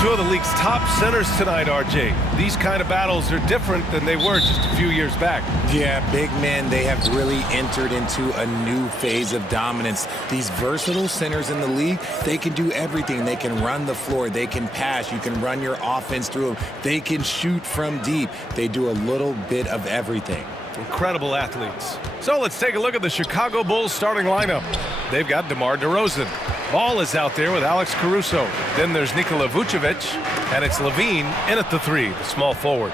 two of the league's top centers tonight, RJ. These kind of battles are different than they were just a few years back. Yeah, big men, they have really entered into a new phase of dominance. These versatile centers in the league, they can do everything. They can run the floor, they can pass, you can run your offense through them, they can shoot from deep. They do a little bit of everything. Incredible athletes. So let's take a look at the Chicago Bulls starting lineup. They've got DeMar DeRozan. Ball is out there with Alex Caruso. Then there's Nikola Vucevic, and it's Levine in at the three, the small forward.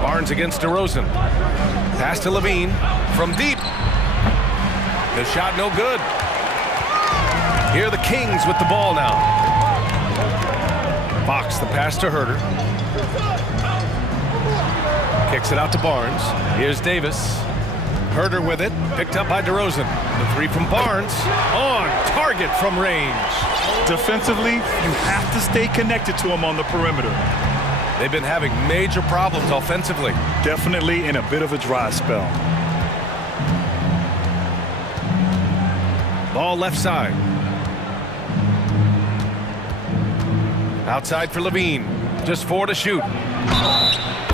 Barnes against DeRozan. Pass to Levine from deep. The shot no good. Here are the Kings with the ball now. Fox, the pass to Herter. Kicks it out to Barnes. Here's Davis. Herter with it, picked up by DeRozan. The three from Barnes, on target from range. Defensively, you have to stay connected to him on the perimeter. They've been having major problems offensively. Definitely in a bit of a dry spell. Ball left side. Outside for Levine, just 4 to shoot.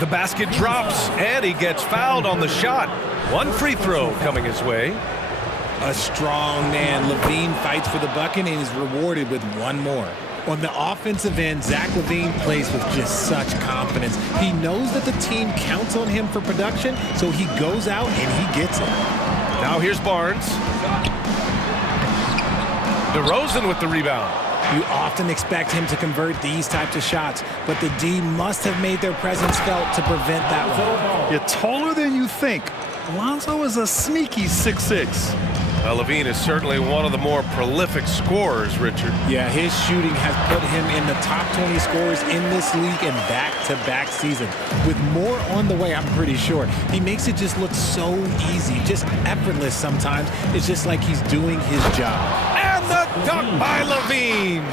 The basket drops, and he gets fouled on the shot. One free throw coming his way. A strong man. Levine fights for the bucket and is rewarded with one more. On the offensive end, Zach LaVine plays with just such confidence. He knows that the team counts on him for production, so he goes out and he gets it. Now here's Barnes. DeRozan with the rebound. You often expect him to convert these types of shots, but the D must have made their presence felt to prevent that one. You're taller than you think. Lonzo is a sneaky 6'6". Well, Levine is certainly one of the more prolific scorers, Richard. Yeah, his shooting has put him in the top 20 scorers in this league in back-to-back seasons. With more on the way, I'm pretty sure. He makes it just look so easy, just effortless sometimes. It's just like he's doing his job. And the dunk by Levine.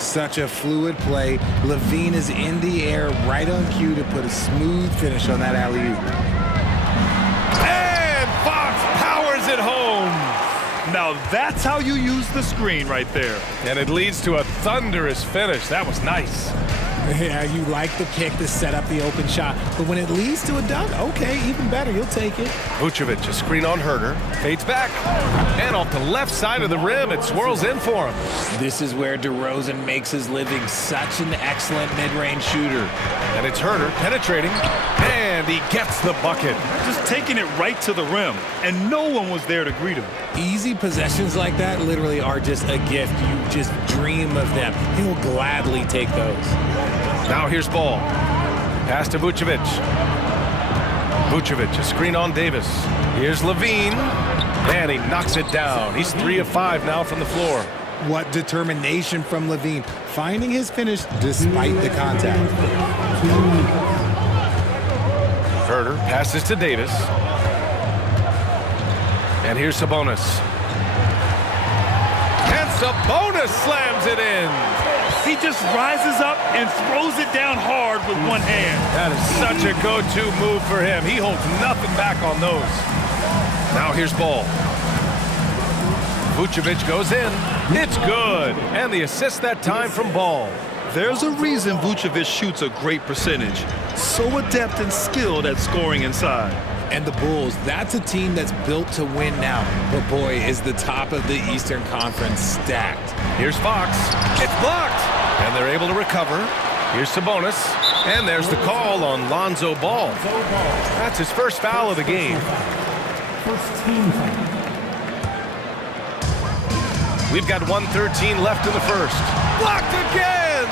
Such a fluid play. Levine is in the air, right on cue to put a smooth finish on that alley-oop. And Fox powers it home. Now that's how you use the screen right there. And it leads to a thunderous finish. That was nice. Yeah, you like the pick to set up the open shot, but when it leads to a dunk, okay, even better, you'll take it. Vucevic, a screen on Herter, fades back, and off the left side of the rim, it swirls in for him. This is where DeRozan makes his living, such an excellent mid-range shooter. And it's Herter penetrating, and he gets the bucket. Just taking it right to the rim, and no one was there to greet him. Easy possessions like that literally are just a gift. You just dream of them. He'll gladly take those. Now here's Ball. Pass to Vucevic. Vucevic, a screen on Davis. Here's Levine, and he knocks it down. He's 3 of 5 now from the floor. What determination from Levine, finding his finish despite the contact. Herter passes to Davis. And here's Sabonis. And Sabonis slams it in. He just rises up and throws it down hard with one hand. That is such a go-to move for him. He holds nothing back on those. Now here's Ball. Vucevic goes in. It's good. And the assist that time from Ball. There's a reason Vucevic shoots a great percentage. So adept and skilled at scoring inside. And the Bulls, that's a team that's built to win now. But boy, is the top of the Eastern Conference stacked. Here's Fox. It's blocked. And they're able to recover. Here's Sabonis. And there's the call on Lonzo Ball. That's his first foul of the game. First team foul. We've got 1:13 left in the first. Blocked again!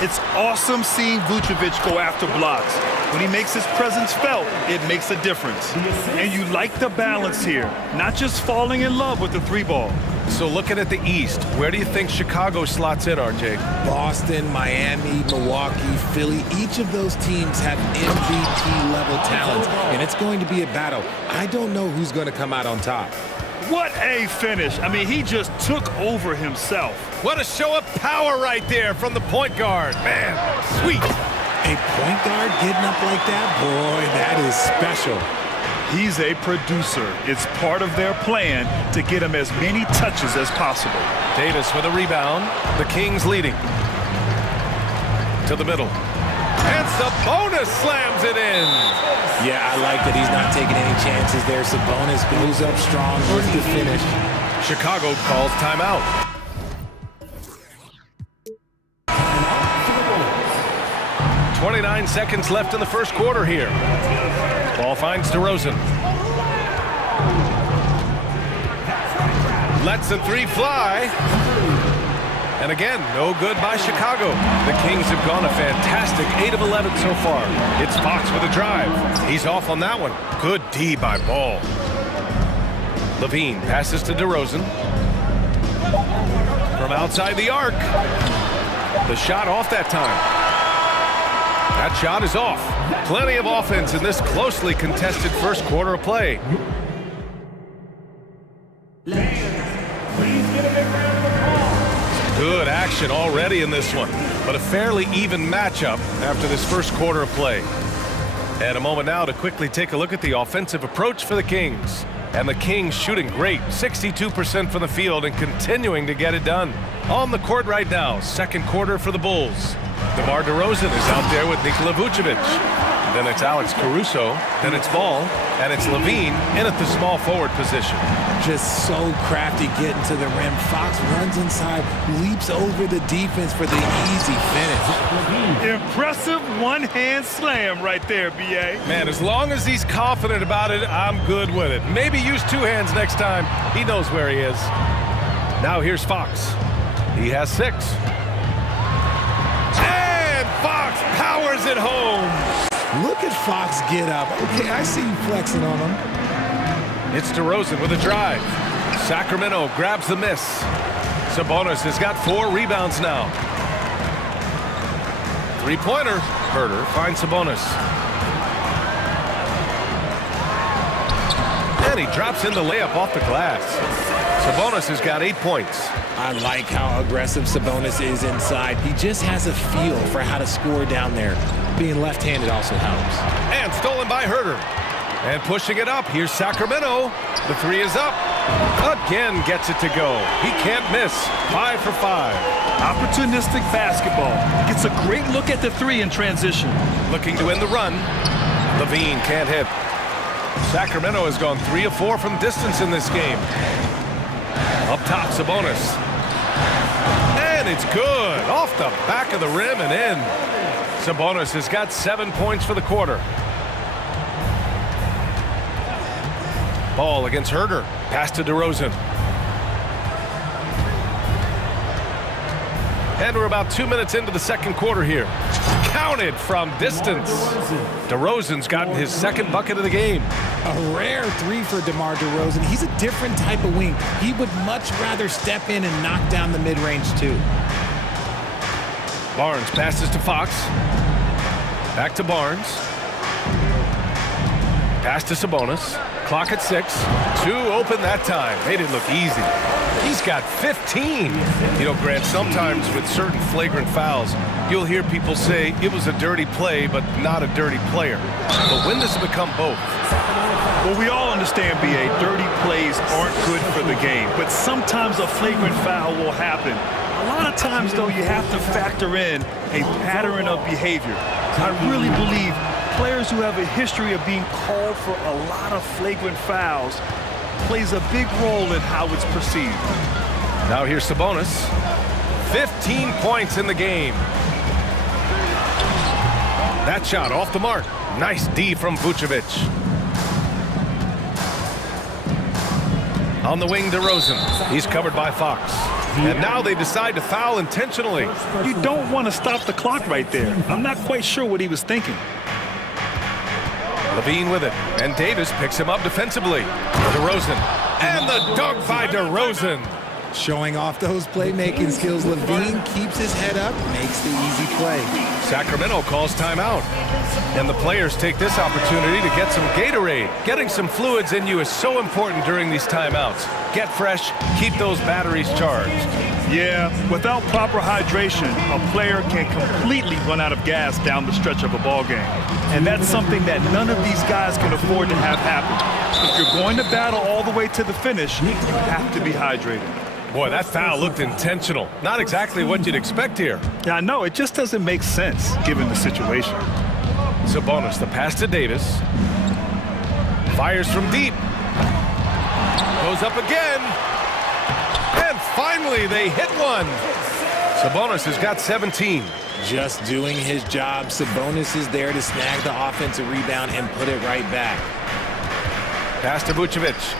It's awesome seeing Vucevic go after blocks. When he makes his presence felt, it makes a difference. And you like the balance here, not just falling in love with the three ball. So looking at the East, where do you think Chicago slots in, RJ? Boston, Miami, Milwaukee, Philly, each of those teams have MVP-level talent, and it's going to be a battle. I don't know who's going to come out on top. What a finish. I mean, he just took over himself. What a show of power right there from the point guard. Man, sweet. A point guard getting up like that? Boy, that is special. He's a producer. It's part of their plan to get him as many touches as possible. Davis with a rebound. The Kings leading. To the middle. And Sabonis slams it in. Yeah, I like that he's not taking any chances there. Sabonis goes up strong with the finish. Chicago calls timeout. Timeout. 29 seconds left in the first quarter here. Ball finds DeRozan. Lets the three fly. And again, no good by Chicago. The Kings have gone a fantastic 8 of 11 so far. It's Fox with a drive. He's off on that one. Good D by Ball. Levine passes to DeRozan. From outside the arc. The shot off that time. That shot is off. Plenty of offense in this closely contested first quarter of play. Please get a big round of applause. Good action already in this one, but a fairly even matchup after this first quarter of play. And a moment now to quickly take a look at the offensive approach for the Kings. And the Kings shooting great, 62% from the field and continuing to get it done. On the court right now, second quarter for the Bulls. DeMar DeRozan is out there with Nikola Vucevic. Then it's Alex Caruso, then it's Ball, and it's Levine in at the small forward position. Just so crafty getting to the rim. Fox runs inside, leaps over the defense for the easy finish. Impressive one-hand slam right there, B.A. Man, as long as he's confident about it, I'm good with it. Maybe use two hands next time. He knows where he is. Now here's Fox. He has 6. And Fox powers it home. Look at Fox get up. Okay, I see you flexing on him. It's DeRozan with a drive. Sacramento grabs the miss. Sabonis has got 4 rebounds now. Three-pointer. Herter finds Sabonis. And he drops in the layup off the glass. Sabonis has got 8 points. I like how aggressive Sabonis is inside. He just has a feel for how to score down there. Being left-handed also helps. And stolen by Herter. And pushing it up. Here's Sacramento. The 3 is up. Again gets it to go. He can't miss. 5 for 5. Opportunistic basketball. Gets a great look at the 3 in transition. Looking to end the run. Levine can't hit. Sacramento has gone 3 of 4 from distance in this game. Up top, Sabonis. And it's good. Off the back of the rim and in. Sabonis has got 7 points for the quarter. Ball against Herter. Pass to DeRozan. And we're about 2 minutes into the second quarter here. Counted from distance. DeRozan's gotten his second bucket of the game. A rare 3 for DeMar DeRozan. He's a different type of wing. He would much rather step in and knock down the mid-range too. Barnes passes to Fox. Back to Barnes. Pass to Sabonis. Clock at 6. 2 open that time. Made it look easy. He's got 15. You know, Grant, sometimes with certain flagrant fouls, you'll hear people say it was a dirty play, but not a dirty player. But when does it become both? Well, we all understand, B.A., dirty plays aren't good for the game, but sometimes a flagrant foul will happen. A lot of times, though, you have to factor in a pattern of behavior. I really believe players who have a history of being called for a lot of flagrant fouls plays a big role in how it's perceived. Now here's Sabonis. 15 points in the game. That shot off the mark. Nice D from Vucevic. On the wing, DeRozan. He's covered by Fox. And now they decide to foul intentionally. You don't want to stop the clock right there. I'm not quite sure what he was thinking. Levine with it, and Davis picks him up defensively. DeRozan, and the dunk by DeRozan. Showing off those playmaking skills, Levine keeps his head up, makes the easy play. Sacramento calls timeout, and the players take this opportunity to get some Gatorade. Getting some fluids in you is so important during these timeouts. Get fresh, keep those batteries charged. Yeah, without proper hydration, a player can completely run out of gas down the stretch of a ball game. And that's something that none of these guys can afford to have happen. If you're going to battle all the way to the finish, you have to be hydrated. Boy, that foul looked intentional. Not exactly what you'd expect here. Yeah, I know. It just doesn't make sense given the situation. Sabonis, the pass to Davis. Fires from deep. Goes up again. And finally, they hit one. Sabonis has got 17. Just doing his job. Sabonis is there to snag the offensive rebound and put it right back. Pass to Vucevic.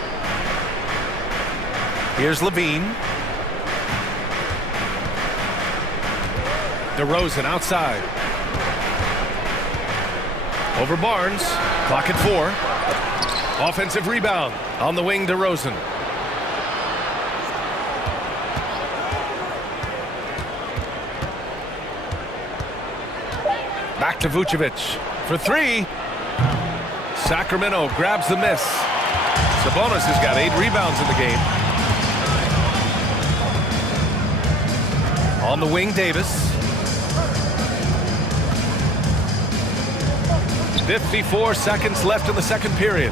Here's Levine. DeRozan outside. Over Barnes. Clock at 4. Offensive rebound. On the wing, DeRozan. Back to Vucevic for 3. Sacramento grabs the miss. Sabonis has got 8 rebounds in the game. On the wing, Davis. 54 seconds left in the second period.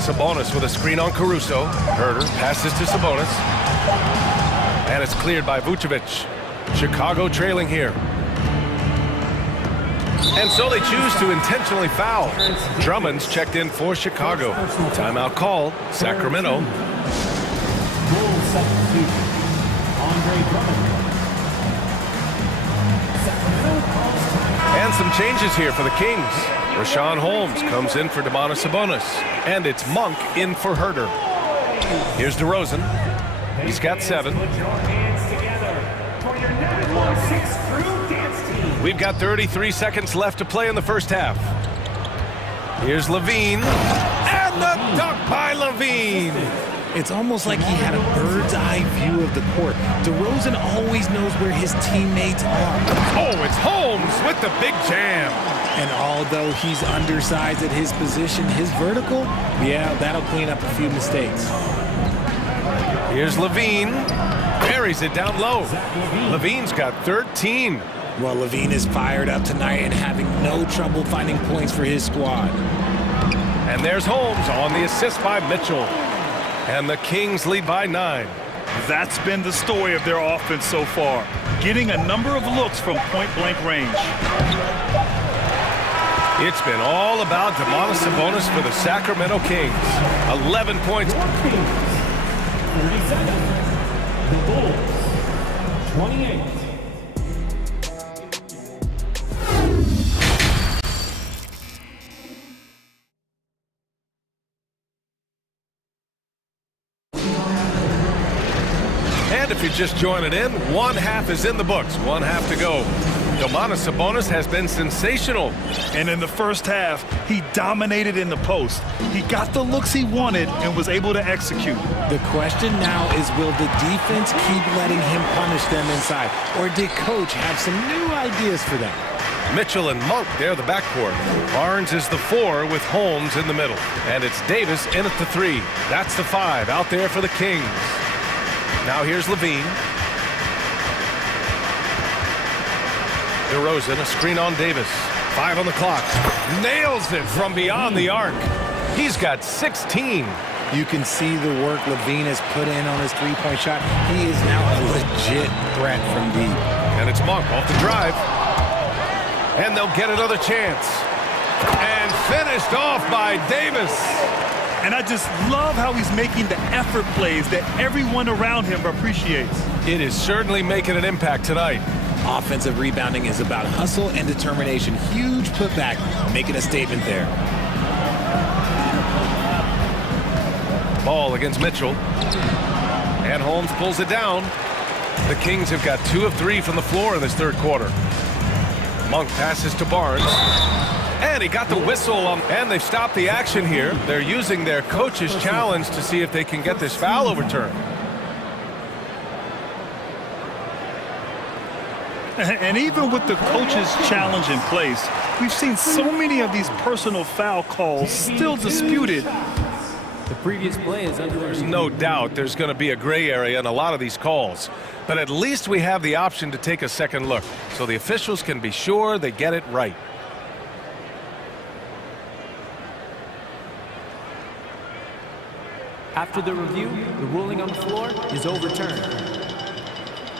Sabonis with a screen on Caruso. Herter passes to Sabonis. And it's cleared by Vucevic. Chicago trailing here. And so they choose to intentionally foul. Drummond's checked in for Chicago. Timeout call, Sacramento. And some changes here for the Kings. Rashawn Holmes comes in for Domantas Sabonis. And it's Monk in for Herter. Here's DeRozan. He's got 7. We've got 33 seconds left to play in the first half. Here's Levine. And the dunk by Levine. It's almost like he had a bird's eye view of the court. DeRozan always knows where his teammates are. Oh, it's Holmes with the big jam. And although he's undersized at his position, his vertical, yeah, that'll clean up a few mistakes. Here's Levine. Buries it down low. Levine's got 13. Well, Levine is fired up tonight and having no trouble finding points for his squad. And there's Holmes on the assist by Mitchell. And the Kings lead by 9. That's been the story of their offense so far, getting a number of looks from point-blank range. It's been all about Domantas Sabonis for the Sacramento Kings. 11 points. 37. The Bulls, 28. And if you're just joining in, one half is in the books, one half to go. Domantas Sabonis has been sensational. And in the first half, he dominated in the post. He got the looks he wanted and was able to execute. The question now is, will the defense keep letting him punish them inside? Or did coach have some new ideas for them? Mitchell and Monk, they're the backcourt. Barnes is the 4 with Holmes in the middle. And it's Davis in at the 3. That's the 5 out there for the Kings. Now here's Levine. DeRozan, a screen on Davis. 5 on the clock. Nails it from beyond the arc. He's got 16. You can see the work Levine has put in on his three-point shot. He is now a legit threat from deep. And it's Monk off the drive. And they'll get another chance. And finished off by Davis. And I just love how he's making the effort plays that everyone around him appreciates. It is certainly making an impact tonight. Offensive rebounding is about hustle and determination. Huge putback, making a statement there. Ball against Mitchell. And Holmes pulls it down. The Kings have got 2 of 3 from the floor in this third quarter. Monk passes to Barnes. And he got the whistle on, and they've stopped the action here. They're using their coach's challenge to see if they can get this foul overturned. And even with the coach's challenge in place, we've seen so many of these personal foul calls still disputed. The previous play is under There's no doubt there's going to be a gray area in a lot of these calls. But at least we have the option to take a second look, so the officials can be sure they get it right. After the review, the ruling on the floor is overturned.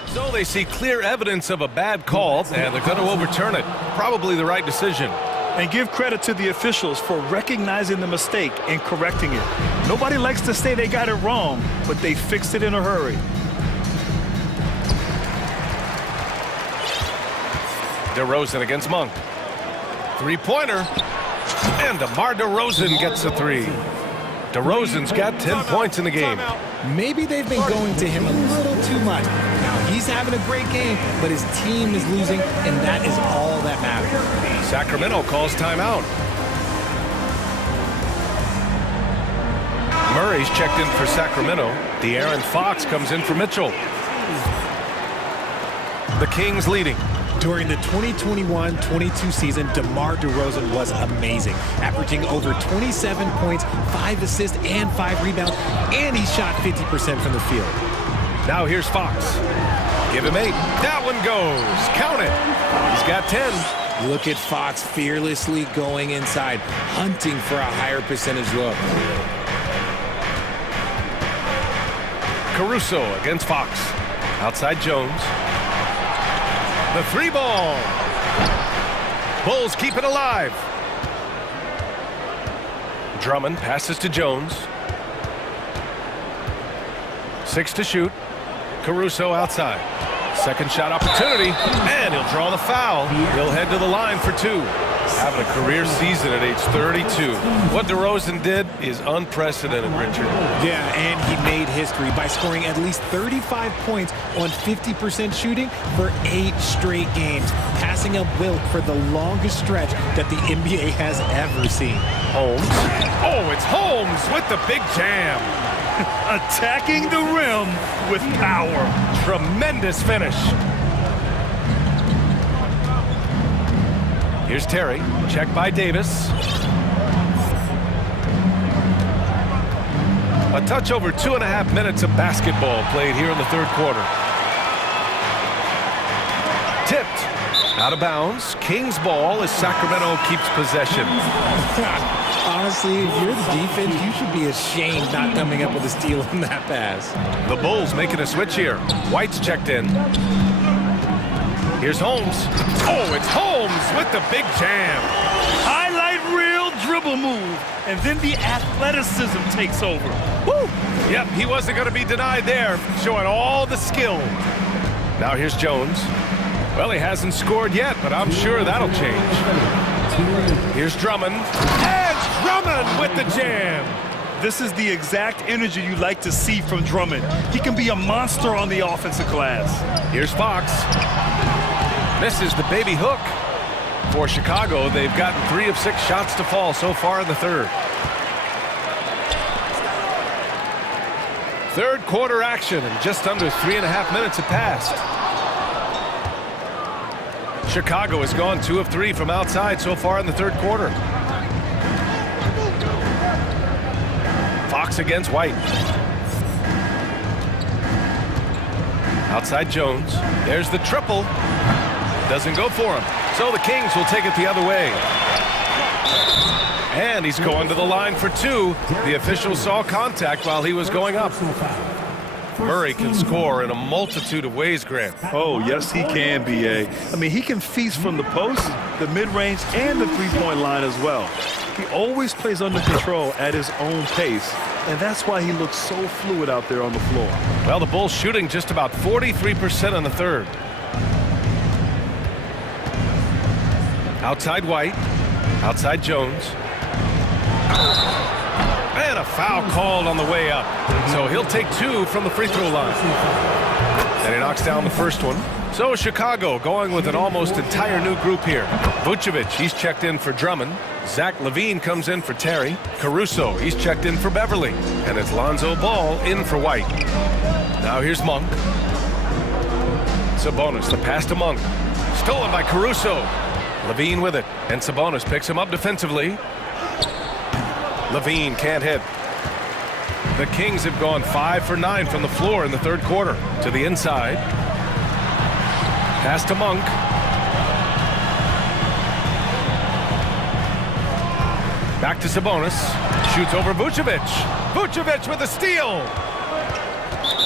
So they see clear evidence of a bad call, and they're going to overturn it. Probably the right decision. And give credit to the officials for recognizing the mistake and correcting it. Nobody likes to say they got it wrong, but they fixed it in a hurry. DeRozan against Monk. Three-pointer. And DeMar DeRozan gets a three. DeRozan's got 10 points in the game. Maybe they've been going to him a little too much. Now, he's having a great game, but his team is losing, and that is all that matters. Sacramento calls timeout. Murray's checked in for Sacramento. De'Aaron Fox comes in for Mitchell. The Kings leading. During the 2021-22 season, DeMar DeRozan was amazing, averaging over 27 points, 5 assists, and 5 rebounds, and he shot 50% from the field. Now here's Fox. Give him 8. That one goes. Count it. He's got 10. Look at Fox fearlessly going inside, hunting for a higher percentage look. Caruso against Fox. Outside Jones. The three ball. Bulls keep it alive. Drummond passes to Jones. 6 to shoot. Caruso outside. Second shot opportunity, and he'll draw the foul. He'll head to the line for 2. Having a career season at age 32. What DeRozan did is unprecedented, Richard. Yeah, and he made history by scoring at least 35 points on 50% shooting for 8 straight games, passing up Wilt for the longest stretch that the NBA has ever seen. Holmes. Oh, it's Holmes with the big jam. Attacking the rim with power. Tremendous finish. Here's Terry, checked by Davis. A touch over 2.5 minutes of basketball played here in the third quarter. Tipped, out of bounds. Kings ball as Sacramento keeps possession. Honestly, if you're the defense, you should be ashamed not coming up with a steal on that pass. The Bulls making a switch here. White's checked in. Here's Holmes. Oh, it's Holmes with the big jam. Highlight reel dribble move, and then the athleticism takes over. Woo! Yep, he wasn't going to be denied there, showing all the skill. Now here's Jones. Well, he hasn't scored yet, but I'm sure that'll change. Here's Drummond. And Drummond with the jam. This is the exact energy you like to see from Drummond. He can be a monster on the offensive glass. Here's Fox. Misses the baby hook. For Chicago, they've gotten 3 of 6 shots to fall so far in the third. Third quarter action, and just under 3.5 minutes have passed. Chicago has gone 2 of 3 from outside so far in the third quarter. Fox against White. Outside Jones. There's the triple. Doesn't go for him. So the Kings will take it the other way. And he's going to the line for 2. The official saw contact while he was going up. Murray can score in a multitude of ways, Grant. Oh, yes, he can, B.A. I mean, he can feast from the post, the mid-range, and the three-point line as well. He always plays under control at his own pace, and that's why he looks so fluid out there on the floor. Well, the Bulls shooting just about 43% in the third. Outside White. Outside Jones. And a foul called on the way up. So he'll take 2 from the free throw line. And he knocks down the first one. So Chicago going with an almost entire new group here. Vucevic, he's checked in for Drummond. Zach LaVine comes in for Terry. Caruso, he's checked in for Beverly. And it's Lonzo Ball in for White. Now here's Monk. Sabonis, the pass to Monk. Stolen by Caruso. LaVine with it. And Sabonis picks him up defensively. LaVine can't hit. The Kings have gone 5 for 9 from the floor in the third quarter. To the inside. Pass to Monk. Back to Sabonis. Shoots over Vucevic. Vucevic with a steal.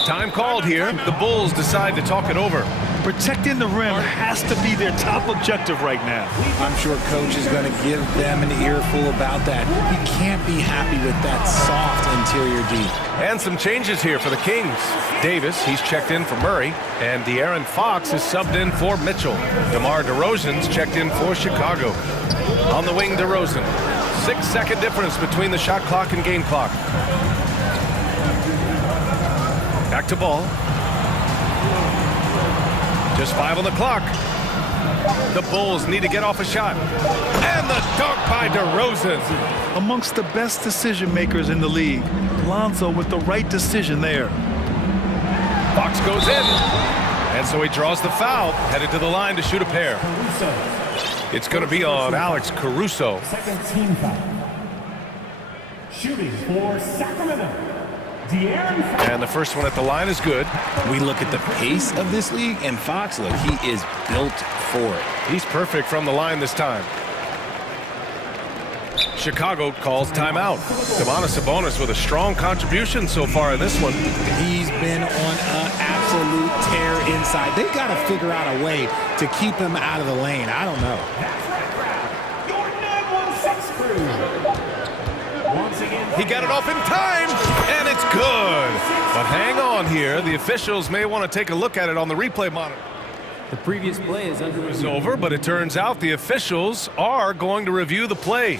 Time called here. The Bulls decide to talk it over. Protecting the rim has to be their top objective right now. I'm sure coach is going to give them an earful about that. He can't be happy with that soft interior D. And some changes here for the Kings. Davis, he's checked in for Murray, and De'Aaron Fox is subbed in for Mitchell. DeMar DeRozan's checked in for Chicago. On the wing, DeRozan. 6-second difference between the shot clock and game clock. Back to Ball. Just 5 on the clock. The Bulls need to get off a shot. And the dunk by DeRozan. Amongst the best decision makers in the league, Lonzo with the right decision there. Fox goes in. And so he draws the foul, headed to the line to shoot a pair. It's going to be on Alex Caruso. Second team foul. Shooting for Sacramento. And the first one at the line is good. We look at the pace of this league, and Fox, look, he is built for it. He's perfect from the line this time. Chicago calls timeout. Domantas Sabonis with a strong contribution so far in this one. He's been on an absolute tear inside. They've got to figure out a way to keep him out of the lane. I don't know. Your 916 crew. Once again, He got it off in time, and it's good. But hang on here. The officials may want to take a look at it on the replay monitor. The previous play is under It's review. over, but it turns out the officials are going to review the play.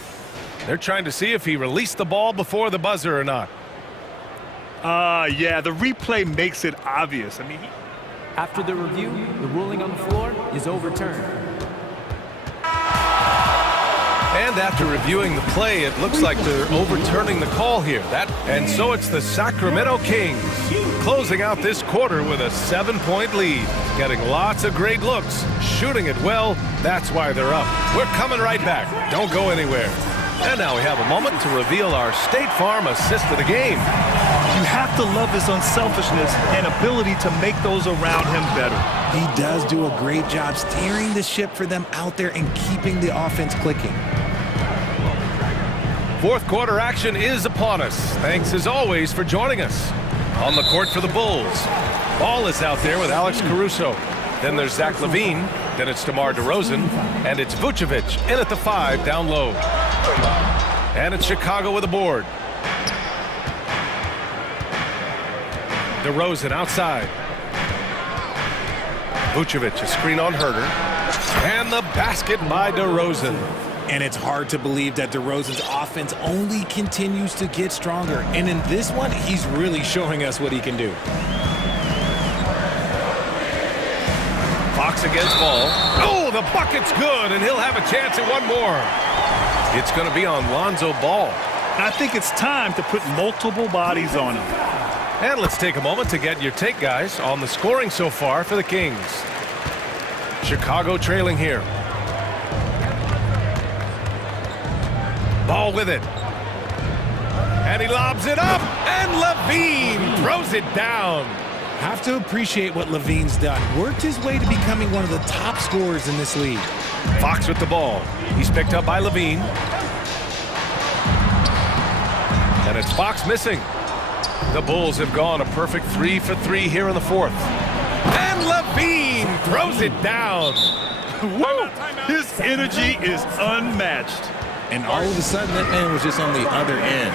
They're trying to see if he released the ball before the buzzer or not. Yeah, the replay makes it obvious. I mean, After the review, the ruling on the floor is overturned. And after reviewing the play, it looks like they're overturning the call here. And so it's the Sacramento Kings closing out this quarter with a 7-point lead. Getting lots of great looks, shooting it well. That's why they're up. We're coming right back. Don't go anywhere. And now we have a moment to reveal our State Farm assist of the game. you have to love his unselfishness and ability to make those around him better. He does do a great job steering the ship for them out there and keeping the offense clicking. Fourth quarter action is upon us. Thanks as always for joining us. On the court for the Bulls. Ball is out there with Alex Caruso. Then there's Zach LaVine. Then it's DeMar DeRozan. And it's Vucevic in at the 5 down low. And it's Chicago with a board. DeRozan outside. Vucevic, a screen on Herter. And the basket by DeRozan. And it's hard to believe that DeRozan's offense only continues to get stronger. And in this one, he's really showing us what he can do. Fox against Ball. Oh, the bucket's good, and he'll have a chance at one more. It's going to be on Lonzo Ball. I think it's time to put multiple bodies on him. And let's take a moment to get your take, guys, on the scoring so far for the Kings. Chicago trailing here. Ball with it. And he lobs it up, and LaVine throws it down. Have to appreciate what LaVine's done. Worked his way to becoming one of the top scorers in this league. Fox with the ball. He's picked up by LaVine. And it's Fox missing. The Bulls have gone a perfect 3 for 3 here in the fourth. And LaVine throws it down. Whoa! His energy is unmatched. And all of a sudden, that man was just on the other end.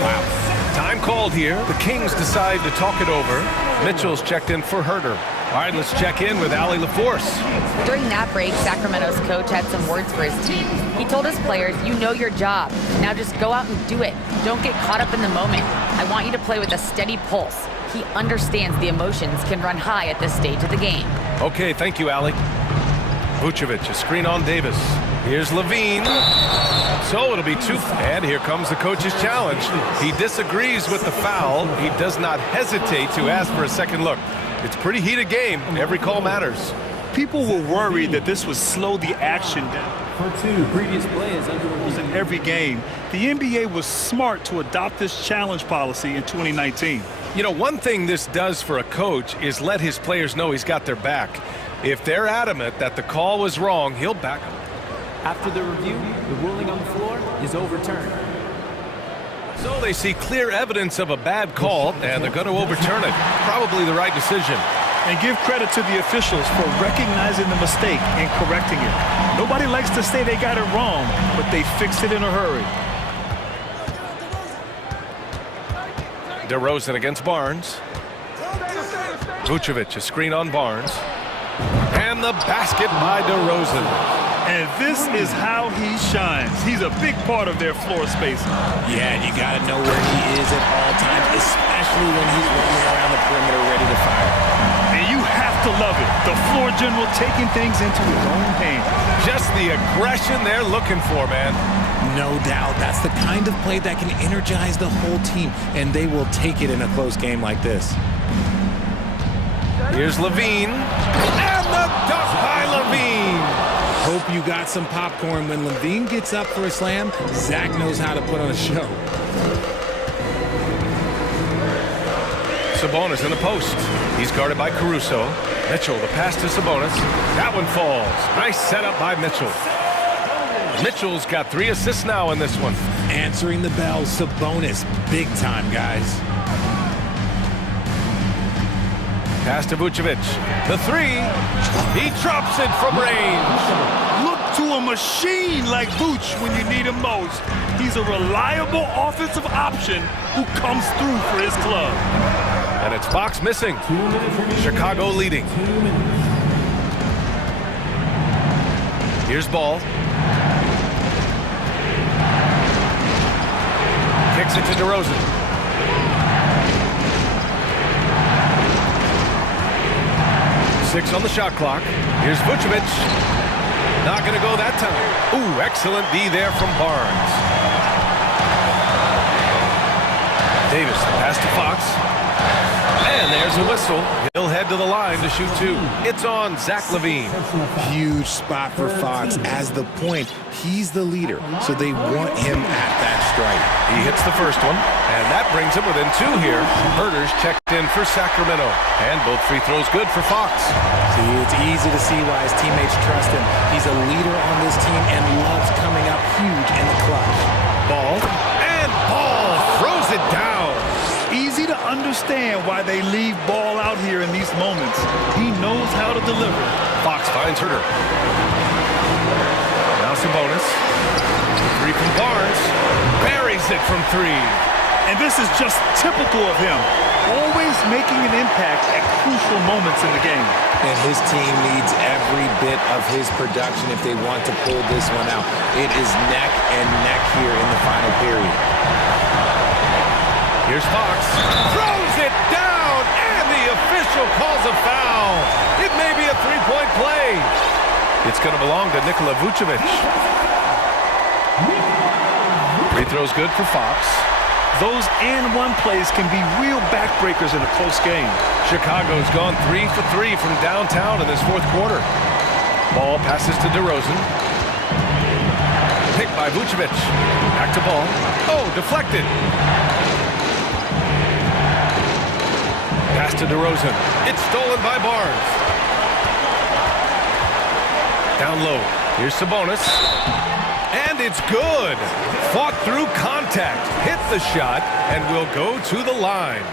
Wow. Time called here. The Kings decide to talk it over. Mitchell's checked in for Herter. All right, let's check in with Allie LaForce. During that break, Sacramento's coach had some words for his team. He told his players, you know your job. Now just go out and do it. Don't get caught up in the moment. I want you to play with a steady pulse. He understands the emotions can run high at this stage of the game. Okay, thank you, Allie. Vucevic, a screen on Davis. Here's LaVine. So it'll be 2. And here comes the coach's challenge. He disagrees with the foul. He does not hesitate to ask for a second look. It's a pretty heated game. Every call matters. People were worried that this would slow the action down. For two, previous play is under review. In every game, the NBA was smart to adopt this challenge policy in 2019. You know, one thing this does for a coach is let his players know he's got their back. If they're adamant that the call was wrong, he'll back them. After the review, the ruling on the floor is overturned. So they see clear evidence of a bad call, and they're going to overturn it. Probably the right decision. And give credit to the officials for recognizing the mistake and correcting it. Nobody likes to say they got it wrong, but they fixed it in a hurry. DeRozan against Barnes. Vucevic, a screen on Barnes. And the basket by DeRozan. And this is how he shines. He's a big part of their floor spacing. Yeah, and you got to know where he is at all times, especially when he's roaming around the perimeter ready to fire. And you have to love it. The floor general taking things into his own hands. Just the aggression they're looking for, man. No doubt. That's the kind of play that can energize the whole team, and they will take it in a close game like this. Here's Levine. And the dunk by Levine. Hope you got some popcorn. When Levine gets up for a slam, Zach knows how to put on a show. Sabonis in the post. He's guarded by Caruso. Mitchell, the pass to Sabonis. That one falls. Nice setup by Mitchell. Mitchell's got 3 assists now in this one. Answering the bell, Sabonis. Big time, guys. Pass to Vucevic. The 3. He drops it from range. Look to a machine like Vooch when you need him most. He's a reliable offensive option who comes through for his club. And it's Fox missing. Chicago leading. Here's Ball. Kicks it to DeRozan. 6 on the shot clock. Here's Vucevic. Not going to go that time. Ooh, excellent D there from Barnes. Davis, the pass to Fox. And there's a whistle. He'll head to the line to shoot 2. It's on Zach LaVine. Huge spot for Fox. As the point, he's the leader, so they want him at that strike. He hits the first one, and that brings him within 2 here. Herder's checked in for Sacramento, and both free throws good for Fox. See, it's easy to see why his teammates trust him. He's a leader on this team and loves coming up huge in the clutch. Ball, and Ball throws it down. Easy to understand why they leave Ball out here in these moments. He knows how to deliver. Fox finds Herder. Now Sabonis. 3 from Barnes. Buries it from 3. And this is just typical of him. Always making an impact at crucial moments in the game. And his team needs every bit of his production if they want to pull this one out. It is neck and neck here in the final period. Here's Fox. Throws it down, and the official calls a foul. It may be a 3-point play. It's going to belong to Nikola Vucevic. Free throw's good for Fox. Those and one plays can be real backbreakers in a close game. Chicago's gone 3 for 3 from downtown in this 4th quarter. Ball passes to DeRozan. Picked by Vucevic. Back to Ball. Oh, deflected. Pass to DeRozan. It's stolen by Barnes. Down low. Here's Sabonis. And it's good. Fought through contact. Hit the shot and will go to the line.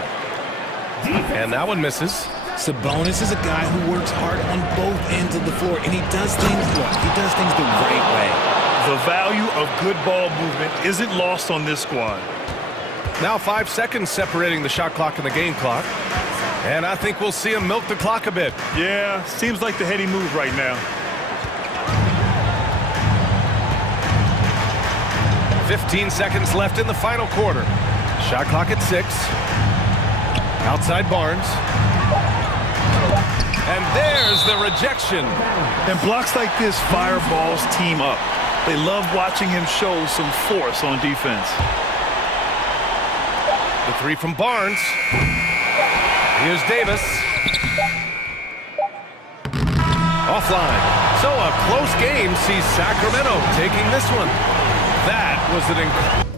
And that one misses. Sabonis is a guy who works hard on both ends of the floor, and he does things the right way. The value of good ball movement isn't lost on this squad. Now 5 seconds separating the shot clock and the game clock. And I think we'll see him milk the clock a bit. Yeah, seems like the heady move right now. 15 seconds left in the final quarter. Shot clock at 6. Outside Barnes. And there's the rejection. And blocks like this fire Ball's team up. They love watching him show some force on defense. The 3 from Barnes. Here's Davis. Offline. So a close game sees Sacramento taking this one. That was an incredible...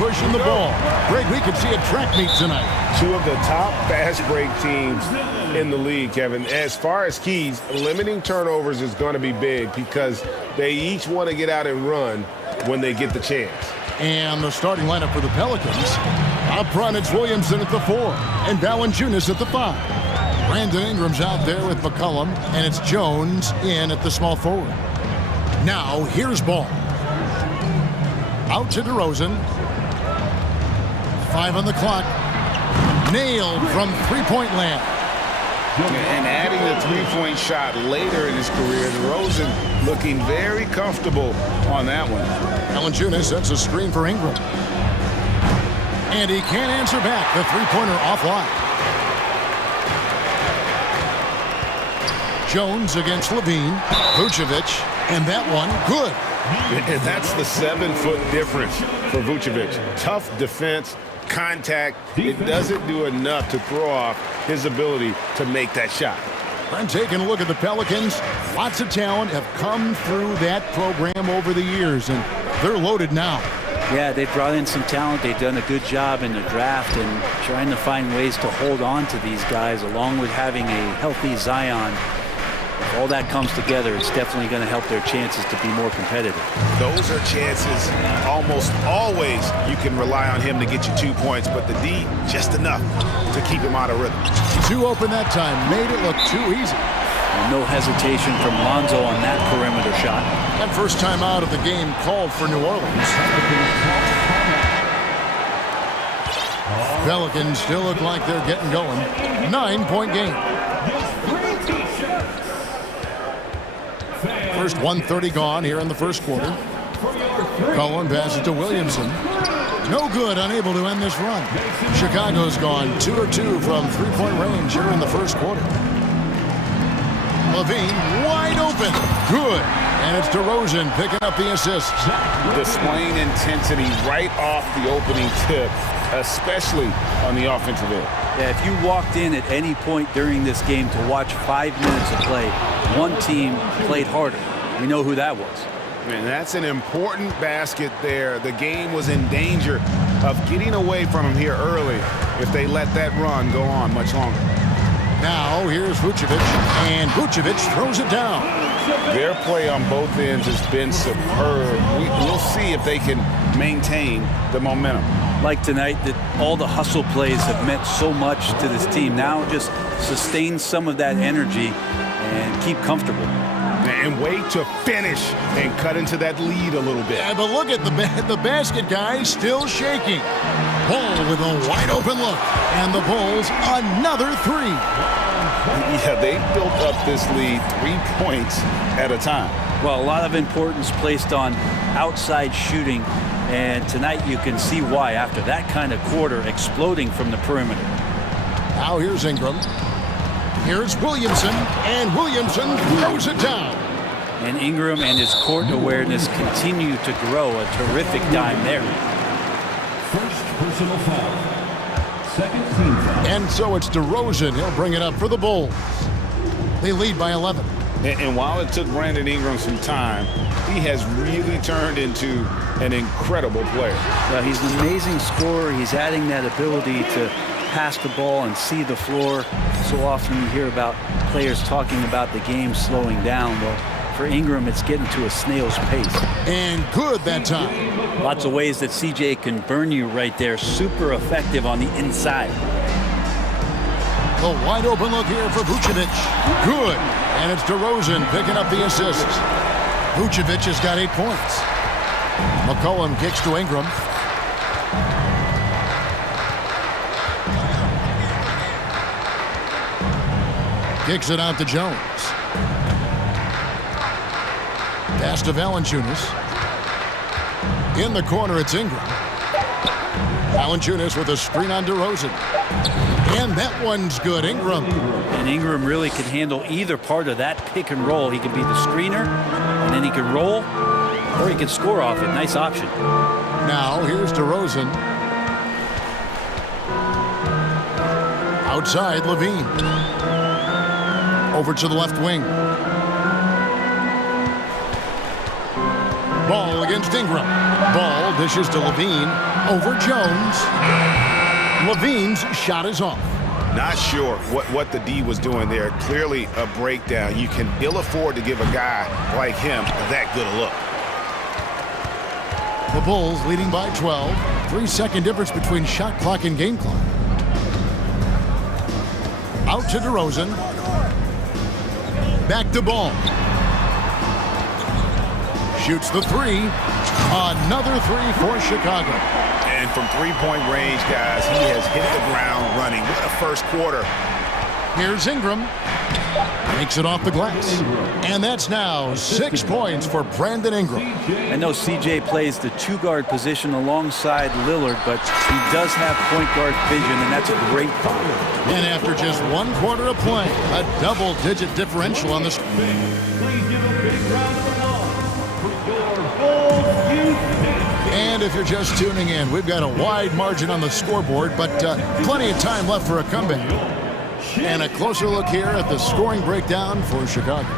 pushing the ball. Greg, we could see a track meet tonight. Two of the top fast break teams in the league, Kevin. As far as keys, limiting turnovers is going to be big because they each want to get out and run when they get the chance. And the starting lineup for the Pelicans. Up front, it's Williamson at the 4 and Valanciunas at the 5. Brandon Ingram's out there with McCollum, and it's Jones in at the small forward. Now, here's Ball. Out to DeRozan. 5 on the clock. Nailed from three-point land. And adding the three-point shot later in his career, DeRozan looking very comfortable on that one. Valanciunas sets a screen for Ingram. And he can't answer back. The three-pointer offline. Jones against Levine. Vucevic. And that one, good. And that's the 7-foot difference for Vucevic. Tough defense, contact. It doesn't do enough to throw off his ability to make that shot. I'm taking a look at the Pelicans. Lots of talent have come through that program over the years, and they're loaded now. Yeah, they brought in some talent. They've done a good job in the draft and trying to find ways to hold on to these guys, along with having a healthy Zion. If all that comes together, it's definitely going to help their chances to be more competitive. Those are chances almost always you can rely on him to get you 2 points, but the D, just enough to keep him out of rhythm. Too open that time, made it look too easy. And no hesitation from Lonzo on that perimeter shot. That first time out of the game called for New Orleans. Pelicans still look like they're getting going. 9-point game. First 1:30 gone here in the first quarter. Cohen passes to Williamson. No good, unable to end this run. Chicago's gone 2 of 2 from three-point range here in the first quarter. Levine wide open. Good. And it's DeRozan picking up the assist. Displaying intensity right off the opening tip, especially on the offensive end. Yeah, if you walked in at any point during this game to watch 5 minutes of play, one team played harder. We know who that was. And that's an important basket there. The game was in danger of getting away from him here early if they let that run go on much longer. Now here's Vucevic, and Vucevic throws it down. Their play on both ends has been superb. We'll see if they can maintain the momentum. Like tonight, that all the hustle plays have meant so much to this team. Now just sustain some of that energy and keep comfortable. And wait to finish and cut into that lead a little bit. Yeah, but look at the basket, guys, still shaking. Ball with a wide open look. And the Bulls, another 3. Yeah, they built up this lead 3 points at a time. Well, a lot of importance placed on outside shooting. And tonight you can see why after that kind of quarter exploding from the perimeter. Now here's Ingram. Here's Williamson, and Williamson throws it down. And Ingram and his court awareness continue to grow. A terrific dime there. First personal foul. Second team foul. And so it's DeRozan. He'll bring it up for the Bulls. They lead by 11. And while it took Brandon Ingram some time, he has really turned into an incredible player. Well, he's an amazing scorer. He's adding that ability to pass the ball and see the floor. So often you hear about players talking about the game slowing down. Well, for Ingram, it's getting to a snail's pace. And good that time. Lots of ways that CJ can burn you right there. Super effective on the inside. The wide open look here for Vucevic. Good. And it's DeRozan picking up the assist. Vucevic has got 8 points. McCollum kicks to Ingram. Kicks it out to Jones. Pass to Valanciunas. In the corner, it's Ingram. Valanciunas with a screen on DeRozan. And that one's good, Ingram. And Ingram really can handle either part of that pick and roll. He can be the screener, and then he can roll, or he can score off it. Nice option. Now, here's DeRozan. Outside, Levine. Over to the left wing. Ball against Ingram. Ball dishes to Levine. Over Jones. Levine's shot is off. Not sure what the D was doing there. Clearly a breakdown. You can ill afford to give a guy like him that good a look. The Bulls leading by 12. 3-second difference between shot clock and game clock. Out to DeRozan. Back to Ball. Shoots the three. Another three for Chicago. And from three-point range, guys, he has hit the ground running. What a first quarter. Here's Ingram. Makes it off the glass. And that's now 6 points for Brandon Ingram. I know CJ plays the two-guard position alongside Lillard, but he does have point guard vision, and that's a great find. And after just 1 quarter of play, a double-digit differential on the screen. And if you're just tuning in, we've got a wide margin on the scoreboard, but plenty of time left for a comeback. And a closer look here at the scoring breakdown for Chicago.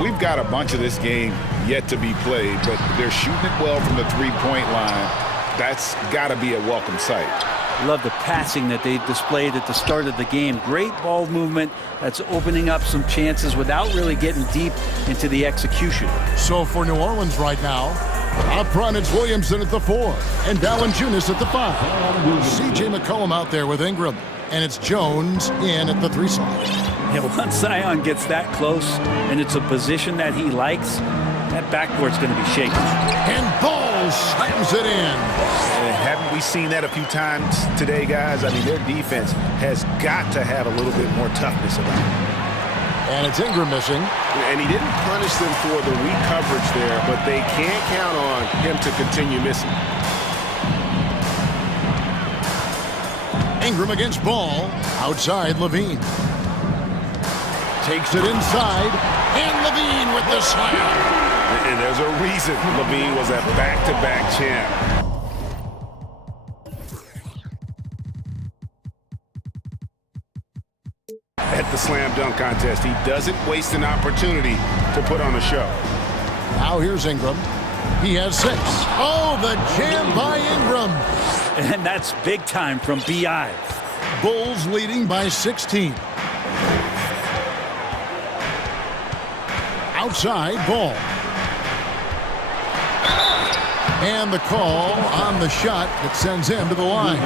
We've got a bunch of this game yet to be played, but they're shooting it well from the three-point line. That's got to be a welcome sight. Love the passing that they displayed at the start of the game. Great ball movement that's opening up some chances without really getting deep into the execution. So for New Orleans right now, up front it's Williamson at the 4 and Valanciunas at the 5. C.J. McCollum out there with Ingram. And it's Jones in at the 3 slot. Yeah, once Zion gets that close and it's a position that he likes, that backboard's going to be shaky. And Ball slams it in. Haven't we seen that a few times today, guys? I mean, their defense has got to have a little bit more toughness about it. And it's Ingram missing. And he didn't punish them for the weak coverage there, but they can't count on him to continue missing. Ingram against Ball. Outside, Levine. Takes it inside. And Levine with the slam. And there's a reason Levine was a back-to-back champ. At the slam dunk contest, he doesn't waste an opportunity to put on a show. Now here's Ingram. He has 6. Oh, the jam by Ingram. And that's big time from B.I. Bulls leading by 16. Outside, Ball. And the call on the shot that sends him to the line.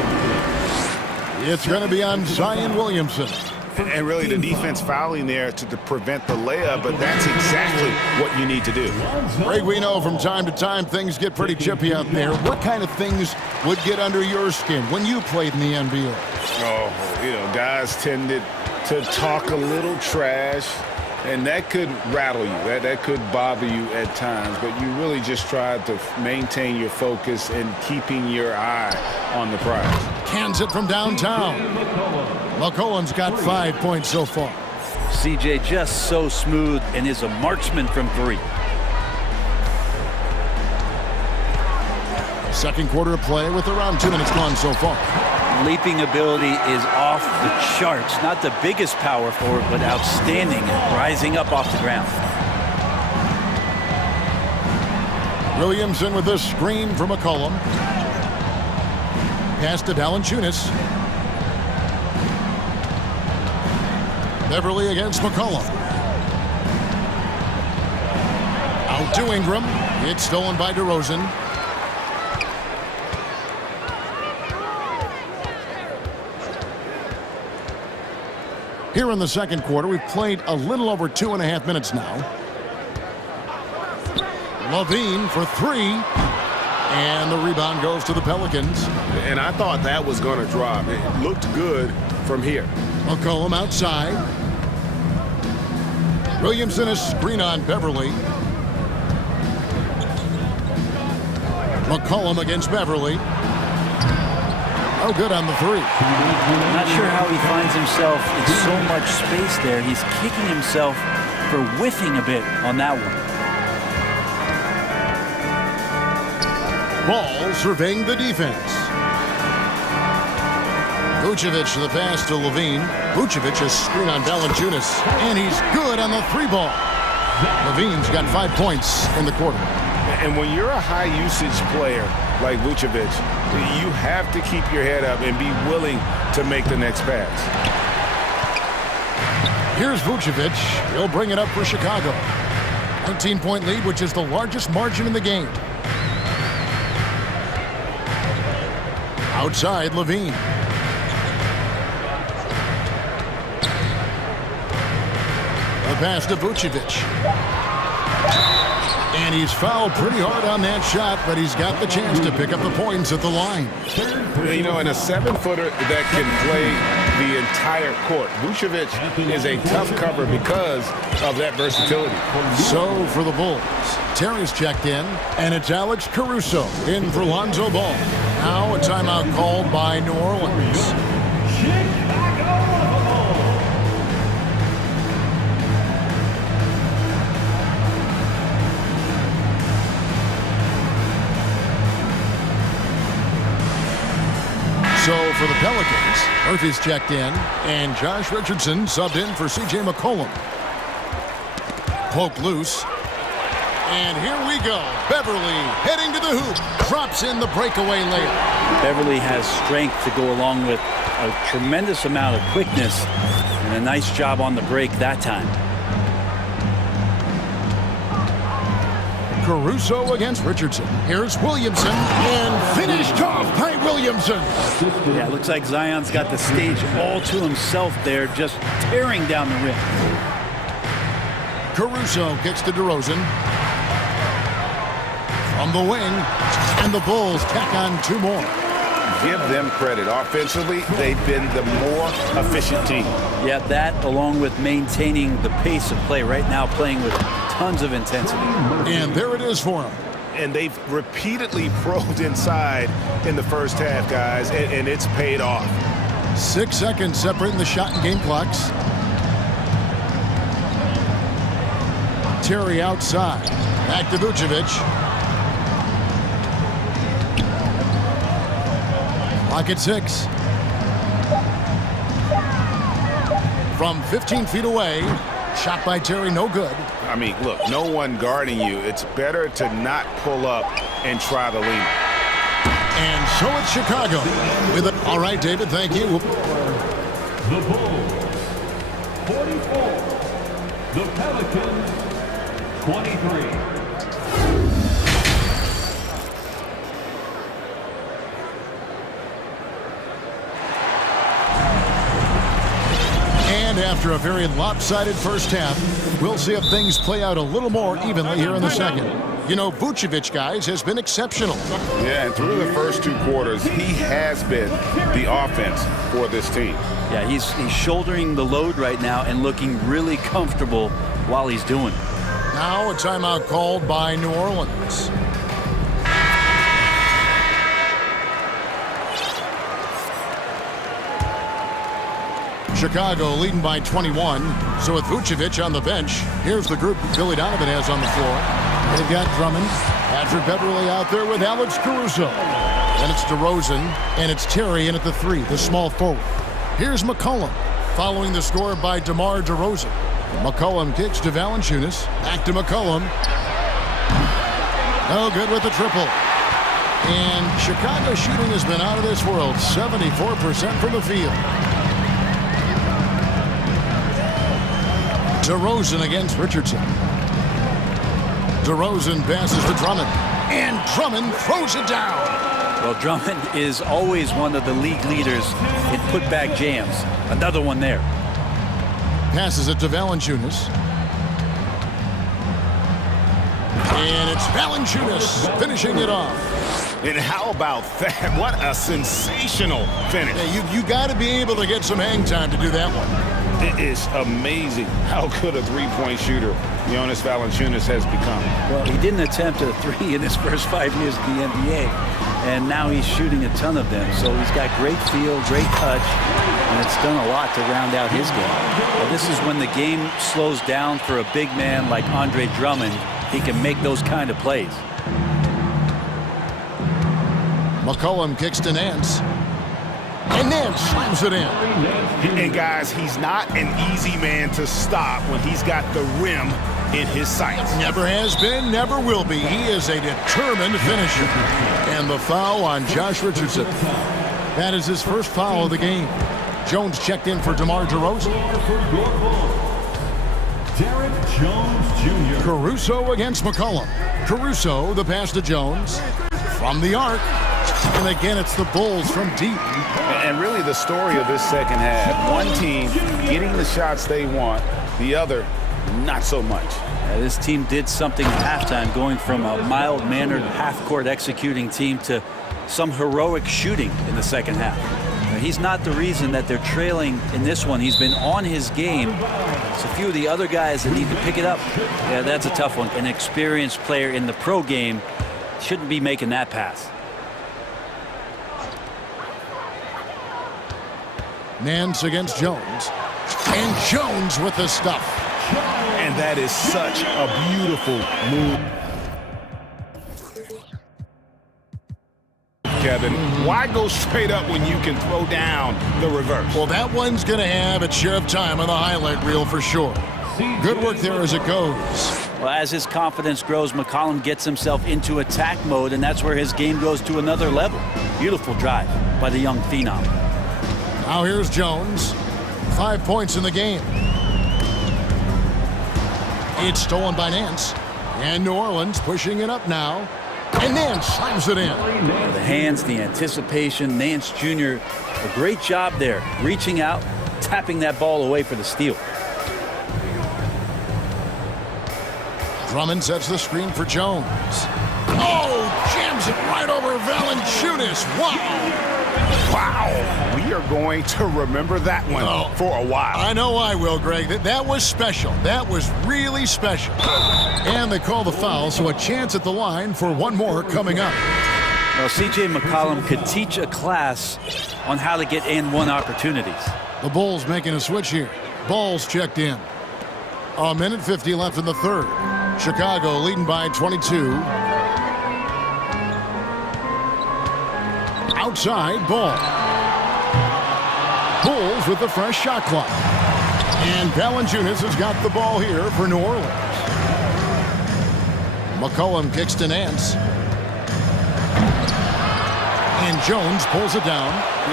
It's going to be on Zion Williamson. And really the defense fouling there to prevent the layup, but that's exactly what you need to do. Greg, we know from time to time things get pretty chippy out there. What kind of things would get under your skin when you played in the NBA? Oh, you know, guys tended to talk a little trash, and that could rattle you. That could bother you at times, but you really just tried to maintain your focus and keeping your eye on the prize. Cans it from downtown. McCollum's got 5 points so far. CJ just so smooth and is a marksman from 3. Second quarter of play with around 2 minutes gone so far. Leaping ability is off the charts. Not the biggest power forward, but outstanding, rising up off the ground. Williamson with the screen from McCollum. Pass to Valanciunas. Beverly against McCollum. Out to Ingram. It's stolen by DeRozan. Here in the second quarter, we've played a little over 2.5 minutes now. Levine for 3. And the rebound goes to the Pelicans. And I thought that was going to drop. It looked good from here. McCollum outside. Williamson a screen on Beverly. McCollum against Beverly. Oh, good on the 3. Not sure how he finds himself in so much space there. He's kicking himself for whiffing a bit on that one. Ball surveying the defense. Vucevic the pass to Levine. Vucevic a screen on Valanciunas. And he's good on the 3 ball. Levine's got 5 points in the quarter. And when you're a high-usage player like Vucevic, you have to keep your head up and be willing to make the next pass. Here's Vucevic. He'll bring it up for Chicago. 19-point lead, which is the largest margin in the game. Outside, Levine. The pass to Vucevic. And he's fouled pretty hard on that shot, but he's got the chance to pick up the points at the line. You know, and a 7-footer that can play the entire court. Vucevic is a tough cover because of that versatility. So for the Bulls, Terry's checked in, and it's Alex Caruso in for Lonzo Ball. Now a timeout called by New Orleans. So for the Pelicans, Murphy's checked in, and Josh Richardson subbed in for C.J. McCollum. Poke loose. And here we go. Beverly heading to the hoop. Drops in the breakaway layup. Beverly has strength to go along with a tremendous amount of quickness, and a nice job on the break that time. Caruso against Richardson. Here's Williamson, and finished off by Williamson. Yeah, it looks like Zion's got the stage all to himself there, just tearing down the rim. Caruso kicks to DeRozan. From the wing, and the Bulls tack on 2 more. Give them credit. Offensively, they've been the more efficient team. Yeah, that along with maintaining the pace of play right now, playing with tons of intensity. And there it is for them. And they've repeatedly probed inside in the first half, guys, and it's paid off. 6 seconds separating the shot and game clocks. Terry outside. Back to Vucevic. Clock at 6. From 15 feet away. Shot by Terry, no good. I mean, look, no one guarding you. It's better to not pull up and try the lead. And so it's Chicago. With it. All right, David, thank you. The Bulls, 44. The Pelicans, 23. And after a very lopsided first half, we'll see if things play out a little more evenly here in the second. You know, Vucevic, guys, has been exceptional. Yeah, and through the first 2 quarters, he has been the offense for this team. Yeah, he's shouldering the load right now and looking really comfortable while he's doing it. Now a timeout called by New Orleans. Chicago leading by 21. So with Vucevic on the bench, here's the group Billy Donovan has on the floor. They've got Drummond, Patrick Beverly out there with Alex Caruso. Then it's DeRozan, and it's Terry in at the 3, the small forward. Here's McCollum, following the score by DeMar DeRozan. McCollum kicks to Valanciunas. Back to McCollum. No good with the triple. And Chicago shooting has been out of this world. 74% from the field. DeRozan against Richardson. DeRozan passes to Drummond. And Drummond throws it down. Well, Drummond is always one of the league leaders in putback jams. Another one there. Passes it to Valanciunas. And it's Valanciunas finishing it off. And how about that? What a sensational finish. Yeah, you got to be able to get some hang time to do that one. It is amazing how good a three-point shooter Jonas Valanciunas has become. Well, he didn't attempt a 3 in his first 5 years in the NBA, and now he's shooting a ton of them. So he's got great feel, great touch, and it's done a lot to round out his game. Well, this is when the game slows down for a big man like Andre Drummond. He can make those kind of plays. McCollum kicks to Nance. And Nance slams it in. And guys, he's not an easy man to stop when he's got the rim in his sights. Never has been, never will be. He is a determined finisher. And the foul on Josh Richardson. That is his first foul of the game. Jones checked in for DeMar DeRozan. Derek Jones Jr. Caruso against McCollum. Caruso, the pass to Jones. From the arc. And again, it's the Bulls from deep. And really the story of this second half. One team getting the shots they want, the other not so much. This team did something at halftime, going from a mild-mannered half-court executing team to some heroic shooting in the second half. He's not the reason that they're trailing in this one. He's been on his game. It's a few of the other guys that need to pick it up. Yeah, that's a tough one. An experienced player in the pro game shouldn't be making that pass. Nance against Jones. And Jones with the stuff. And that is such a beautiful move. Kevin, why go straight up when you can throw down the reverse? Well, that one's going to have its share of time on the highlight reel for sure. Good work there as it goes. Well, as his confidence grows, McCollum gets himself into attack mode, and that's where his game goes to another level. Beautiful drive by the young phenom. Now here's Jones. 5 points in the game. It's stolen by Nance. And New Orleans pushing it up now. And Nance slams it in. The hands, the anticipation. Nance Jr., a great job there. Reaching out, tapping that ball away for the steal. Drummond sets the screen for Jones. Oh, jams it right over Valanciunas. Wow. Wow. We are going to remember that one for a while. I know I will, Greg. That was special. That was really special. And they call the foul, so a chance at the line for one more coming up. Well, C.J. McCollum could teach a class on how to get and-one opportunities. The Bulls making a switch here. Ball's checked in. 1:50 left in the third. Chicago leading by 22. Outside ball. Bulls with the fresh shot clock. And Valanciunas has got the ball here for New Orleans. McCollum kicks to Nance. And Jones pulls it down.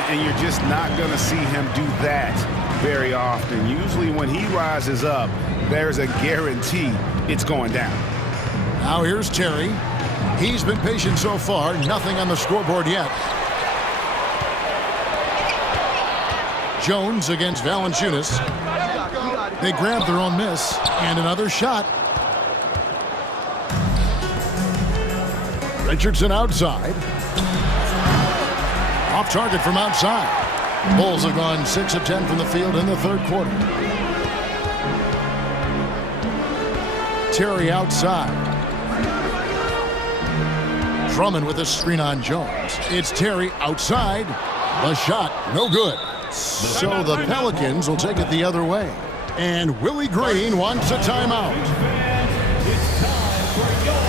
And you're just not going to see him do that very often. Usually when he rises up, there's a guarantee it's going down. Now here's Terry. He's been patient so far. Nothing on the scoreboard yet. Jones against Valanciunas. They grab their own miss. And another shot. Richardson outside. Off target from outside. Bulls have gone 6 of 10 from the field in the third quarter. Terry outside. Drummond with a screen on Jones. It's Terry outside. The shot, no good. So the Pelicans will take it the other way. And Willie Green wants a timeout. It's time for your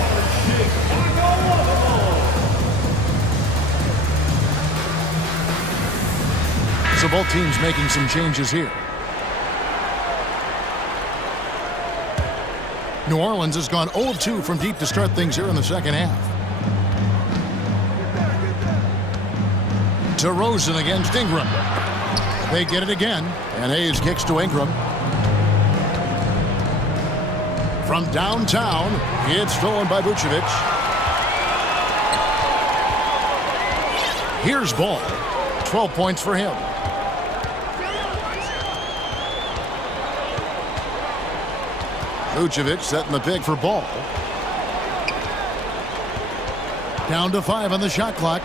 Chicago Bulls. So both teams making some changes here. New Orleans has gone 0 of 2 from deep to start things here in the second half. DeRozan against Ingram. They get it again, and Hayes kicks to Ingram. From downtown, it's stolen by Vucevic. Here's Ball. 12 points for him. Vucevic setting the pick for Ball. Down to 5 on the shot clock.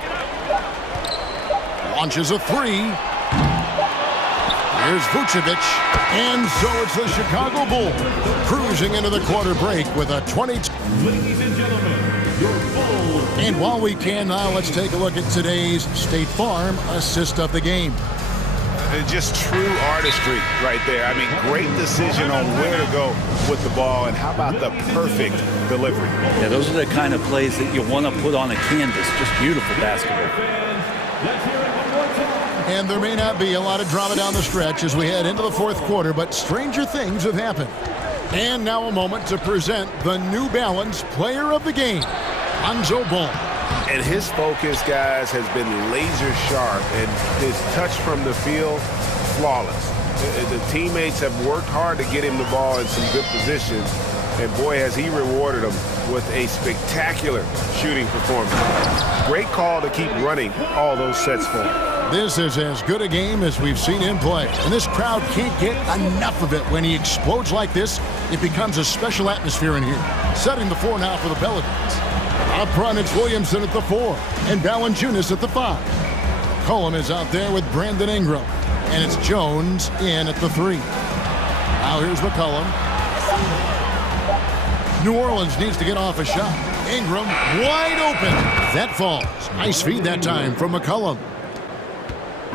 Launches a 3. Here's Vucevic. And so it's the Chicago Bulls cruising into the quarter break with a 20. Ladies and gentlemen, your Bulls. And while we can now, let's take a look at today's State Farm assist of the game. Just true artistry right there. I mean, great decision on where to go with the ball, and how about the perfect delivery? Yeah, those are the kind of plays that you want to put on a canvas. Just beautiful basketball. And there may not be a lot of drama down the stretch as we head into the fourth quarter, but stranger things have happened. And now a moment to present the New Balance Player of the Game, Lonzo Ball. And his focus, guys, has been laser sharp, and his touch from the field, flawless. The teammates have worked hard to get him the ball in some good positions, and boy, has he rewarded them with a spectacular shooting performance. Great call to keep running all those sets for him. This is as good a game as we've seen him play, and this crowd can't get enough of it. When he explodes like this, it becomes a special atmosphere in here. Setting the floor now for the Pelicans. Up front, it's Williamson at the 4, and Valanciunas at the 5. Cullum is out there with Brandon Ingram, and it's Jones in at the 3. Now here's McCollum. New Orleans needs to get off a shot. Ingram wide open. That falls. Nice feed that time from McCollum.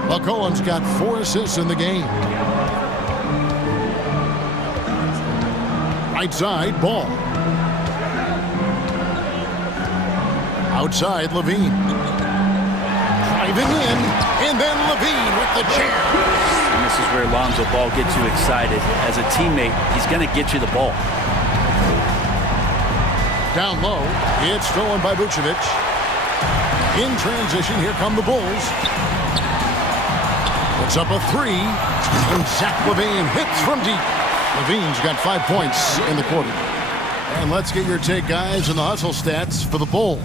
McCollum's got 4 assists in the game. Right side, Ball. Outside, Levine. Driving in, and then Levine with the jam. And this is where Lonzo Ball gets you excited. As a teammate, he's going to get you the ball. Down low, it's stolen by Vucevic. In transition, here come the Bulls. Puts up a 3, and Zach LaVine hits from deep. LaVine's got 5 points in the quarter. And let's get your take, guys, on the hustle stats for the Bulls.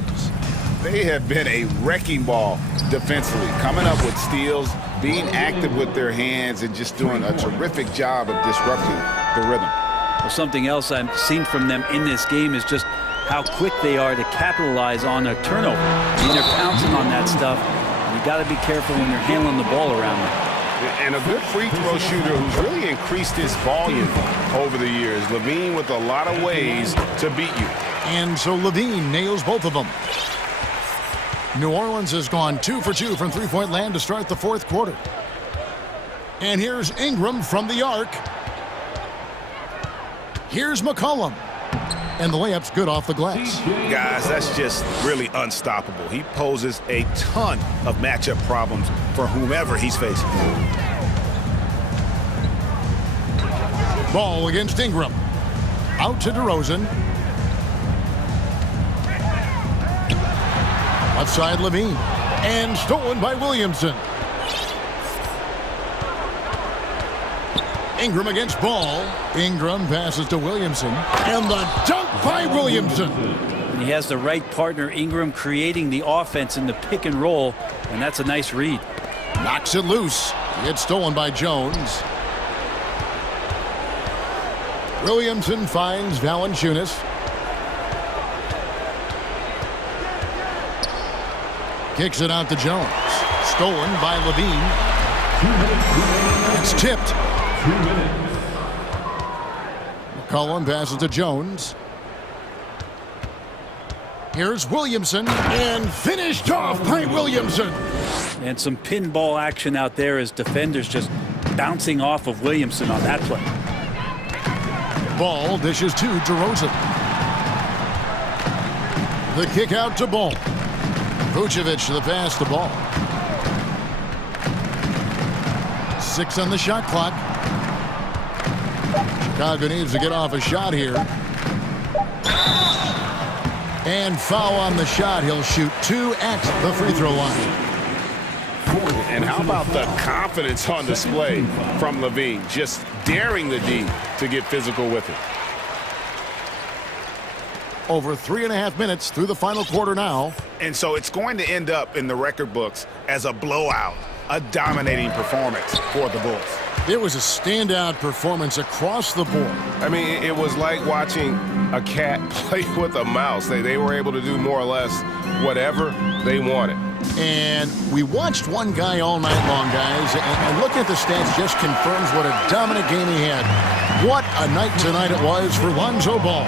They have been a wrecking ball defensively, coming up with steals, being active with their hands, and just doing a terrific job of disrupting the rhythm. Well, something else I've seen from them in this game is just how quick they are to capitalize on a turnover. I mean, they're pouncing on that stuff. You got to be careful when you're handling the ball around them. And a good free throw shooter who's really increased his volume over the years. Levine with a lot of ways to beat you. And so Levine nails both of them. New Orleans has gone 2 for 2 from three-point land to start the fourth quarter. And here's Ingram from the arc. Here's McCollum. And the layup's good off the glass. Guys, that's just really unstoppable. He poses a ton of matchup problems for whomever he's facing. Ball against Ingram. Out to DeRozan. Left side, Levine. And stolen by Williamson. Ingram against Ball. Ingram passes to Williamson. And the dunk by Williamson. And he has the right partner, Ingram, creating the offense in the pick and roll. And that's a nice read. Knocks it loose. It's stolen by Jones. Williamson finds Valanciunas. Kicks it out to Jones. Stolen by Levine. It's tipped. 2 minutes. McCollum passes to Jones. Here's Williamson, and finished off by Williamson. And some pinball action out there as defenders just bouncing off of Williamson on that play. Ball dishes to DeRozan. The kick out to Ball. Vucevic the pass to Ball. 6 on the shot clock. Chicago needs to get off a shot here. And foul on the shot. He'll shoot 2 at the free throw line. And how about the confidence on display from Levine? Just daring the D to get physical with it. Over 3.5 minutes through the final quarter now. And so it's going to end up in the record books as a blowout, a dominating performance for the Bulls. It was a standout performance across the board. I mean, it was like watching a cat play with a mouse. They were able to do more or less whatever they wanted. And we watched one guy all night long, guys, and looking at the stats just confirms what a dominant game he had. What a night tonight it was for Lonzo Ball.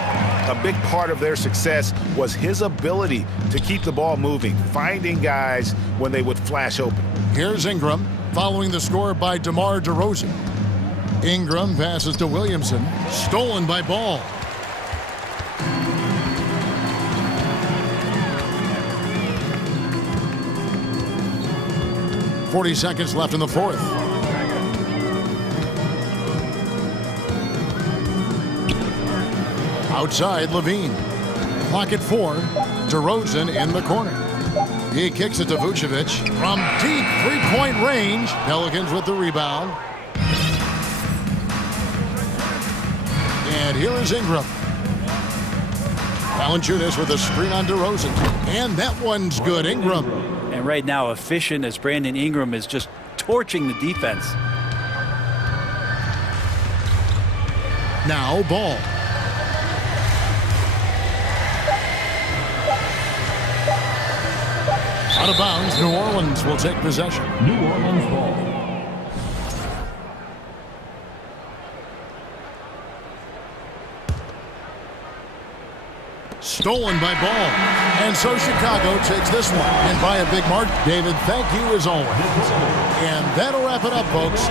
A big part of their success was his ability to keep the ball moving, finding guys when they would flash open. Here's Ingram, following the score by DeMar DeRozan. Ingram passes to Williamson, stolen by Ball. .40 seconds left in the fourth. Outside, Levine. Clock at 4. DeRozan in the corner. He kicks it to Vucevic from deep three-point range. Pelicans with the rebound. And here is Ingram. Valanciunas with a screen on DeRozan. And that one's good, Ingram. And right now, efficient as Brandon Ingram is just torching the defense. Now Ball. Out of bounds, New Orleans will take possession. New Orleans ball. Stolen by Ball. And so Chicago takes this one. And by a big mark, David, thank you as always. And that'll wrap it up, folks.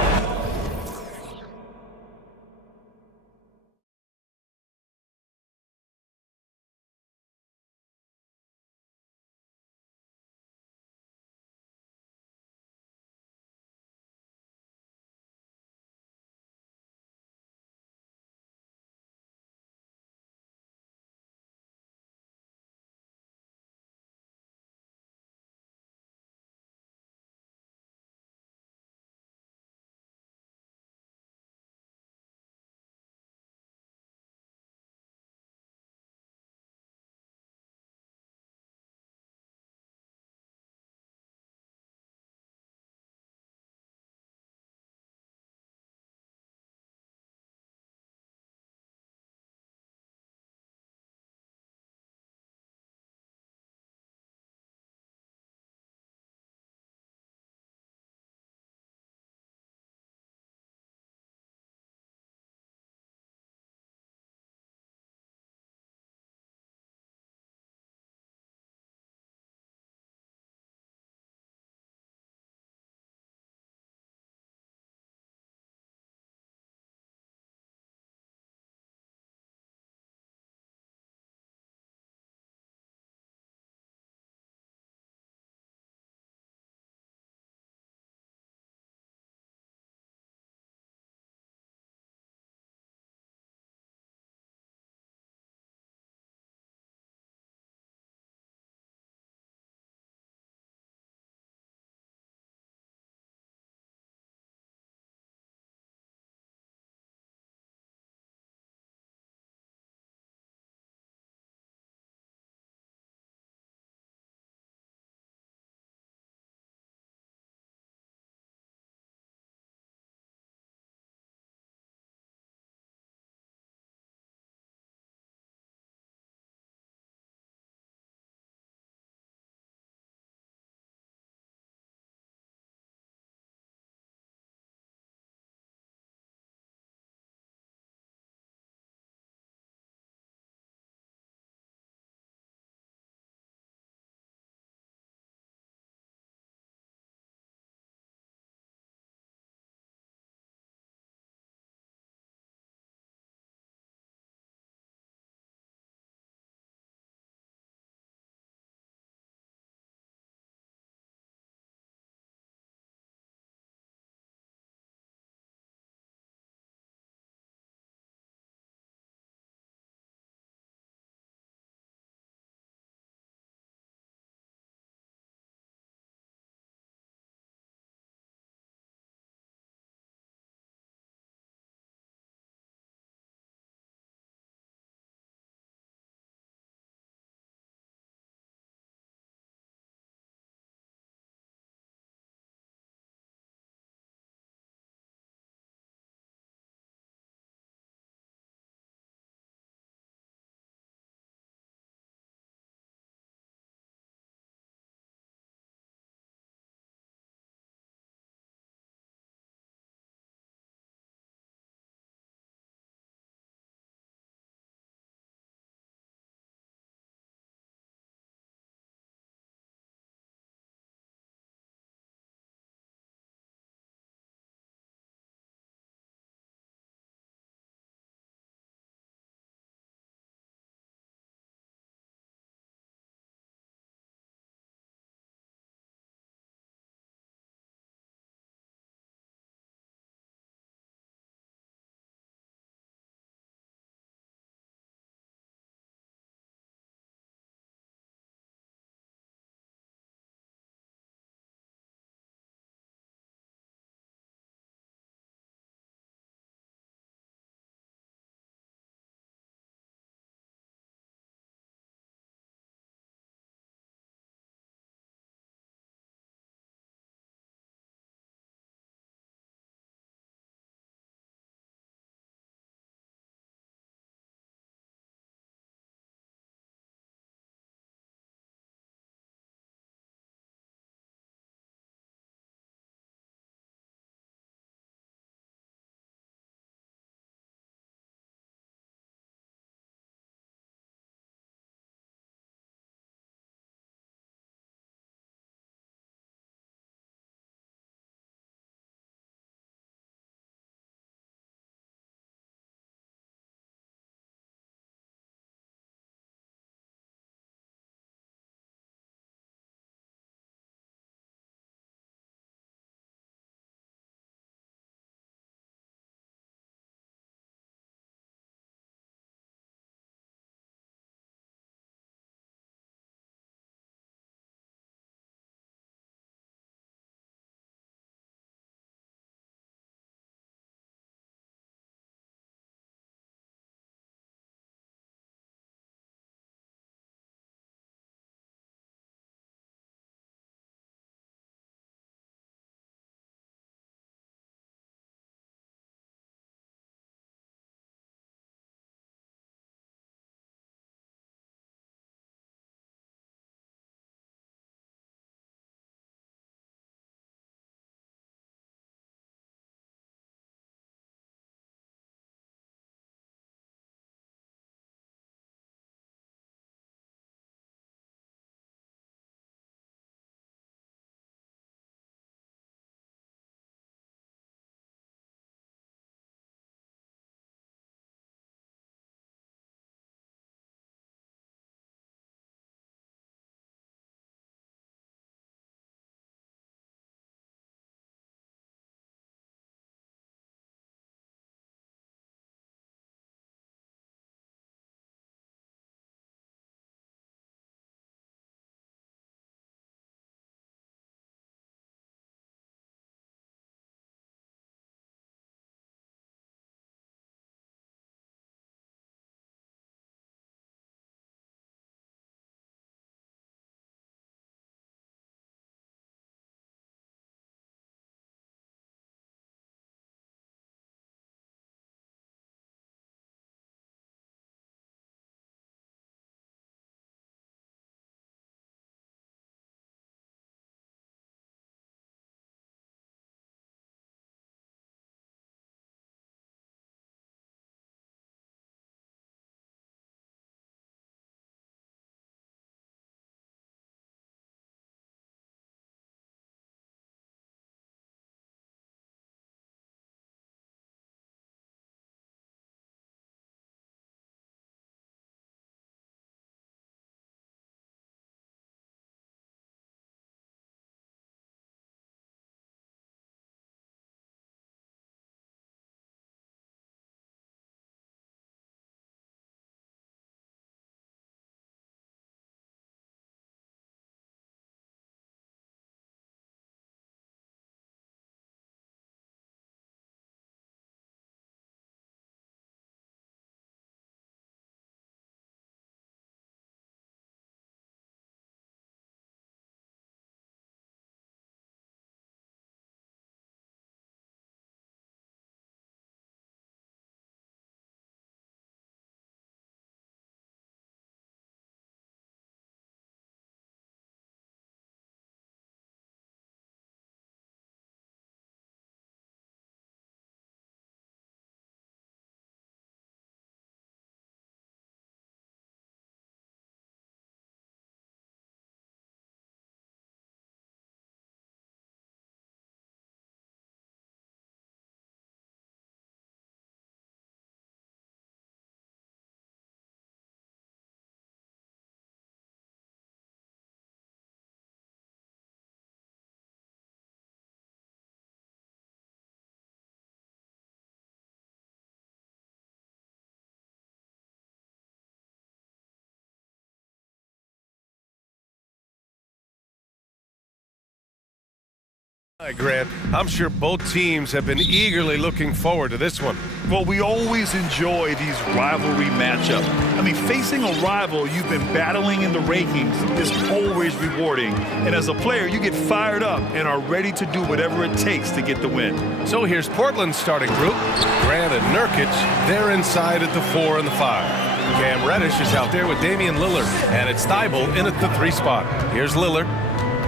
Hi, Grant. I'm sure both teams have been eagerly looking forward to this one. Well, we always enjoy these rivalry matchups. I mean, facing a rival you've been battling in the rankings is always rewarding. And as a player, you get fired up and are ready to do whatever it takes to get the win. So here's Portland's starting group. Grant and Nurkic, they're inside at the 4 and the 5. Cam Reddish is out there with Damian Lillard. And it's Thibault in at the 3 spot. Here's Lillard.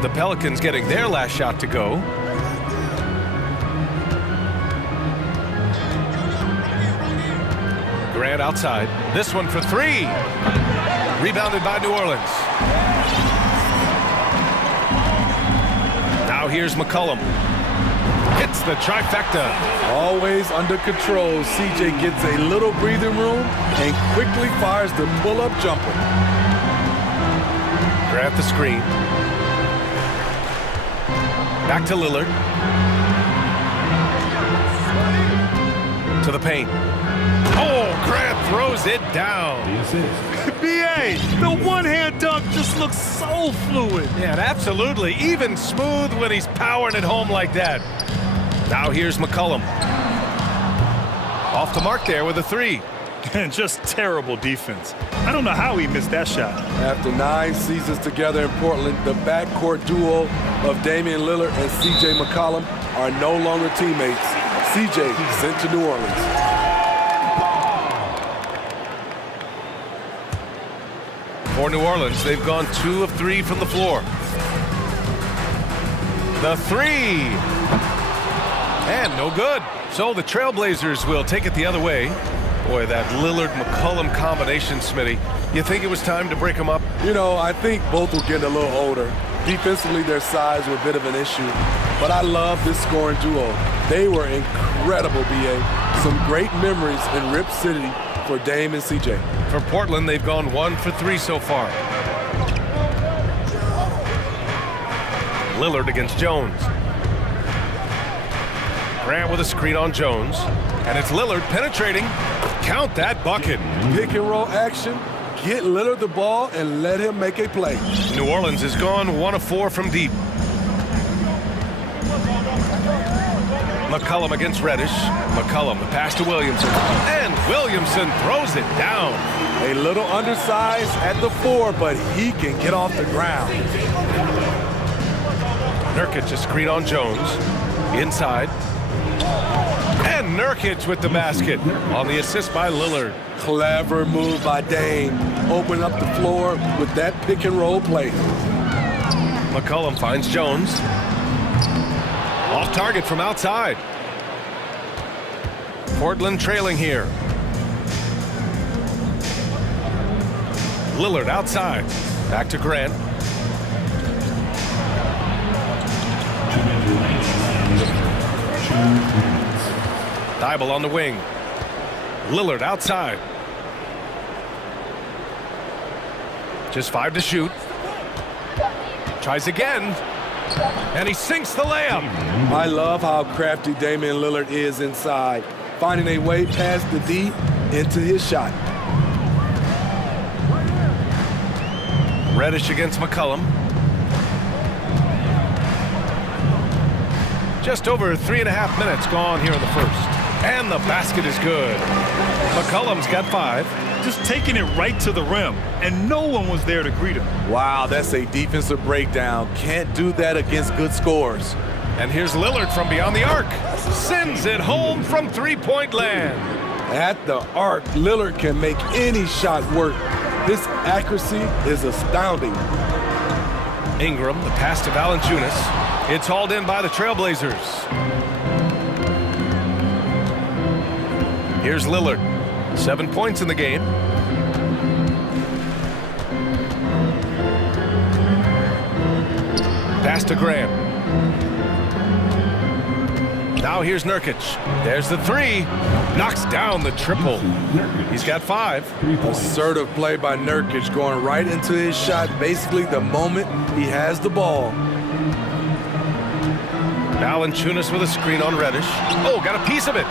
The Pelicans getting their last shot to go. Grant outside. This one for 3. Rebounded by New Orleans. Now here's McCollum. Hits the trifecta. Always under control. CJ gets a little breathing room and quickly fires the pull-up jumper. Grant the screen. Back to Lillard. To the paint. Oh, Grant throws it down. B.A., the one-hand dunk just looks so fluid. Yeah, and absolutely. Even smooth when he's powering it home like that. Now here's McCollum. Off the mark there with a 3. And just terrible defense. I don't know how he missed that shot. After 9 seasons together in Portland, the backcourt duo of Damian Lillard and C.J. McCollum are no longer teammates. C.J. sent to New Orleans. For New Orleans, they've gone 2 of 3 from the floor. The 3. And no good. So the Trailblazers will take it the other way. Boy, that Lillard-McCollum combination, Smitty. You think it was time to break them up? You know, I think both were getting a little older. Defensively, their size were a bit of an issue. But I love this scoring duo. They were incredible, B.A. Some great memories in Rip City for Dame and C.J. For Portland, they've gone 1 for 3 so far. Lillard against Jones. Grant with a screen on Jones. And it's Lillard penetrating. Count that bucket. Pick and roll action. Get Lillard the ball and let him make a play. New Orleans has gone 1 of 4 from deep. McCollum against Reddish. McCollum, the pass to Williamson. And Williamson throws it down. A little undersized at the 4, but he can get off the ground. Nurkic a screen on Jones. Inside. And Nurkic with the basket on the assist by Lillard. Clever move by Dame. Open up the floor with that pick and roll play. McCollum finds Jones. Off target from outside. Portland trailing here. Lillard outside. Back to Grant. Thibault on the wing. Lillard outside. Just 5 to shoot. Tries again. And he sinks the layup. I love how crafty Damian Lillard is inside, finding a way past the D into his shot. Reddish against McCollum. Just over 3.5 minutes gone here in the first. And the basket is good. McCollum's got 5. Just taking it right to the rim, and no one was there to greet him. Wow, that's a defensive breakdown. Can't do that against good scores. And here's Lillard from beyond the arc. Sends it home from three-point land. At the arc, Lillard can make any shot work. His accuracy is astounding. Ingram, the pass to Valanciunas. It's hauled in by the Trailblazers. Here's Lillard. 7 points in the game. Pass to Graham. Now here's Nurkic. There's the 3. Knocks down the triple. He's got 5. Assertive play by Nurkic, going right into his shot basically the moment he has the ball. Valanciunas with a screen on Reddish. Oh, got a piece of it.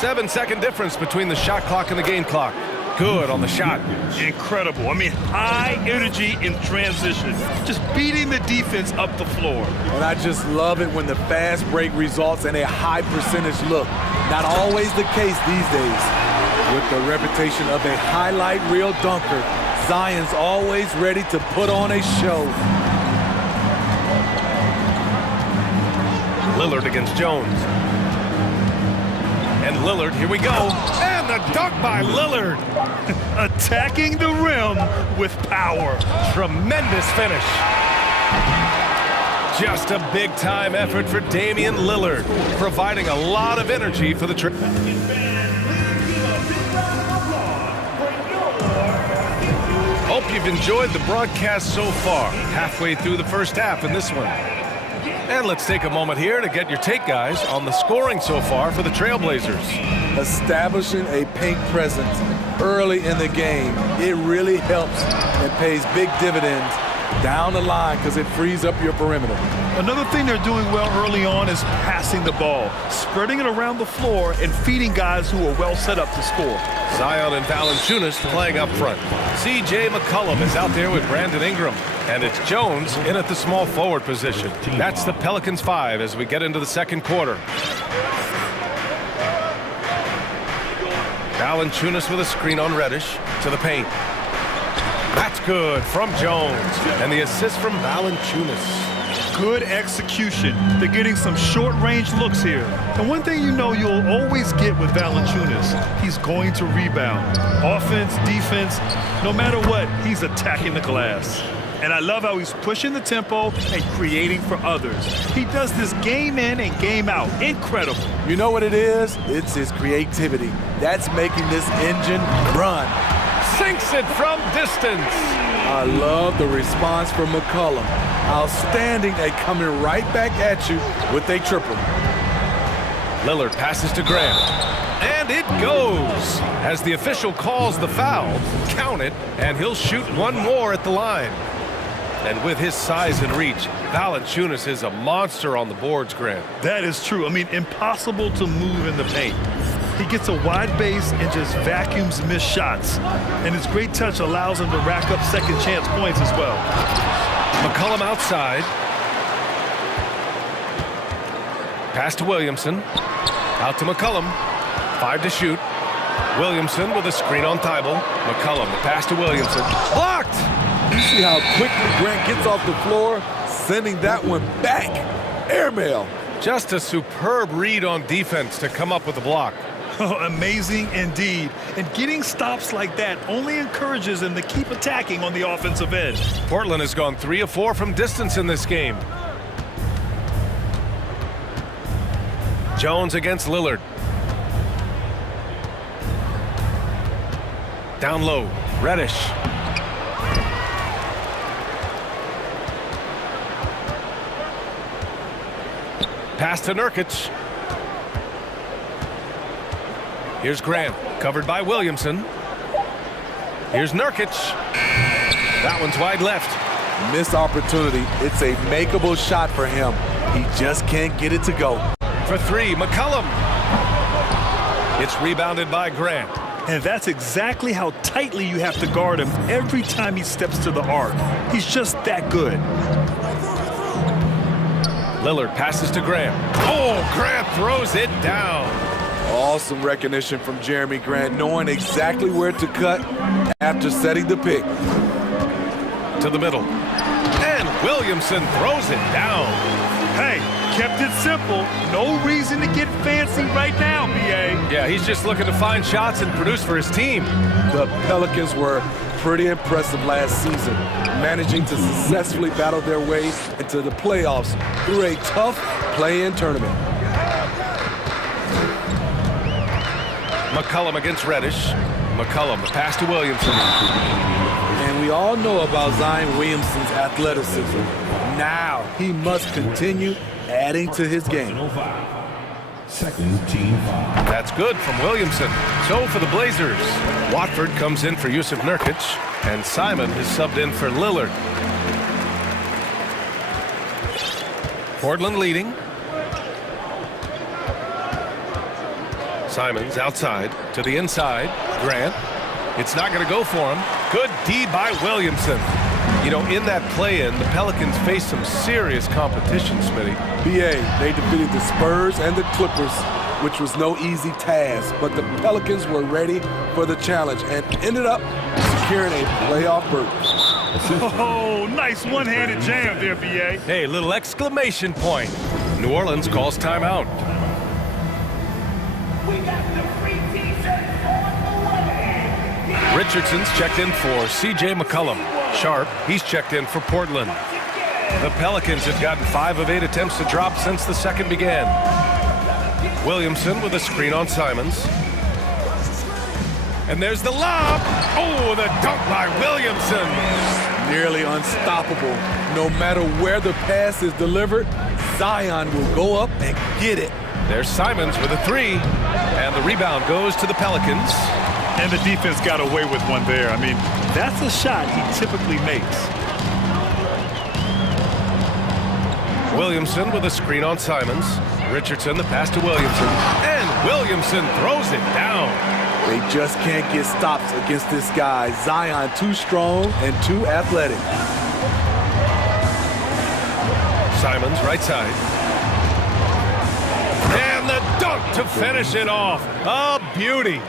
7-second difference between the shot clock and the game clock. Good on the shot. Incredible. I mean, high energy in transition. Just beating the defense up the floor. And I just love it when the fast break results in a high percentage look. Not always the case these days. With the reputation of a highlight reel dunker, Zion's always ready to put on a show. Lillard against Jones. And Lillard, here we go. And the dunk by Lillard. Attacking the rim with power. Tremendous finish. Just a big-time effort for Damian Lillard, providing a lot of energy for the trip. Hope you've enjoyed the broadcast so far. Halfway through the first half in this one. And let's take a moment here to get your take, guys, on the scoring so far for the Trailblazers. Establishing a paint presence early in the game, it really helps and pays big dividends down the line because it frees up your perimeter. Another thing they're doing well early on is passing the ball, spreading it around the floor and feeding guys who are well set up to score. Zion and Valanciunas playing up front. C.J. McCollum is out there with Brandon Ingram. And it's Jones in at the small forward position. That's the Pelicans 5 as we get into the second quarter. Valanciunas with a screen on Reddish to the paint. That's good from Jones. And the assist from Valanciunas. Good execution. They're getting some short-range looks here. And one thing you know you'll always get with Valanciunas, he's going to rebound. Offense, defense, no matter what, he's attacking the glass. And I love how he's pushing the tempo and creating for others. He does this game in and game out. Incredible. You know what it is? It's his creativity. That's making this engine run. Sinks it from distance. I love the response from McCollum. Outstanding at coming right back at you with a triple. Lillard passes to Grant. And it goes. As the official calls the foul, count it, and he'll shoot one more at the line. And with his size and reach, Valanciunas is a monster on the boards, Grant. That is true. I mean, impossible to move in the paint. He gets a wide base and just vacuums missed shots. And his great touch allows him to rack up second chance points as well. McCollum outside. Pass to Williamson. Out to McCollum. 5 to shoot. Williamson with a screen on Thibault. McCollum, the pass to Williamson. Blocked! You see how quickly Grant gets off the floor, sending that one back. Airmail. Just a superb read on defense to come up with the block. Oh, amazing indeed. And getting stops like that only encourages them to keep attacking on the offensive end. Portland has gone 3 of 4 from distance in this game. Jones against Lillard. Down low, Reddish. Pass to Nurkic. Here's Grant, covered by Williamson. Here's Nurkic. That one's wide left. Missed opportunity. It's a makeable shot for him. He just can't get it to go. For 3, McCollum. It's rebounded by Grant. And that's exactly how tightly you have to guard him every time he steps to the arc. He's just that good. Lillard passes to Grant. Oh, Grant throws it down. Awesome recognition from Jeremy Grant, knowing exactly where to cut after setting the pick. To the middle. And Williamson throws it down. Hey, kept it simple. No reason to get fancy right now, B.A. Yeah, he's just looking to find shots and produce for his team. The Pelicans were pretty impressive last season, managing to successfully battle their way into the playoffs through a tough play-in tournament. McCollum against Reddish. McCollum, the pass to Williamson. And we all know about Zion Williamson's athleticism. Now he must continue adding to his game. Second team foul. That's good from Williamson. So for the Blazers, Watford comes in for Yusuf Nurkic, and Simon is subbed in for Lillard. Portland leading. Simon's outside to the inside. Grant. It's not going to go for him. Good D by Williamson. You know, in that play-in, the Pelicans faced some serious competition, Smitty. BA, they defeated the Spurs and the Clippers, which was no easy task, but the Pelicans were ready for the challenge and ended up securing a playoff berth. Oh, nice one-handed jam there, BA. Hey, little exclamation point. New Orleans calls timeout. We got the free t-shirts on the way. Richardson's checked in for C.J. McCollum. Sharp, he's checked in for Portland. The Pelicans have gotten 5 of 8 attempts to drop since the second began. Williamson with a screen on Simons. And there's the lob. Oh, the dunk by Williamson. Nearly unstoppable. No matter where the pass is delivered, Zion will go up and get it. There's Simons with a 3. And the rebound goes to the Pelicans. And the defense got away with one there. I mean, that's a shot he typically makes. Williamson with a screen on Simons. Richardson, the pass to Williamson. And Williamson throws it down. They just can't get stops against this guy. Zion too strong and too athletic. Simons, right side. And the dunk to finish it off. A beauty.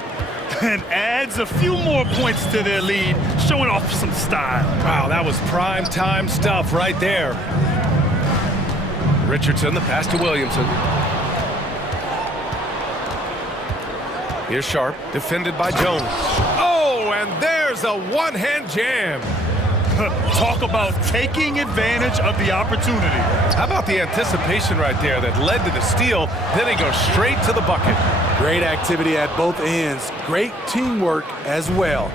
And adds a few more points to their lead, showing off some style. Wow, that was prime time stuff right there. Richardson, the pass to Williamson. Here's Sharp, defended by Jones. Oh, and there's a one-hand jam. Talk about taking advantage of the opportunity. How about the anticipation right there that led to the steal, then he goes straight to the bucket. Great activity at both ends. Great teamwork as well.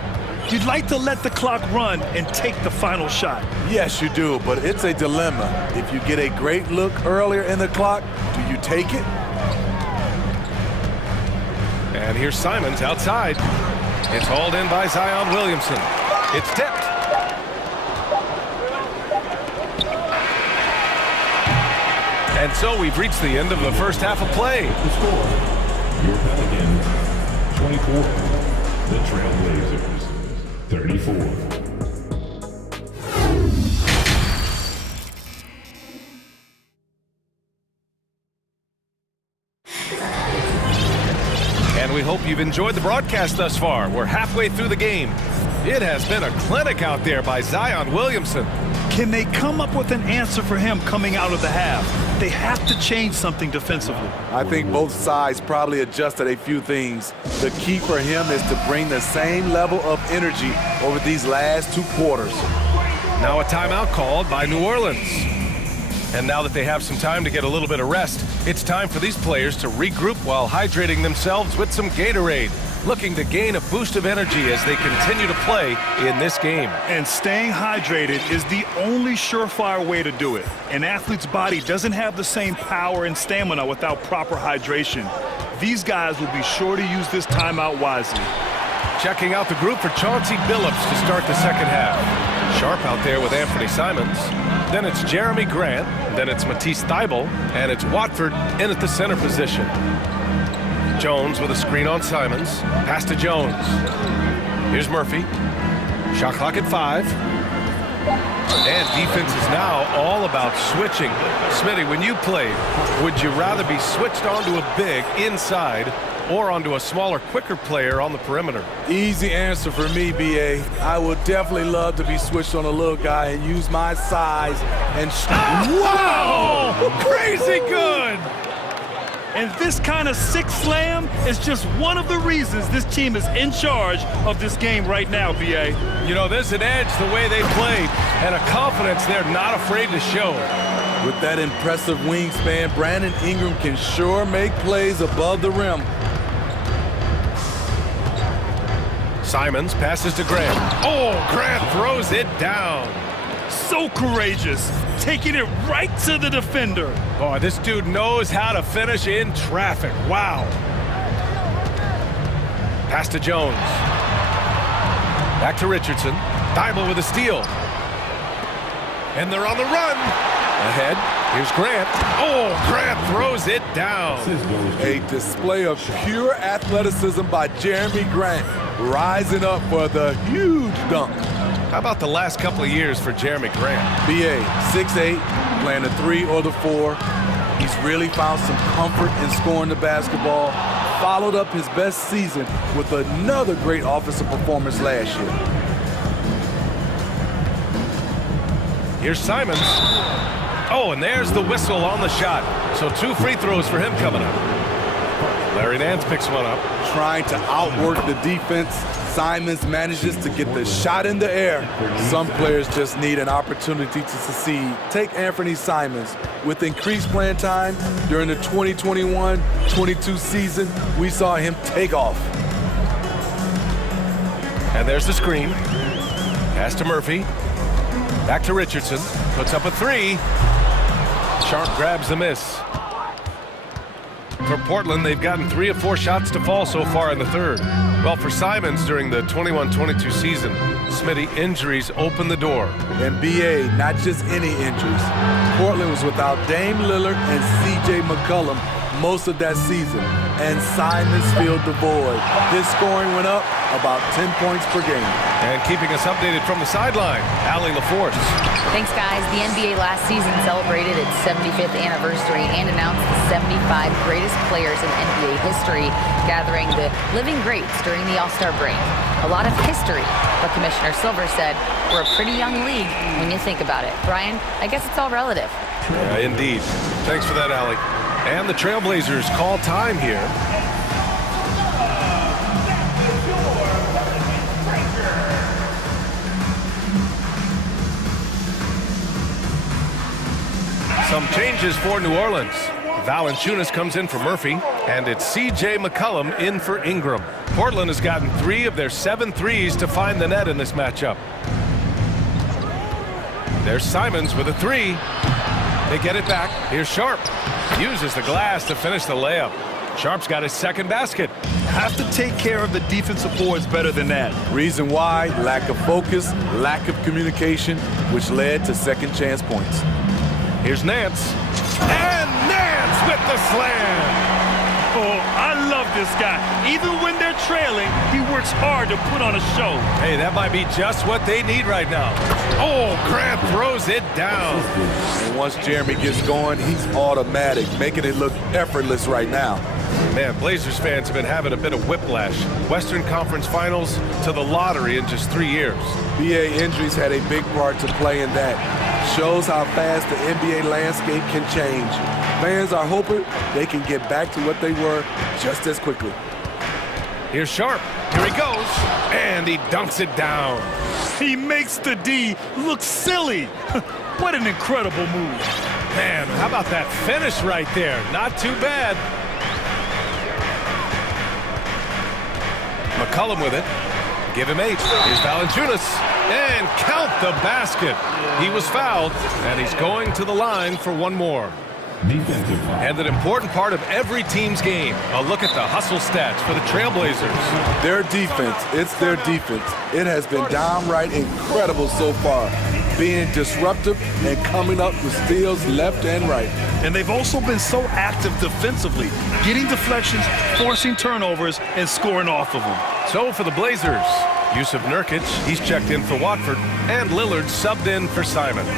You'd like to let the clock run and take the final shot. Yes, you do, but it's a dilemma. If you get a great look earlier in the clock, do you take it? And here's Simons outside. It's hauled in by Zion Williamson. It's tipped. And so we've reached the end of the first half of play. The score, your Pelicans, 24. The Trailblazers, 34. And we hope you've enjoyed the broadcast thus far. We're halfway through the game. It has been a clinic out there by Zion Williamson. Can they come up with an answer for him coming out of the half? They have to change something defensively. I think both sides probably adjusted a few things. The key for him is to bring the same level of energy over these last 2 quarters. Now a timeout called by New Orleans. And now that they have some time to get a little bit of rest, it's time for these players to regroup while hydrating themselves with some Gatorade, looking to gain a boost of energy as they continue to play in this game. And staying hydrated is the only surefire way to do it. An athlete's body doesn't have the same power and stamina without proper hydration. These guys will be sure to use this timeout wisely. Checking out the group for Chauncey Billups to start the second half. Sharp out there with Anthony Simons. Then it's Jeremy Grant. Then it's Matisse Thybulle. And it's Watford in at the center position. Jones with a screen on Simons. Pass to Jones. Here's Murphy. Shot clock at 5. And defense is now all about switching. Smitty, when you played, would you rather be switched onto a big inside or onto a smaller, quicker player on the perimeter? Easy answer for me, BA. I would definitely love to be switched on a little guy and use my size and... Wow! Crazy good! And this kind of sick slam is just one of the reasons this team is in charge of this game right now, BA. You know, there's an edge the way they played and a confidence they're not afraid to show. With that impressive wingspan, Brandon Ingram can sure make plays above the rim. Simons passes to Grant. Oh, Grant throws it down. So courageous, taking it right to the defender. Oh, this dude knows how to finish in traffic. Wow. Pass to Jones. Back to Richardson. Thybulle with a steal. And they're on the run. Ahead, Here's Grant. Oh, Grant throws it down. A display of pure athleticism by Jeremy Grant, rising up for the huge dunk. How about the last couple of years for Jeremy Grant? BA, 6'8", playing the 3 or the 4. He's really found some comfort in scoring the basketball. Followed up his best season with another great offensive performance last year. Here's Simons. Oh, and there's the whistle on the shot. So 2 free throws for him coming up. Larry Nance picks one up. Trying to outwork the defense, Simons manages to get the shot in the air. Some players just need an opportunity to succeed. Take Anthony Simons. With increased playing time during the 2021-22 season, we saw him take off. And there's the screen. Pass to Murphy. Back to Richardson. Puts up a 3. Sharp grabs the miss. For Portland, they've gotten 3 of 4 shots to fall so far in the third. Well, for Simons during the 21-22 season, Smitty, injuries opened the door. And BA, not just any injuries. Portland was without Dame Lillard and CJ McCollum most of that season, and Simons filled the void. His scoring went up about 10 points per game. And keeping us updated from the sideline, Allie LaForce. Thanks, guys. The NBA last season celebrated its 75th anniversary and announced the 75 greatest players in NBA history, gathering the living greats during the All-Star break. A lot of history, but Commissioner Silver said we're a pretty young league when you think about it. Brian, I guess it's all relative. Yeah, indeed. Thanks for that, Allie. And the Trailblazers call time here. Some changes for New Orleans. Valanciunas comes in for Murphy, and it's C.J. McCollum in for Ingram. Portland has gotten 3 of their 7 threes to find the net in this matchup. There's Simons with a 3. They get it back. Here's Sharp. Uses the glass to finish the layup. Sharp's got his second basket. Have to take care of the defensive boards better than that. Reason why? Lack of focus, lack of communication, which led to second chance points. Here's Nance. And Nance with the slam. Oh, I love this guy. Even when they're trailing, he works hard to put on a show. Hey, that might be just what they need right now. Oh, Grant throws it down. And once Jeremy gets going, he's automatic, making it look effortless right now. Man, Blazers fans have been having a bit of whiplash. Western Conference Finals to the lottery in just 3 years. BA injuries had a big part to play in that. Shows how fast the NBA landscape can change. Fans are hoping they can get back to what they were just as quickly. Here's Sharp. Here he goes. And he dunks it down. He makes the D look silly. What an incredible move. Man, how about that finish right there? Not too bad. McCollum with it. Give him 8. Here's Valanciunas. And count the basket. He was fouled, and he's going to the line for one more. And an important part of every team's game. A look at the hustle stats for the Trailblazers. Their defense, it's their defense. It has been downright incredible so far, being disruptive and coming up with steals left and right. And they've also been so active defensively, getting deflections, forcing turnovers, and scoring off of them. So for the Blazers, Yusuf Nurkic, he's checked in for Watford, and Lillard subbed in for Simons.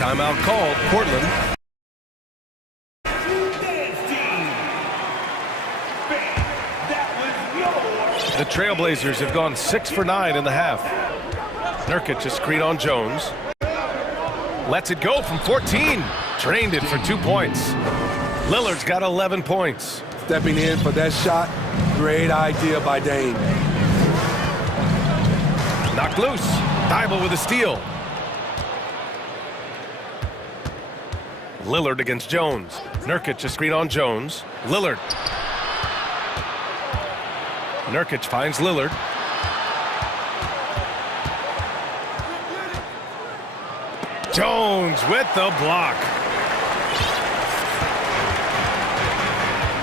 Timeout called, Portland. The Trailblazers have gone 6 for 9 in the half. Nurkic a screen on Jones. Lets it go from 14. Drained it for 2 points. Lillard's got 11 points. Stepping in for that shot, great idea by Dame. Knocked loose. Thibault with a steal. Lillard against Jones. Nurkic a screen on Jones. Lillard. Nurkic finds Lillard. Jones with the block.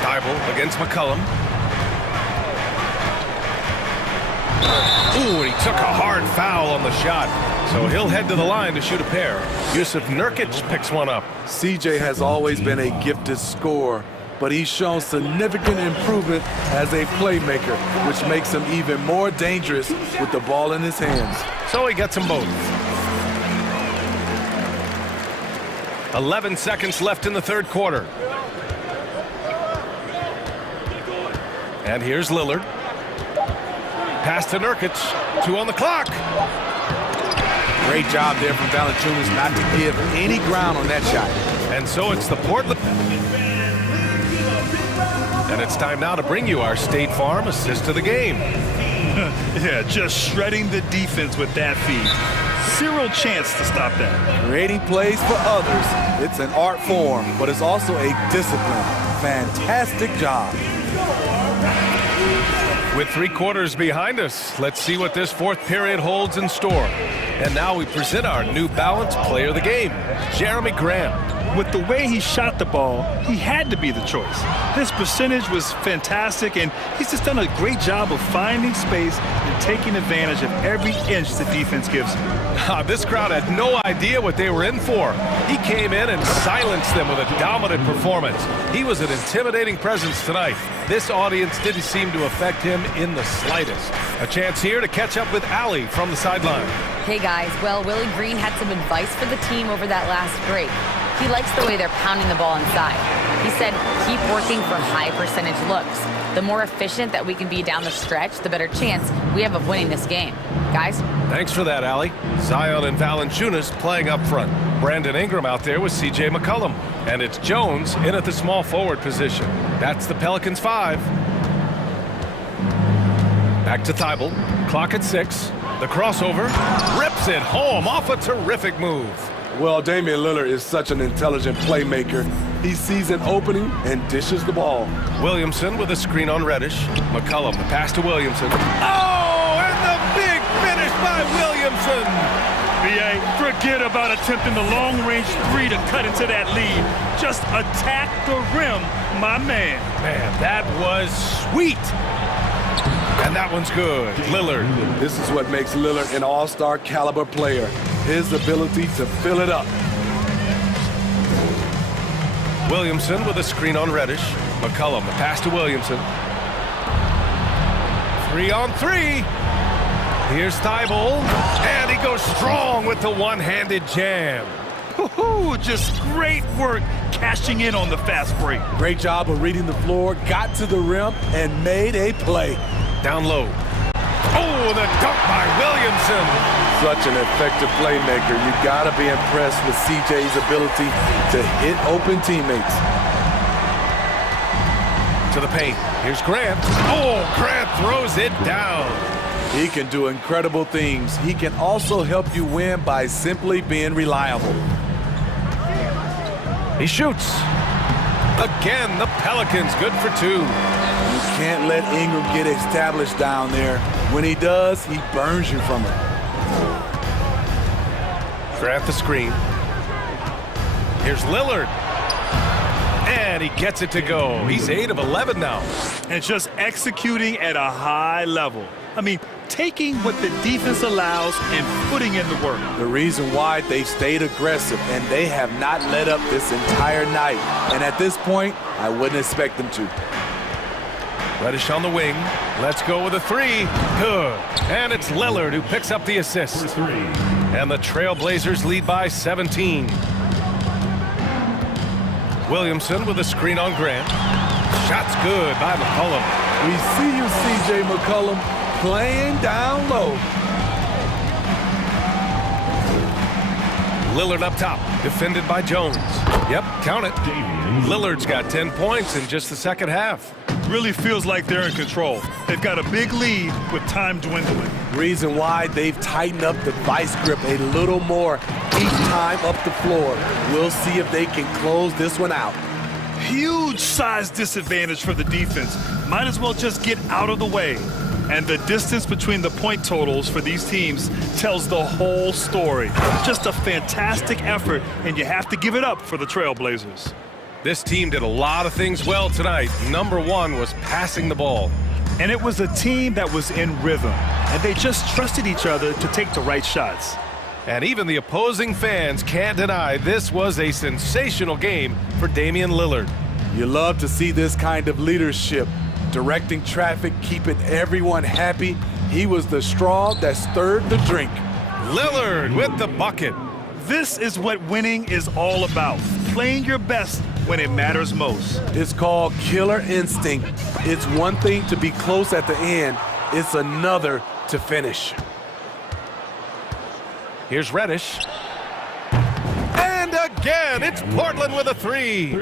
Thibault against McCollum. Ooh, and he took a hard foul on the shot. So he'll head to the line to shoot a pair. Yusuf Nurkic picks one up. CJ has always been a gifted scorer, but he's shown significant improvement as a playmaker, which makes him even more dangerous with the ball in his hands. So he gets them both. 11 seconds left in the third quarter. And here's Lillard. Pass to Nurkic. 2 on the clock. Great job there from Valanciunas not to give any ground on that shot. And so it's the Portland. And it's time now to bring you our State Farm assist of the game. Yeah, just shredding the defense with that feed. Zero chance to stop that. Creating plays for others. It's an art form, but it's also a discipline. Fantastic job. With 3 quarters behind us, let's see what this fourth period holds in store. And now we present our New Balance player of the game, Jeremy Grant. With the way he shot the ball, he had to be the choice. His percentage was fantastic, and he's just done a great job of finding space and taking advantage of every inch the defense gives him. This crowd had no idea what they were in for. He came in and silenced them with a dominant performance. He was an intimidating presence tonight. This audience didn't seem to affect him in the slightest. A chance here to catch up with Allie from the sideline. Hey guys, well, Willie Green had some advice for the team over that last break. He likes the way they're pounding the ball inside. He said, keep working for high percentage looks. The more efficient that we can be down the stretch, the better chance we have of winning this game. Guys? Thanks for that, Allie. Zion and Valanciunas playing up front. Brandon Ingram out there with C.J. McCollum. And it's Jones in at the small forward position. That's the Pelicans 5. Back to Thibault. Clock at 6. The crossover. Rips it home off a terrific move. Well, Damian Lillard is such an intelligent playmaker. He sees an opening and dishes the ball. Williamson with a screen on Reddish. McCollum, the pass to Williamson. Oh, and the big finish by Williamson. B.A., forget about attempting the long-range 3 to cut into that lead. Just attack the rim, my man. Man, that was sweet. And that one's good. Lillard. This is what makes Lillard an all-star caliber player. His ability to fill it up. Williamson with a screen on Reddish. McCollum, the pass to Williamson. 3 on 3. Here's Thibault. And he goes strong with the one-handed jam. Just great work cashing in on the fast break. Great job of reading the floor, got to the rim, and made a play. Down low. Oh, the dunk by Williamson. Such an effective playmaker. You gotta be impressed with CJ's ability to hit open teammates. To the paint. Here's Grant. Oh, Grant throws it down. He can do incredible things. He can also help you win by simply being reliable. He shoots. Again, the Pelicans good for 2. You can't let Ingram get established down there. When he does, he burns you from it. Grant the screen. Here's Lillard. And he gets it to go. He's 8 of 11 now. And just executing at a high level. I mean, taking what the defense allows and putting in the work. The reason why they stayed aggressive, and they have not let up this entire night. And at this point, I wouldn't expect them to. Reddish on the wing. Let's go with a 3. Good. And it's Lillard who picks up the assist. And the Trailblazers lead by 17. Williamson with a screen on Grant. Shot's good by McCollum. We see you, C.J. McCollum, playing down low. Lillard up top, defended by Jones. Yep, count it. Lillard's got 10 points in just the second half. Really feels like they're in control. They've got a big lead with time dwindling. Reason why they've tightened up the vice grip a little more each time up the floor. We'll see if they can close this one out. Huge size disadvantage for the defense. Might as well just get out of the way. And the distance between the point totals for these teams tells the whole story. Just a fantastic effort, and you have to give it up for the Trailblazers. This team did a lot of things well tonight. Number 1 was passing the ball. And it was a team that was in rhythm. and they just trusted each other to take the right shots. And even the opposing fans can't deny this was a sensational game for Damian Lillard. You love to see this kind of leadership, directing traffic, keeping everyone happy. He was the straw that stirred the drink. Lillard with the bucket. This is what winning is all about, playing your best when it matters most. It's called killer instinct. It's one thing to be close at the end. It's another to finish. Here's Reddish. And again, it's Portland with a three.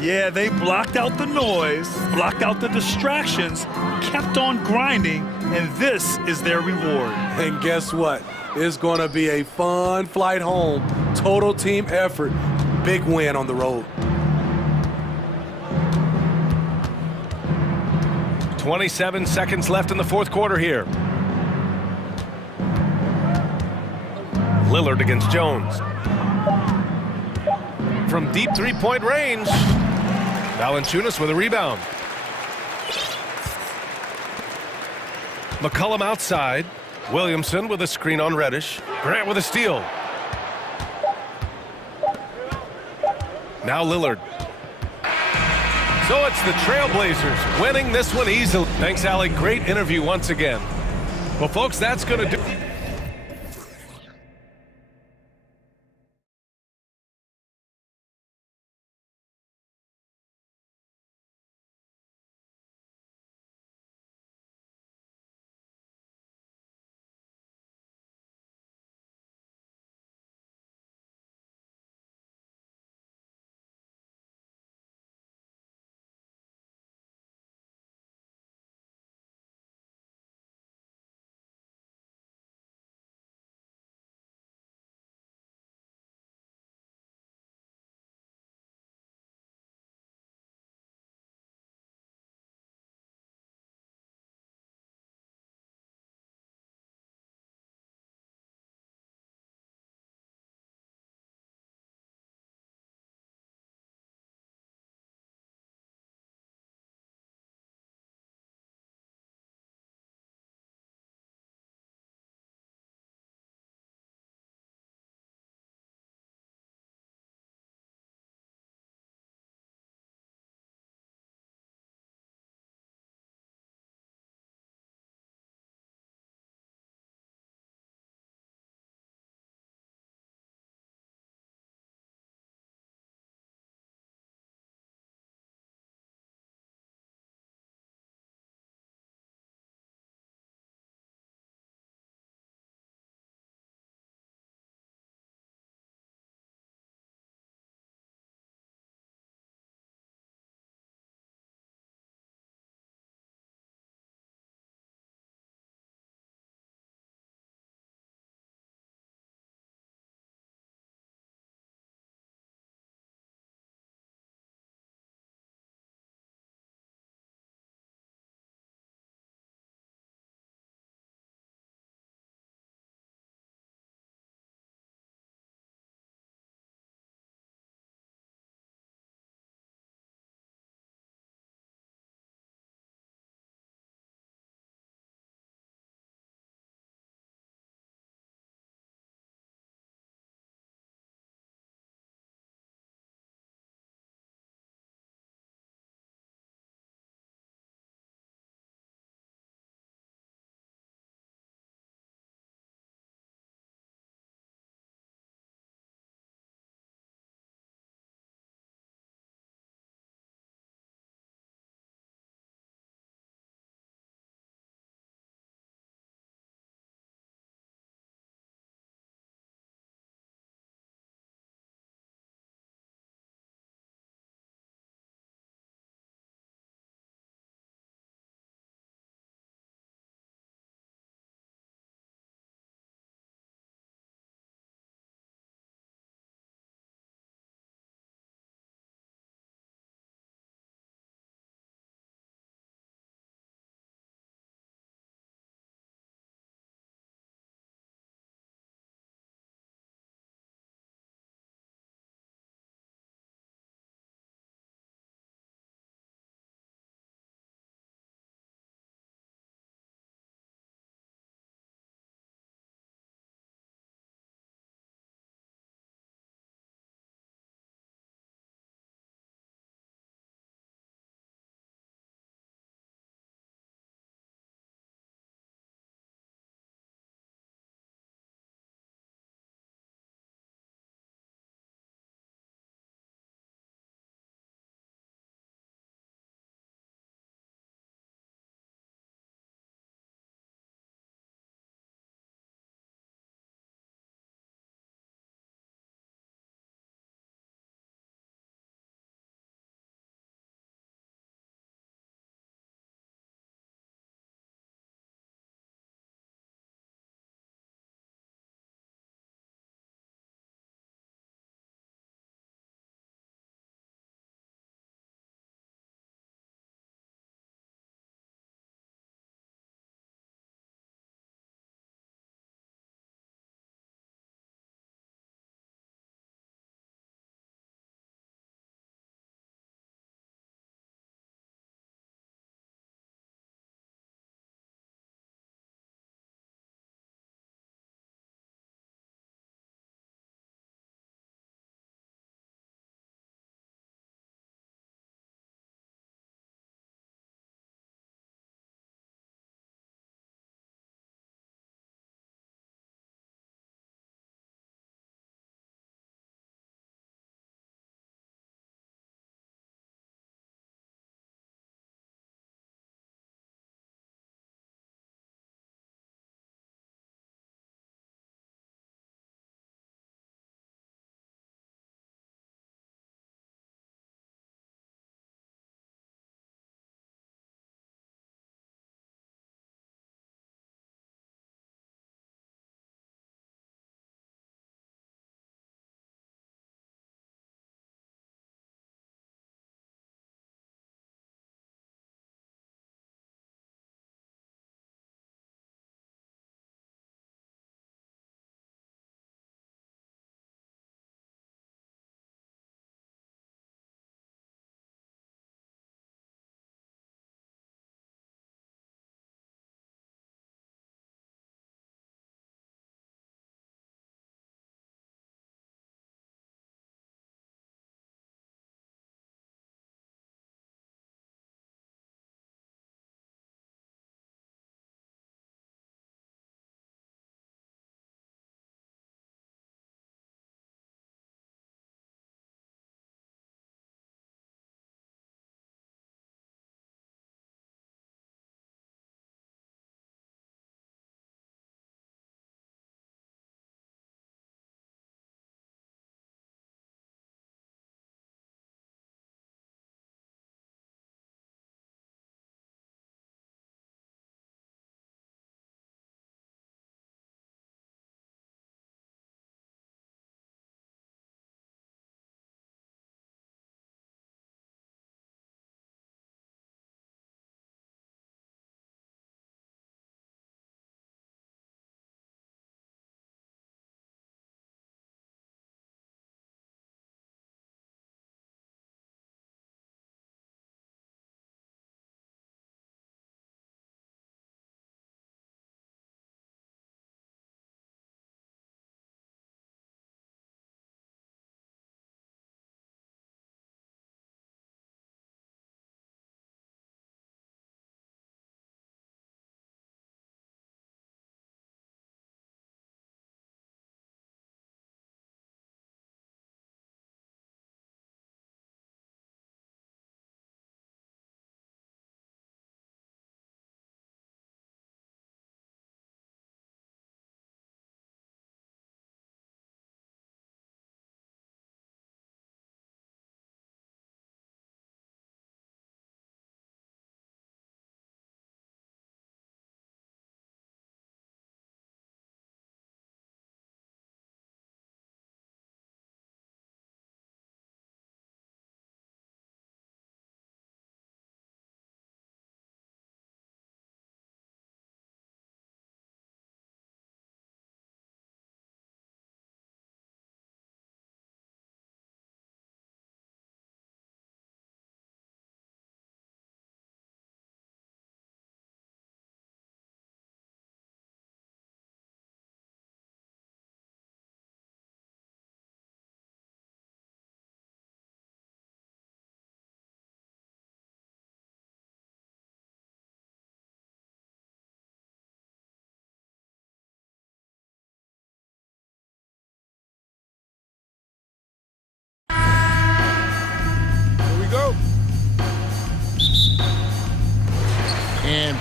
Yeah, they blocked out the noise, blocked out the distractions, kept on grinding, and this is their reward. And guess what? It's going to be a fun flight home. Total team effort. Big win on the road. 27 seconds left in the fourth quarter here. Lillard against Jones. From deep three-point range. Valanciunas with a rebound. McCollum outside. Williamson with a screen on Reddish. Grant with a steal. Now Lillard. So it's the Trailblazers winning this one easily. Thanks, Allie. Great interview once again. Well, folks, that's going to do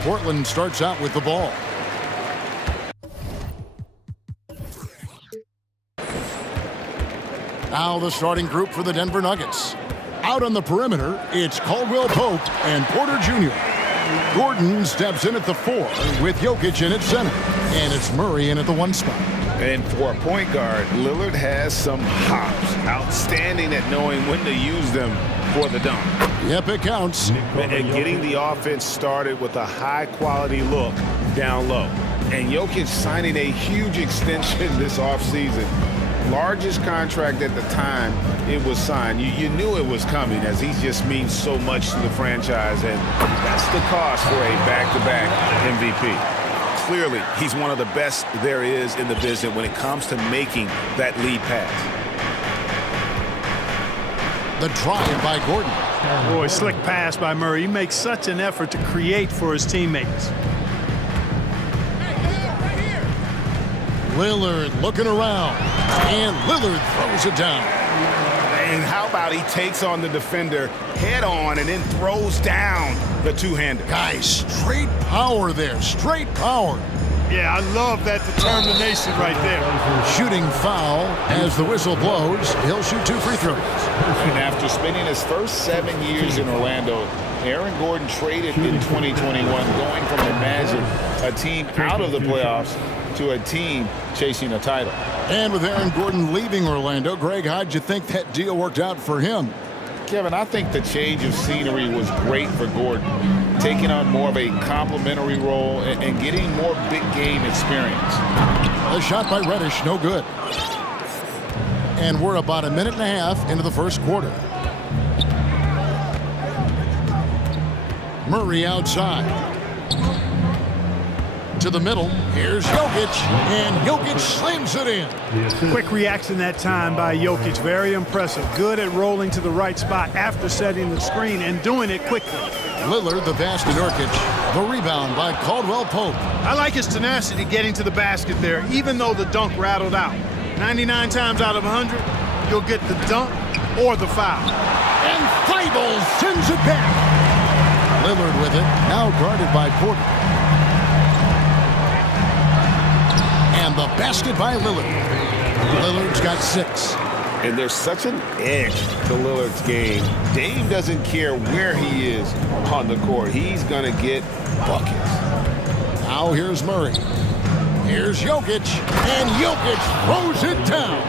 Portland starts out with the ball. Now the starting group for the Denver Nuggets. Out on the perimeter, it's Caldwell Pope and Porter Jr. Gordon steps in at the 4 with Jokic in at center. And it's Murray in at the 1 spot. And for a point guard, Lillard has some hops. Outstanding at knowing when to use them for the dunk. Yep, it counts. And getting the offense started with a high-quality look down low. And Jokic signing a huge extension this offseason. Largest contract at the time it was signed. You knew it was coming, as he just means so much to the franchise, and that's the cost for a back-to-back MVP. Clearly, he's one of the best there is in the business when it comes to making that lead pass. The drive by Gordon. Boy, slick pass by Murray. He makes such an effort to create for his teammates. Lillard looking around, and Lillard throws it down. And how about he takes on the defender head on and then throws down the two-hander. Guys, straight power there, straight power. Yeah, I love that determination right there. Shooting foul as the whistle blows. He'll shoot 2 free throws. And after spending his first 7 years in Orlando, Aaron Gordon traded in 2021, going from, imagine, a team out of the playoffs to a team chasing a title. And with Aaron Gordon leaving Orlando, Greg, how'd you think that deal worked out for him? Kevin, I think the change of scenery was great for Gordon, taking on more of a complimentary role and getting more big game experience. A shot by Reddish, no good. And we're about 1.5 minutes into the first quarter. Murray outside. To the middle, here's Jokic, and Jokic slams it in. Quick reaction that time by Jokic, very impressive. Good at rolling to the right spot after setting the screen and doing it quickly. Lillard, the pass to Nurkic. The rebound by Caldwell Pope. I like his tenacity getting to the basket there, even though the dunk rattled out. 99 times out of 100, you'll get the dunk or the foul. And Thibault sends it back. Lillard with it, now guarded by Porter. And the basket by Lillard. Lillard's got 6. And there's such an edge to Lillard's game. Dame doesn't care where he is on the court. He's going to get buckets. Now here's Murray. Here's Jokic. And Jokic throws it down.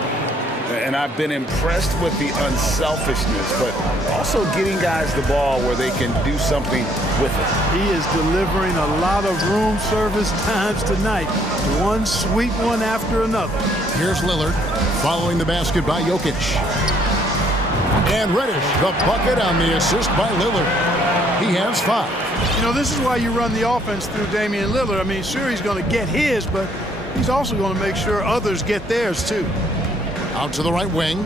And I've been impressed with the unselfishness, but also getting guys the ball where they can do something with it. He is delivering a lot of room service times tonight. One sweet one after another. Here's Lillard following the basket by Jokic. And Reddish, the bucket on the assist by Lillard. He has 5. You know, this is why you run the offense through Damian Lillard. I mean, sure, he's going to get his, but he's also going to make sure others get theirs, too. Out to the right wing,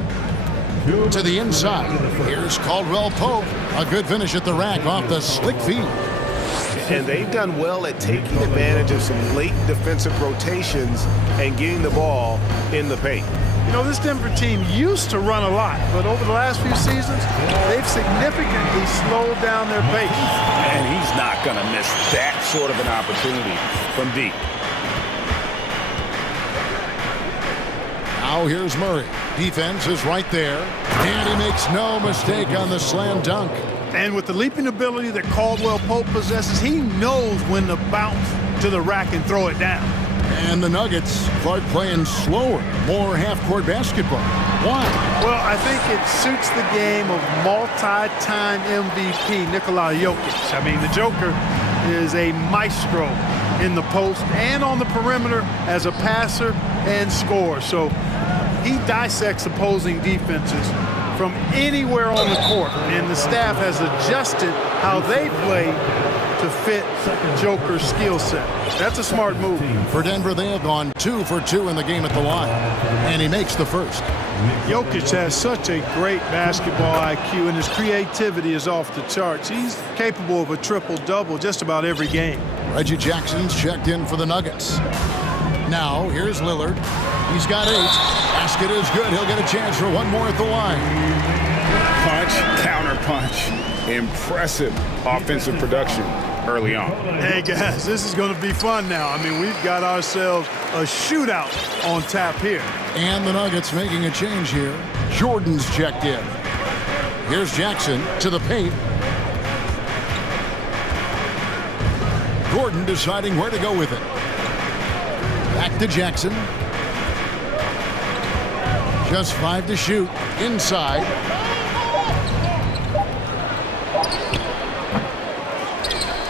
to the inside. Here's Caldwell Pope. A good finish at the rack off the slick feed. And they've done well at taking advantage of some late defensive rotations and getting the ball in the paint. You know, this Denver team used to run a lot, but over the last few seasons, they've significantly slowed down their pace. And he's not going to miss that sort of an opportunity from deep. Now here's Murray. Defense is right there. And he makes no mistake on the slam dunk. And with the leaping ability that Caldwell Pope possesses, he knows when to bounce to the rack and throw it down. And the Nuggets start playing slower, more half-court basketball. Why? Well, I think it suits the game of multi-time MVP Nikola Jokic. I mean, the Joker is a maestro in the post and on the perimeter as a passer and scorer. So he dissects opposing defenses from anywhere on the court, and the staff has adjusted how they play to fit Joker's skill set. That's a smart move. For Denver, they have gone 2 for 2 in the game at the line, and he makes the first. Jokic has such a great basketball IQ, and his creativity is off the charts. He's capable of a triple-double just about every game. Reggie Jackson's checked in for the Nuggets. Now, here's Lillard. He's got 8. Basket is good. He'll get a chance for one more at the line. Punch, counter punch. Impressive offensive production early on. Hey, guys, this is going to be fun now. I mean, we've got ourselves a shootout on tap here. And the Nuggets making a change here. Jordan's checked in. Here's Jackson to the paint. Gordon deciding where to go with it. Back to Jackson. Just 5 to shoot. Inside.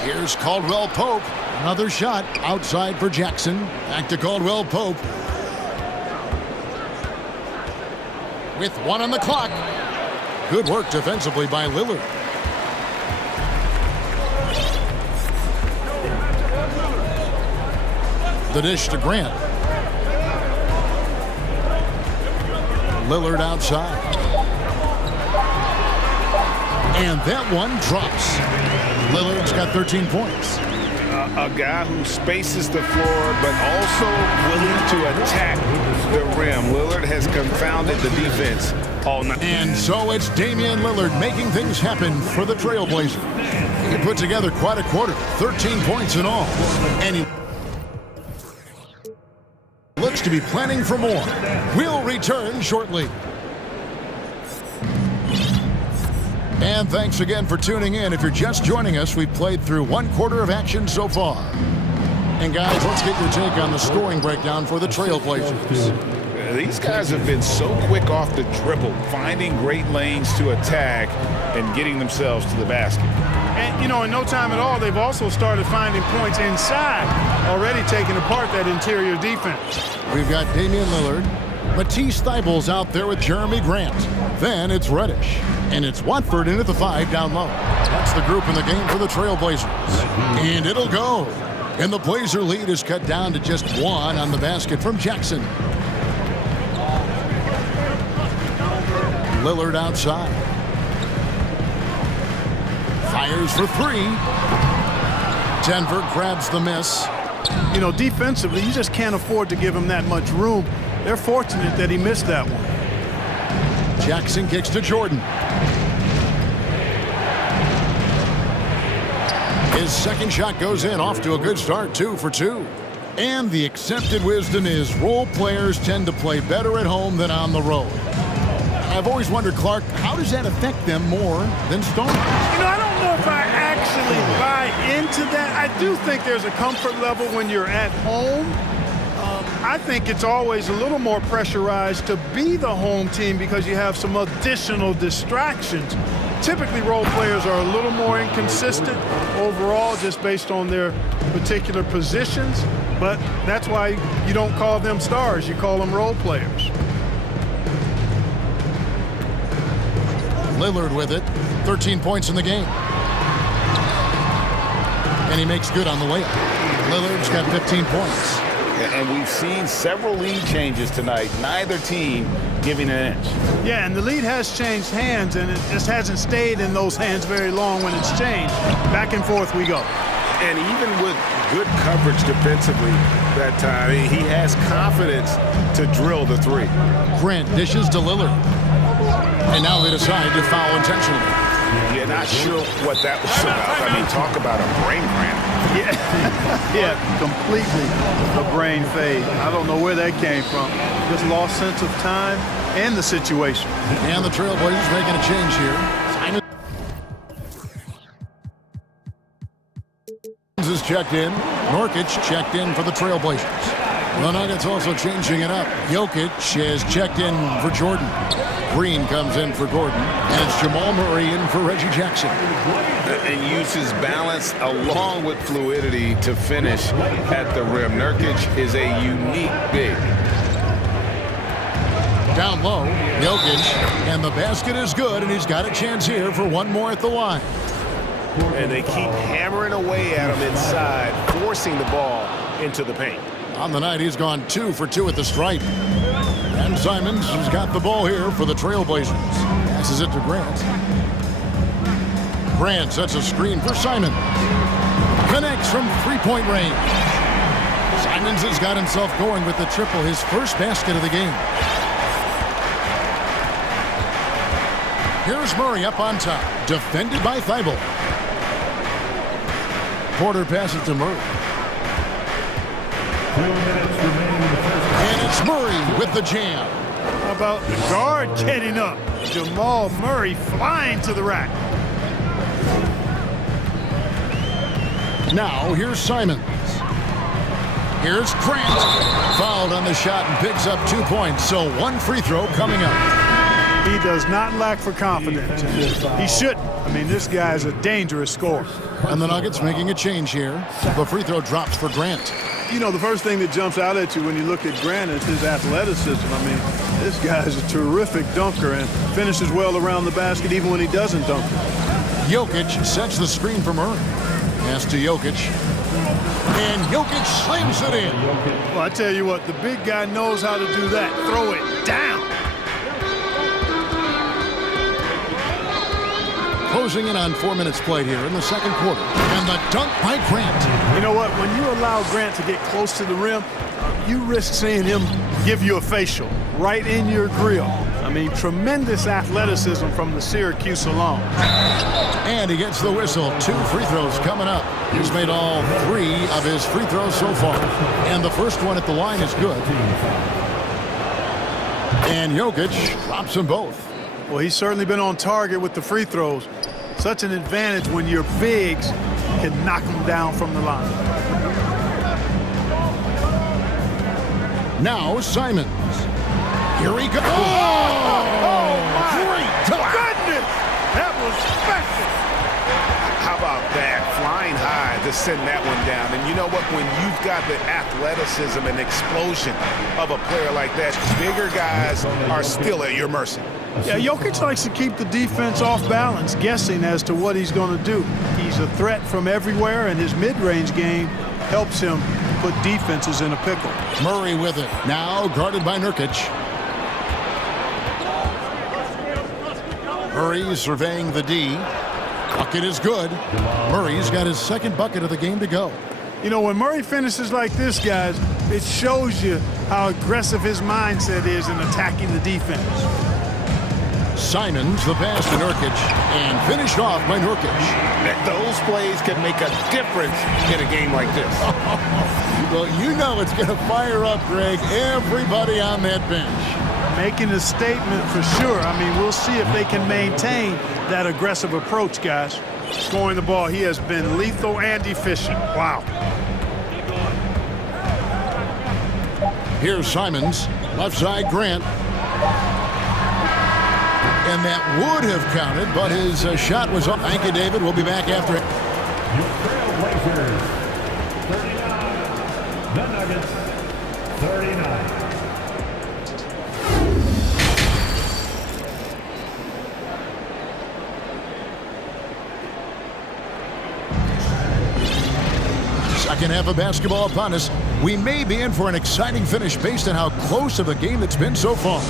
Here's Caldwell Pope. Another shot outside for Jackson. Back to Caldwell Pope. With 1 on the clock. Good work defensively by Lillard. The dish to Grant. Lillard outside. And that one drops. Lillard's got 13 points. A guy who spaces the floor, but also willing to attack the rim. Lillard has confounded the defense all night. And so it's Damian Lillard making things happen for the Trailblazers. He put together quite a quarter, 13 points in all. And he looks to be planning for more. We'll return shortly. And thanks again for tuning in. If you're just joining us, we've played through 1 quarter of action so far. And guys, let's get your take on the scoring breakdown for the Trailblazers. These guys have been so quick off the dribble, finding great lanes to attack and getting themselves to the basket. And, you know, in no time at all, they've also started finding points inside, already taking apart that interior defense. We've got Damian Lillard. Matisse Thybulle's out there with Jeremy Grant. Then it's Reddish. And it's Watford into the 5 down low. That's the group in the game for the Trailblazers. And it'll go. And the Blazer lead is cut down to just 1 on the basket from Jackson. Lillard outside. Fires for 3. Denver grabs the miss. You know, defensively, you just can't afford to give him that much room. They're fortunate that he missed that one. Jackson kicks to Jordan. His second shot goes in, off to a good start, 2 for 2. And the accepted wisdom is role players tend to play better at home than on the road. I've always wondered, Clark, how does that affect them more than stars? You know, I don't know if I actually buy into that. I do think there's a comfort level when you're at home. I think it's always a little more pressurized to be the home team because you have some additional distractions. Typically, role players are a little more inconsistent overall just based on their particular positions, but that's why you don't call them stars, you call them role players. Lillard with it, 13 points in the game. And he makes good on the layup. Lillard's got 15 points. And we've seen several lead changes tonight, neither team giving an inch. Yeah, and the lead has changed hands, and it just hasn't stayed in those hands very long when it's changed. Back and forth we go. And even with good coverage defensively that time, he has confidence to drill the 3. Grant dishes to Lillard. And now they decide to foul intentionally. Yeah, not sure what that was about. I mean, talk about a brain cramp. Yeah, completely a brain fade. I don't know where that came from. Just lost sense of time and the situation. And the Trailblazers making a change here. Simons is checked in. Nurkic checked in for the Trailblazers. The Nuggets also changing it up. Jokic is checked in for Jordan. Green comes in for Gordon. And it's Jamal Murray in for Reggie Jackson. And uses balance along with fluidity to finish at the rim. Nurkic is a unique big. Down low, Jokic, and the basket is good, and he's got a chance here for 1 more at the line. And they keep hammering away at him inside, forcing the ball into the paint. On the night, he's gone 2 for 2 at the stripe. And Simons has got the ball here for the Trailblazers. Passes it to Grant. Grant sets a screen for Simons. Connects from 3-point range. Simons has got himself going with the triple, his first basket of the game. Here's Murray up on top, defended by Thibault. Porter passes to Murray. 2 minutes remaining in the first half. And it's Murray with the jam. How about the guard getting up? Jamal Murray flying to the rack. Now, here's Simons. Here's Grant. Fouled on the shot and picks up 2 points, so 1 free throw coming up. He does not lack for confidence. He shouldn't. I mean, this guy is a dangerous scorer. And the Nuggets making a change here. The free throw drops for Grant. You know, the first thing that jumps out at you when you look at Grant is his athleticism. I mean, this guy is a terrific dunker and finishes well around the basket even when he doesn't dunk. Jokic sets the screen for Murray. Pass to Jokic. And Jokic slams it in. Well, I tell you what, the big guy knows how to do that. Throw it down. Closing in on 4 minutes played here in the second quarter. And the dunk by Grant. You know what? When you allow Grant to get close to the rim, you risk seeing him give you a facial right in your grill. I mean, tremendous athleticism from the Syracuse alone. And he gets the whistle. 2 free throws coming up. He's made all 3 of his free throws so far. And the first one at the line is good. And Jokic drops them both. Well, he's certainly been on target with the free throws. Such an advantage when your bigs can knock them down from the line. Now Simons. Here he goes. Oh, my great dunk. goodness! That was special. How about that? Flying high to send that one down. And you know what? When you've got the athleticism and explosion of a player like that, bigger guys are still at your mercy. Yeah, Jokic likes to keep the defense off balance, guessing as to what he's going to do. He's a threat from everywhere, and his mid-range game helps him put defenses in a pickle. Murray with it. Now guarded by Nurkic. Murray surveying the D. Bucket is good. Murray's got his second bucket of the game to go. You know, when Murray finishes like this, guys, it shows you how aggressive his mindset is in attacking the defense. Simons, the pass to Nurkic, and finished off by Nurkic. Those plays can make a difference in a game like this. Well, you know it's going to fire up, Greg, everybody on that bench. Making a statement for sure. I mean, we'll see if they can maintain that aggressive approach, guys. Scoring the ball, he has been lethal and efficient. Wow. Here's Simons, left side Grant. And that would have counted, but his shot was off. Thank you, David. We'll be back after it. Your Trailblazers, 39. The Nuggets, 39. Second half of basketball upon us. We may be in for an exciting finish based on how close of a game it's been so far.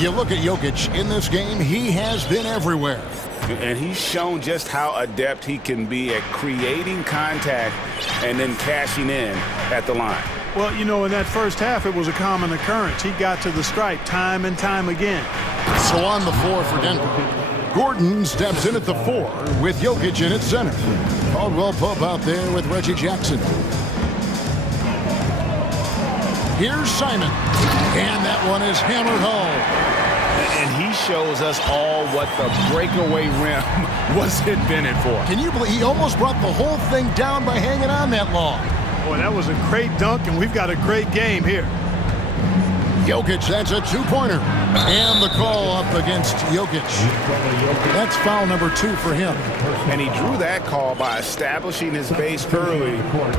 You look at Jokic in this game, he has been everywhere. And he's shown just how adept he can be at creating contact and then cashing in at the line. Well, you know, in that first half, it was a common occurrence. He got to the stripe time and time again. So on the floor for Denver, Gordon steps in at the 4 with Jokic in at center. Caldwell Pope out there with Reggie Jackson. Here's Simon, and that one is hammered home. And he shows us all what the breakaway rim was invented for. Can you believe he almost brought the whole thing down by hanging on that long? Boy, that was a great dunk, and we've got a great game here. Jokic, that's a 2-pointer. And the call up against Jokic. That's foul number 2 for him. And he drew that call by establishing his base early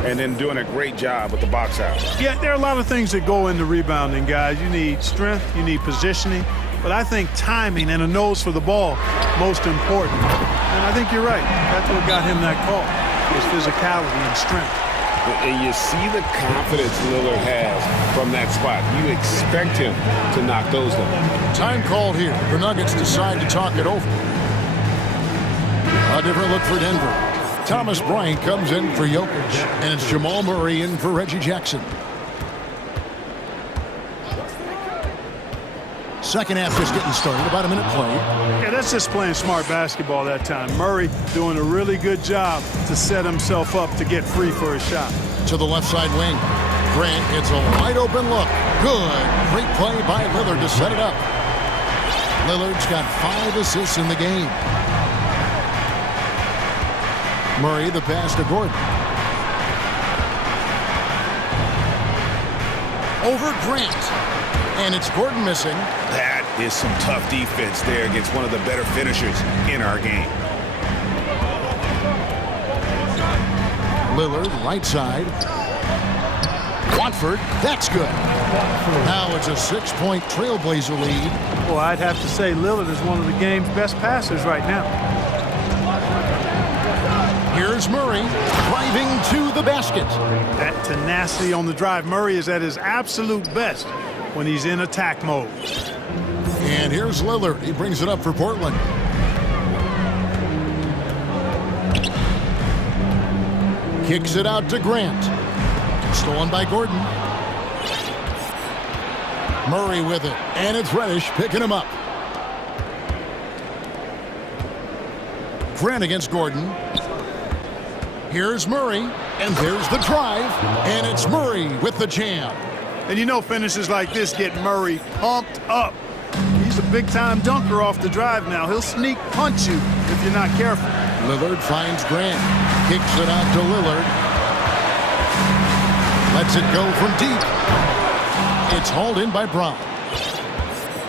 and then doing a great job with the box out. Yeah, there are a lot of things that go into rebounding, guys. You need strength, you need positioning, but I think timing and a nose for the ball, most important. And I think you're right. That's what got him that call, his physicality and strength. And you see the confidence Lillard has from that spot. You expect him to knock those down. Time called here. The Nuggets decide to talk it over. A different look for Denver. Thomas Bryant comes in for Jokic, and it's Jamal Murray in for Reggie Jackson. Second half just getting started, about a minute played. Yeah, that's just playing smart basketball that time. Murray doing a really good job to set himself up to get free for his shot. To the left side wing. Grant gets a wide open look. Good. Great play by Lillard to set it up. Lillard's got 5 assists in the game. Murray the pass to Gordon. Over Grant. And it's Gordon missing. That is some tough defense there against one of the better finishers in our game. Lillard, right side. Watford, that's good. Now it's a 6-point Trailblazer lead. Well, I'd have to say Lillard is one of the game's best passers right now. Here's Murray, driving to the basket. That tenacity on the drive. Murray is at his absolute best when he's in attack mode. And here's Lillard. He brings it up for Portland. Kicks it out to Grant. Stolen by Gordon. Murray with it. And it's Reddish picking him up. Grant against Gordon. Here's Murray. And there's the drive. And it's Murray with the jam. And you know finishes like this get Murray pumped up. He's a big-time dunker off the drive now. He'll sneak punch you if you're not careful. Lillard finds Grant. Kicks it out to Lillard. Lets it go from deep. It's hauled in by Brown.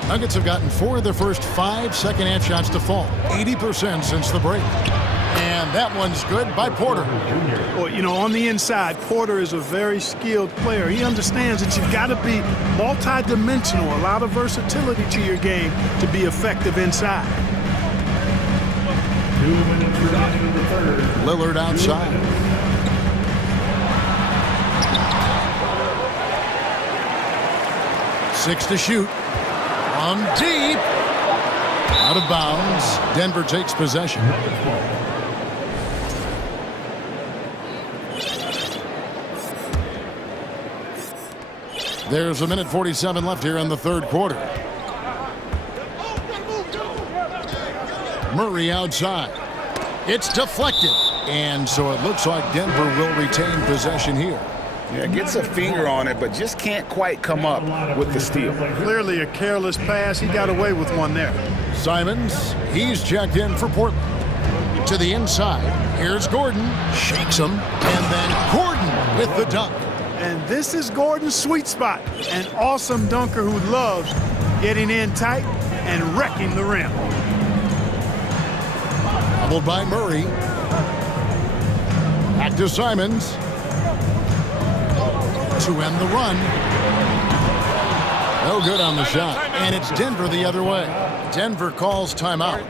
Nuggets have gotten 4 of their first 5 second-half shots to fall. 80% since the break. And that one's good by Porter. Well, you know, on the inside, Porter is a very skilled player. He understands that you've got to be multi-dimensional, a lot of versatility to your game to be effective inside. 2 minutes remaining in the third. Lillard outside. Six to shoot. On deep. Out of bounds. Denver takes possession. There's a minute 47 left here in the third quarter. Murray outside. It's deflected. And so it looks like Denver will retain possession here. Yeah, gets a finger on it, but just can't quite come up with the steal. Clearly a careless pass. He got away with one there. Simons, he's checked in for Portland. To the inside. Here's Gordon. Shakes him. And then Gordon with the dunk. And this is Gordon's sweet spot. An awesome dunker who loves getting in tight and wrecking the rim. Doubled by Murray. Back to Simons. To end the run. No good on the shot. And it's Denver the other way. Denver calls timeout.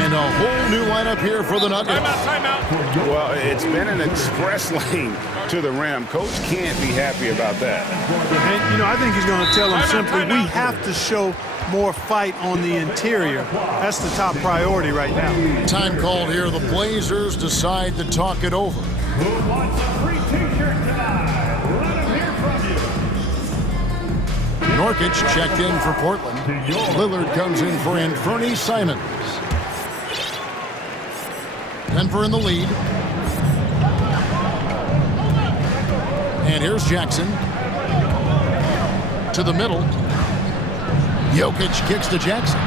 And a whole new lineup here for the Nuggets. Timeout. Well, it's been an express lane to the rim. Coach can't be happy about that. And, you know, I think he's going to tell them simply, we have to show more fight on the interior. That's the top priority right now. Time called here. The Blazers decide to talk it over. Who wants a free t-shirt tonight? Let them hear from you. Norkic checked in for Portland. Lillard comes in for Anthony Simons. Denver in the lead. And here's Jackson. To the middle. Jokic kicks to Jackson.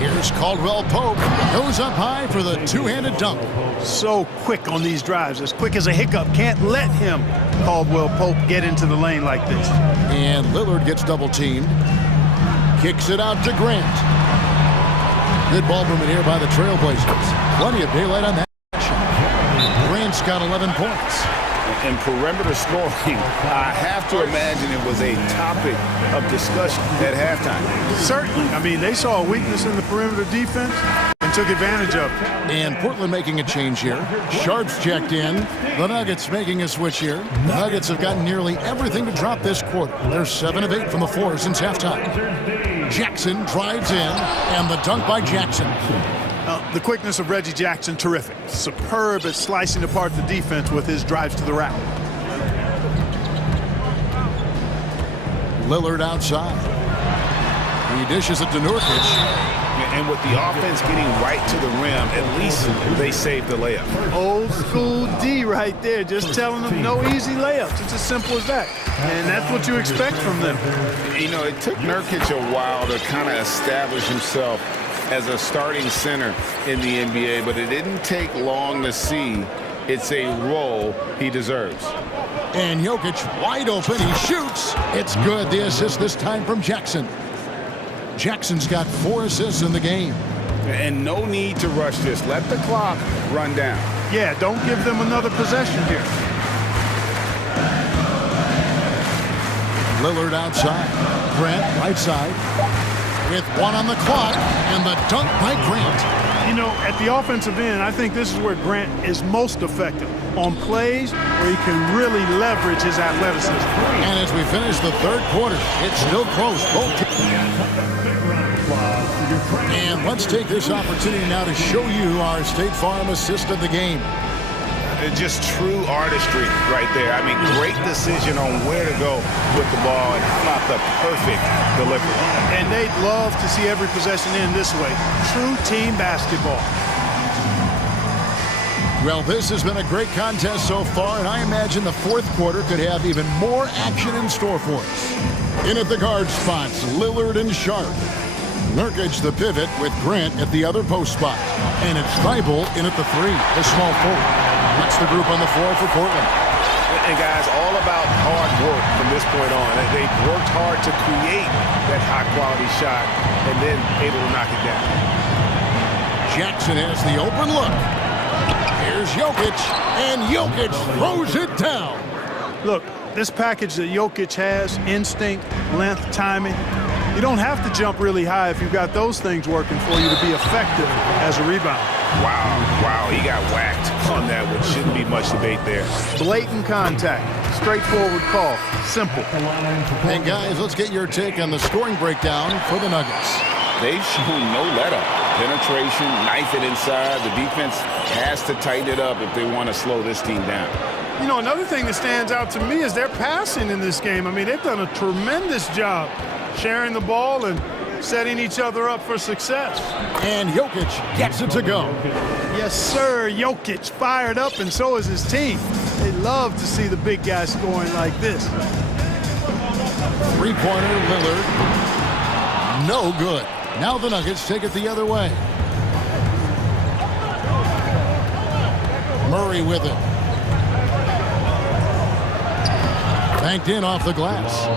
Here's Caldwell Pope. Goes up high for the two-handed dunk. So quick on these drives. As quick as a hiccup. Can't let him, Caldwell Pope, get into the lane like this. And Lillard gets double-teamed. Kicks it out to Grant. Good ball movement here by the Trailblazers. Plenty of daylight on that shot. Grant's got 11 points. In perimeter scoring, I have to imagine it was a topic of discussion at halftime. Certainly. I mean, they saw a weakness in the perimeter defense and took advantage of it. And Portland making a change here. Sharp's checked in. The Nuggets making a switch here. The Nuggets have gotten nearly everything to drop this quarter. They're 7 of 8 from the floor since halftime. Jackson drives in, and the dunk by Jackson. The quickness of Reggie Jackson, terrific. Superb at slicing apart the defense with his drives to the rack. Lillard outside. He dishes it to Nurkic. And with the offense getting right to the rim, at least they saved the layup. Old school D right there, just telling them no easy layups. It's as simple as that. And that's what you expect from them. You know, it took Nurkic a while to kind of establish himself as a starting center in the NBA, but it didn't take long to see it's a role he deserves. And Jokic wide open, he shoots. It's good, the assist this time from Jackson. Jackson's got 4 assists in the game. And no need to rush this. Let the clock run down. Yeah, don't give them another possession here. Lillard outside. Grant right side. With 1 on the clock, and the dunk by Grant. You know, at the offensive end, I think this is where Grant is most effective. On plays where he can really leverage his athleticism. And as we finish the third quarter, it's still close. Both teams. And let's take this opportunity now to show you our State Farm assist of the game. Just true artistry right there. I mean, great decision on where to go with the ball, and how about the perfect delivery. And they'd love to see every possession end this way. True team basketball. Well, this has been a great contest so far, and I imagine the fourth quarter could have even more action in store for us. In at the guard spots, Lillard and Sharp. Nurkic the pivot with Grant at the other post spot. And it's Thibault in at the 3, the small forward. That's the group on the floor for Portland. And guys, all about hard work from this point on. They've worked hard to create that high-quality shot and then able to knock it down. Jackson has the open look. Here's Jokic, and Jokic throws it down. Look, this package that Jokic has, instinct, length, timing, you don't have to jump really high if you've got those things working for you to be effective as a rebound. Wow, he got whacked on that one. Shouldn't be much debate there. Blatant contact, straightforward call, simple. And guys, let's get your take on the scoring breakdown for the Nuggets. They've shown no let-up. Penetration, knife it inside. The defense has to tighten it up if they want to slow this team down. You know, another thing that stands out to me is their passing in this game. I mean, they've done a tremendous job sharing the ball and setting each other up for success. And Jokic gets it to go. Yes, sir. Jokic fired up, and so is his team. They love to see the big guy scoring like this. Three-pointer, Lillard. No good. Now the Nuggets take it the other way. Murray with it. Banked in off the glass.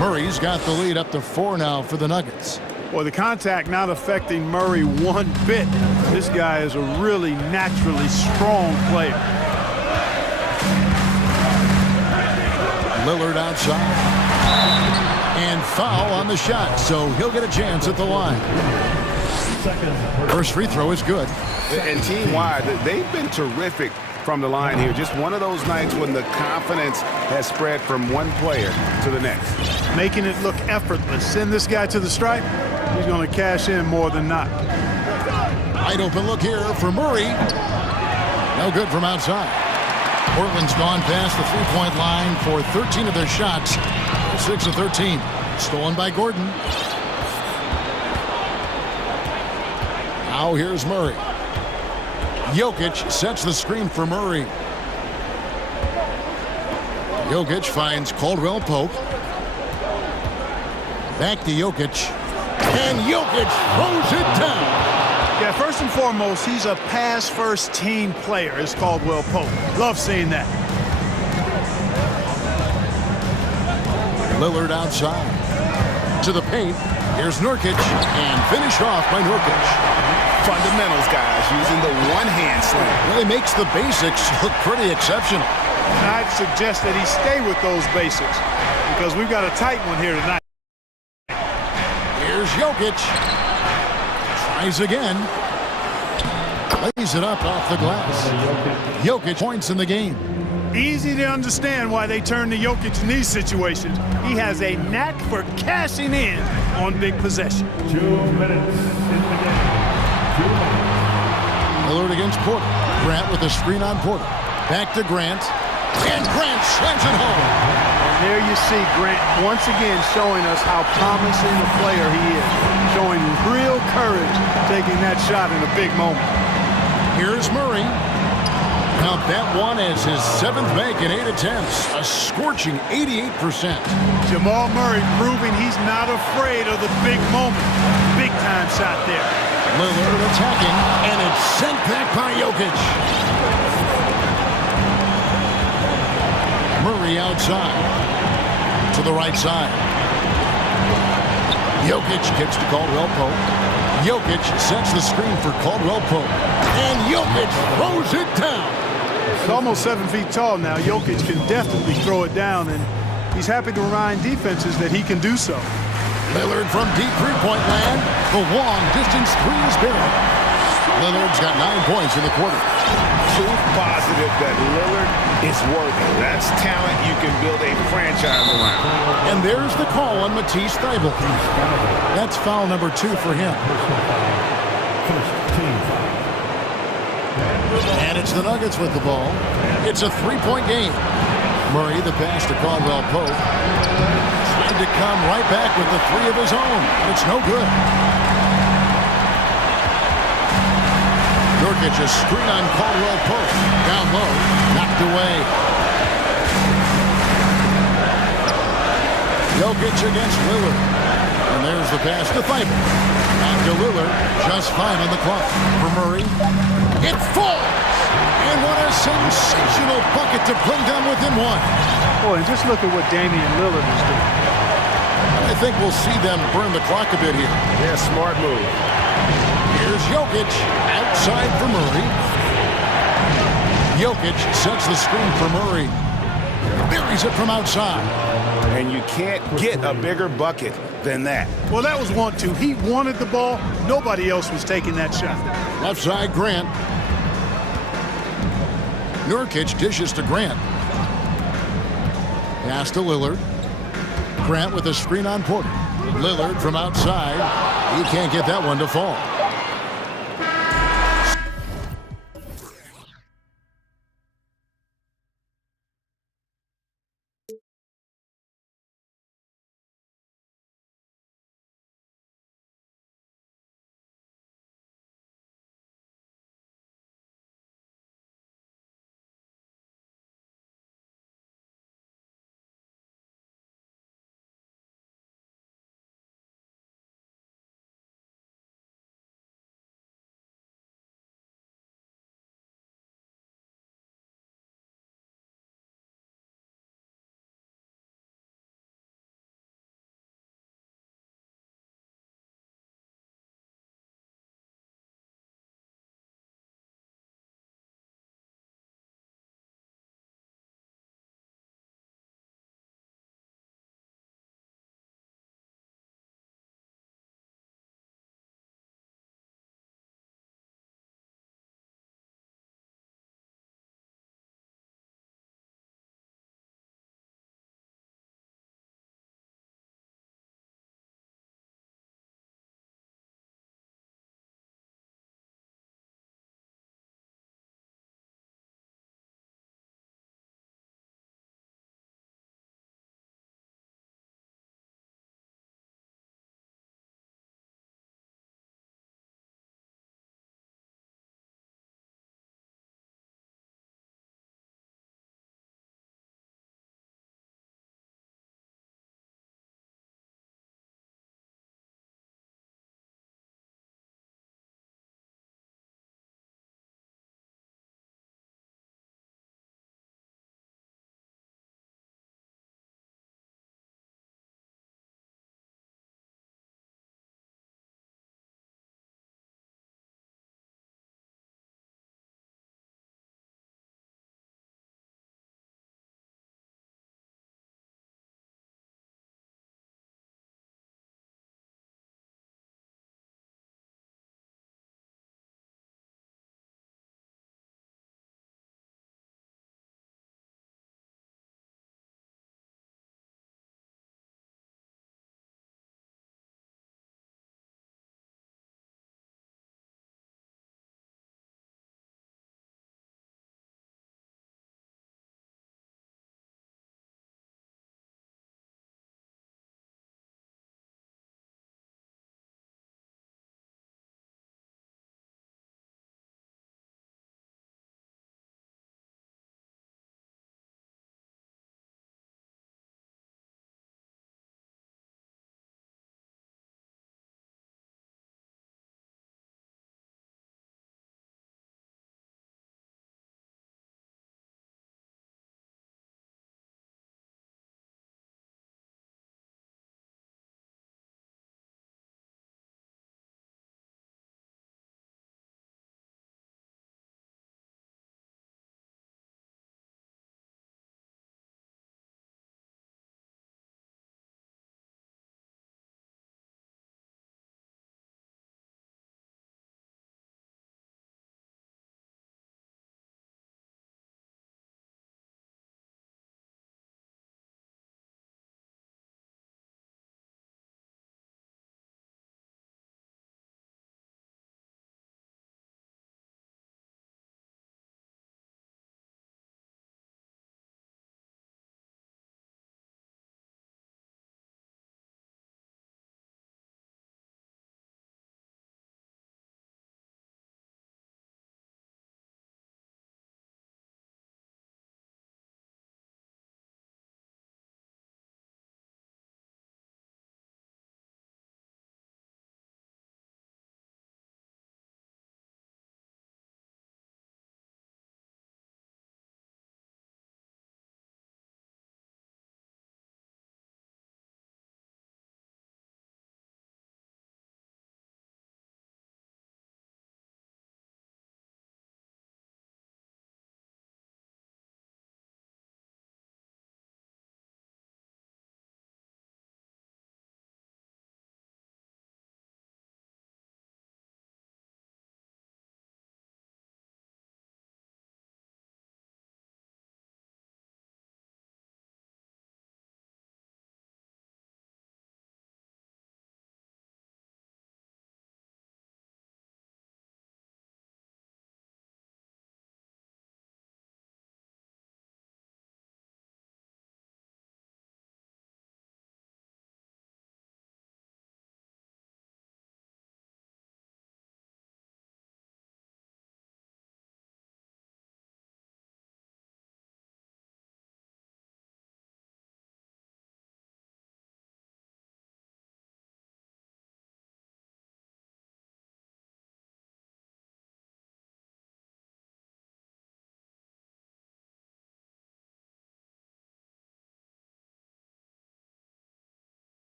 Murray's got the lead up to 4 now for the Nuggets. Well, the contact not affecting Murray one bit. This guy is a really naturally strong player. Lillard outside. And foul on the shot, so he'll get a chance at the line. First free throw is good. And team-wide, they've been terrific from the line here. Just one of those nights when the confidence has spread from one player to the next. Making it look effortless. Send this guy to the stripe. He's going to cash in more than not. Wide open look here for Murray. No good from outside. Portland's gone past the three-point line for 13 of their shots. 6 of 13. Stolen by Gordon. Now here's Murray. Jokic sets the screen for Murray. Jokic finds Caldwell Pope. Back to Jokic. And Jokic throws it down. Yeah, first and foremost, he's a pass-first team player, is Caldwell Pope. Love seeing that. Lillard outside. To the paint. Here's Nurkic. And finish off by Nurkic. Fundamentals, guys, using the one-hand slam. Really makes the basics look pretty exceptional. And I'd suggest that he stay with those basics because we've got a tight one here tonight. Here's Jokic. Tries again. Lays it up off the glass. Jokic points in the game. Easy to understand why they turn to Jokic in these situations. He has a knack for cashing in on big possession. 2 minutes in the game. 2 minutes. Lillard against Porter. Grant with a screen on Porter. Back to Grant. And Grant slams it home. And there you see Grant once again showing us how promising a player he is. Showing real courage taking that shot in a big moment. Here's Murray. Count that one as his 7th make in 8 attempts. A scorching 88%. Jamal Murray proving he's not afraid of the big moment. Big time shot there. Lillard attacking, and it's sent back by Jokic. Murray outside. To the right side. Jokic kicks to Caldwell Pope. Jokic sets the screen for Caldwell Pope. And Jokic throws it down. He's almost 7 feet tall now. Jokic can definitely throw it down, and he's happy to remind defenses that he can do so. Lillard from deep three-point land. The long-distance three is good. Lillard's got 9 points in the quarter. Proof positive that Lillard is worthy. That's talent you can build a franchise around. And there's the call on Matisse Thybulle. That's foul number 2 for him. And it's the Nuggets with the ball. It's a 3-point game. Murray, the pass to Caldwell Pope. Trying to come right back with the 3 of his own. It's no good. Jokic a screen on Caldwell Pope. Down low. Knocked away. Jokic against Lillard. And there's the pass to Thybulle. Back to Lillard. Just fine on the clock. For Murray. It falls! And what a sensational bucket to bring them within 1. Boy, and just look at what Damian Lillard is doing. I think we'll see them burn the clock a bit here. Yeah, smart move. Here's Jokic outside for Murray. Jokic sets the screen for Murray. Buries it from outside. And you can't get a bigger bucket than that. Well, that was 1-2. He wanted the ball. Nobody else was taking that shot. Left side, Grant. Nurkic dishes to Grant. Pass to Lillard. Grant with a screen on Porter. Lillard from outside. He can't get that one to fall.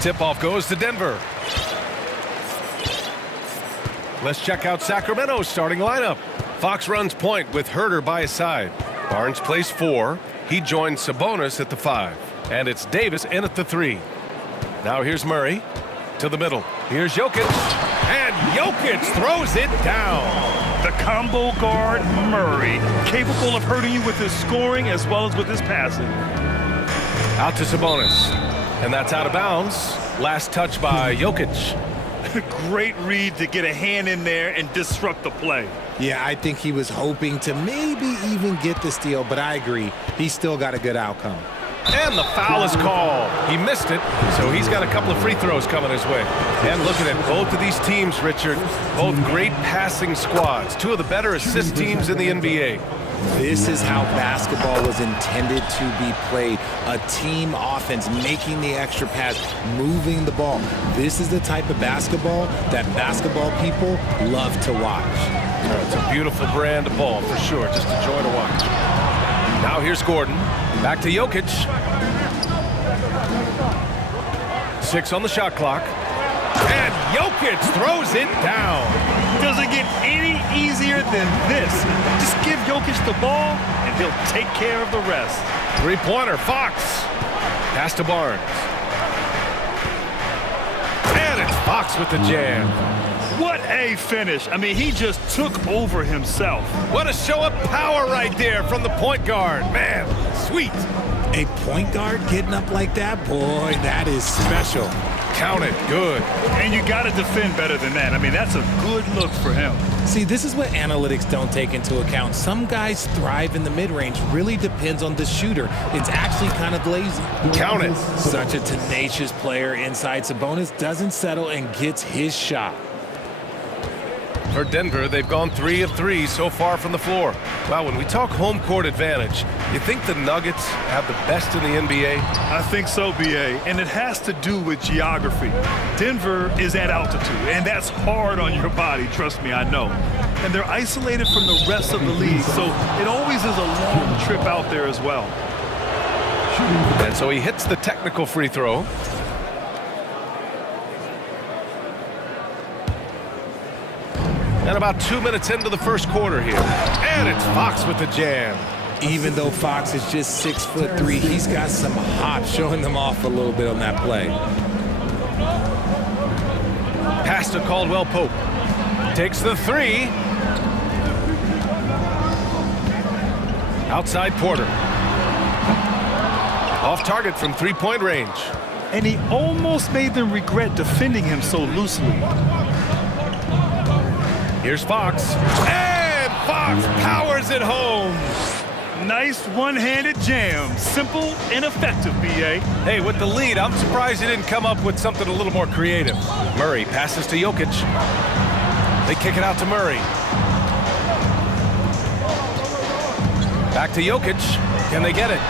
Tip-off goes to Denver. Let's check out Sacramento's starting lineup. Fox runs point with Herder by his side. Barnes plays 4. He joins Sabonis at the 5. And it's Davis in at the 3. Now here's Murray to the middle. Here's Jokic. And Jokic throws it down. The combo guard, Murray, capable of hurting you with his scoring as well as with his passing. Out to Sabonis. And that's out of bounds. Last touch by Jokic. Great read to get a hand in there and disrupt the play. Yeah, I think he was hoping to maybe even get the steal, but I agree. He still got a good outcome. And the foul is called. He missed it, so he's got a couple of free throws coming his way. And looking at both of these teams, Richard, both great passing squads. Two of the better assist teams in the NBA. This is how basketball was intended to be played. A team offense, making the extra pass, moving the ball. This is the type of basketball that basketball people love to watch. It's a beautiful brand of ball, for sure. Just a joy to watch. Now here's Gordon. Back to Jokic. 6 on the shot clock. And Jokic throws it down. Doesn't get any easier than this. Just give Jokic the ball, and he'll take care of the rest. Three-pointer, Fox. Pass to Barnes. And it's Fox with the jam. What a finish. I mean, he just took over himself. What a show of power right there from the point guard. Man, sweet. A point guard getting up like that? Boy, that is special. Count it. Good. And you got to defend better than that. I mean, that's a good look for him. See, this is what analytics don't take into account. Some guys thrive in the mid-range. Really depends on the shooter. It's actually kind of lazy. Count it. Such a tenacious player inside. Sabonis doesn't settle and gets his shot. For Denver, they've gone 3 of 3 so far from the floor. Wow, when we talk home court advantage, you think the Nuggets have the best in the NBA? I think so, B.A., and it has to do with geography. Denver is at altitude, and that's hard on your body, trust me, I know. And they're isolated from the rest of the league, so it always is a long trip out there as well. And so he hits the technical free throw. And about 2 minutes into the first quarter here. And it's Fox with the jam. Even though Fox is just 6'3", he's got some hop, showing them off a little bit on that play. Pass to Caldwell Pope. Takes the 3. Outside Porter. Off target from three-point range. And he almost made them regret defending him so loosely. Here's Fox. And Fox powers it home. Nice one-handed jam. Simple and effective, B.A. Hey, with the lead, I'm surprised he didn't come up with something a little more creative. Murray passes to Jokic. They kick it out to Murray. Back to Jokic. Can they get it?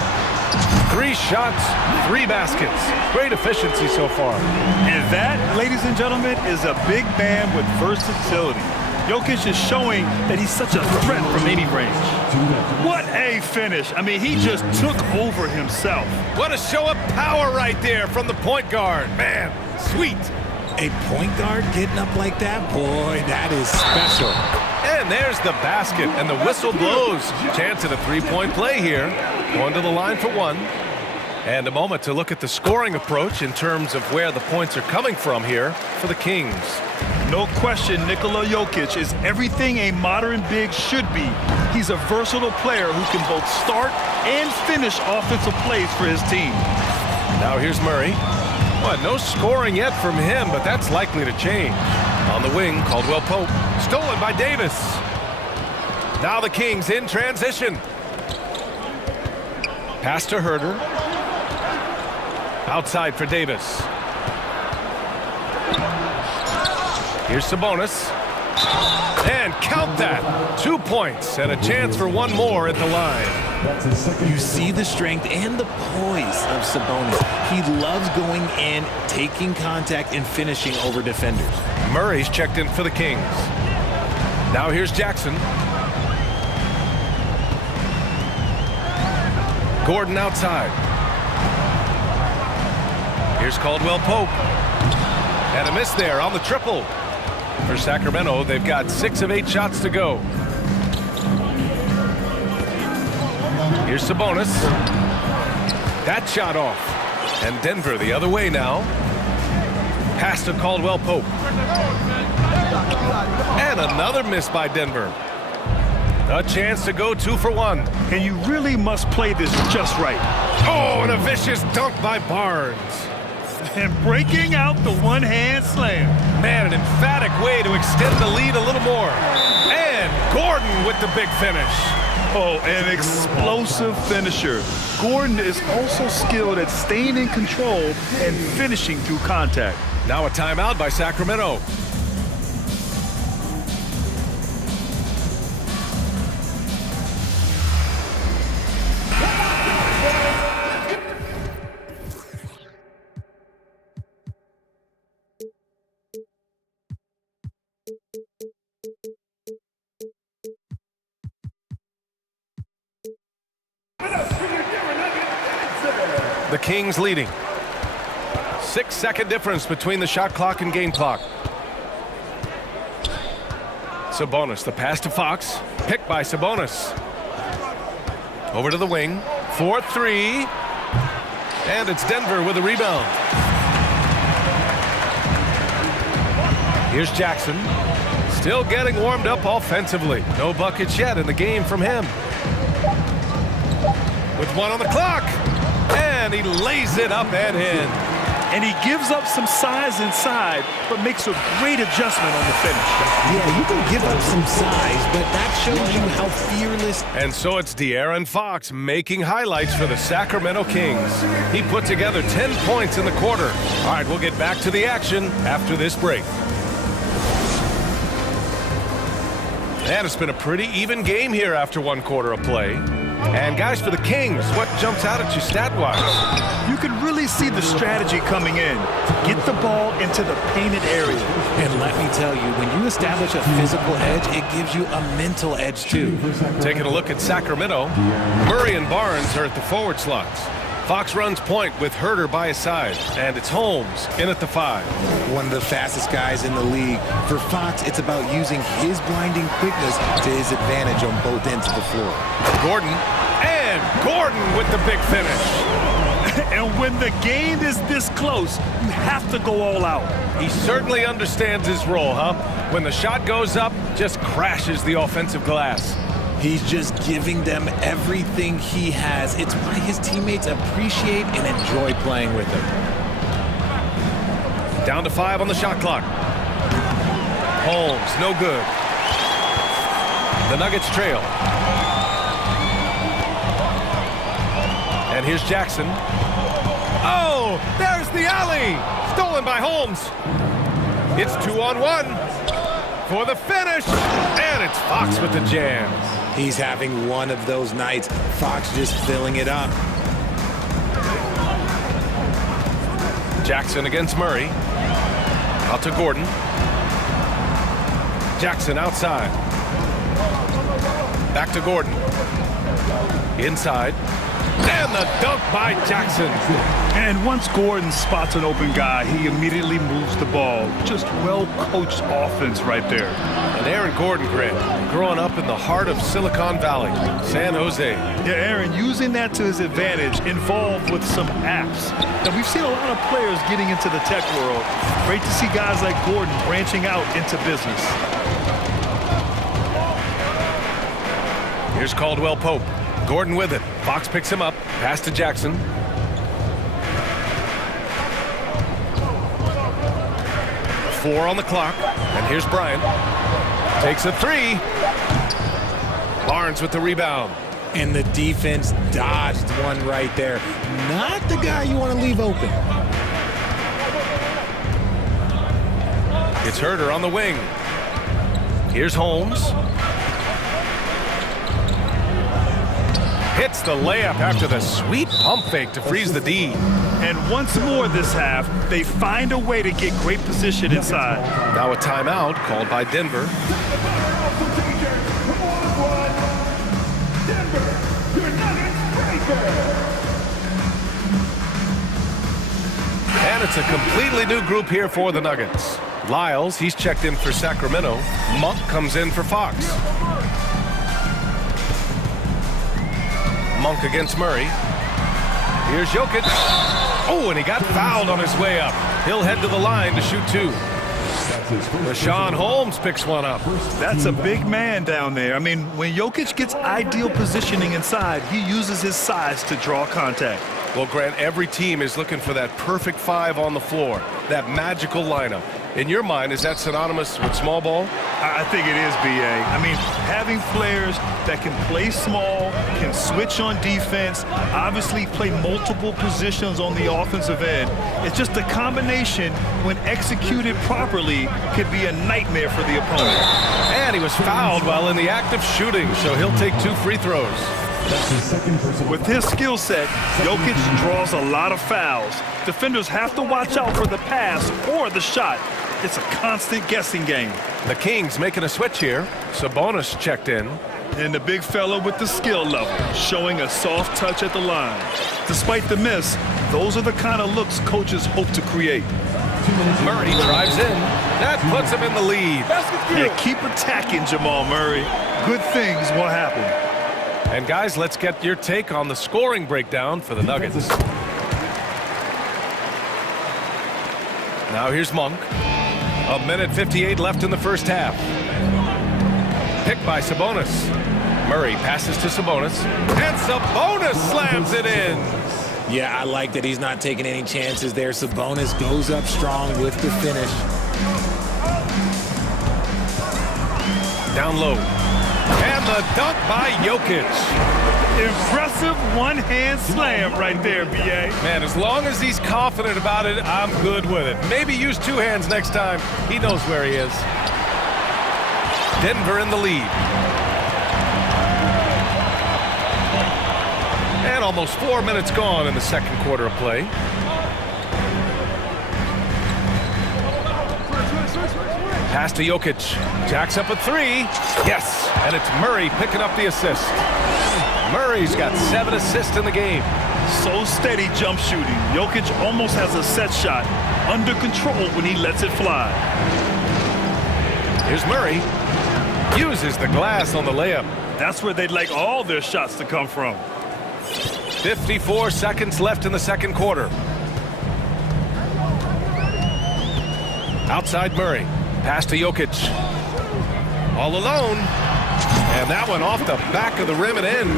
3 shots, 3 baskets. Great efficiency so far. And that, ladies and gentlemen, is a big man with versatility. Jokic is showing that he's such a threat from any range. What a finish. I mean, he just took over himself. What a show of power right there from the point guard. Man, sweet. A point guard getting up like that? Boy, that is special. And there's the basket, and the whistle blows. Chance at a three-point play here. Going to the line for 1. And a moment to look at the scoring approach in terms of where the points are coming from here for the Kings. No question, Nikola Jokic is everything a modern big should be. He's a versatile player who can both start and finish offensive plays for his team. Now here's Murray. Well, no scoring yet from him, but that's likely to change. On the wing, Caldwell Pope. Stolen by Davis. Now the Kings in transition. Pass to Herder. Outside for Davis. Here's Sabonis. And count that. 2 points and a chance for 1 more at the line. You see the strength and the poise of Sabonis. He loves going in, taking contact, and finishing over defenders. Murray's checked in for the Kings. Now here's Jackson. Gordon outside. Here's Caldwell Pope. And a miss there on the triple. For Sacramento, they've got 6 of 8 shots to go. Here's Sabonis. That shot off. And Denver the other way now. Pass to Caldwell Pope. And another miss by Denver. A chance to go 2 for 1. And you really must play this just right. Oh, and a vicious dunk by Barnes. And breaking out the one-hand slam. Man, an emphatic way to extend the lead a little more. And Gordon with the big finish. Oh, an explosive finisher. Gordon is also skilled at staying in control and finishing through contact. Now a timeout by Sacramento. The Kings leading. 6-second difference between the shot clock and game clock. Sabonis, the pass to Fox. Picked by Sabonis. Over to the wing. 4-3. And it's Denver with a rebound. Here's Jackson. Still getting warmed up offensively. No buckets yet in the game from him. With 1 on the clock. And he lays it up and in. And he gives up some size inside, but makes a great adjustment on the finish. Yeah, you can give up some size, but that shows you how fearless. And so it's De'Aaron Fox making highlights for the Sacramento Kings. He put together 10 points in the quarter. All right, we'll get back to the action after this break. And it's been a pretty even game here after 1 quarter of play. And guys, for the Kings, what jumps out at you stat-wise? You can really see the strategy coming in. Get the ball into the painted area. And let me tell you, when you establish a physical edge, it gives you a mental edge too. Taking a look at Sacramento, Murray and Barnes are at the forward slots. Fox runs point with Herter by his side, and it's Holmes in at the 5. One of the fastest guys in the league. For Fox, it's about using his blinding quickness to his advantage on both ends of the floor. Gordon with the big finish. And when the game is this close, you have to go all out. He certainly understands his role, huh? When the shot goes up, just crashes the offensive glass. He's just giving them everything he has. It's why his teammates appreciate and enjoy playing with him. Down to 5 on the shot clock. Holmes, no good. The Nuggets trail. And here's Jackson. Oh, there's the alley. Stolen by Holmes. It's 2-on-1 for the finish. And it's Fox with the jam. He's having one of those nights. Fox just filling it up. Jackson against Murray. Out to Gordon. Jackson outside. Back to Gordon. Inside. And the dunk by Jackson. And once Gordon spots an open guy, he immediately moves the ball. Just well-coached offense right there. And Aaron Gordon, Grant, growing up in the heart of Silicon Valley, San Jose. Yeah, Aaron, using that to his advantage, involved with some apps. Now, we've seen a lot of players getting into the tech world. Great to see guys like Gordon branching out into business. Here's Caldwell Pope. Gordon with it. Fox picks him up. Pass to Jackson. Four on the clock. And here's Bryant. Takes a 3. Barnes with the rebound. And the defense dodged one right there. Not the guy you want to leave open. It's Herter on the wing. Here's Holmes. Hits the layup after the sweet pump fake to freeze the D. And once more this half, they find a way to get great position inside. Now a timeout called by Denver. And And it's a completely new group here for the Nuggets. Lyles, he's checked in for Sacramento. Monk comes in for Fox. Monk against Murray. Here's Jokic. Oh, and he got fouled on his way up. He'll head to the line to shoot two. Rashawn Holmes picks one up. That's a big man down there. I mean, when Jokic gets ideal positioning inside, he uses his size to draw contact. Well, Grant, every team is looking for that perfect five on the floor, that magical lineup. In your mind, is that synonymous with small ball? I think it is, B.A. I mean, having players that can play small, can switch on defense, obviously play multiple positions on the offensive end. It's just a combination, when executed properly, could be a nightmare for the opponent. And he was fouled while in the act of shooting, so he'll take 2 free throws. With his skill set, Jokic draws a lot of fouls. Defenders have to watch out for the pass or the shot. It's a constant guessing game. The Kings making a switch here. Sabonis checked in. And the big fella with the skill level, showing a soft touch at the line. Despite the miss, those are the kind of looks coaches hope to create. Murray drives in. That puts him in the lead. Yeah, keep attacking, Jamal Murray. Good things will happen. And guys, let's get your take on the scoring breakdown for the Nuggets. Now here's Monk. 1:58 left in the first half. Picked by Sabonis. Murray passes to Sabonis. And Sabonis slams it in. Yeah, I like that he's not taking any chances there. Sabonis goes up strong with the finish. Down low. And the dunk by Jokic. Impressive one-hand slam right there, B.A. Man, as long as he's confident about it, I'm good with it. Maybe use 2 hands next time. He knows where he is. Denver in the lead. And almost 4 minutes gone in the second quarter of play. Pass to Jokic. Jacks up a 3. Yes, and it's Murray picking up the assist. Murray's got 7 assists in the game. So steady jump shooting. Jokic almost has a set shot under control when he lets it fly. Here's Murray. Uses the glass on the layup. That's where they'd like all their shots to come from. 54 seconds left in the second quarter. Outside Murray. Pass to Jokic. All alone. And that one off the back of the rim and in.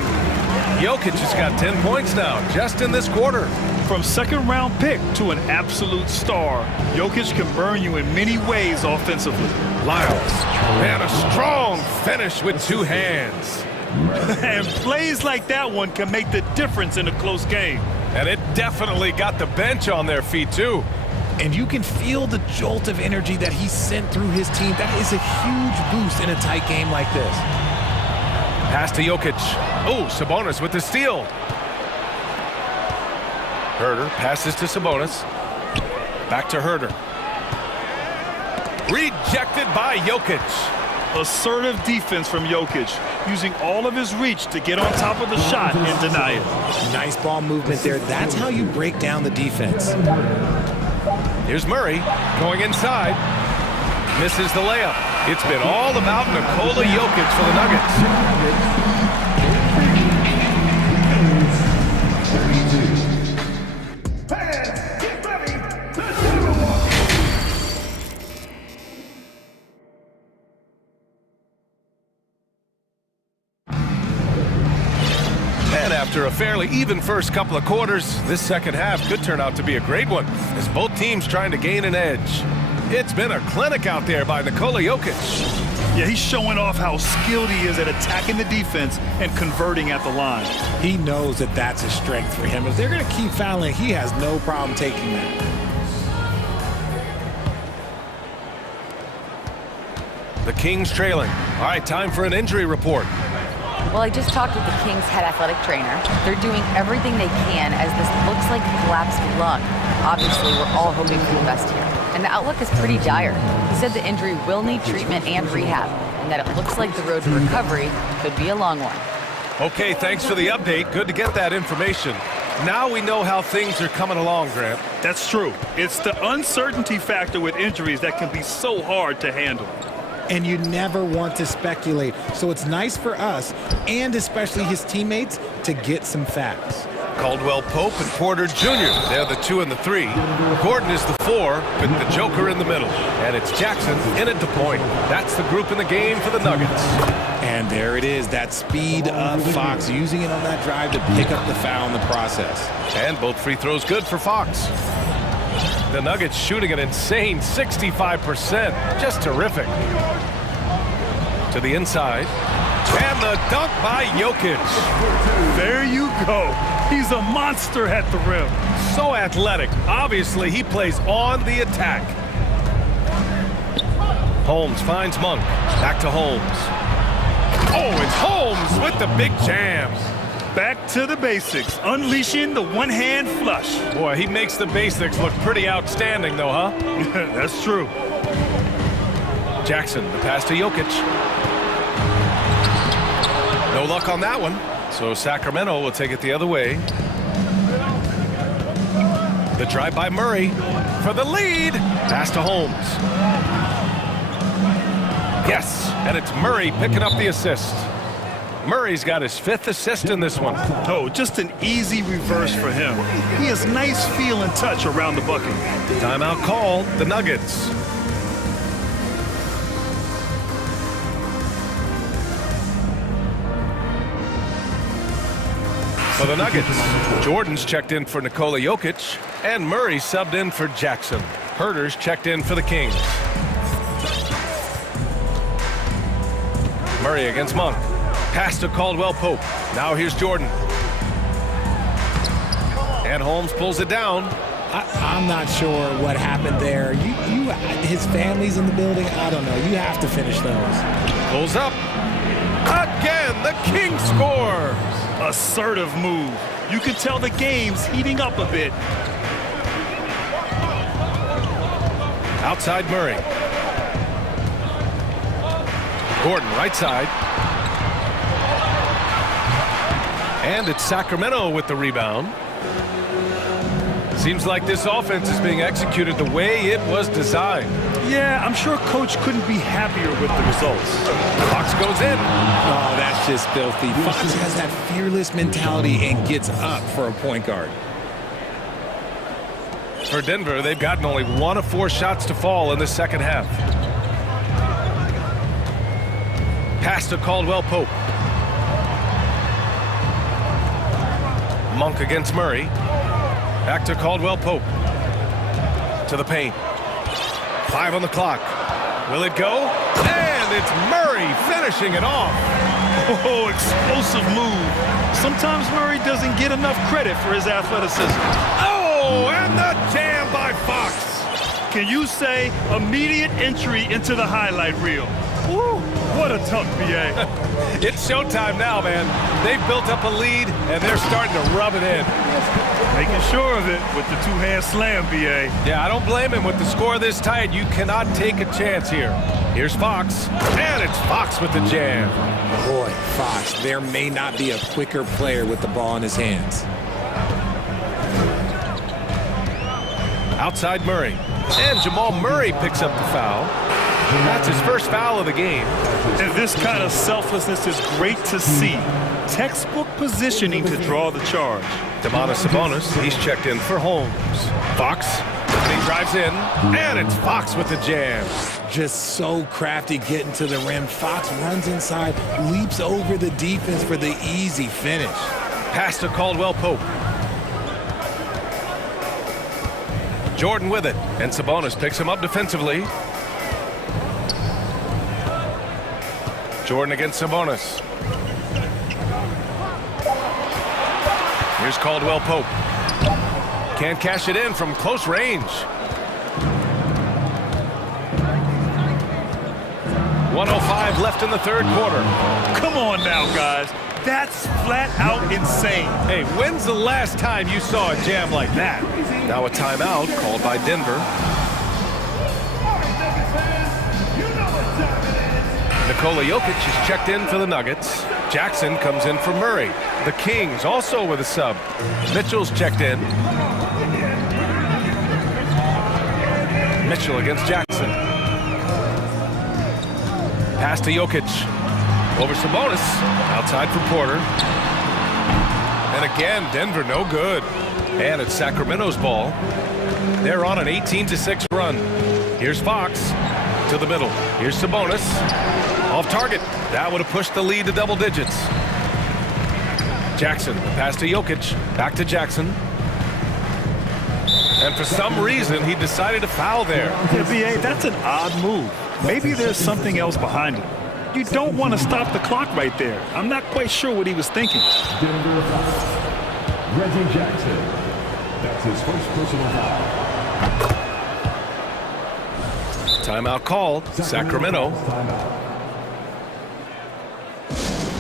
Jokic has got 10 points now, just in this quarter. From second-round pick to an absolute star, Jokic can burn you in many ways offensively. Lyles. And a strong finish with 2 hands. And plays like that one can make the difference in a close game. And it definitely got the bench on their feet, too. And you can feel the jolt of energy that he sent through his team. That is a huge boost in a tight game like this. Pass to Jokic. Oh, Sabonis with the steal. Herter passes to Sabonis. Back to Herter. Rejected by Jokic. Assertive defense from Jokic, using all of his reach to get on top of the shot and deny it. Nice ball movement there. That's how you break down the defense. Here's Murray going inside. Misses the layup. It's been all about Nikola Jokic for the Nuggets. And after a fairly even first couple of quarters, this second half could turn out to be a great one, as both teams trying to gain an edge. It's been a clinic out there by Nikola Jokic. Yeah, he's showing off how skilled he is at attacking the defense and converting at the line. He knows that that's a strength for him. If they're going to keep fouling, he has no problem taking that. The Kings trailing. All right, time for an injury report. Well, I just talked with the Kings head athletic trainer. They're doing everything they can as this looks like a collapsed lung. Obviously, we're all hoping for the best here. And the outlook is pretty dire. He said the injury will need treatment and rehab, and that it looks like the road to recovery could be a long one. Okay, thanks for the update. Good to get that information. Now we know how things are coming along, Grant. That's true. It's the uncertainty factor with injuries that can be so hard to handle. And you never want to speculate. So it's nice for us, and especially his teammates, to get some facts. Caldwell Pope and Porter Jr. They're the 2 and the 3. Gordon is the 4 with the Joker in the middle. And it's Jackson in at the point. That's the group in the game for the Nuggets. And there it is, that speed of Fox, using it on that drive to pick up the foul in the process. And both free throws good for Fox. The Nuggets shooting an insane 65%. Just terrific. To the inside. And the dunk by Jokic. There you go. He's a monster at the rim. So athletic. Obviously, he plays on the attack. Holmes finds Monk. Back to Holmes. Oh, it's Holmes with the big jam. Back to the basics, unleashing the one-hand flush. Boy, he makes the basics look pretty outstanding, though, huh? That's true. Jackson, the pass to Jokic. No luck on that one. So Sacramento will take it the other way. The drive by Murray for the lead. Pass to Holmes. Yes, and it's Murray picking up the assist. Murray's got his 5th assist in this one. Oh, just an easy reverse for him. He has nice feel and touch around the bucket. Timeout called, the Nuggets. For the Nuggets, Jordan's checked in for Nikola Jokic, and Murray subbed in for Jackson. Herter's checked in for the Kings. Murray against Monk. Pass to Caldwell Pope. Now here's Jordan. And Holmes pulls it down. I'm not sure what happened there. His family's in the building. I don't know. You have to finish those. Pulls up. Again, the King scores. Assertive move. You can tell the game's heating up a bit. Outside Murray. Gordon, right side. And it's Sacramento with the rebound. Seems like this offense is being executed the way it was designed. Yeah, I'm sure Coach couldn't be happier with the results. Fox goes in. Oh, that's just filthy. Fox has that fearless mentality and gets up for a point guard. For Denver, they've gotten only 1 of 4 shots to fall in the second half. Pass to Caldwell Pope. Monk against Murray. Back to Caldwell Pope. To the paint. 5 on the clock. Will it go? And it's Murray finishing it off. Oh, explosive move. Sometimes Murray doesn't get enough credit for his athleticism. Oh, and the jam by Fox. Can you say immediate entry into the highlight reel? Woo, what a tough BA. It's showtime now, man. They've built up a lead, and they're starting to rub it in. Making sure of it with the two-hand slam, BA. Yeah, I don't blame him. With the score this tight, you cannot take a chance here. Here's Fox, and it's Fox with the jam. Boy, Fox, there may not be a quicker player with the ball in his hands. Outside Murray. And Jamal Murray picks up the foul. That's his first foul of the game. And this kind of selflessness is great to see. Textbook positioning to draw the charge. Domantas Sabonis, he's checked in for Holmes. Fox, he drives in, and it's Fox with the jam. Just so crafty getting to the rim. Fox runs inside, leaps over the defense for the easy finish. Pass to Caldwell Pope. Jordan with it, and Sabonis picks him up defensively. Jordan against Sabonis. Here's Caldwell Pope. Can't cash it in from close range. 1:05 left in the third quarter. Come on now, guys. That's flat out insane. Hey, when's the last time you saw a jam like that? Now a timeout called by Denver. Nikola Jokic is checked in for the Nuggets. Jackson comes in for Murray. The Kings also with a sub. Mitchell's checked in. Mitchell against Jackson. Pass to Jokic. Over Sabonis. Outside for Porter. And again, Denver no good. And it's Sacramento's ball. They're on an 18-6 run. Here's Fox to the middle. Here's Sabonis. Off target. That would have pushed the lead to double digits. Jackson, pass to Jokic. Back to Jackson. And for some reason, he decided to foul there. Yeah, B.A., that's an odd move. Maybe there's something else behind it. You don't want to stop the clock right there. I'm not quite sure what he was thinking. Reggie Jackson. That's his first personal foul. Timeout called. Sacramento.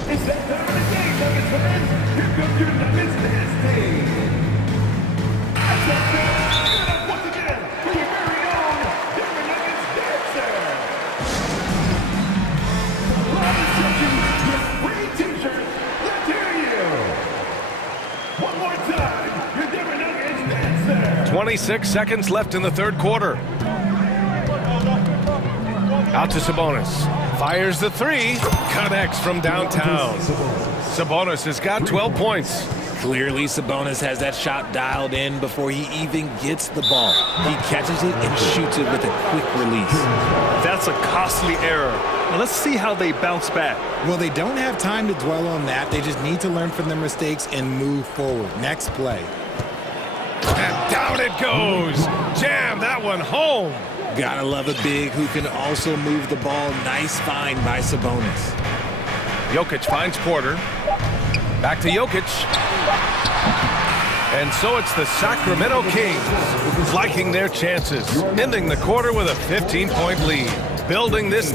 It's that time of the game, Nuggets fans. Here comes your Nuggets dance team. That's that time. Once again, for your very own Denver Nuggets dancer. Live instructions with free t-shirts. Let's hear you. One more time, your Denver Nuggets dancer. 26 seconds left in the third quarter. Out to Sabonis. Fires the three. Connects from downtown. Sabonis has got 12 points. Clearly, Sabonis has that shot dialed in before he even gets the ball. He catches it and shoots it with a quick release. That's a costly error. Now let's see how they bounce back. Well, they don't have time to dwell on that. They just need to learn from their mistakes and move forward. Next play. And down it goes. Jam that one home. Gotta love a big who can also move the ball. Nice find by Sabonis. Jokic finds Porter. Back to Jokic. And so it's the Sacramento Kings liking their chances, ending the quarter with a 15-point lead, building this.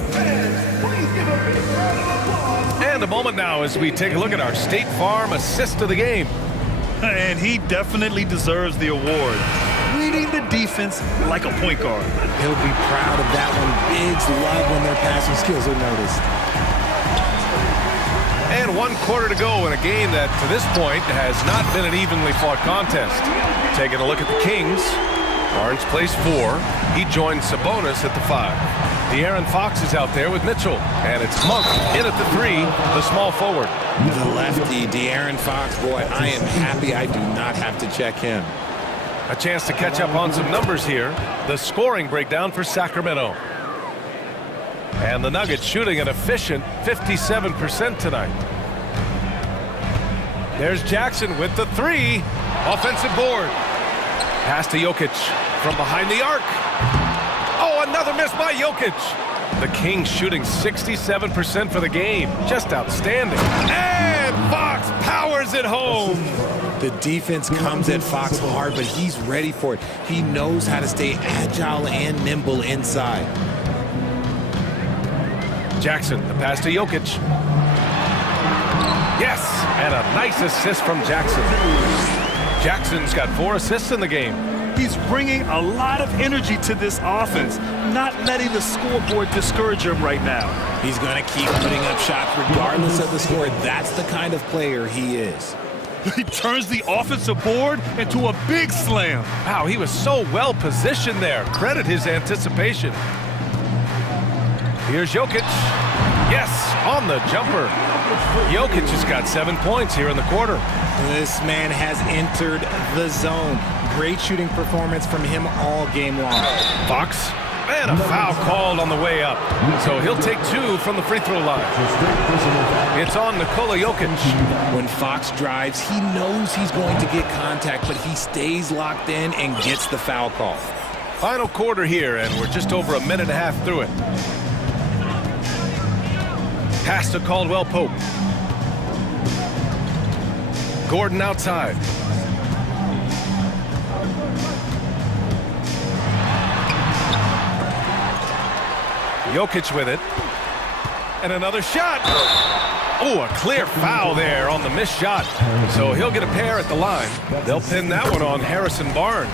And a moment now as we take a look at our State Farm assist of the game. And he definitely deserves the award. Reading the defense like a point guard. He'll be proud of that one. Bigs love when their passing skills are noticed. And 1 quarter to go in a game that, to this point, has not been an evenly fought contest. Taking a look at the Kings. Barnes plays 4. He joins Sabonis at the 5. De'Aaron Fox is out there with Mitchell. And it's Monk in at the 3, the small forward. The lefty, De'Aaron Fox, boy, I am happy I do not have to check him. A chance to catch up on some numbers here. The scoring breakdown for Sacramento. And the Nuggets shooting an efficient 57% tonight. There's Jackson with the 3. Offensive board. Pass to Jokic from behind the arc. Oh, another miss by Jokic. The Kings shooting 67% for the game. Just outstanding. And Fox powers it home. The defense comes at Fox hard, but he's ready for it. He knows how to stay agile and nimble inside. Jackson, the pass to Jokic. Yes, and a nice assist from Jackson. Jackson's got 4 assists in the game. He's bringing a lot of energy to this offense, not letting the scoreboard discourage him right now. He's going to keep putting up shots regardless of the score. That's the kind of player he is. He turns the offensive board into a big slam. Wow, he was so well positioned there. Credit his anticipation. Here's Jokic. Yes, on the jumper. Jokic has got 7 points here in the quarter. This man has entered the zone. Great shooting performance from him all game long. Fox, and a foul called on the way up. So he'll take 2 from the free throw line. It's on Nikola Jokic. When Fox drives, he knows he's going to get contact, but he stays locked in and gets the foul call. Final quarter here, and we're just over a minute and a half through it. Pass to Caldwell Pope. Gordon outside. Jokic with it. And another shot. Oh, a clear foul there on the missed shot. So he'll get a pair at the line. They'll pin that one on Harrison Barnes.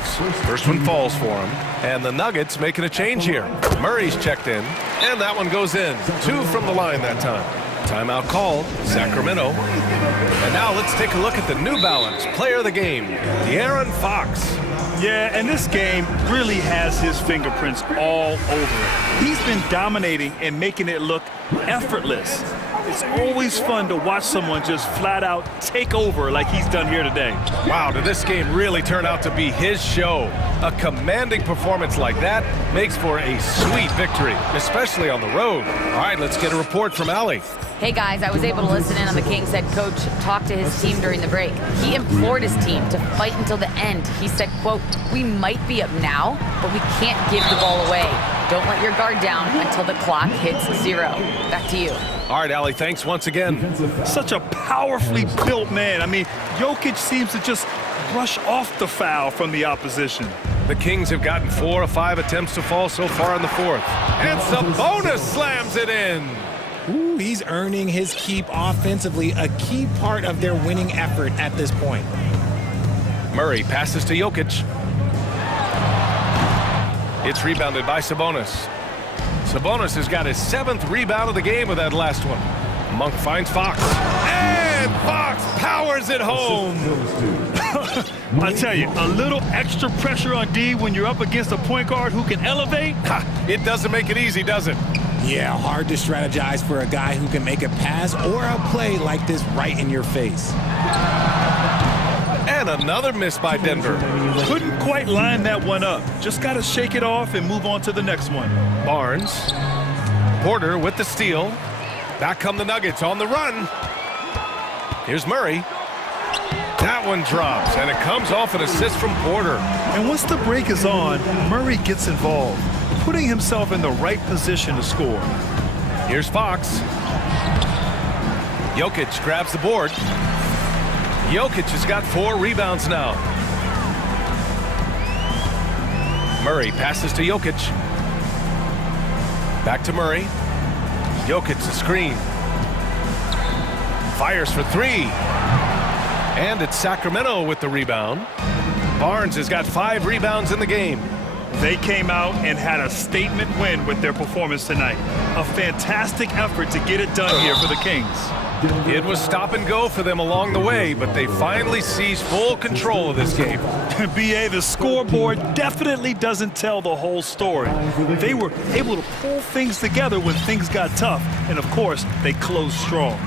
First one falls for him. And the Nuggets making a change here. Murray's checked in. And that one goes in. 2 from the line that time. Timeout call, Sacramento. And now let's take a look at the New Balance player of the game, De'Aaron Fox. Yeah, and this game really has his fingerprints all over it. He's been dominating and making it look effortless. It's always fun to watch someone just flat out take over like he's done here today. Wow, did this game really turn out to be his show? A commanding performance like that makes for a sweet victory, especially on the road. All right, let's get a report from Allie. Hey guys, I was able to listen in on the Kings head coach talk to his team during the break. He implored his team to fight until the end. He said, quote, "We might be up now, but we can't give the ball away. Don't let your guard down until the clock hits 0. Back to you. All right, Allie, thanks once again. Such a powerfully built man. I mean, Jokic seems to just brush off the foul from the opposition. The Kings have gotten 4 of 5 attempts to fall so far in the fourth. And Sabonis slams it in. Ooh, he's earning his keep offensively, a key part of their winning effort at this point. Murray passes to Jokic. It's rebounded by Sabonis. Sabonis has got his 7th rebound of the game with that last one. Monk finds Fox. And Fox powers it home. I tell you, a little extra pressure on D when you're up against a point guard who can elevate. It doesn't make it easy, does it? Yeah, hard to strategize for a guy who can make a pass or a play like this right in your face. And another miss by Denver. Couldn't quite line that one up. Just got to shake it off and move on to the next one. Barnes. Porter with the steal. Back come the Nuggets on the run. Here's Murray. That one drops, and it comes off an assist from Porter. And once the break is on, Murray gets involved, putting himself in the right position to score. Here's Fox. Jokic grabs the board. Jokic has got 4 rebounds now. Murray passes to Jokic. Back to Murray. Jokic the screen. Fires for 3. And it's Sacramento with the rebound. Barnes has got 5 rebounds in the game. They came out and had a statement win with their performance tonight. A fantastic effort to get it done here for the Kings. It was stop and go for them along the way, but they finally seized full control of this game. BA, the scoreboard definitely doesn't tell the whole story. They were able to pull things together when things got tough, and of course, they closed strong.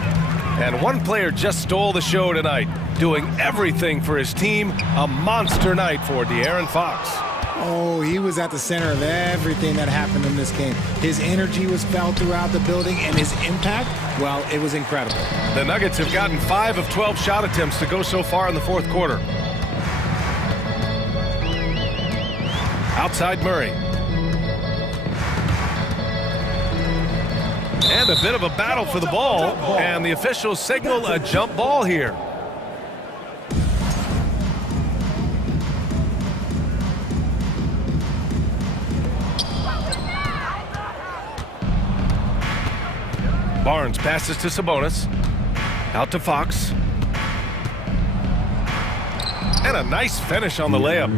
And one player just stole the show tonight, doing everything for his team. A monster night for De'Aaron Fox. Oh, he was at the center of everything that happened in this game. His energy was felt throughout the building, and his impact, well, it was incredible. The Nuggets have gotten 5 of 12 shot attempts to go so far in the fourth quarter. Outside Murray. And a bit of a battle for the ball, and the officials signal a jump ball here. Barnes passes to Sabonis. Out to Fox. And a nice finish on the layup.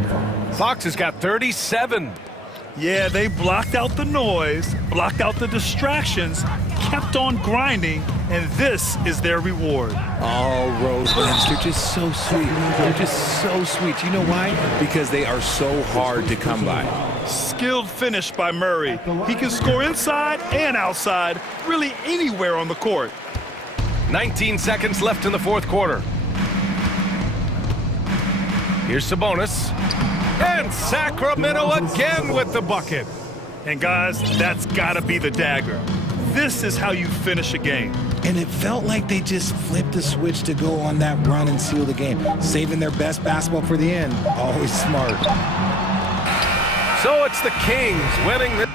Fox has got 37. Yeah, they blocked out the noise, blocked out the distractions, kept on grinding, and this is their reward. Oh, Roselands, they're just so sweet. They're just so sweet. You know why? Because they are so hard to come by. Skilled finish by Murray. He can score inside and outside, really anywhere on the court. 19 seconds left in the fourth quarter. Here's Sabonis. And Sacramento again with the bucket. And guys, that's gotta be the dagger. This is how you finish a game. And it felt like they just flipped the switch to go on that run and seal the game, saving their best basketball for the end. Always smart. So it's the Kings winning this.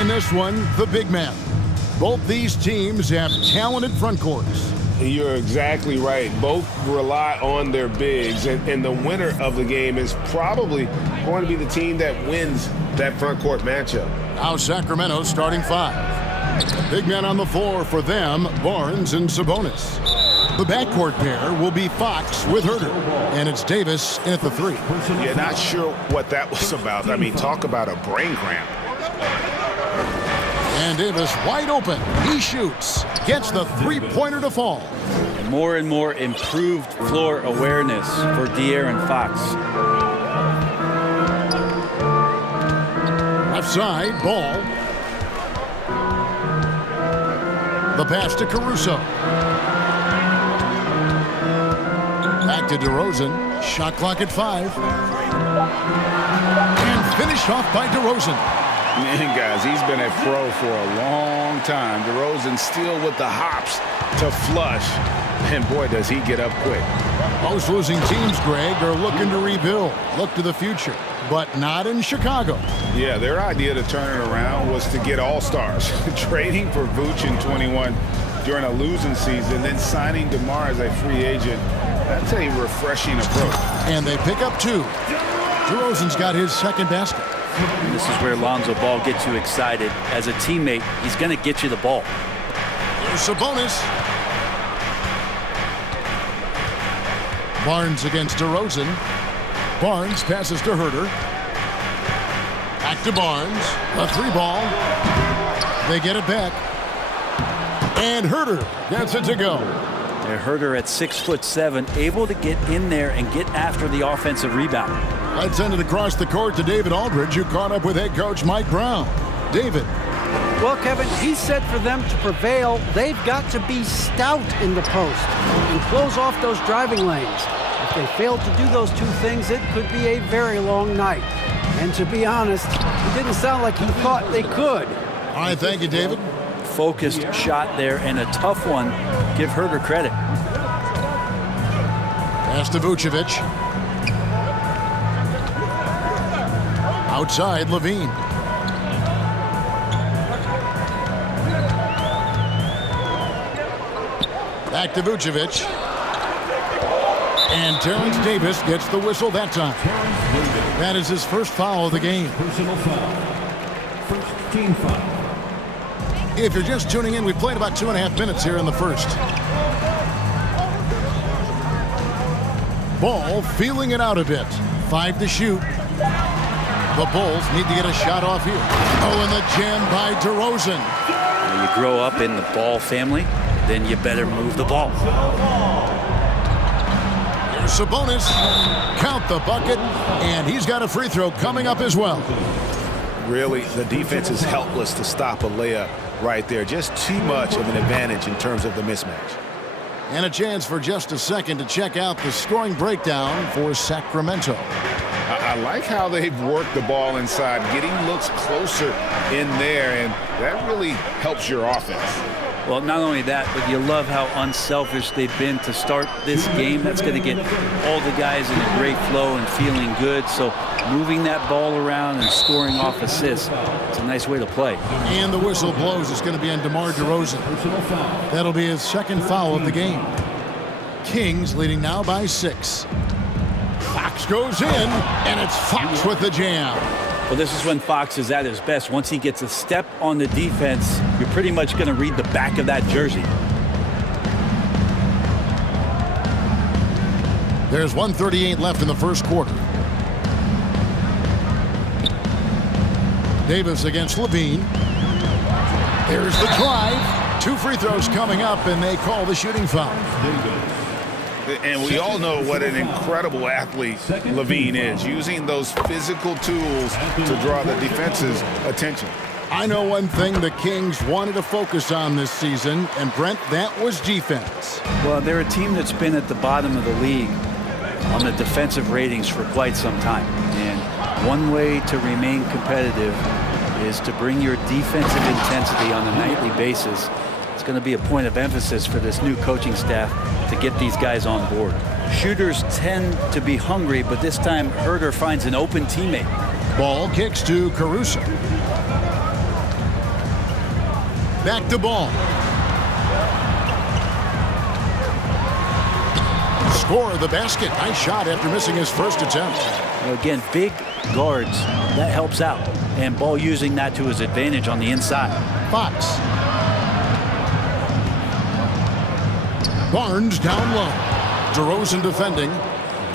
in this one, the big man. Both these teams have talented front courts. You're exactly right. Both rely on their bigs, and the winner of the game is probably going to be the team that wins that front court matchup. Now Sacramento starting 5. Big men on the floor for them, Barnes and Sabonis. The backcourt pair will be Fox with Herter, and it's Davis in at the 3. Yeah, not sure what that was about. I mean, talk about a brain cramp. And Davis wide open. He shoots. Gets the three-pointer to fall. More and more improved floor awareness for De'Aaron Fox. Left side, Ball. The pass to Caruso. Back to DeRozan. Shot clock at 5. And finished off by DeRozan. Man, guys, he's been a pro for a long time. DeRozan still with the hops to flush. And boy, does he get up quick. Most losing teams, Greg, are looking to rebuild, look to the future, but not in Chicago. Yeah, their idea to turn it around was to get all-stars. Trading for Vooch in 21 during a losing season, then signing DeMar as a free agent. That's a refreshing approach. And they pick up 2. DeRozan's got his second basket. This is where Lonzo Ball gets you excited. As a teammate, he's going to get you the ball. Here's Sabonis. Barnes against DeRozan. Barnes passes to Herter. Back to Barnes. A 3-ball. They get it back. And Herter gets it to go. Herter at 6'7", able to get in there and get after the offensive rebound. Let's send it across the court to David Aldridge, who caught up with head coach Mike Brown. David. Well, Kevin, he said for them to prevail, they've got to be stout in the post and close off those driving lanes. If they fail to do those 2 things, it could be a very long night. And to be honest, it didn't sound like he thought they could. All right, thank you, David. Focused shot there and a tough one. Give Herter credit. Pass to Vucevic. Outside, Levine. Back to Vucevic. And Terrence Davis gets the whistle that time. That is his first foul of the game. Personal foul. First team foul. If you're just tuning in, we've played about 2.5 minutes here in the first. Ball feeling it out a bit. 5 to shoot. The Bulls need to get a shot off here. Oh, and the jam by DeRozan. When you grow up in the Ball family, then you better move the ball. Here's Sabonis. Count the bucket, and he's got a free throw coming up as well. Really, the defense is helpless to stop a layup right there. Just too much of an advantage in terms of the mismatch. And a chance for just a second to check out the scoring breakdown for Sacramento. I like how they've worked the ball inside, getting looks closer in there, and that really helps your offense. Well, not only that, but you love how unselfish they've been to start this game. That's going to get all the guys in a great flow and feeling good. So moving that ball around and scoring off assists, it's a nice way to play. And the whistle blows. It's going to be on DeMar DeRozan. That'll be his second foul of the game. Kings leading now by 6. Fox goes in, and it's Fox with the jam. Well, this is when Fox is at his best. Once he gets a step on the defense, you're pretty much going to read the back of that jersey. There's 1:38 left in the first quarter. Davis against Levine. There's the drive. 2 free throws coming up, and they call the shooting foul. And we all know what an incredible athlete Levine is, using those physical tools to draw the defense's attention. I know one thing the Kings wanted to focus on this season, and Brent, that was defense. Well, they're a team that's been at the bottom of the league on the defensive ratings for quite some time. And one way to remain competitive is to bring your defensive intensity on a nightly basis. It's going to be a point of emphasis for this new coaching staff to get these guys on board. Shooters tend to be hungry, but this time Herter finds an open teammate. Ball kicks to Caruso. Back to Ball. Score the basket. Nice shot after missing his first attempt. Again, big guards. That helps out. And Ball using that to his advantage on the inside. Fox. Barnes down low. DeRozan defending.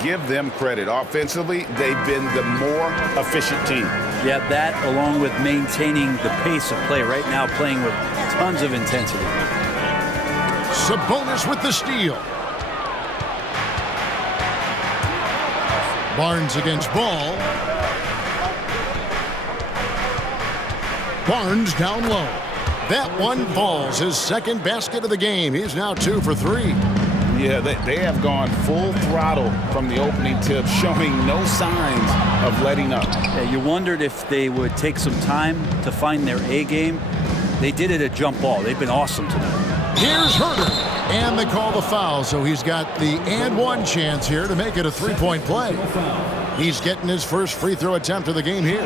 Give them credit. Offensively, they've been the more efficient team. Yeah, that along with maintaining the pace of play. Right now playing with tons of intensity. Sabonis with the steal. Barnes against Ball. Barnes down low. That one falls. His second basket of the game. He's now 2 for 3. Yeah, they have gone full throttle from the opening tip, showing no signs of letting up. Yeah, you wondered if they would take some time to find their A game. They did it at jump ball. They've been awesome tonight. Here's Herter. And they call the foul, so he's got the and one chance here to make it a three-point play. He's getting his first free throw attempt of the game here.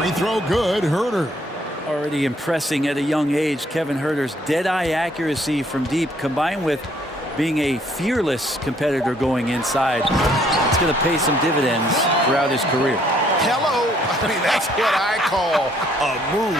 Free throw good, Herter. Already impressing at a young age, Kevin Herter's dead-eye accuracy from deep combined with being a fearless competitor going inside. It's going to pay some dividends throughout his career. Hello. I mean, that's what I call a move.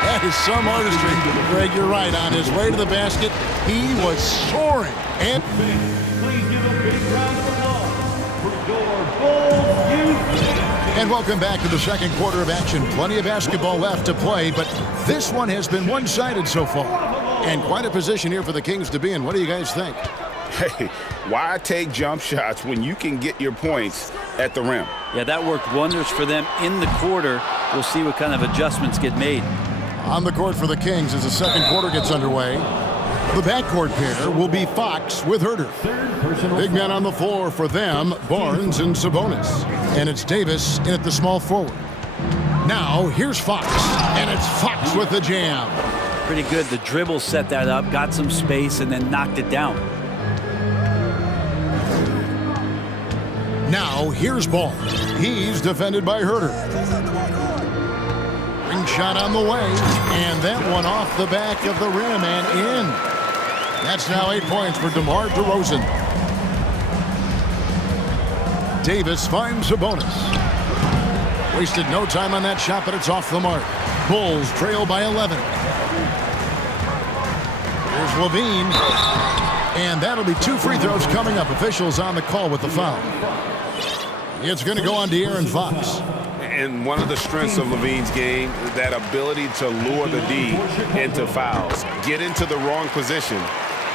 That is some artistry. Greg, you're right. On his way to the basket, he was soaring. And Please give a big round of applause for your Bulls youth. And welcome back to the second quarter of action. Plenty of basketball left to play, but this one has been one-sided so far. And quite a position here for the Kings to be in. What do you guys think? Hey, why take jump shots when you can get your points at the rim? Yeah, that worked wonders for them in the quarter. We'll see what kind of adjustments get made. On the court for the Kings as the second quarter gets underway. The backcourt pair will be Fox with Herter. Big men on the floor for them, Barnes and Sabonis. And it's Davis in at the small forward. Now, here's Fox. And it's Fox with the jam. Pretty good. The dribble set that up, got some space, and then knocked it down. Now, here's Ball. He's defended by Herter. Ring shot on the way, and that one off the back of the rim and in. That's now 8 points for DeMar DeRozan. Davis finds Sabonis. Wasted no time on that shot, but it's off the mark. Bulls trail by 11. Here's Levine. And that'll be 2 free throws coming up. Officials on the call with the foul. It's going to go on to Aaron Fox. And one of the strengths of Levine's game, that ability to lure the D into fouls. Get into the wrong position,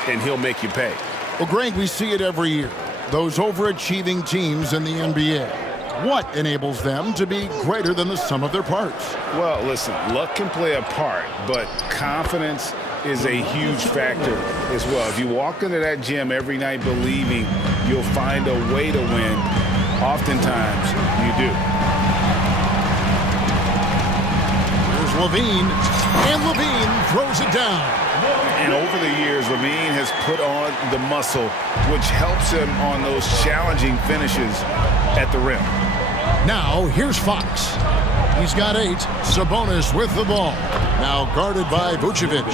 and he'll make you pay. Well, Greg, we see it every year. Those overachieving teams in the NBA. What enables them to be greater than the sum of their parts? Well, listen, luck can play a part, but confidence is a huge factor as well. If you walk into that gym every night believing you'll find a way to win, oftentimes you do. Here's Levine, and Levine throws it down. And over the years, Levine has put on the muscle, which helps him on those challenging finishes at the rim. Now, here's Fox. He's got 8. Sabonis with the ball. Now guarded by Vucevic.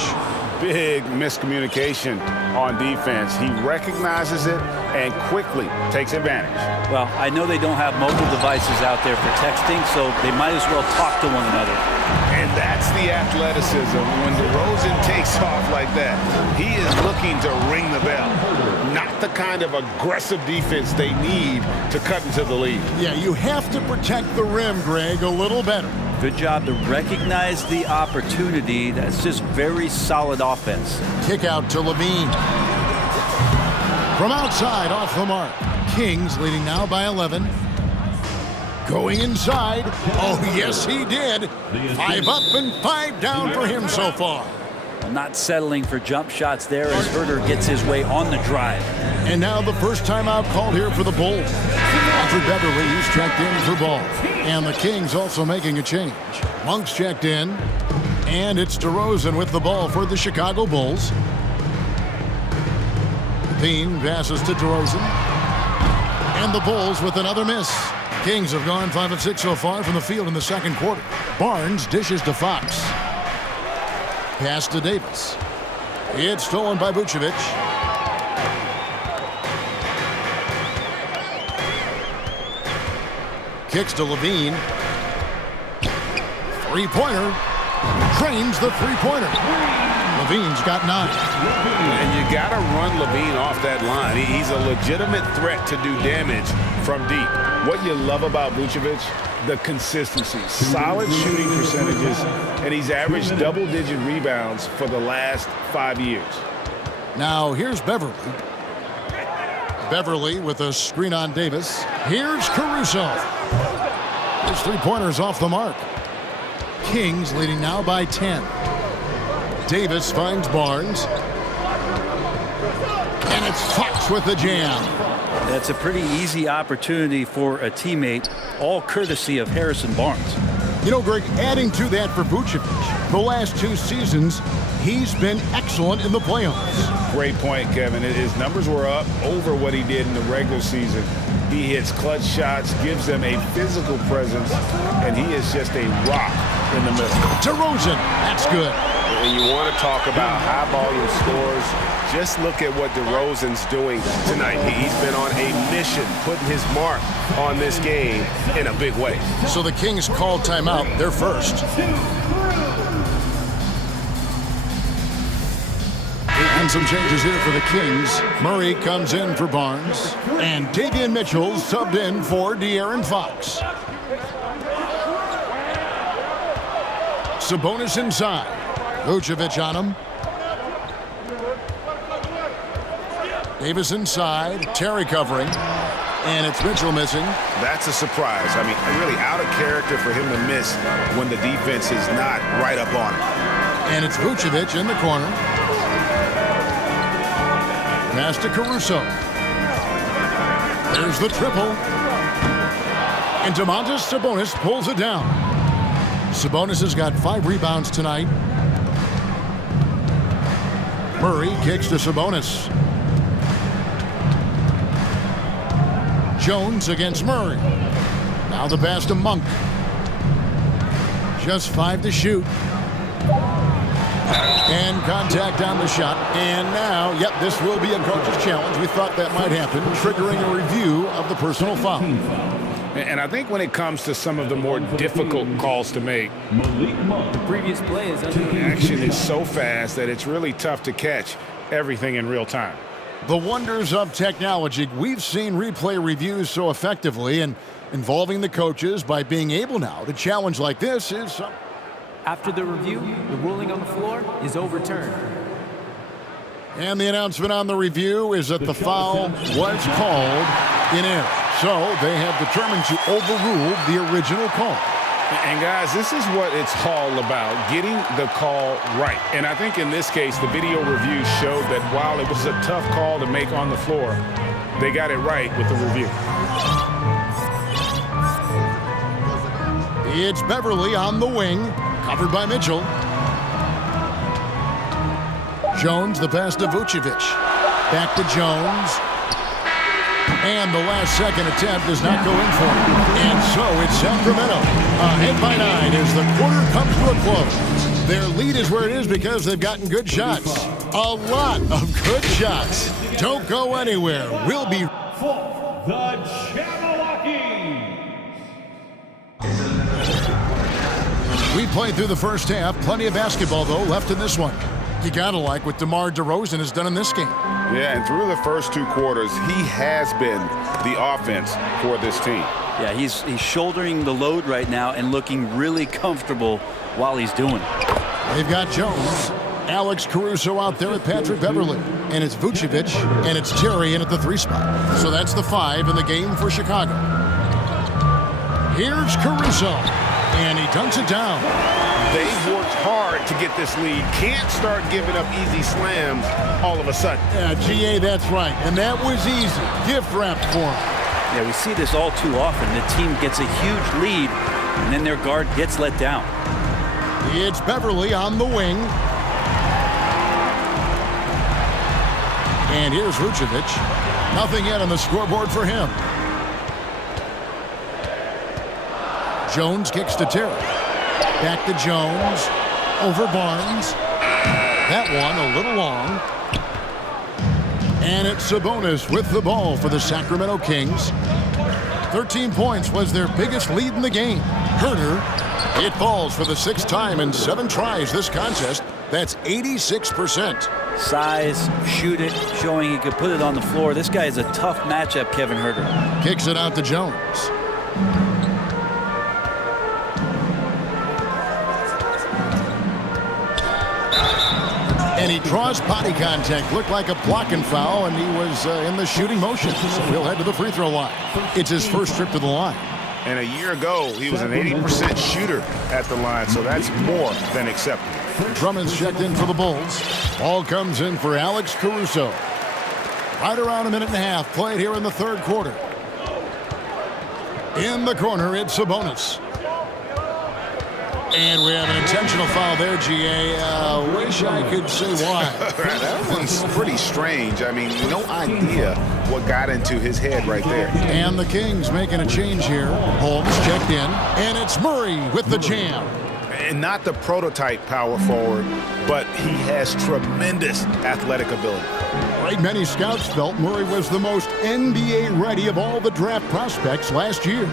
Big miscommunication on defense. He recognizes it and quickly takes advantage. Well, I know they don't have mobile devices out there for texting, so they might as well talk to one another. And that's the athleticism. When DeRozan takes off like that, he is looking to ring the bell. Not the kind of aggressive defense they need to cut into the lead. Yeah, you have to protect the rim, Greg, a little better. Good job to recognize the opportunity. That's just very solid offense. Kick out to Levine. From outside, off the mark. Kings leading now by 11. Going inside. Oh, yes, he did. 5 up and 5 down for him so far. Not settling for jump shots there as Herter gets his way on the drive. And now the first timeout called here for the Bulls. Patrick Beverly, he's checked in for Ball. And the Kings also making a change. Monk's checked in. And it's DeRozan with the ball for the Chicago Bulls. Dean passes to DeRozan. And the Bulls with another miss. Kings have gone 5 of 6 so far from the field in the second quarter. Barnes dishes to Fox. Pass to Davis. It's stolen by Vucevic. Kicks to Levine. Three-pointer. Drains the three-pointer. Levine's got 9. And you got to run Levine off that line. He's a legitimate threat to do damage from deep. What you love about Vucevic, the consistency, solid shooting percentages, and he's averaged double-digit rebounds for the last 5 years. Now here's Beverly. Beverly with a screen on Davis. Here's Caruso. His three-pointer's off the mark. Kings leading now by 10. Davis finds Barnes. And it's Fox with the jam. That's a pretty easy opportunity for a teammate, all courtesy of Harrison Barnes. You know, Greg, adding to that for Vucevic, the last 2 seasons, he's been excellent in the playoffs. Great point, Kevin. His numbers were up over what he did in the regular season. He hits clutch shots, gives them a physical presence, and he is just a rock in the middle. DeRozan, that's good. And you want to talk about high-volume scores, just look at what DeRozan's doing tonight. He's been on a mission, putting his mark on this game in a big way. So the Kings call timeout. They're first. And some changes here for the Kings. Murray comes in for Barnes. And Davion Mitchell subbed in for De'Aaron Fox. Sabonis inside. Vucevic on him. Davis inside. Terry covering. And it's Mitchell missing. That's a surprise. I mean, really out of character for him to miss when the defense is not right up on him. And it's Vucevic in the corner. Pass to Caruso. There's the triple. And Domantas Sabonis pulls it down. Sabonis has got 5 rebounds tonight. Murray kicks to Sabonis. Jones against Murray. Now the pass to Monk. Just 5 to shoot. And contact on the shot. And now, yep, this will be a coach's challenge. We thought that might happen, triggering a review of the personal foul. And I think when it comes to some of the more difficult calls to make, The previous play is under the action is so fast that it's really tough to catch everything in real time. The wonders of technology. We've seen replay reviews so effectively, and involving the coaches by being able now to challenge like this is... After the review, the ruling on the floor is overturned. And the announcement on the review is that the foul was called in error. So they have determined to overrule the original call. And guys, this is what it's all about, getting the call right. And I think in this case, the video review showed that while it was a tough call to make on the floor, they got it right with the review. It's Beverly on the wing, covered by Mitchell. Jones, the pass to Vucevic. Back to Jones. And the last second attempt does not go in for him. And so it's Sacramento ahead by 9 as the quarter comes to a close. Their lead is where it is because they've gotten good shots. A lot of good shots. Don't go anywhere. We'll be... For the Jabberwockies. We played through the first half. Plenty of basketball, though, left in this one. You gotta like what DeMar DeRozan has done in this game. Yeah, and through the first 2 quarters, he has been the offense for this team. Yeah, he's shouldering the load right now and looking really comfortable while he's doing it. They've got Jones, Alex Caruso out there with Patrick Beverly. And it's Vucevic, and it's Terry in at the 3 spot. So that's the 5 in the game for Chicago. Here's Caruso, and he dunks it down. They've worked hard to get this lead. Can't start giving up easy slams all of a sudden. Yeah, GA, that's right. And that was easy. Gift wrapped for him. Yeah, we see this all too often. The team gets a huge lead, and then their guard gets let down. It's Beverly on the wing. And here's Vucevic. Nothing yet on the scoreboard for him. Jones kicks to Terry. Back to Jones. Over Barnes. That one a little long. And it's Sabonis with the ball for the Sacramento Kings. 13 points was their biggest lead in the game. Herter, it falls for the 6th time in 7 tries this contest. That's 86%. Size, shoot it, showing he could put it on the floor. This guy is a tough matchup, Kevin Herter. Kicks it out to Jones. And he draws body contact. Looked like a blocking foul, and he was in the shooting motion. So he'll head to the free throw line. It's his first trip to the line. And a year ago, he was an 80% shooter at the line, so that's more than acceptable. Drummond's checked in for the Bulls. Ball comes in for Alex Caruso. Right around a minute and a half played here in the 3rd quarter. In the corner, it's Sabonis. And we have an intentional foul there, GA. Wish I could say why. That one's pretty strange. I mean, no idea what got into his head right there. And the Kings making a change here. Holmes checked in, and it's Murray with the jam. And not the prototype power forward, but he has tremendous athletic ability. Right, many scouts felt Murray was the most NBA ready of all the draft prospects last year.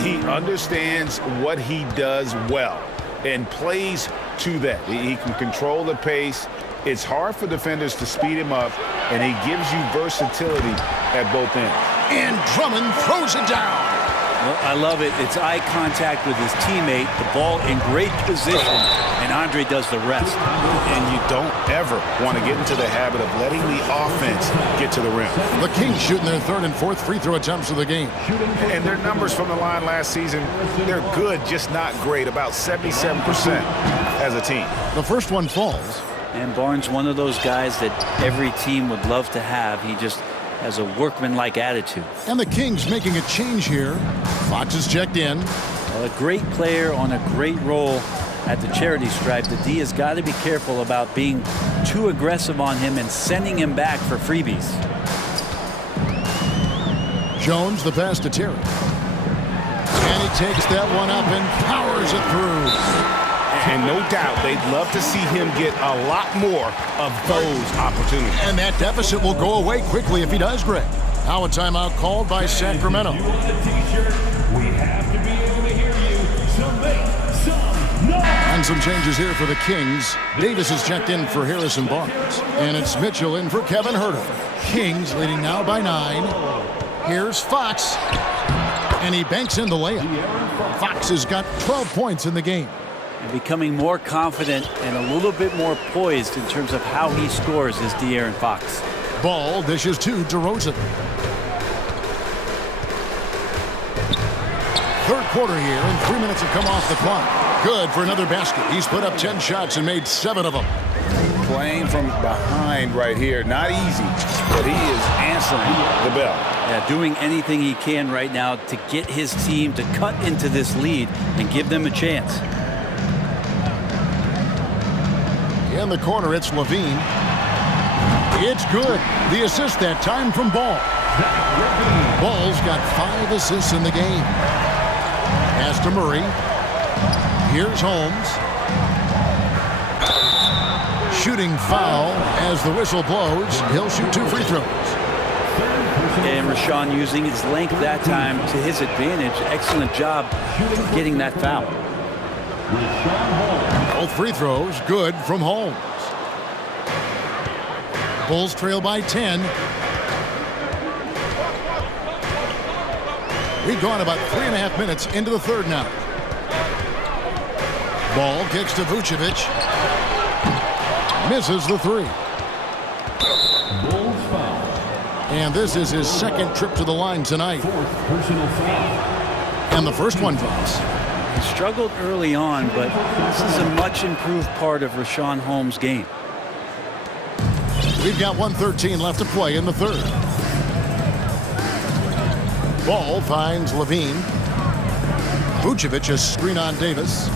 He understands what he does well and plays to that. He can control the pace. It's hard for defenders to speed him up, and he gives you versatility at both ends. And Drummond throws it down. Well, I love it. It's eye contact with his teammate, the ball in great position, and Andre does the rest. And you don't ever want to get into the habit of letting the offense get to the rim. The Kings shooting their 3rd and 4th free throw attempts of the game. And their numbers from the line last season, they're good, just not great, about 77% as a team. The first one falls. And Barnes, one of those guys that every team would love to have. He just has a workmanlike attitude. And the Kings making a change here. Fox is checked in. Well, a great player on a great role at the charity stripe. The D has got to be careful about being too aggressive on him and sending him back for freebies. Jones, the pass to Terry. And he takes that one up and powers it through. And no doubt they'd love to see him get a lot more of those opportunities. And that deficit will go away quickly if he does, Greg. Now a timeout called by Sacramento. And some changes here for the Kings. Davis is checked in for Harrison Barnes. And it's Mitchell in for Kevin Herter. Kings leading now by 9. Here's Fox. And he banks in the layup. Fox has got 12 points in the game. And becoming more confident and a little bit more poised in terms of how he scores is De'Aaron Fox. Ball dishes to DeRozan. 3rd quarter here, and 3 minutes have come off the clock. Good for another basket. He's put up 10 shots and made 7 of them. Playing from behind right here, not easy, but he is answering the bell. Yeah, doing anything he can right now to get his team to cut into this lead and give them a chance. In the corner, it's Levine. It's good. The assist that time from Ball. Ball's got 5 assists in the game. Pass to Murray. Here's Holmes. Shooting foul as the whistle blows. He'll shoot 2 free throws. And Rashawn using his length that time to his advantage. Excellent job getting that foul. Both free throws good from Holmes. Bulls trail by 10. We've gone about 3.5 minutes into the 3rd now. Ball kicks to Vucevic. Misses the 3. Bulls foul. And this is his 2nd trip to the line tonight. 4th personal foul. And the first one falls. He struggled early on, but this is a much improved part of Rashawn Holmes' game. We've got 1:13 left to play in the 3rd. Ball finds Levine. Vucevic a screen on Davis.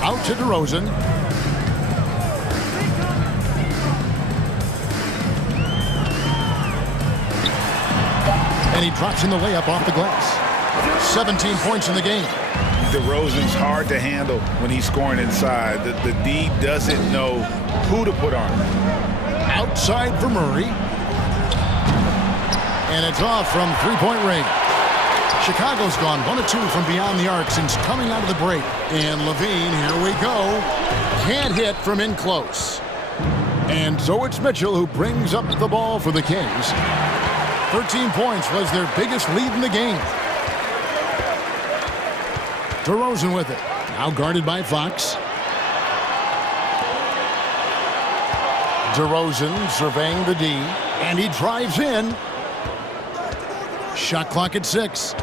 Out to DeRozan. And he drops in the layup off the glass. 17 points in the game. DeRozan's hard to handle when he's scoring inside. The D doesn't know who to put on him. Outside for Murray. And it's off from three-point range. Chicago's gone 1 of 2 from beyond the arc since coming out of the break. And Levine, here we go. Can't hit from in close. And so it's Mitchell who brings up the ball for the Kings. 13 points was their biggest lead in the game. DeRozan with it. Now guarded by Fox. DeRozan surveying the D. And he drives in. Shot clock at 6.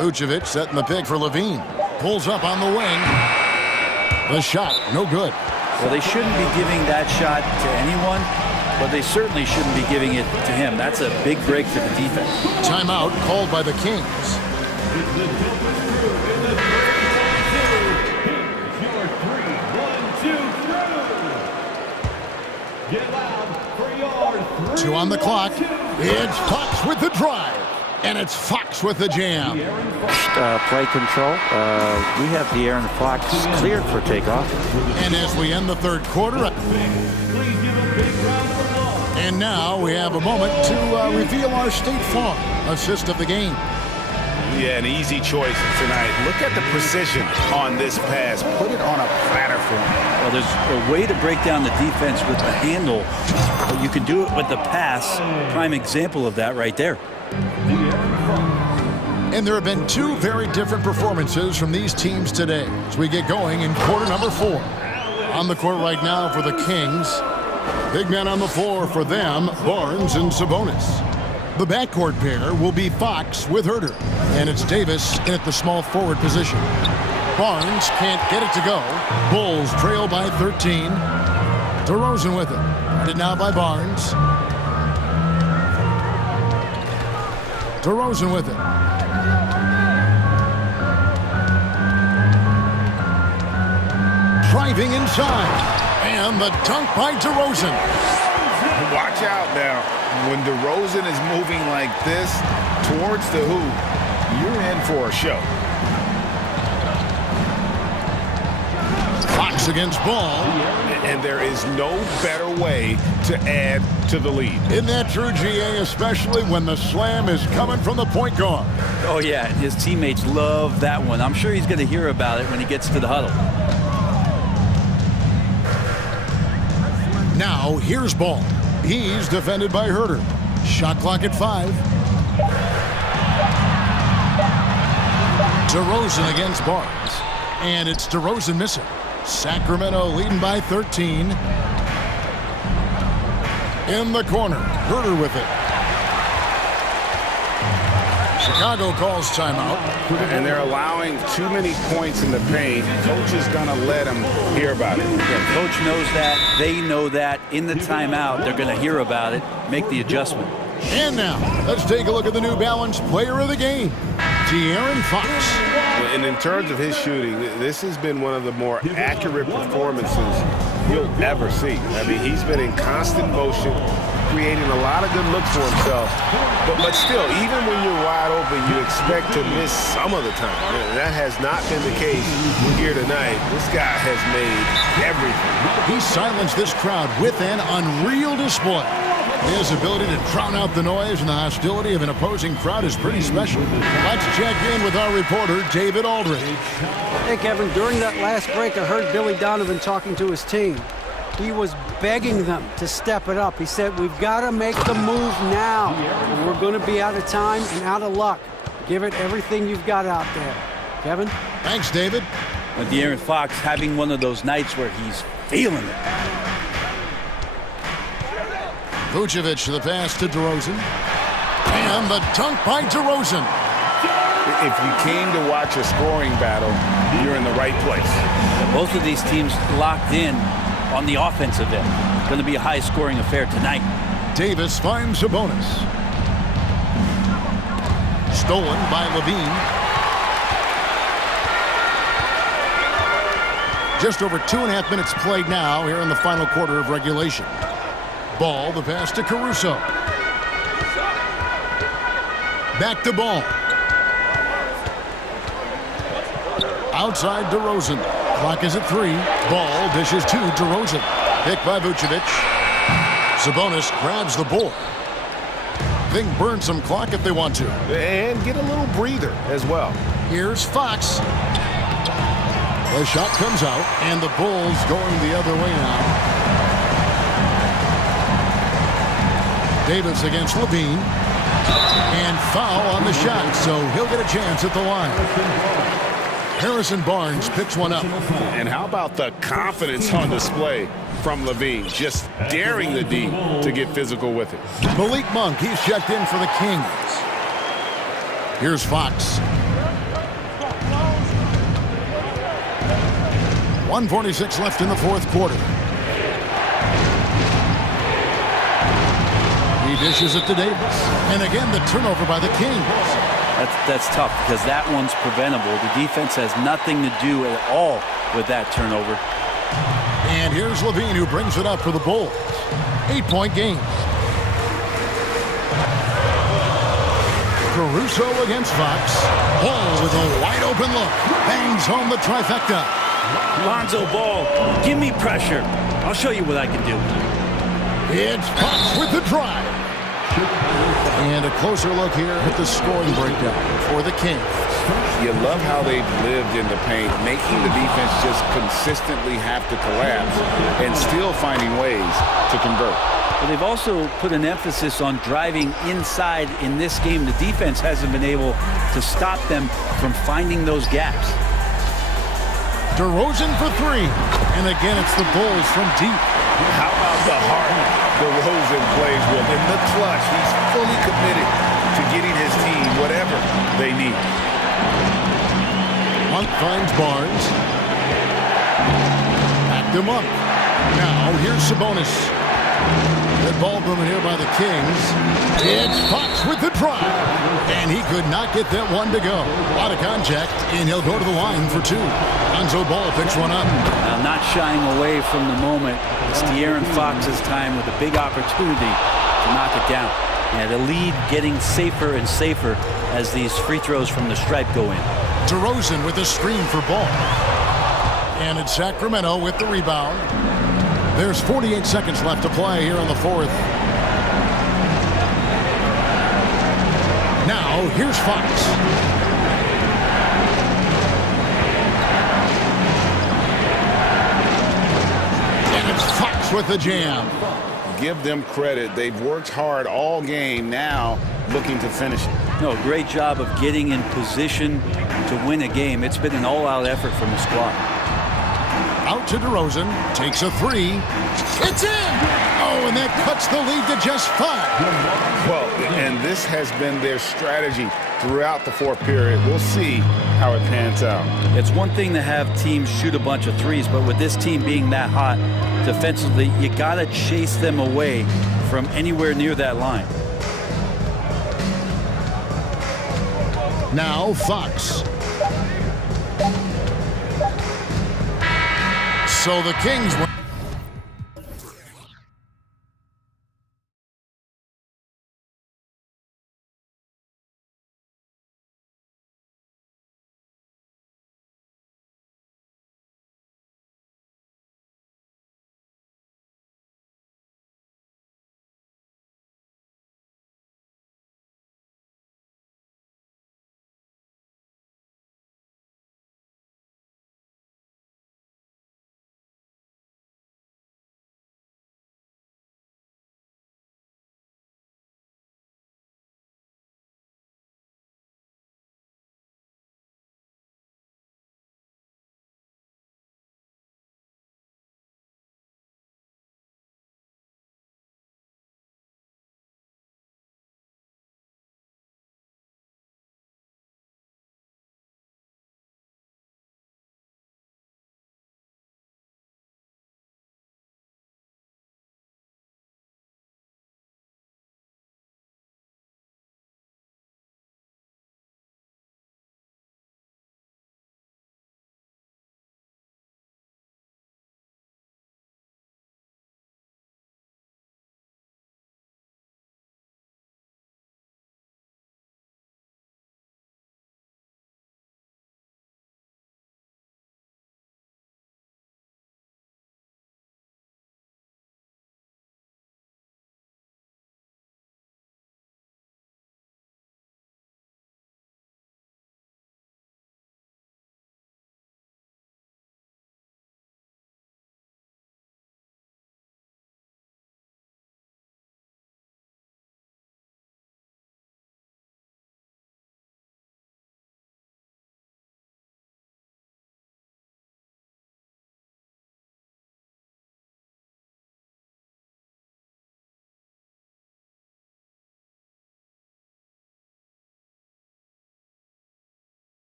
Vucevic setting the pick for Levine. Pulls up on the wing. The shot, no good. Well, they shouldn't be giving that shot to anyone, but they certainly shouldn't be giving it to him. That's a big break for the defense. Timeout called by the Kings. Two on the clock. It's Fox with the drive. And it's Fox with the jam. Play control. We have De'Aaron Fox cleared for takeoff. And as we end the third quarter. And now we have a moment to reveal our State Farm assist of the game. Yeah, an easy choice tonight. Look at the precision on this pass. Put it on a platter for him. Well, there's a way to break down the defense with the handle, but you can do it with the pass. Prime example of that right there. And there have been two very different performances from these teams today as we get going in quarter number 4. On the court right now for the Kings. Big men on the floor for them, Barnes and Sabonis. The backcourt pair will be Fox with Herter. And it's Davis in at the small forward position. Barnes can't get it to go. Bulls trail by 13. DeRozan with it. Guarded now by Barnes. DeRozan with it. Driving inside. And the dunk by DeRozan. Watch out now. When DeRozan is moving like this towards the hoop, you're in for a show. Fox against Ball. And there is no better way to add to the lead. Isn't that true, GA, especially when the slam is coming from the point guard? Oh, yeah, his teammates love that one. I'm sure he's going to hear about it when he gets to the huddle. Now, here's Ball. He's defended by Herter. Shot clock at 5. DeRozan against Barnes. And it's DeRozan missing. Sacramento leading by 13. In the corner, Herter with it. Chicago calls timeout. And they're allowing too many points in the paint. Coach is going to let them hear about it. Yeah, coach knows that. They know that. In the timeout, they're going to hear about it, make the adjustment. And now, let's take a look at the New Balance player of the game, De'Aaron Fox. And in terms of his shooting, this has been one of the more accurate performances you'll ever see. I mean, he's been in constant motion, creating a lot of good looks for himself. But still, even when you're wide open, you expect to miss some of the time. And that has not been the case here tonight. This guy has made everything. He silenced this crowd with an unreal display. His ability to drown out the noise and the hostility of an opposing crowd is pretty special. Let's check in with our reporter, David Aldridge. Hey, Kevin, during that last break, I heard Billy Donovan talking to his team. He was begging them to step it up. He said, we've got to make the move now. We're going to be out of time and out of luck. Give it everything you've got out there. Kevin? Thanks, David. De'Aaron Fox having one of those nights where he's feeling it. Vucevic to the pass to DeRozan. And the dunk by DeRozan. If you came to watch a scoring battle, you're in the right place. Both of these teams locked in on the offensive end. It's going to be a high-scoring affair tonight. Davis finds a bonus. Stolen by Levine. Just over 2.5 minutes played now here in the final quarter of regulation. Ball, the pass to Caruso. Back to Ball. Outside DeRozan. Clock is at 3. Ball dishes to DeRozan. Picked by Vucevic. Sabonis grabs the board. They can burn some clock if they want to. And get a little breather as well. Here's Fox. The shot comes out, and the Bulls going the other way now. Davis against Levine. And foul on the shot, so he'll get a chance at the line. Harrison Barnes picks one up. And how about the confidence on display from Levine, just daring the D to get physical with it. Malik Monk, he's checked in for the Kings. Here's Fox. 1:46 left in the fourth quarter. He dishes it to Davis. And again, the turnover by the Kings. That's tough because that one's preventable. The defense has nothing to do at all with that turnover. And here's Levine who brings it up for the Bulls. 8-point game. Caruso against Fox. Ball with a wide open look. Bangs home the trifecta. Lonzo Ball, give me pressure. I'll show you what I can do. It's Fox with the drive. And a closer look here at the scoring breakdown for the Kings. You love how they've lived in the paint, making the defense just consistently have to collapse and still finding ways to convert. But they've also put an emphasis on driving inside in this game. The defense hasn't been able to stop them from finding those gaps. DeRozan for 3. And again, it's the Bulls from deep. How about the heart DeRozan plays with? In the clutch, he's fully committed to getting his team whatever they need. Monk finds Barnes. Backed him up. Now, here's Sabonis. Good ball movement here by the Kings. It's Fox with the drive. And he could not get that one to go. A lot of contact, and he'll go to the line for 2. Lonzo Ball picks one up. Now, not shying away from the moment. It's De'Aaron Fox's time with a big opportunity to knock it down. Yeah, the lead getting safer and safer as these free throws from the stripe go in. DeRozan with a screen for Ball. And it's Sacramento with the rebound. There's 48 seconds left to play here in the fourth. Now, here's Fox. And it's Fox with the jam. Give them credit. They've worked hard all game, now looking to finish it. No, great job of getting in position to win a game. It's been an all-out effort from the squad. Out to DeRozan, takes a 3. It's in! Oh, and that cuts the lead to just 5. Well, and this has been their strategy throughout the fourth period. We'll see how it pans out. It's one thing to have teams shoot a bunch of threes, but with this team being that hot defensively, you got to chase them away from anywhere near that line. Now Fox. So the Kings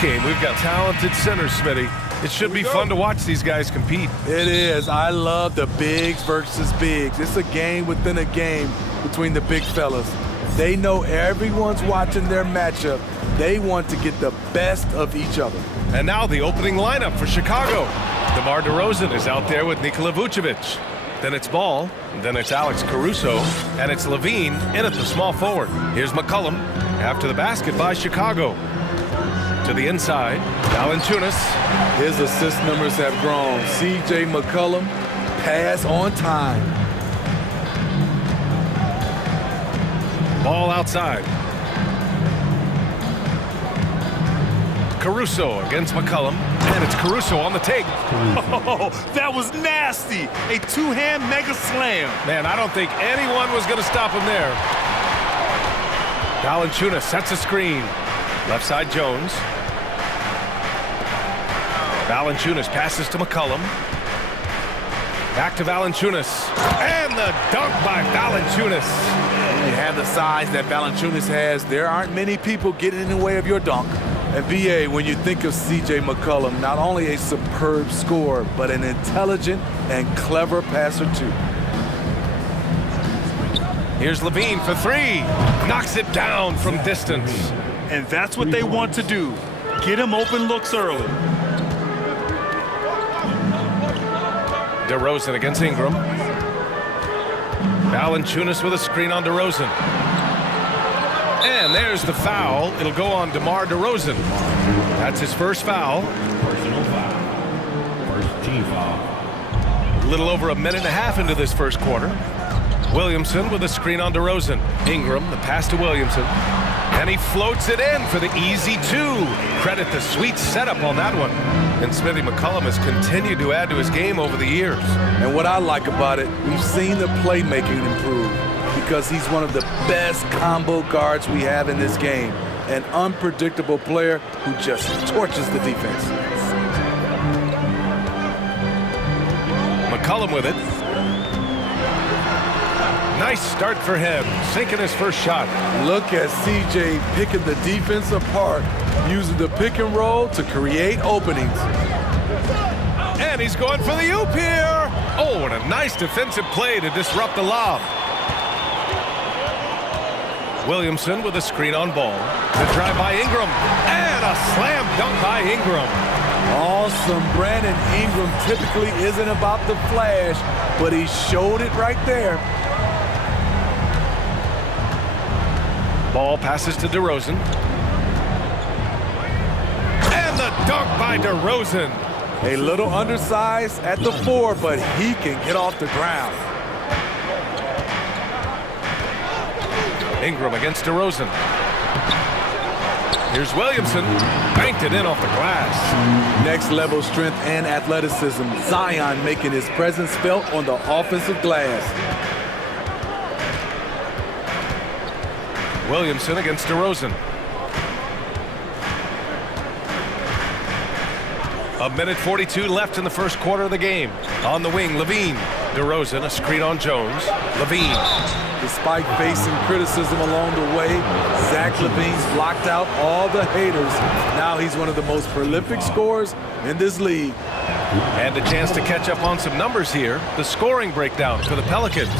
game, we've got talented centers, Smitty. It should be fun to watch these guys compete. It is. I love the bigs versus bigs. It's a game within a game between the big fellas. They know everyone's watching their matchup. They want to get the best of each other. And now the opening lineup for Chicago. DeMar DeRozan is out there with Nikola Vucevic. Then it's Ball, then it's Alex Caruso, and it's Levine in at the small forward. Here's McCollum after the basket by Chicago. To the inside, Valanciunas. His assist numbers have grown. C.J. McCollum, pass on time. Ball outside. Caruso against McCollum, and it's Caruso on the take. Oh, that was nasty. A two-hand mega slam. Man, I don't think anyone was going to stop him there. Valanciunas sets a screen. Left side Jones. Valanciunas passes to McCollum. Back to Valanciunas. And the dunk by Valanciunas. You have the size that Valanciunas has. There aren't many people getting in the way of your dunk. And BA, when you think of C.J. McCollum, not only a superb scorer, but an intelligent and clever passer too. Here's Levine for three. Knocks it down from distance. And that's what they want to do. Get him open looks early. DeRozan against Ingram. Valanciunas with a screen on DeRozan. And there's the foul. It'll go on DeMar DeRozan. That's his first foul. Personal foul. First team foul. A little over a minute and a half into this first quarter. Williamson with a screen on DeRozan. Ingram, the pass to Williamson. And he floats it in for the easy two. Credit the sweet setup on that one. And Smitty, McCollum has continued to add to his game over the years. And what I like about it, we've seen the playmaking improve because he's one of the best combo guards we have in this game. An unpredictable player who just torches the defense. McCollum with it. Nice start for him, sinking his first shot. Look at CJ picking the defense apart, using the pick and roll to create openings. And he's going for the oop here. Oh, and a nice defensive play to disrupt the lob. Williamson with a screen on Ball. The drive by Ingram. And a slam dunk by Ingram. Awesome. Brandon Ingram typically isn't about the flash, but he showed it right there. Ball passes to DeRozan. And the dunk by DeRozan. A little undersized at the four, but he can get off the ground. Ingram against DeRozan. Here's Williamson. Banked it in off the glass. Next level strength and athleticism. Zion making his presence felt on the offensive glass. Williamson against DeRozan. A minute 42 left in the first quarter of the game. On the wing, Levine. DeRozan, a screen on Jones. Levine. Despite facing criticism along the way, Zach Levine's blocked out all the haters. Now he's one of the most prolific scorers in this league. And a chance to catch up on some numbers here. The scoring breakdown for the Pelicans.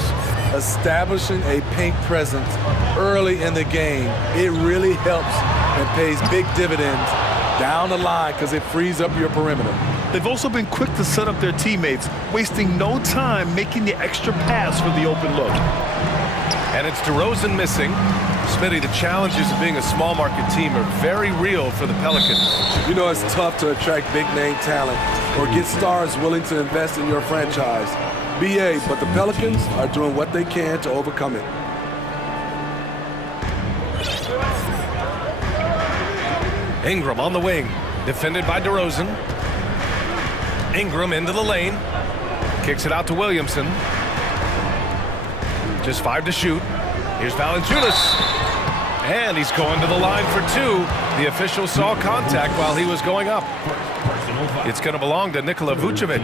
Establishing a paint presence early in the game, it really helps and pays big dividends down the line because it frees up your perimeter. They've also been quick to set up their teammates, wasting no time making the extra pass for the open look. And it's DeRozan missing. Smitty, the challenges of being a small market team are very real for the Pelicans. You know, it's tough to attract big name talent or get stars willing to invest in your franchise. BA, but the Pelicans are doing what they can to overcome it. Ingram on the wing, defended by DeRozan. Ingram into the lane, kicks it out to Williamson. Just 5 to shoot. Here's Valanciunas, and he's going to the line for 2. The official saw contact while he was going up. It's going to belong to Nikola Vucevic.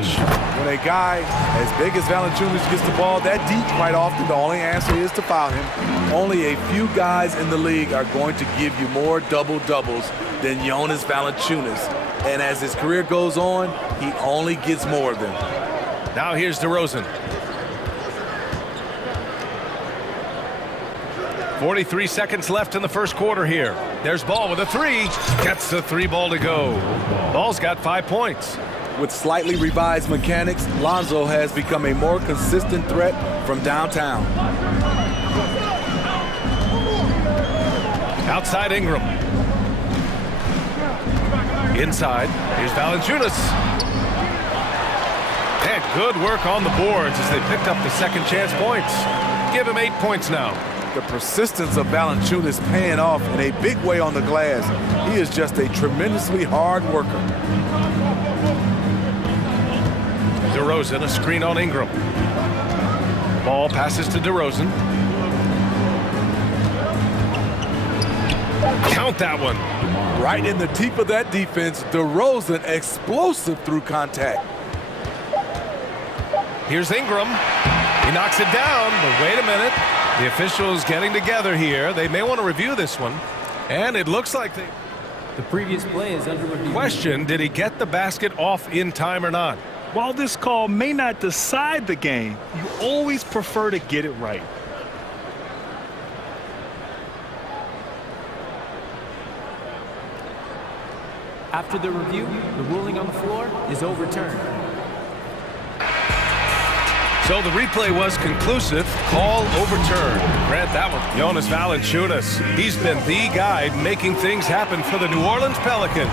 When a guy as big as Valanciunas gets the ball that deep, quite often the only answer is to foul him. Only a few guys in the league are going to give you more double-doubles than Jonas Valanciunas. And as his career goes on, he only gets more of them. Now here's DeRozan. 43 seconds left in the first quarter here. There's Ball with a three. Gets the three ball to go. Ball's got 5 points. With slightly revised mechanics, Lonzo has become a more consistent threat from downtown. Outside Ingram. Inside, here's Valanciunas. And good work on the boards as they picked up the second chance points. Give him 8 points now. The persistence of Valanciunas paying off in a big way on the glass. He is just a tremendously hard worker. DeRozan, a screen on Ingram. Ball passes to DeRozan. Count that one. Right in the teeth of that defense, DeRozan explosive through contact. Here's Ingram. He knocks it down, but wait a minute. The officials getting together here. They may want to review this one. And it looks like they... The previous play is under review. Question, did he get the basket off in time or not? While this call may not decide the game, you always prefer to get it right. After the review, the ruling on the floor is overturned. So the replay was conclusive. Call overturned. Grant that one. Jonas Valanciunas. He's been the guy making things happen for the New Orleans Pelicans.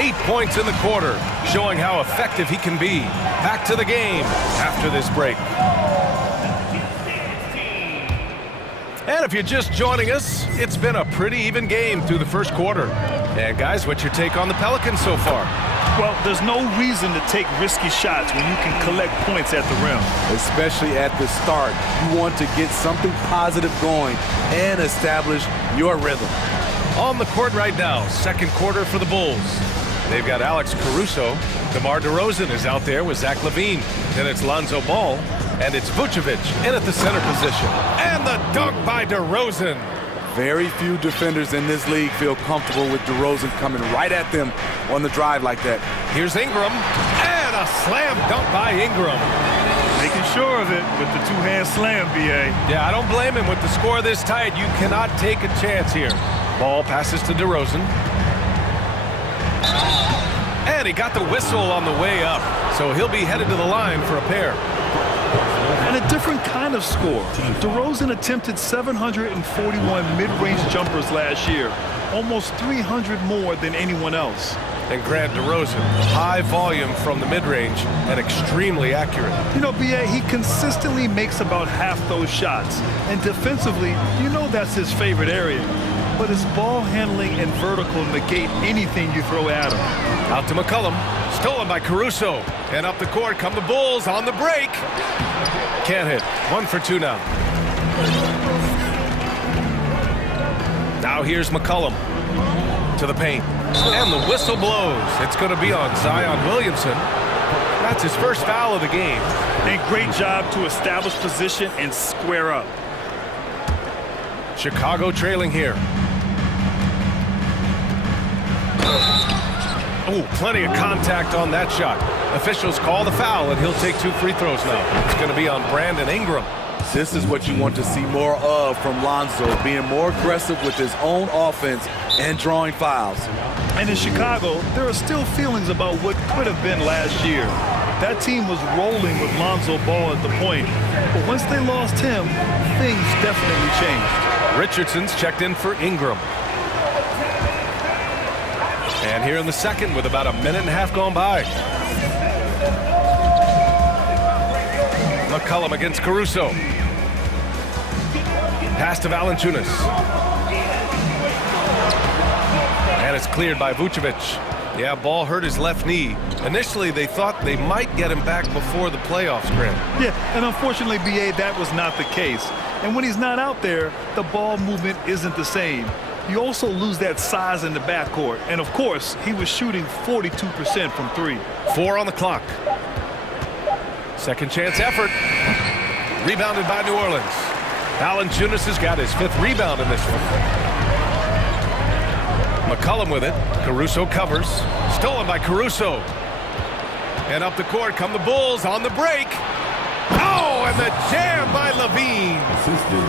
8 points in the quarter, showing how effective he can be. Back to the game after this break. And if you're just joining us, it's been a pretty even game through the first quarter. And guys, what's your take on the Pelicans so far? Well, there's no reason to take risky shots when you can collect points at the rim. Especially at the start. You want to get something positive going and establish your rhythm. On the court right now, second quarter for the Bulls. They've got Alex Caruso. DeMar DeRozan is out there with Zach LaVine. Then it's Lonzo Ball. And it's Vucevic in at the center position. And the dunk by DeRozan. Very few defenders in this league feel comfortable with DeRozan coming right at them on the drive like that. Here's Ingram. And a slam dunk by Ingram. Making sure of it with the two-hand slam, B.A. Yeah, I don't blame him with the score this tight. You cannot take a chance here. Ball passes to DeRozan. And he got the whistle on the way up. So he'll be headed to the line for a pair. And a different kind of score. DeRozan attempted 741 mid-range jumpers last year, almost 300 more than anyone else. And Grant DeRozan, high volume from the mid-range and extremely accurate. You know, B.A., he consistently makes about half those shots. And defensively, you know that's his favorite area. But his ball handling and vertical negate anything you throw at him. Out to McCollum, stolen by Caruso. And up the court come the Bulls on the break. Can't hit. 1 for 2 now. Now here's McCollum to the paint. And the whistle blows. It's going to be on Zion Williamson. That's his first foul of the game. And great job to establish position and square up. Chicago trailing here. Oh, plenty of contact on that shot. Officials call the foul, and he'll take 2 free throws now. It's going to be on Brandon Ingram. This is what you want to see more of from Lonzo, being more aggressive with his own offense and drawing fouls. And in Chicago, there are still feelings about what could have been last year. That team was rolling with Lonzo Ball at the point. But once they lost him, things definitely changed. Richardson's checked in for Ingram. And here in the second with about a minute and a half gone by. McCollum against Caruso. Pass to Valanciunas. And it's cleared by Vucevic. Yeah, ball hurt his left knee. Initially, they thought they might get him back before the playoffs, Grant. Yeah, and unfortunately, B.A., that was not the case. And when he's not out there, the ball movement isn't the same. You also lose that size in the backcourt. And, of course, he was shooting 42% from 3. 4 on the clock. Second chance effort. Rebounded by New Orleans. Valanciunas has got his 5th rebound in this one. McCollum with it. Caruso covers. Stolen by Caruso. And up the court come the Bulls on the break. Oh, and the jam by Levine.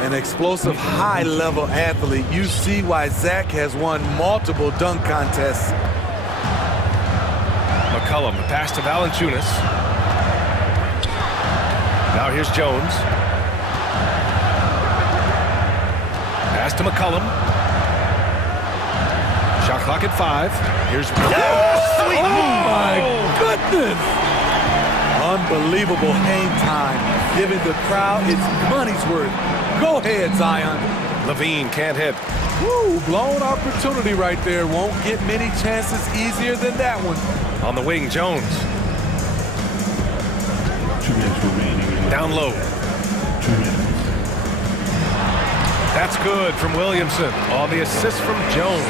An explosive, high-level athlete. You see why Zach has won multiple dunk contests. McCollum, the pass to Valanciunas. Now here's Jones. Pass to McCollum. Shot clock at 5. Here's... Oh, my goodness! Unbelievable hang time, giving the crowd its money's worth. Go ahead, Zion. Levine can't hit. Woo, blown opportunity right there. Won't get many chances easier than that one. On the wing, Jones. 2 minutes remaining. Down low. 2 minutes. That's good from Williamson. On the assist from Jones.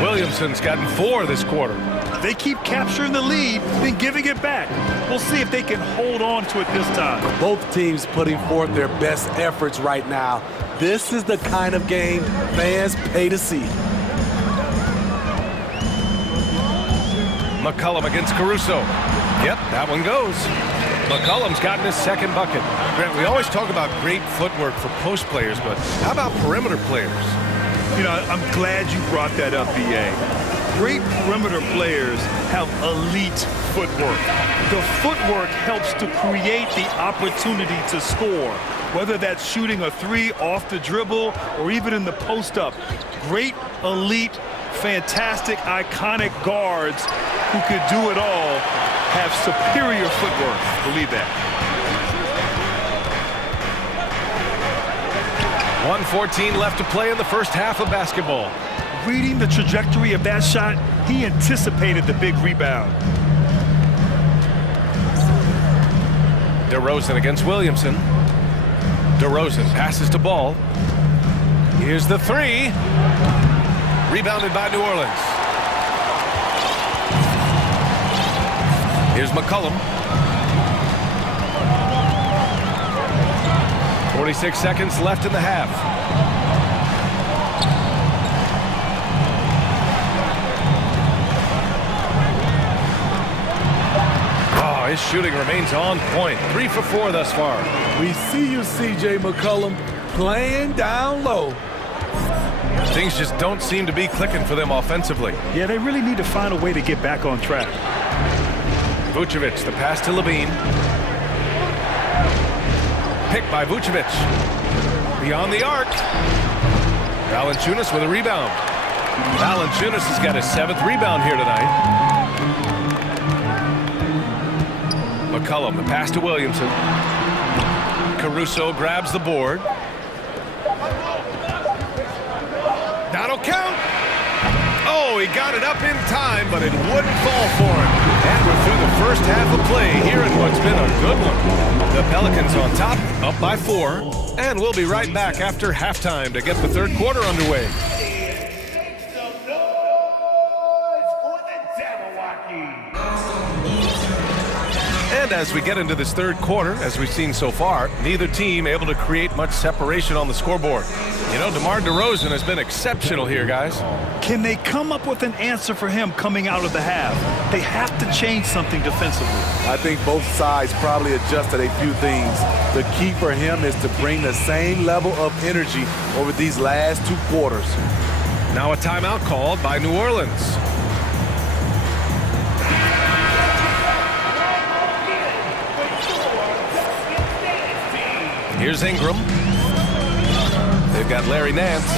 Williamson's gotten 4 this quarter. They keep capturing the lead, then giving it back. We'll see if they can hold on to it this time. Both teams putting forth their best efforts right now. This is the kind of game fans pay to see. McCollum against Caruso. Yep, that one goes. McCollum's gotten his 2nd bucket. Grant, we always talk about great footwork for post players, but how about perimeter players? You know, I'm glad you brought that up, B.A. Great perimeter players have elite footwork. The footwork helps to create the opportunity to score, whether that's shooting a 3 off the dribble or even in the post-up. Great, elite, fantastic, iconic guards who could do it all have superior footwork. Believe that. 1:14 left to play in the first half of basketball. Reading the trajectory of that shot, he anticipated the big rebound. DeRozan against Williamson. DeRozan passes to Ball. Here's the 3. Rebounded by New Orleans. Here's McCollum. 46 seconds left in the half. Oh, his shooting remains on point. 3 for 4 thus far. We see you, C.J. McCollum, playing down low. Things just don't seem to be clicking for them offensively. Yeah, they really need to find a way to get back on track. Vucevic, the pass to Levine. Picked by Vucevic. Beyond the arc. Valanciunas with a rebound. Valanciunas has got his 7th rebound here tonight. McCollum, the pass to Williamson. Caruso grabs the board. That'll count. Oh, he got it up in time, but it wouldn't fall for him. And we're through the first half of play here in what's been a good one. The Pelicans on top, up by 4. And we'll be right back after halftime to get the 3rd quarter underway. And as we get into this 3rd quarter, as we've seen so far, neither team able to create much separation on the scoreboard. You know, DeMar DeRozan has been exceptional here, guys. Can they come up with an answer for him coming out of the half? They have to change something defensively. I think both sides probably adjusted a few things. The key for him is to bring the same level of energy over these last 2 quarters. Now a timeout called by New Orleans. Here's Ingram. They've got Larry Nance.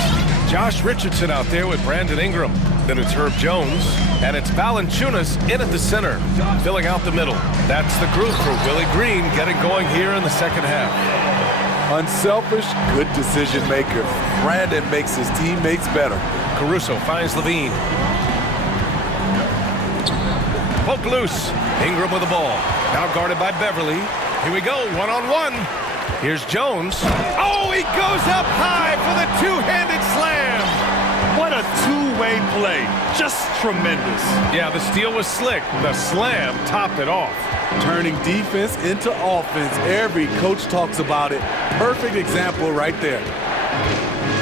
Josh Richardson out there with Brandon Ingram. Then it's Herb Jones. And it's Valanciunas in at the center, filling out the middle. That's the group for Willie Green getting going here in the 2nd half. Unselfish, good decision maker. Brandon makes his teammates better. Caruso finds Levine. Poke loose. Ingram with the ball. Now guarded by Beverly. Here we go, 1-on-1. Here's Jones. Oh, he goes up high for the 2-handed slam. What a two-way play. Just tremendous. Yeah, the steal was slick. The slam topped it off. Turning defense into offense. Every coach talks about it. Perfect example right there.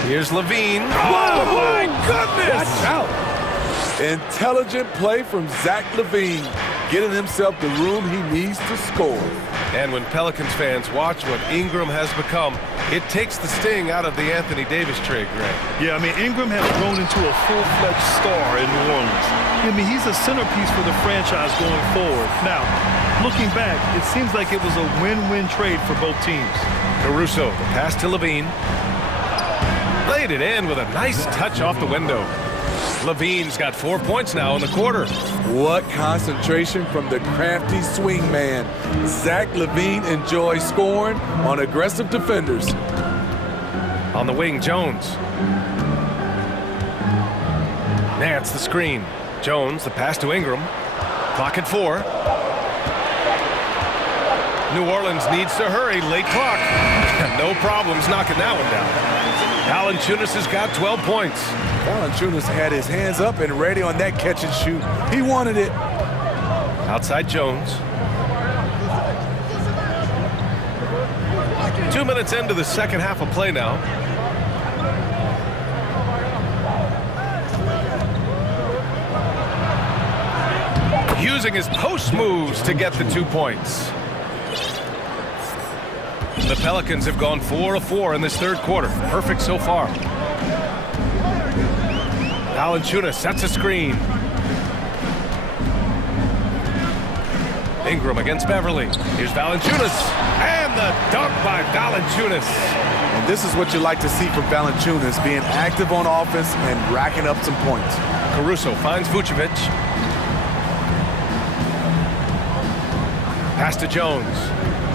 Here's Levine. Oh, my goodness! Watch out. Intelligent play from Zach Levine, getting himself the room he needs to score. And when Pelicans fans watch what Ingram has become, it takes the sting out of the Anthony Davis trade, Grant. Yeah, I mean, Ingram has grown into a full-fledged star in New Orleans. I mean, he's a centerpiece for the franchise going forward. Now, looking back, it seems like it was a win-win trade for both teams. Caruso, the pass to Levine. Laid it in with a nice touch off the window. Levine's got 4 points now in the quarter. What concentration from the crafty swing man. Zach Levine enjoys scoring on aggressive defenders. On the wing, Jones. Nance the screen. Jones, the pass to Ingram. Clock at 4. New Orleans needs to hurry. Late clock. No problems knocking that one down. Valanciunas has got 12 points. Valanciunas had his hands up and ready on that catch and shoot. He wanted it. Outside Jones. 2 minutes into the second half of play now. Using his post moves to get the 2 points. The Pelicans have gone 4 of 4 in this third quarter. Perfect so far. Valanciunas sets a screen. Ingram against Beverly. Here's Valanciunas. And the dunk by Valanciunas. And this is what you like to see from Valanciunas, being active on offense and racking up some points. Caruso finds Vucevic. Pass to Jones.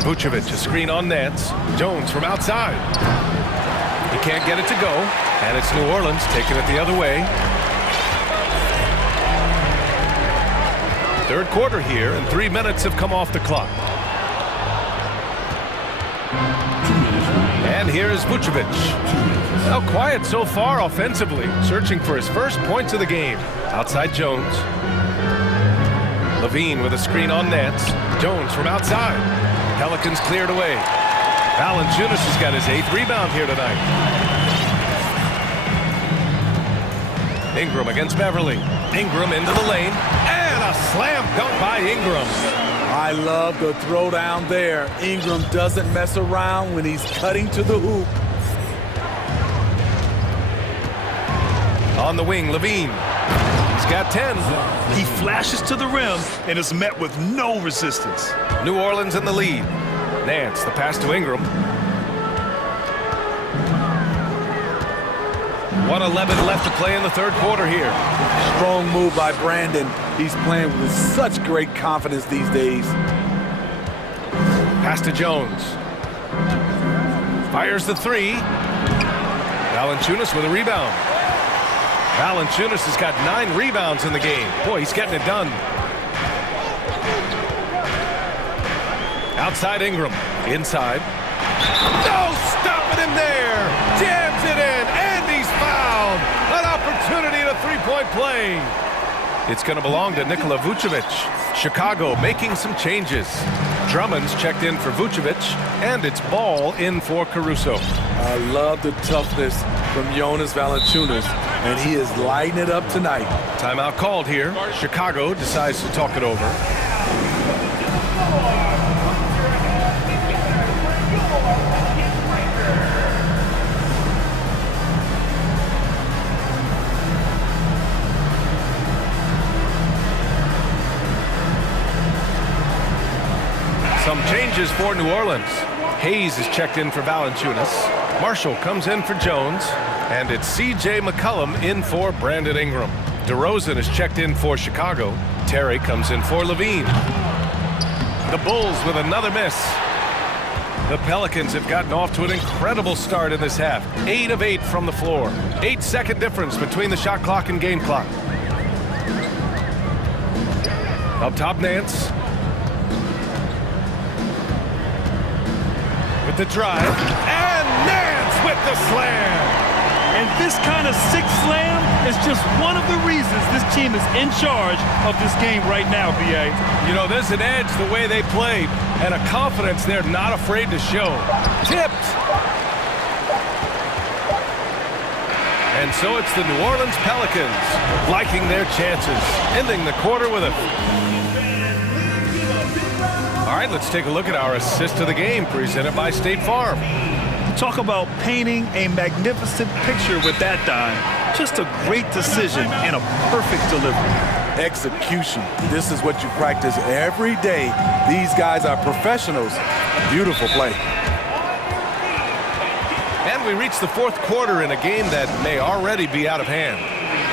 Vucevic, a screen on Nance. Jones from outside. He can't get it to go, and it's New Orleans taking it the other way. Third quarter here, and 3 minutes have come off the clock. And here is Vucevic. Now quiet so far offensively, searching for his first points of the game. Outside Jones. Levine with a screen on Nance. Jones from outside. Pelicans cleared away. Valanciunas has got his 8th rebound here tonight. Ingram against Beverly. Ingram into the lane. And a slam dunk by Ingram. I love the throwdown there. Ingram doesn't mess around when he's cutting to the hoop. On the wing, Levine. He's got 10. He flashes to the rim and is met with no resistance. New Orleans in the lead. Nance, the pass to Ingram. 1:11 left to play in the third quarter here. Strong move by Brandon. He's playing with such great confidence these days. Pass to Jones. Fires the 3. Valanciunas with a rebound. Valanciunas has got 9 rebounds in the game. Boy, he's getting it done. Outside Ingram. Inside. No stopping him there. Jams it in, and he's fouled. An opportunity at a three-point play. It's going to belong to Nikola Vucevic. Chicago making some changes. Drummond's checked in for Vucevic, and it's Ball in for Caruso. I love the toughness from Jonas Valanciunas, and he is lighting it up tonight. Timeout called here. Chicago decides to talk it over. Some changes for New Orleans. Hayes is checked in for Valanciunas. Marshall comes in for Jones. And it's C.J. McCollum in for Brandon Ingram. DeRozan is checked in for Chicago. Terry comes in for Levine. The Bulls with another miss. The Pelicans have gotten off to an incredible start in this half. 8 of 8 from the floor. 8-second difference between the shot clock and game clock. Up top, Nance. With the drive. And Nance with the slam. And this kind of sick slam He's just one of the reasons this team is in charge of this game right now, B.A. You know, there's an edge the way they play and a confidence they're not afraid to show. Tipped. And so it's the New Orleans Pelicans liking their chances, ending the quarter with a... All right, let's take a look at our assist of the game presented by State Farm. Talk about painting a magnificent picture with that dime. Just a great decision and a perfect delivery. Execution. This is what you practice every day. These guys are professionals. Beautiful play. And we reach the fourth quarter in a game that may already be out of hand.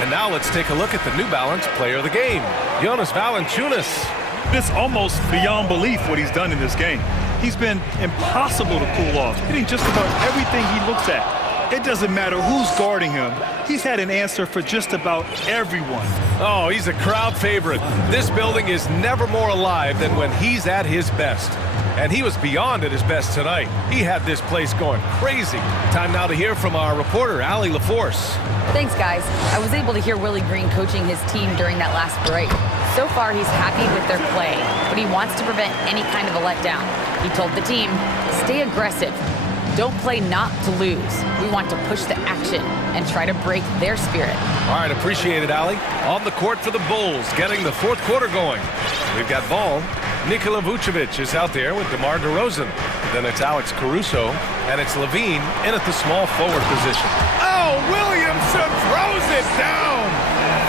And now let's take a look at the New Balance player of the game, Jonas Valanciunas. It's almost beyond belief what he's done in this game. He's been impossible to cool off, hitting just about everything he looks at. It doesn't matter who's guarding him. He's had an answer for just about everyone. Oh, he's a crowd favorite. This building is never more alive than when he's at his best. And he was beyond at his best tonight. He had this place going crazy. Time now to hear from our reporter, Allie LaForce. Thanks, guys. I was able to hear Willie Green coaching his team during that last break. So far, he's happy with their play, but he wants to prevent any kind of a letdown. He told the team, stay aggressive. Don't play not to lose. We want to push the action and try to break their spirit. All right, appreciate it, Allie. On the court for the Bulls, getting the fourth quarter going. We've got ball. Nikola Vucevic is out there with DeMar DeRozan. Then it's Alex Caruso, and it's Levine in at the small forward position. Oh, Williamson throws it down!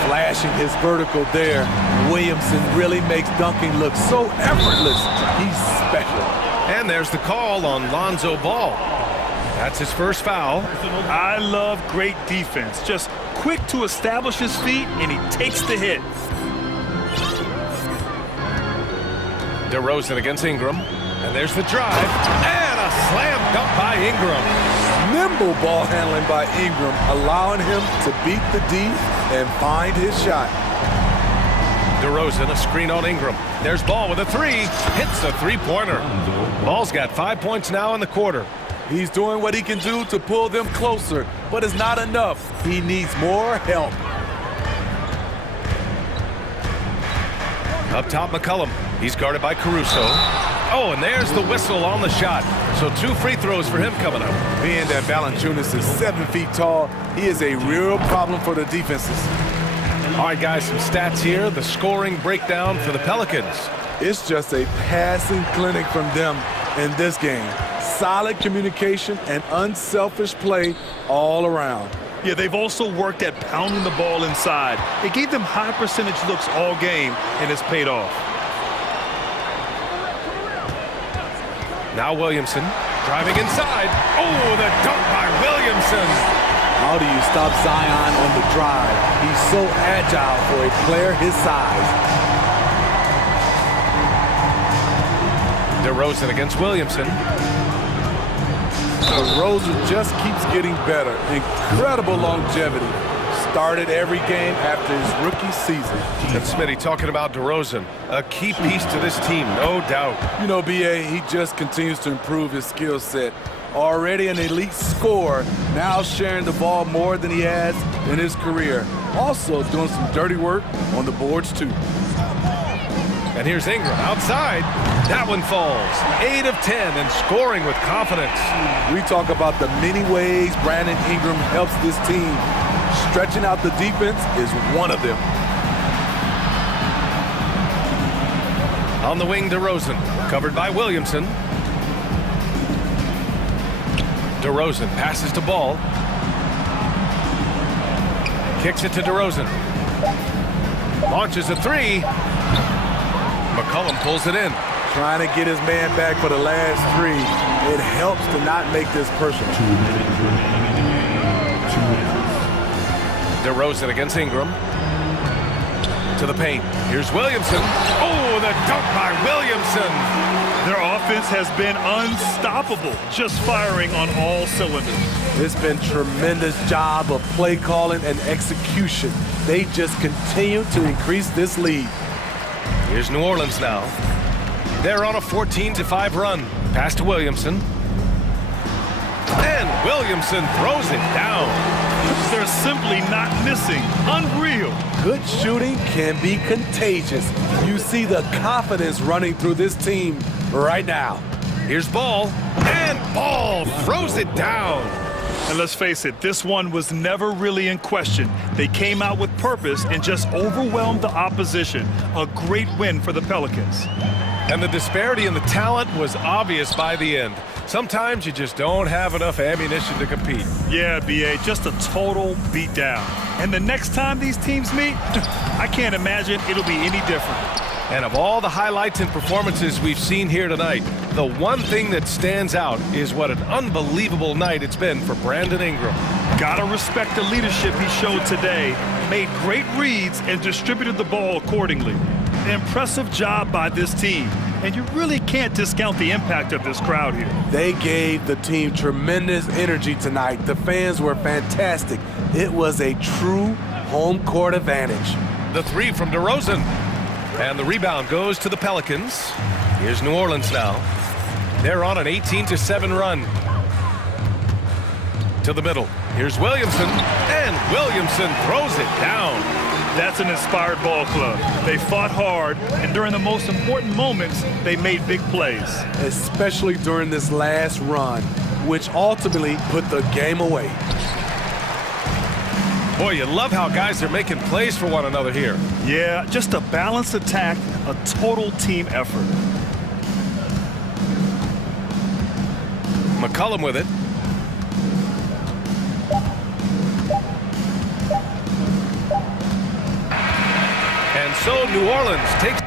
Flashing his vertical there. Williamson really makes dunking look so effortless. He's special. And there's the call on Lonzo Ball. That's his first foul. I love great defense. Just quick to establish his feet, and he takes the hit. DeRozan against Ingram. And there's the drive. And a slam dunk by Ingram. Nimble ball handling by Ingram, allowing him to beat the D and find his shot. DeRozan, a screen on Ingram. There's Ball with a three. Hits a three-pointer. Ball's got 5 points now in the quarter. He's doing what he can do to pull them closer, but it's not enough. He needs more help. Up top, McCollum. He's guarded by Caruso. Oh, and there's the whistle on the shot. So 2 free throws for him coming up. Being that Valanciunas is 7 feet tall, he is a real problem for the defenses. All right, guys, some stats here. The scoring breakdown for the Pelicans. It's just a passing clinic from them in this game. Solid communication and unselfish play all around. Yeah, they've also worked at pounding the ball inside. It gave them high percentage looks all game, and it's paid off. Now Williamson driving inside. Oh, the dunk by Williamson. How do you stop Zion on the drive? He's so agile for a player his size. DeRozan against Williamson. DeRozan just keeps getting better. Incredible longevity. Started every game after his rookie season. And Smitty talking about DeRozan, a key piece to this team, no doubt. You know, B.A., he just continues to improve his skill set. Already an elite scorer, now sharing the ball more than he has in his career. Also doing some dirty work on the boards, too. And here's Ingram outside. That one falls. 8 of 10 and scoring with confidence. We talk about the many ways Brandon Ingram helps this team. Stretching out the defense is one of them. On the wing, DeRozan, covered by Williamson. DeRozan passes to Ball. Kicks it to DeRozan. Launches a three. McCollum pulls it in. Trying to get his man back for the last three. It helps to not make this personal. DeRozan against Ingram. To the paint. Here's Williamson. Oh, the dunk by Williamson. Their offense has been unstoppable, just firing on all cylinders. It's been tremendous job of play calling and execution. They just continue to increase this lead. Here's New Orleans now. They're on a 14-5 run. Pass to Williamson. And Williamson throws it down. They're simply not missing. Unreal. Good shooting can be contagious. You see the confidence running through this team right now. Here's Ball, and Ball throws it down. And let's face it, this one was never really in question. They came out with purpose and just overwhelmed the opposition. A great win for the Pelicans. And the disparity in the talent was obvious by the end. Sometimes you just don't have enough ammunition to compete. Yeah, B.A., just a total beatdown. And the next time these teams meet, I can't imagine it'll be any different. And of all the highlights and performances we've seen here tonight, the one thing that stands out is what an unbelievable night it's been for Brandon Ingram. Gotta respect the leadership he showed today. Made great reads and distributed the ball accordingly. An impressive job by this team. And you really can't discount the impact of this crowd here. They gave the team tremendous energy tonight. The fans were fantastic. It was a true home court advantage. The three from DeRozan. And the rebound goes to the Pelicans. Here's New Orleans now. They're on an 18-7 run. To the middle. Here's Williamson. And Williamson throws it down. That's an inspired ball club. They fought hard, and during the most important moments, they made big plays. Especially during this last run, which ultimately put the game away. Boy, you love how guys are making plays for one another here. Yeah, just a balanced attack, a total team effort. McCollum with it. And so New Orleans takes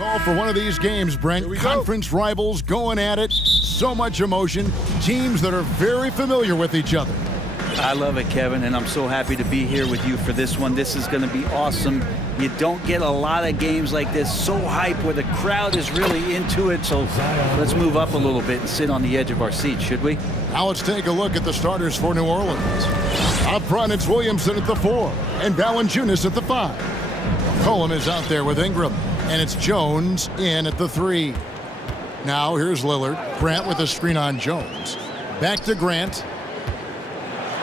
Call for one of these games, Brent. Conference rivals going at it. So much emotion. Teams that are very familiar with each other. I love it, Kevin, and I'm so happy to be here with you for this one. This is going to be awesome. You don't get a lot of games like this, so hype, where the crowd is really into it. So let's move up a little bit and sit on the edge of our seats, should we? Now let's take a look at the starters for New Orleans. Up front, it's Williamson at the 4 and Valanciunas at the 5. McCollum is out there with Ingram, and it's Jones in at the 3. Now here's Lillard. Grant with a screen on Jones. Back to Grant.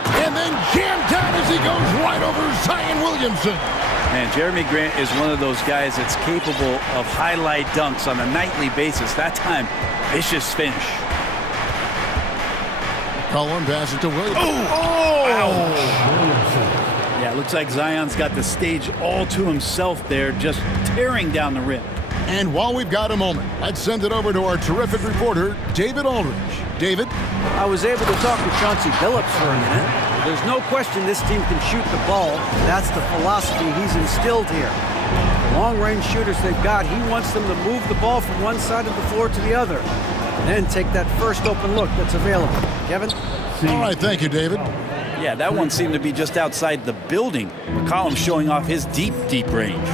And then jammed down as he goes right over Zion Williamson. And Jeremy Grant is one of those guys that's capable of highlight dunks on a nightly basis. That time, vicious finish. McCollum passes to Williamson. Yeah, it looks like Zion's got the stage all to himself there, just tearing down the rim. And while we've got a moment, let's send it over to our terrific reporter, David Aldridge. David? I was able to talk to Chauncey Billups for a minute. There's no question this team can shoot the ball. That's the philosophy he's instilled here. The long-range shooters they've got, he wants them to move the ball from one side of the floor to the other. And then take that first open look that's available. Kevin? All right, thank you, David. Yeah, that one seemed to be just outside the building. McCollum showing off his deep range.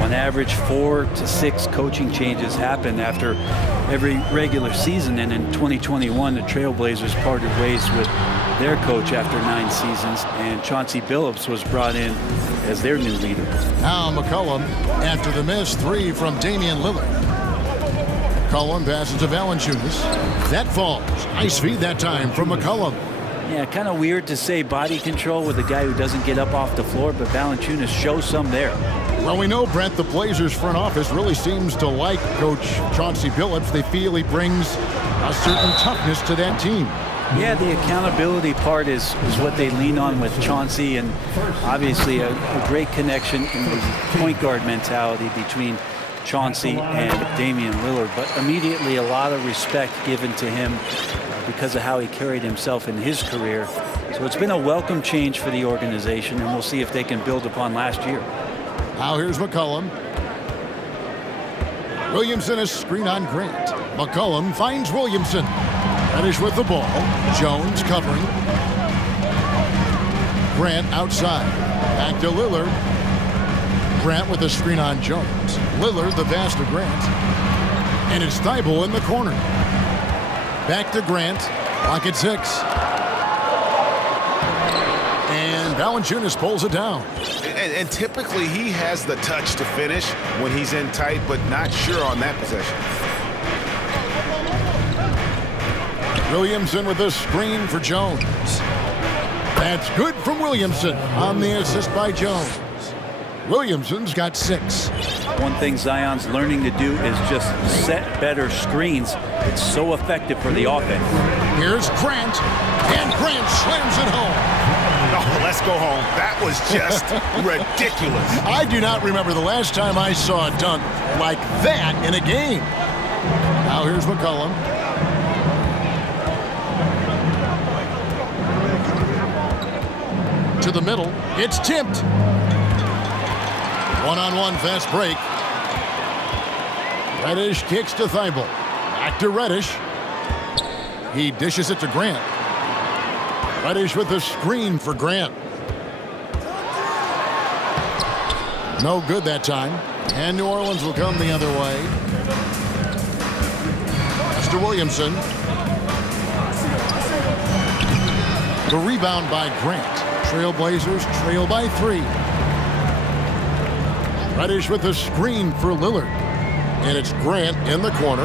On average, 4 to 6 coaching changes happen after every regular season, and in 2021, the Trailblazers parted ways with their coach after 9 seasons, and Chauncey Billups was brought in as their new leader. Now McCollum, after the miss 3 from Damian Lillard. McCollum passes to Valanciunas. That falls. Nice feed that time from McCollum. Yeah, kind of weird to say body control with a guy who doesn't get up off the floor, but Valanciunas shows some there. Well, we know, Brent, the Blazers front office really seems to like Coach Chauncey Billups. They feel he brings a certain toughness to that team. Yeah, the accountability part is what they lean on with Chauncey, and obviously a great connection in the point guard mentality between Chauncey and Damian Lillard, but immediately a lot of respect given to him because of how he carried himself in his career. So it's been a welcome change for the organization, and we'll see if they can build upon last year. Now here's McCollum. Williamson is screen on Grant. McCollum finds Williamson. Reddish with the ball. Jones covering. Grant outside. Back to Lillard. Grant with a screen on Jones. Lillard the pass to Grant. And it's Thibault in the corner. Back to Grant. Clock at 6. And Valanciunas pulls it down. And typically he has the touch to finish when he's in tight, but not sure on that possession. Williamson with a screen for Jones. That's good from Williamson on the assist by Jones. Williamson's got 6. One thing Zion's learning to do is just set better screens. It's so effective for the offense. Here's Grant, and Grant slams it home. Oh, let's go home. That was just ridiculous. I do not remember the last time I saw a dunk like that in a game. Now here's McCollum. To the middle. It's tipped. One-on-one fast break. Reddish kicks to Thibault. Back to Reddish. He dishes it to Grant. Reddish with the screen for Grant. No good that time. And New Orleans will come the other way. Mr. Williamson. The rebound by Grant. Trailblazers trail by 3. Reddish with the screen for Lillard. And it's Grant in the corner.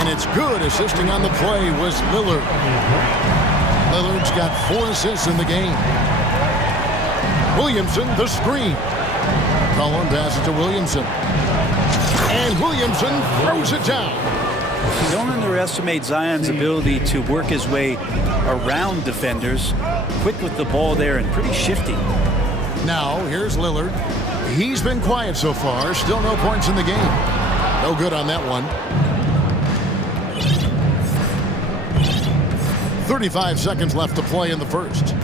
And it's good. Assisting on the play was Lillard. Lillard's got 4 assists in the game. Williamson, the screen. Cullen passes to Williamson. And Williamson throws it down. You don't underestimate Zion's ability to work his way around defenders. Quick with the ball there and pretty shifty. Now, here's Lillard. He's been quiet so far. Still no points in the game. No good on that one. 35 seconds left to play in the first.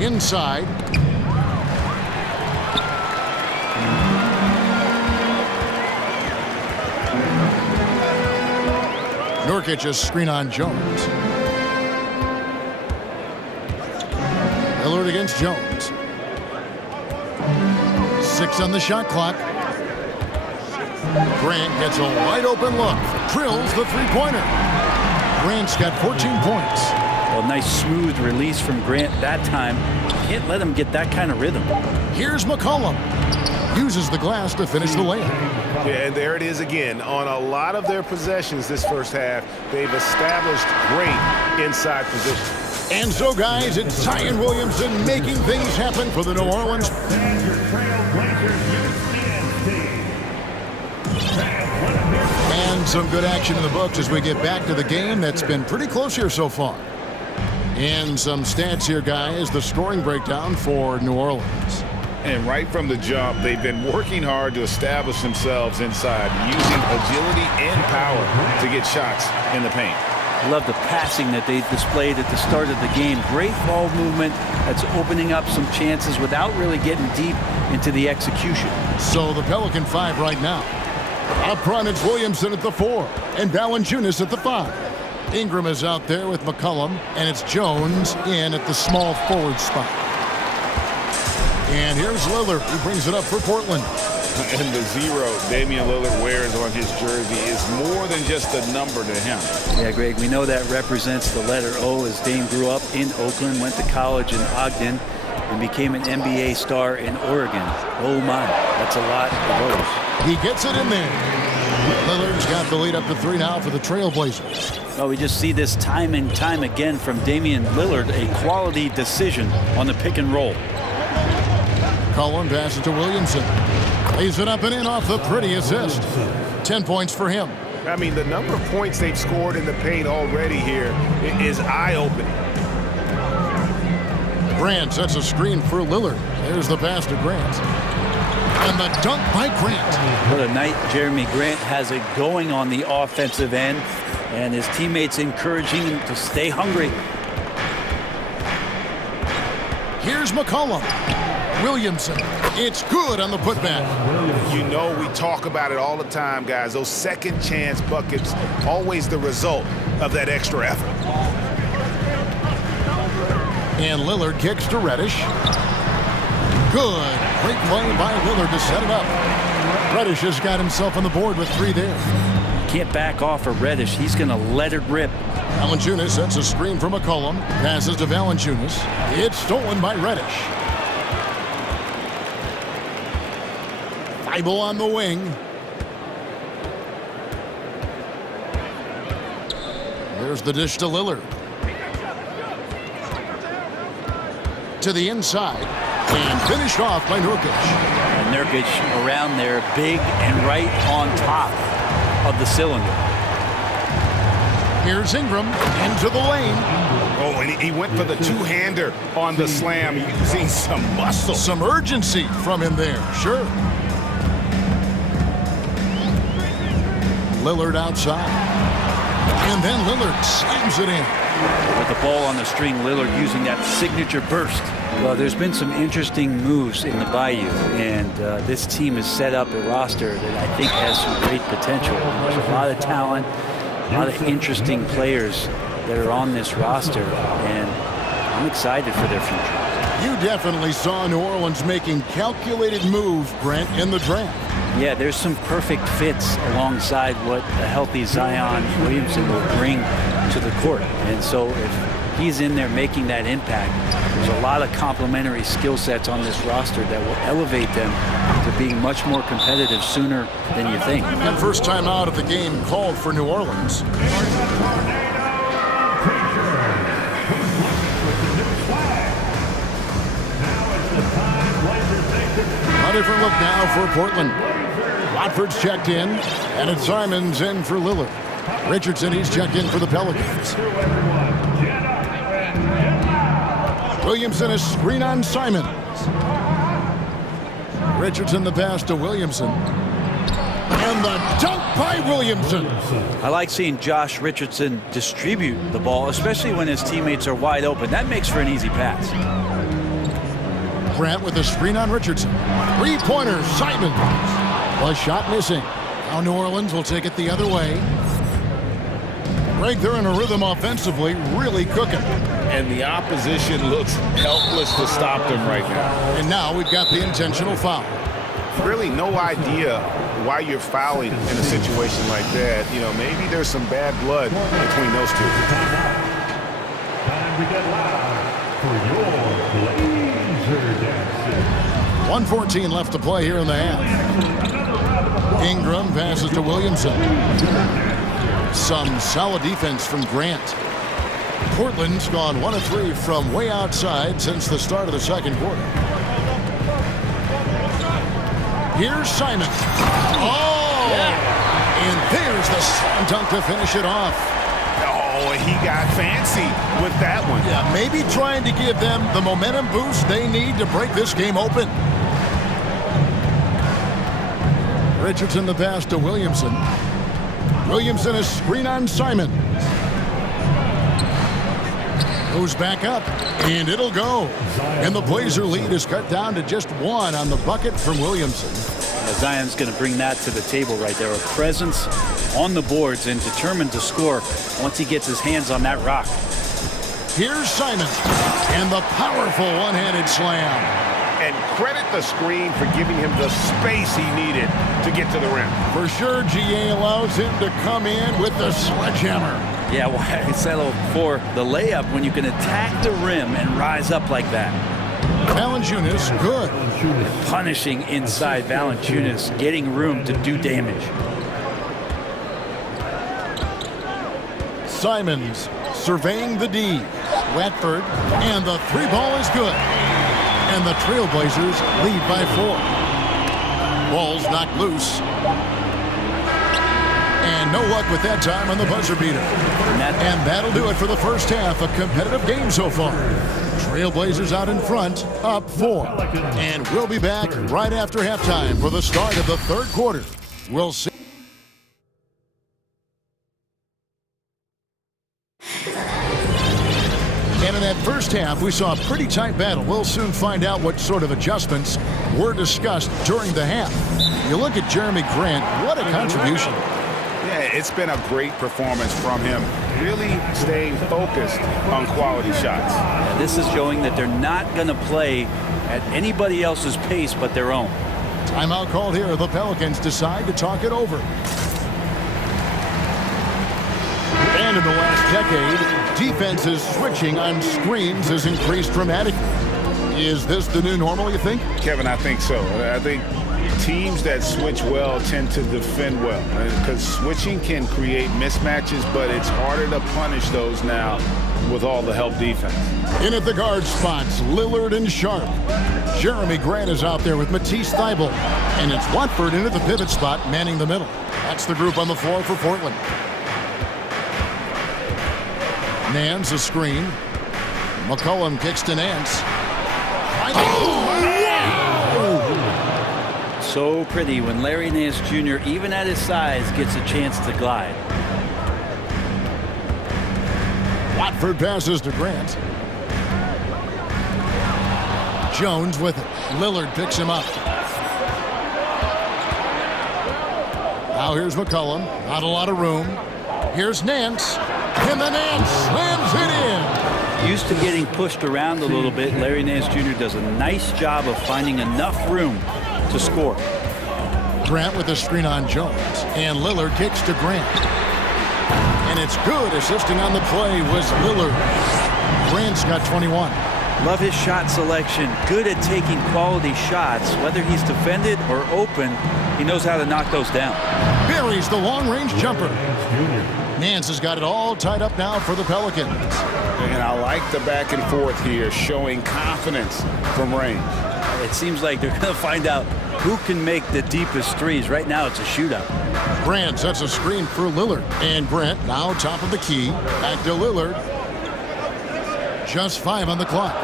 Inside. Nurkic a screen on Jones. Lillard against Jones. 6 on the shot clock. Grant gets a wide open look. Drills the three-pointer. Grant's got 14 points. Well, nice smooth release from Grant that time. Can't let him get that kind of rhythm. Here's McCollum. Uses the glass to finish the layup. Yeah, and there it is again. On a lot of their possessions this first half, they've established great inside position. And so, guys, it's Zion Williamson making things happen for the New Orleans. And some good action in the books as we get back to the game that's been pretty close here so far. And some stats here, guys, the scoring breakdown for New Orleans. And right from the jump, they've been working hard to establish themselves inside, using agility and power to get shots in the paint. Love the passing that they displayed at the start of the game. Great ball movement that's opening up some chances without really getting deep into the execution. So the Pelican 5 right now. Up front, it's Williamson at the 4 and Valanciunas at the 5. Ingram is out there with McCollum, and it's Jones in at the small forward spot. And here's Lillard, who brings it up for Portland. And the 0 Damian Lillard wears on his jersey is more than just a number to him. Yeah, Greg, we know that represents the letter O, as Dame grew up in Oakland, went to college in Ogden, and became an NBA star in Oregon. Oh my, that's a lot of O's. He gets it in there. Lillard's got the lead up to 3 now for the Trailblazers. Well, we just see this time and time again from Damian Lillard, a quality decision on the pick and roll. Cullen passes to Williamson. Lays it up and in off the pretty assist. 10 points for him. I mean, the number of points they've scored in the paint already here is eye-opening. Grant sets a screen for Lillard. There's the pass to Grant. And the dunk by Grant. What a night Jeremy Grant has it going on the offensive end. And his teammates encouraging him to stay hungry. Here's McCollum. Williamson. It's good on the putback. You know, we talk about it all the time, guys. Those second chance buckets, always the result of that extra effort. And Lillard kicks to Reddish. Good. Great play by Lillard to set it up. Reddish has got himself on the board with 3 there. Can't back off of Reddish. He's going to let it rip. Valanciunas sets a screen for McCollum. Passes to Valanciunas. It's stolen by Reddish. Bible on the wing. There's the dish to Lillard. To the inside. And finished off by Nurkic. And Nurkic around there, big and right on top of the cylinder. Here's Ingram into the lane. Oh, and he went for the two-hander on the slam, using some muscle. Some urgency from him there, sure. Lillard outside. And then Lillard slams it in. With the ball on the string, Lillard using that signature burst. Well, there's been some interesting moves in the Bayou, and this team has set up a roster that I think has some great potential. There's a lot of talent, a lot of interesting players that are on this roster, and I'm excited for their future. You definitely saw New Orleans making calculated moves, Brent, in the draft. Yeah, there's some perfect fits alongside what a healthy Zion Williamson will bring to the court. And so if he's in there making that impact, there's a lot of complementary skill sets on this roster that will elevate them to being much more competitive sooner than you think. And first time out of the game called for New Orleans. A different look now for Portland. Watford's checked in, and it's Simons in for Lillard. Richardson, he's checked in for the Pelicans. Williamson, a screen on Simons. Richardson, the pass to Williamson. And the dunk by Williamson. I like seeing Josh Richardson distribute the ball, especially when his teammates are wide open. That makes for an easy pass. Grant with a screen on Richardson. Three-pointer, Simons. A shot missing. Now New Orleans will take it the other way. Greg, they're in a rhythm offensively, really cooking. And the opposition looks helpless to stop them right now. And now we've got the intentional foul. Really no idea why you're fouling in a situation like that. You know, maybe there's some bad blood between those two. Time to get loud for your laser dancing. 1:14 left to play here in the half. Ingram passes to Williamson. Some solid defense from Grant. Portland's gone 1 of 3 from way outside since the start of the second quarter. Here's Simon. Oh! Yeah. And there's the slam dunk to finish it off. Oh, he got fancy with that one. Yeah, maybe trying to give them the momentum boost they need to break this game open. Richardson the pass to Williamson. Williamson is screen on Simon. Goes back up, and it'll go. And the Blazer lead is cut down to just 1 on the bucket from Williamson. Zion's going to bring that to the table right there. A presence on the boards and determined to score once he gets his hands on that rock. Here's Simon, and the powerful one-handed slam. And credit the screen for giving him the space he needed to get to the rim. For sure, GA allows him to come in with the sledgehammer. Yeah, well, I settle for the layup when you can attack the rim and rise up like that. Valanciunas, good. Punishing inside Valanciunas, getting room to do damage. Simons surveying the D. Watford, and the 3 ball is good. And the Trailblazers lead by 4. Ball's knocked loose. And no luck with that time on the buzzer beater. And that'll do it for the first half. A competitive game so far. Trailblazers out in front, up 4. And we'll be back right after halftime for the start of the third quarter. We'll see. And in that first half, we saw a pretty tight battle. We'll soon find out what sort of adjustments were discussed during the half. You look at Jeremy Grant, what a contribution. Yeah, it's been a great performance from him. Really staying focused on quality shots. Yeah, this is showing that they're not going to play at anybody else's pace but their own. Timeout called here. The Pelicans decide to talk it over. And in the last decade, defenses switching on screens has increased dramatically. Is this the new normal, you think? Kevin, I think so. I think teams that switch well tend to defend well, because switching can create mismatches, but it's harder to punish those now with all the help defense. In at the guard spots, Lillard and Sharp. Jeremy Grant is out there with Matisse Thybulle. And it's Watford in at the pivot spot, manning the middle. That's the group on the floor for Portland. Nance a screen. McCollum kicks to Nance. So pretty when Larry Nance Jr., even at his size, gets a chance to glide. Watford passes to Grant. Jones with it. Lillard picks him up. Now here's McCollum. Not a lot of room. Here's Nance. And the Nance slams it in. Used to getting pushed around a little bit, Larry Nance Jr. does a nice job of finding enough room to score. Grant with the screen on Jones. And Lillard kicks to Grant. And it's good. Assisting on the play was Lillard. Grant's got 21. Love his shot selection. Good at taking quality shots. Whether he's defended or open, he knows how to knock those down. Buries the long-range jumper. Nance has got it all tied up now for the Pelicans. And I like the back and forth here, showing confidence from range. It seems like they're going to find out who can make the deepest threes. Right now, it's a shootout. Grant sets a screen for Lillard. And Grant now top of the key. Back to Lillard. Just 5 on the clock.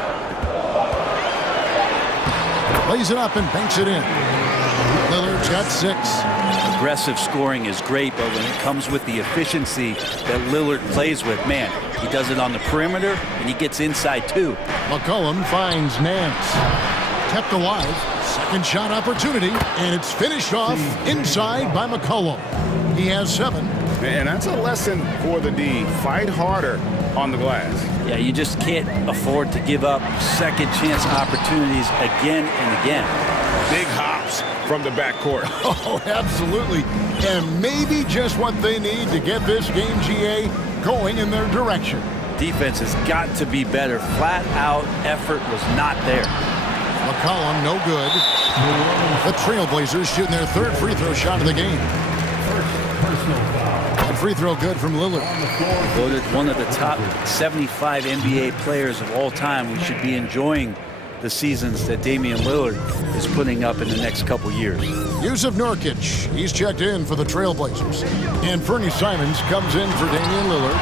Lays it up and banks it in. Lillard's got 6. Aggressive scoring is great, but when it comes with the efficiency that Lillard plays with, man, he does it on the perimeter and he gets inside too. McCollum finds Nance. Kept alive. Second shot opportunity, and it's finished off inside by McCollum. He has 7. And that's a lesson for the D. Fight harder on the glass. Yeah, you just can't afford to give up second chance opportunities again and again. Big hops from the backcourt. Oh, absolutely. And maybe just what they need to get this game, GA, going in their direction. Defense has got to be better. Flat out effort was not there. McCollum, no good. The Trailblazers shooting their third free throw shot of the game. That free throw good from Lillard. Voted one of the top 75 NBA players of all time. We should be enjoying the seasons that Damian Lillard is putting up in the next couple years. Yusuf Nurkic, he's checked in for the Trailblazers. And Fernie Simons comes in for Damian Lillard.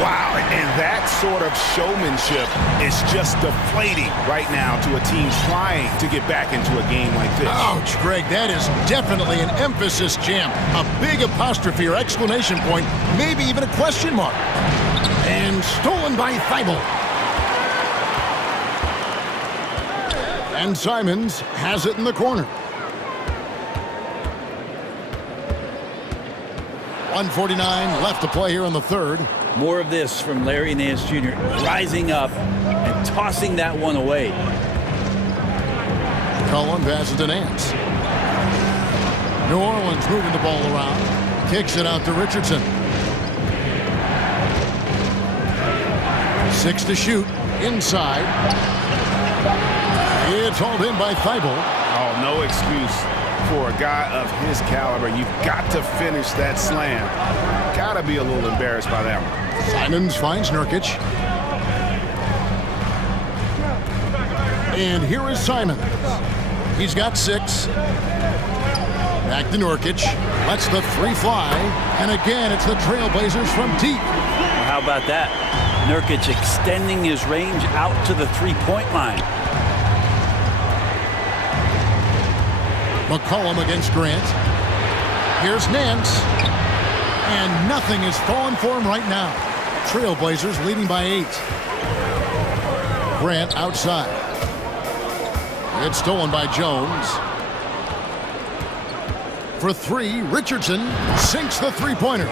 Wow, and that sort of showmanship is just deflating right now to a team trying to get back into a game like this. Ouch, Greg, that is definitely an emphasis jam. A big apostrophe or exclamation point, maybe even a question mark. And stolen by Thibault. And Simons has it in the corner. 1:49 left to play here in the third. More of this from Larry Nance Jr. rising up and tossing that one away. Cullen passes to Nance. New Orleans moving the ball around. Kicks it out to Richardson. 6 to shoot. Inside. It's hauled in by Thibault. Oh, no excuse for a guy of his caliber. You've got to finish that slam. Got to be a little embarrassed by that one. Simons finds Nurkic. And here is Simons. He's got 6. Back to Nurkic. Lets the 3 fly. And again, it's the Trailblazers from deep. Well, how about that? Nurkic extending his range out to the three-point line. McCollum against Grant. Here's Nance. And nothing is falling for him right now. Trailblazers leading by 8. Grant outside. It's stolen by Jones. For 3, Richardson sinks the three-pointer.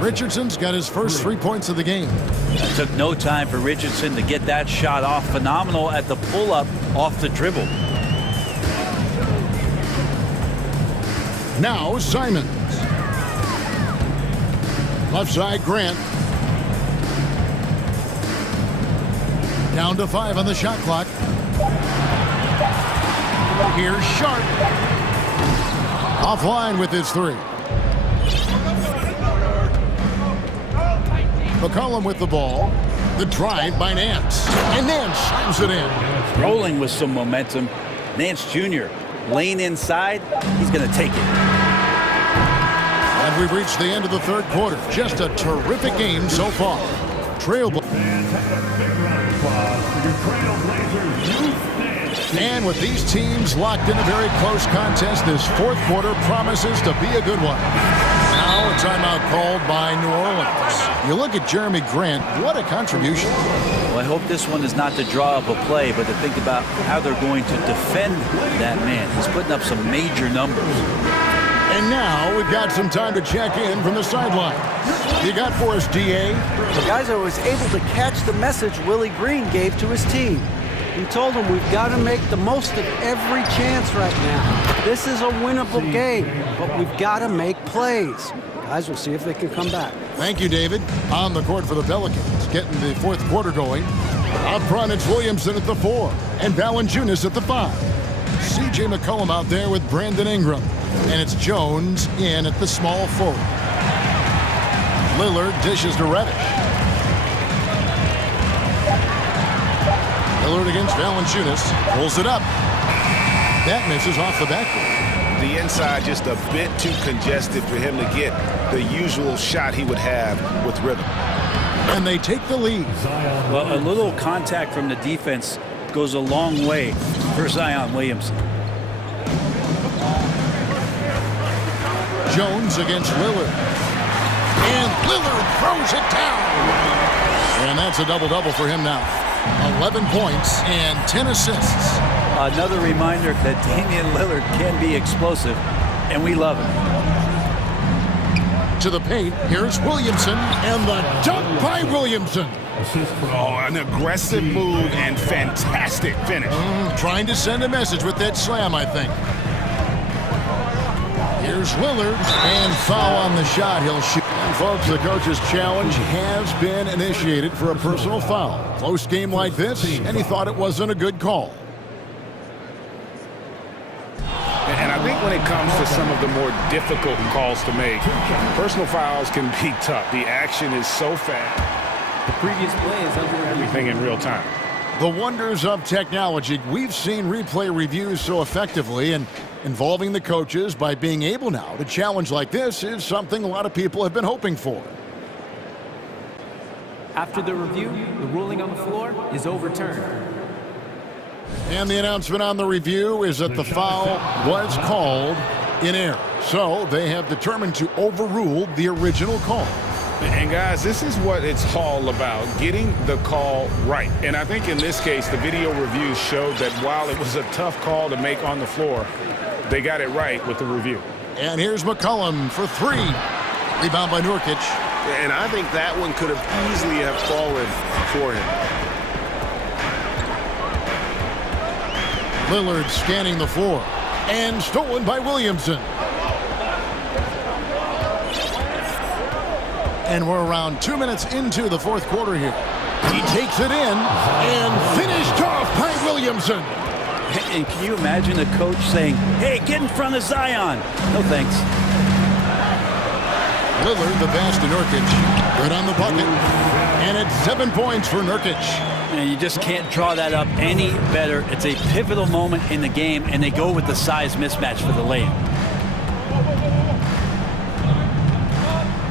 Richardson's got his first 3 points of the game. It took no time for Richardson to get that shot off. Phenomenal at the pull-up off the dribble. Now Simons. Left side, Grant. Down to 5 on the shot clock. Here's Sharp. Offline with his 3. McCollum with the ball. The drive by Nance. And Nance slams it in. Rolling with some momentum. Nance Jr. lane inside. He's going to take it. And we've reached the end of the third quarter. Just a terrific game so far. And with these teams locked in a very close contest, this fourth quarter promises to be a good one. Now a timeout called by New Orleans. You look at Jeremy Grant, what a contribution. Well, I hope this one is not to draw up a play, but to think about how they're going to defend that man. He's putting up some major numbers. And now we've got some time to check in from the sideline. You got for us, DA? The guys I was able to catch the message Willie Green gave to his team. He told them we've got to make the most of every chance right now. This is a winnable game, but we've got to make plays. Guys, we'll see if they can come back. Thank you, David. On the court for the Pelicans, getting the fourth quarter going. Up front, it's Williamson at the 4 and Valanciunas at the 5. C.J. McCollum out there with Brandon Ingram. And it's Jones in at the small forward. Lillard dishes to Reddish. Lillard against Valanciunas. Pulls it up. That misses off the backboard. The inside just a bit too congested for him to get the usual shot he would have with rhythm. And they take the lead. Well, a little contact from the defense goes a long way for Zion Williamson. Jones against Lillard. And Lillard throws it down. And that's a double-double for him now. 11 points and 10 assists. Another reminder that Damian Lillard can be explosive, and we love it. into the paint. Here's Williamson, and the dunk by Williamson. Oh, an aggressive move and fantastic finish. Trying to send a message with that slam, I think. Here's Lillard, and foul on the shot. He'll shoot. And folks, the coach's challenge has been initiated for a personal foul. Close game like this, and he thought it wasn't a good call. And I think when it comes to some of the more difficult calls to make, personal fouls can be tough. The action is so fast. The previous play is under everything in real time. The wonders of technology. We've seen replay reviews so effectively, and involving the coaches by being able now to challenge like this is something a lot of people have been hoping for. After the review, the ruling on the floor is overturned. And the announcement on the review is that the foul was called in error. So they have determined to overrule the original call. And guys, this is what it's all about, getting the call right. And I think in this case, the video review showed that while it was a tough call to make on the floor, they got it right with the review. And here's McCollum for three. Rebound by Nurkic. And I think that one could have easily have fallen for him. Lillard scanning the floor. And stolen by Williamson. And we're around 2 minutes into the fourth quarter here. He takes it in and finished off by Williamson. And can you imagine a coach saying, hey, get in front of Zion? No thanks. Lillard, the pass to Nurkic. Good on the bucket. And it's 7 points for Nurkic. And you just can't draw that up any better. It's a pivotal moment in the game, and they go with the size mismatch for the layup.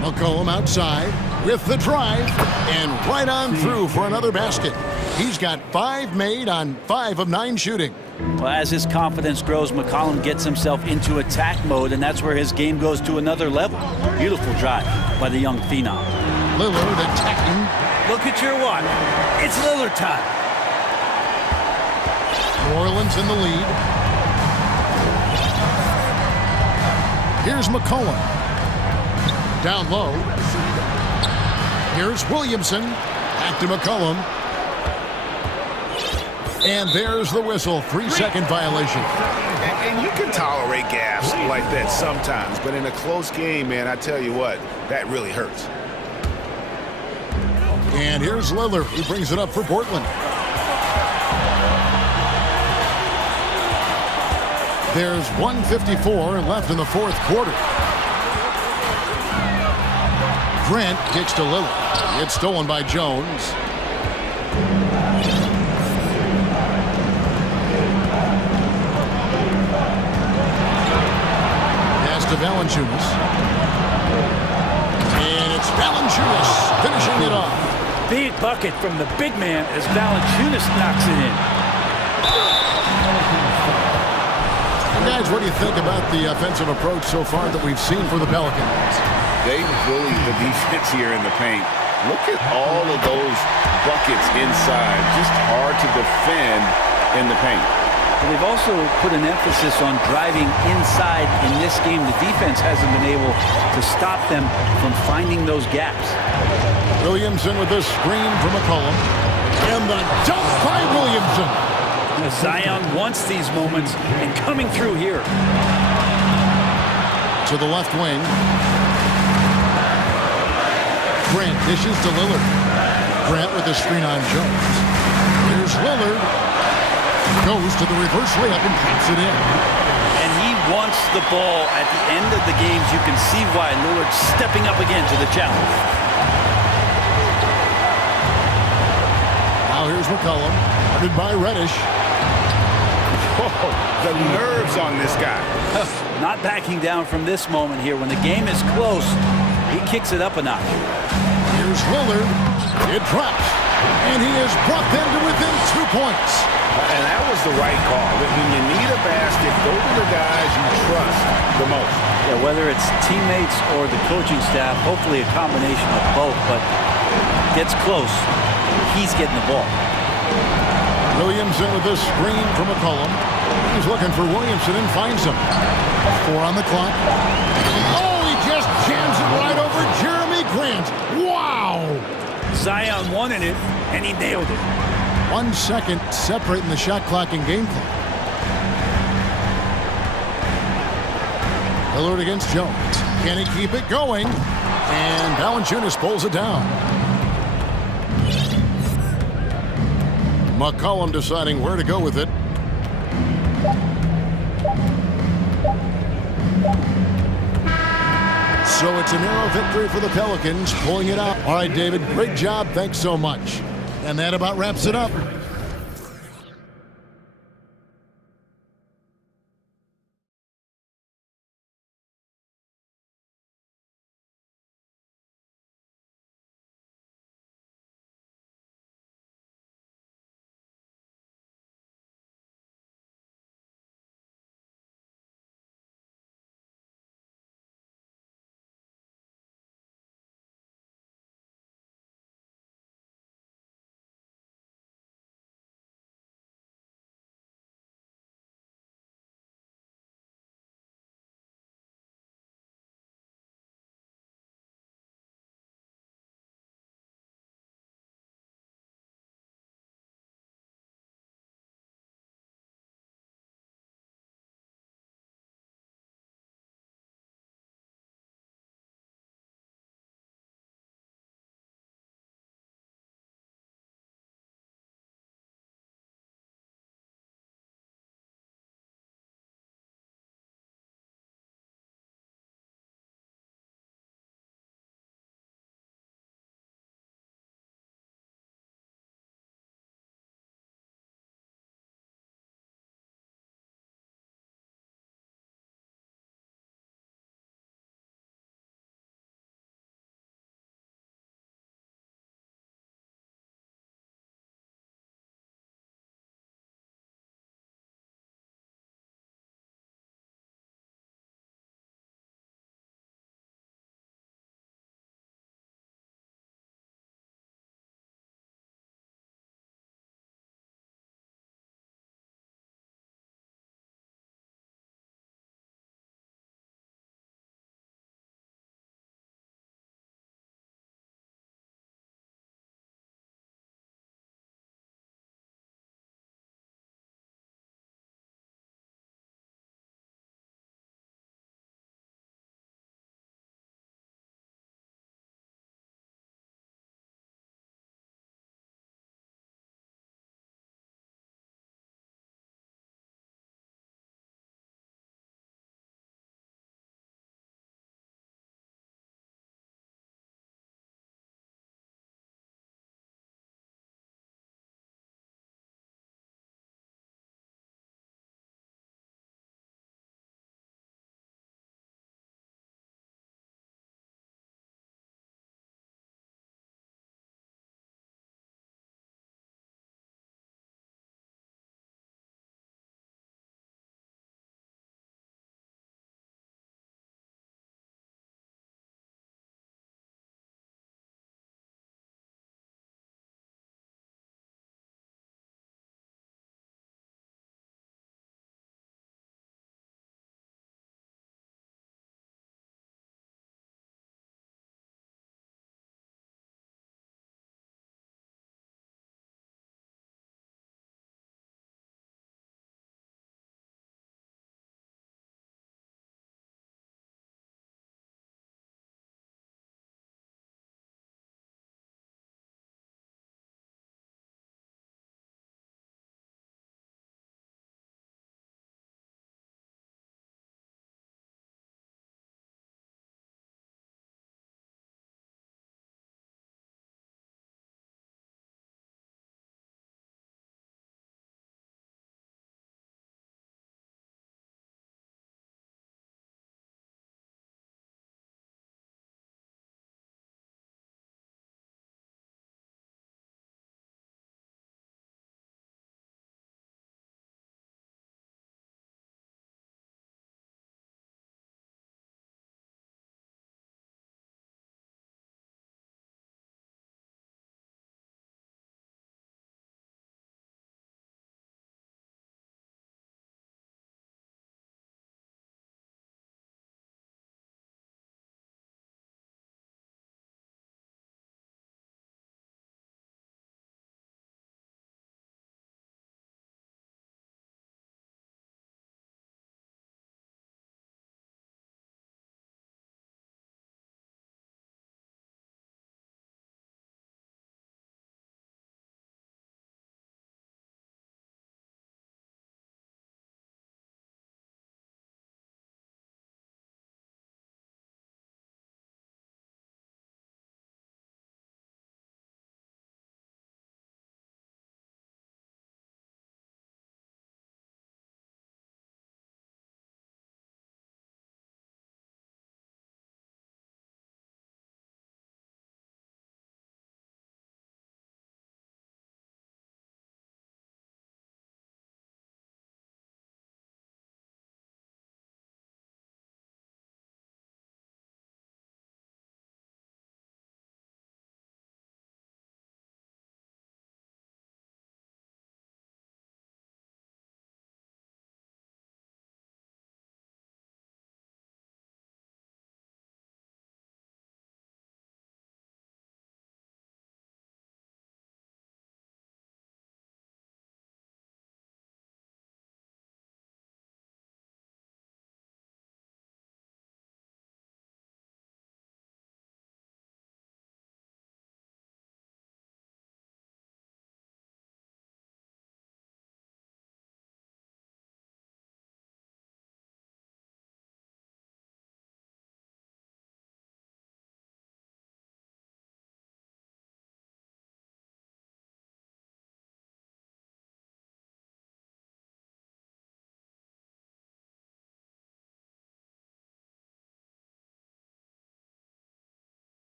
McCollum outside with the drive and right on through for another basket. He's got 5 made on 5 of 9 shooting. Well, as his confidence grows, McCollum gets himself into attack mode, and that's where his game goes to another level. Beautiful drive by the young phenom. Lillard attacking. Look at your watch. It's Lillard time. New Orleans in the lead. Here's McCollum. Down low. Here's Williamson. Back to McCollum. And there's the whistle. 3-second violation. And you can tolerate gaffes like that sometimes, but in a close game, man, I tell you what, that really hurts. And here's Lillard. He brings it up for Portland. There's 1:54 left in the fourth quarter. Grant kicks to Lillard. It's stolen by Jones. Pass to Valanciunas. And it's Valanciunas finishing it off. Big bucket from the big man as Valanciunas knocks it in. And guys, what do you think about the offensive approach so far that we've seen for the Pelicans? They bullied the defense here in the paint. Look at all of those buckets inside. Just hard to defend in the paint. They've also put an emphasis on driving inside in this game. The defense hasn't been able to stop them from finding those gaps. Williamson with the screen from McCollum. And the dunk by Williamson. Zion wants these moments, and coming through here. To the left wing. Grant dishes to Lillard. Grant with the screen on Jones. Here's Lillard. Goes to the reverse layup and drops it in. And he wants the ball at the end of the games. You can see why Lillard's stepping up again to the challenge. Now here's McCollum. Guarded by Reddish. Oh, the nerves on this guy. Not backing down from this moment here. When the game is close, he kicks it up a notch. Here's Lillard. It drops. And he has brought them to within 2 points. And that was the right call. When you need a basket, go to the guys you trust the most. Yeah, whether it's teammates or the coaching staff, hopefully a combination of both, but gets close, he's getting the ball. Williamson with this screen from McCollum. He's looking for Williamson and finds him. 4 on the clock. Oh, he just jams it right over Grant. Wow! Zion wanted it, and he nailed it. 1 second separating the shot clock and game clock. Hillard against Jones. Can he keep it going? And Valanciunas pulls it down. McCollum deciding where to go with it. So it's a narrow victory for the Pelicans, pulling it out. All right, David, great job. Thanks so much. And that about wraps it up.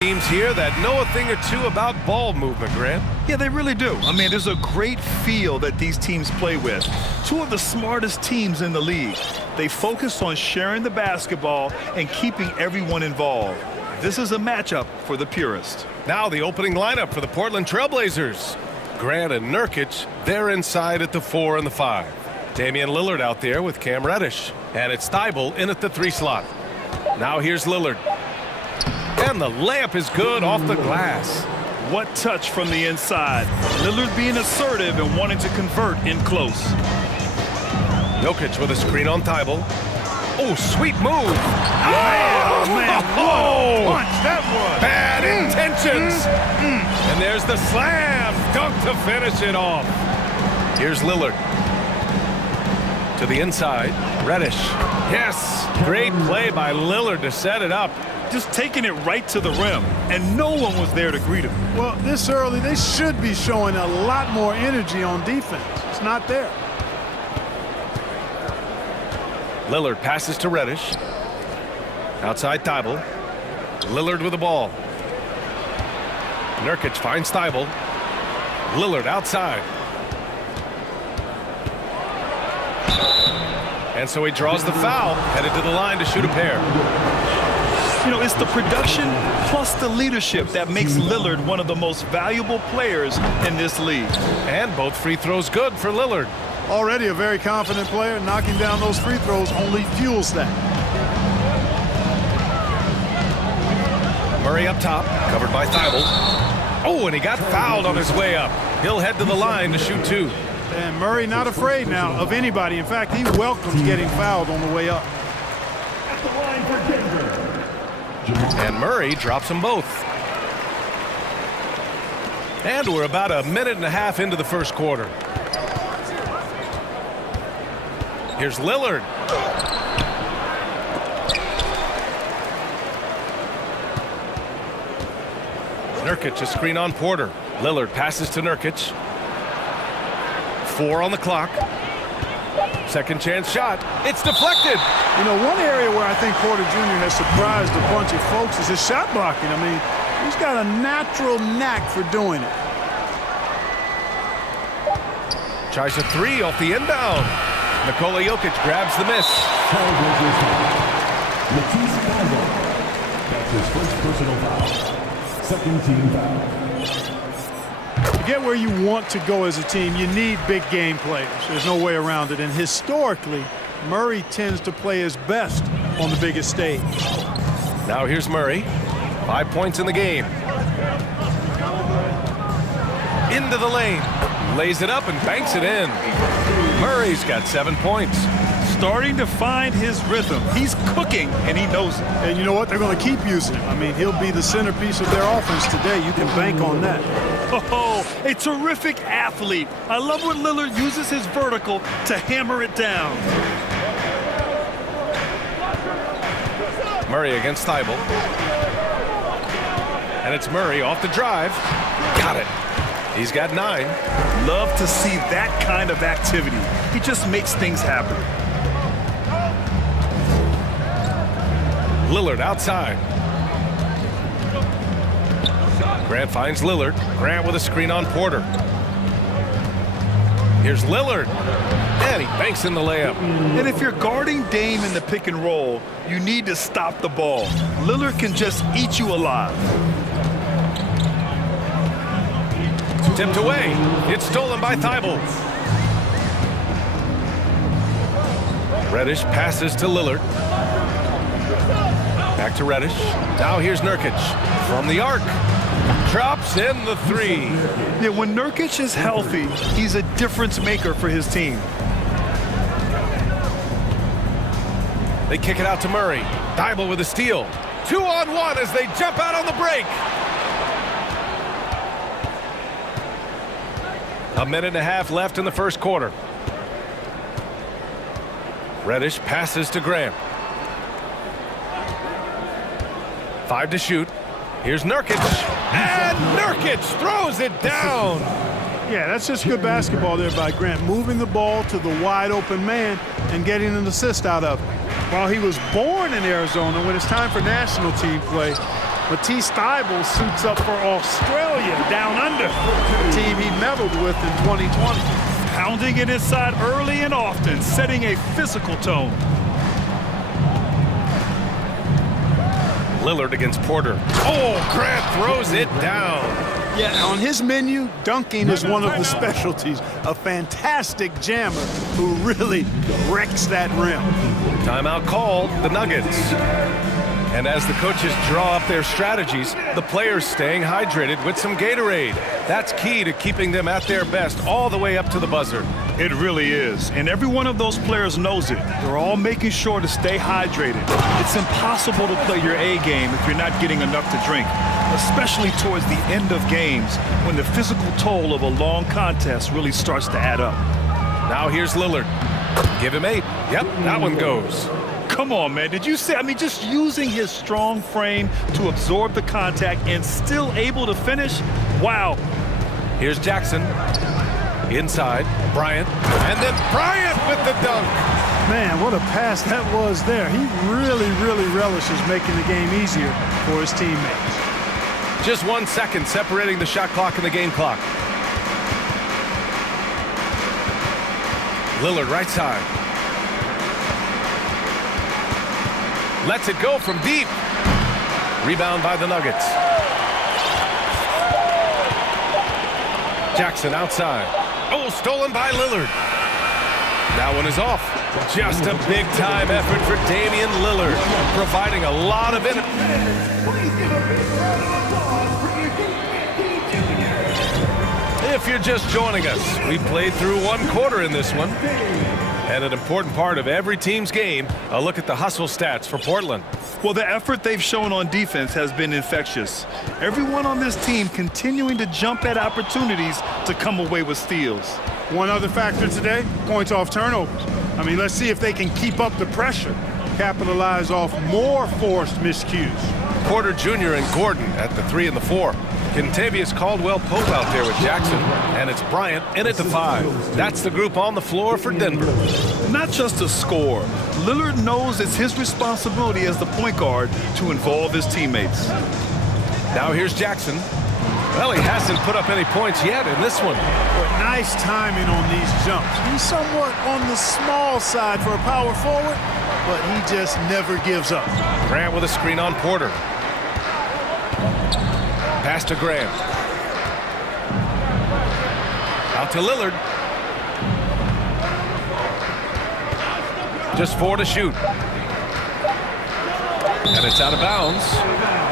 Teams here that know a thing or two about ball movement, Grant. Yeah, they really do. I mean, there's a great feel that these teams play with. Two of the smartest teams in the league. They focus on sharing the basketball and keeping everyone involved. This is a matchup for the purist. Now the opening lineup for the Portland Trailblazers. Grant and Nurkic, they're inside at the 4 and the 5. Damian Lillard out there with Cam Reddish. And it's Thibault in at the 3 slot. Now here's Lillard. And the layup is good off the glass. What touch from the inside. Lillard being assertive and wanting to convert in close. Jokic with a screen on Thibault. Oh, sweet move. Man, oh, punch that one. Bad intentions. And there's the slam dunk to finish it off. Here's Lillard. To the inside, Reddish. Yes, great play by Lillard to set it up. Just taking it right to the rim, and no one was there to greet him. Well, this early, they should be showing a lot more energy on defense. It's not there. Lillard passes to Reddish. Outside Thibault. Lillard with the ball. Nurkic finds Thibault. Lillard outside. And so he draws the foul, headed to the line to shoot a pair. You know, it's the production plus the leadership that makes Lillard one of the most valuable players in this league. And both free throws good for Lillard. Already a very confident player. Knocking down those free throws only fuels that. Murray up top, covered by Thibault. Oh, and he got fouled on his way up. He'll head to the line to shoot 2. And Murray not afraid now of anybody. In fact, he welcomes getting fouled on the way up. At the line for Denver. And Murray drops them both. And we're about a minute and a half into the first quarter. Here's Lillard. Nurkic, a screen on Porter. Lillard passes to Nurkic. 4 on the clock. Second chance shot. It's deflected. You know, one area where I think Porter Jr. has surprised a bunch of folks is his shot blocking. I mean, he's got a natural knack for doing it. Tries a 3 off the inbound. Nikola Jokic grabs the miss. That's his first personal foul. Second team foul. To get where you want to go as a team, you need big game players. There's no way around it. And historically, Murray tends to play his best on the biggest stage. Now here's Murray. 5 points in the game. Into the lane. Lays it up and banks it in. Murray's got 7 points. Starting to find his rhythm. He's cooking, and he knows it. And you know what? They're going to keep using him. I mean, he'll be the centerpiece of their offense today. You can bank on that. Oh, a terrific athlete. I love when Lillard uses his vertical to hammer it down. Murray against Thibault. And it's Murray off the drive. Got it. He's got 9. Love to see that kind of activity. He just makes things happen. Lillard outside. Grant finds Lillard. Grant with a screen on Porter. Here's Lillard. And he banks in the layup. And if you're guarding Dame in the pick and roll, you need to stop the ball. Lillard can just eat you alive. Tipped away. It's stolen by Thibault. Reddish passes to Lillard. Back to Reddish. Now here's Nurkic from the arc. Drops in the 3. Yeah, when Nurkic is healthy, he's a difference maker for his team. They kick it out to Murray. Thibault with a steal. 2-on-1 as they jump out on the break. A minute and a half left in the first quarter. Reddish passes to Grant. 5 to shoot. Here's Nurkic. And Nurkic throws it down. Yeah, that's just good basketball there by Grant. Moving the ball to the wide open man and getting an assist out of it. While he was born in Arizona, when it's time for national team play, Matisse Thybulle suits up for Australia down under, the team he medaled with in 2020. Pounding it inside early and often, setting a physical tone. Lillard against Porter. Oh, Grant throws it down. Yeah, on his menu, dunking is one of the specialties. A fantastic jammer who really wrecks that rim. Timeout called, the Nuggets. And as the coaches draw up their strategies, the players staying hydrated with some Gatorade. That's key to keeping them at their best all the way up to the buzzer. It really is. And every one of those players knows it. They're all making sure to stay hydrated. It's impossible to play your A game if you're not getting enough to drink, especially towards the end of games when the physical toll of a long contest really starts to add up. Now here's Lillard. Give him 8. Yep, that one goes. Come on, man. Did you see? I mean, just using his strong frame to absorb the contact and still able to finish? Wow. Here's Jackson. Inside, Bryant. And then Bryant with the dunk. Man, what a pass that was there. He really, really relishes making the game easier for his teammates. Just 1 second separating the shot clock and the game clock. Lillard right side. Lets it go from deep. Rebound by the Nuggets. Jackson outside. Oh, stolen by Lillard. That one is off. Just a big-time effort for Damian Lillard, providing a lot of it. If you're just joining us, we played through 1 quarter in this one. And an important part of every team's game, a look at the hustle stats for Portland. Well, the effort they've shown on defense has been infectious. Everyone on this team continuing to jump at opportunities to come away with steals. One other factor today, points off turnovers. I mean, let's see if they can keep up the pressure, capitalize off more forced miscues. Porter Jr. and Gordon at the 3 and the 4. Kentavious Caldwell-Pope out there with Jackson, and it's Bryant in at the 5. That's the group on the floor for Denver. Not just a score. Lillard knows it's his responsibility as the point guard to involve his teammates. Now here's Jackson. Well, he hasn't put up any points yet in this one. But nice timing on these jumps. He's somewhat on the small side for a power forward, but he just never gives up. Grant with a screen on Porter. Pass to Graham. Out to Lillard. Just 4 to shoot. And it's out of bounds.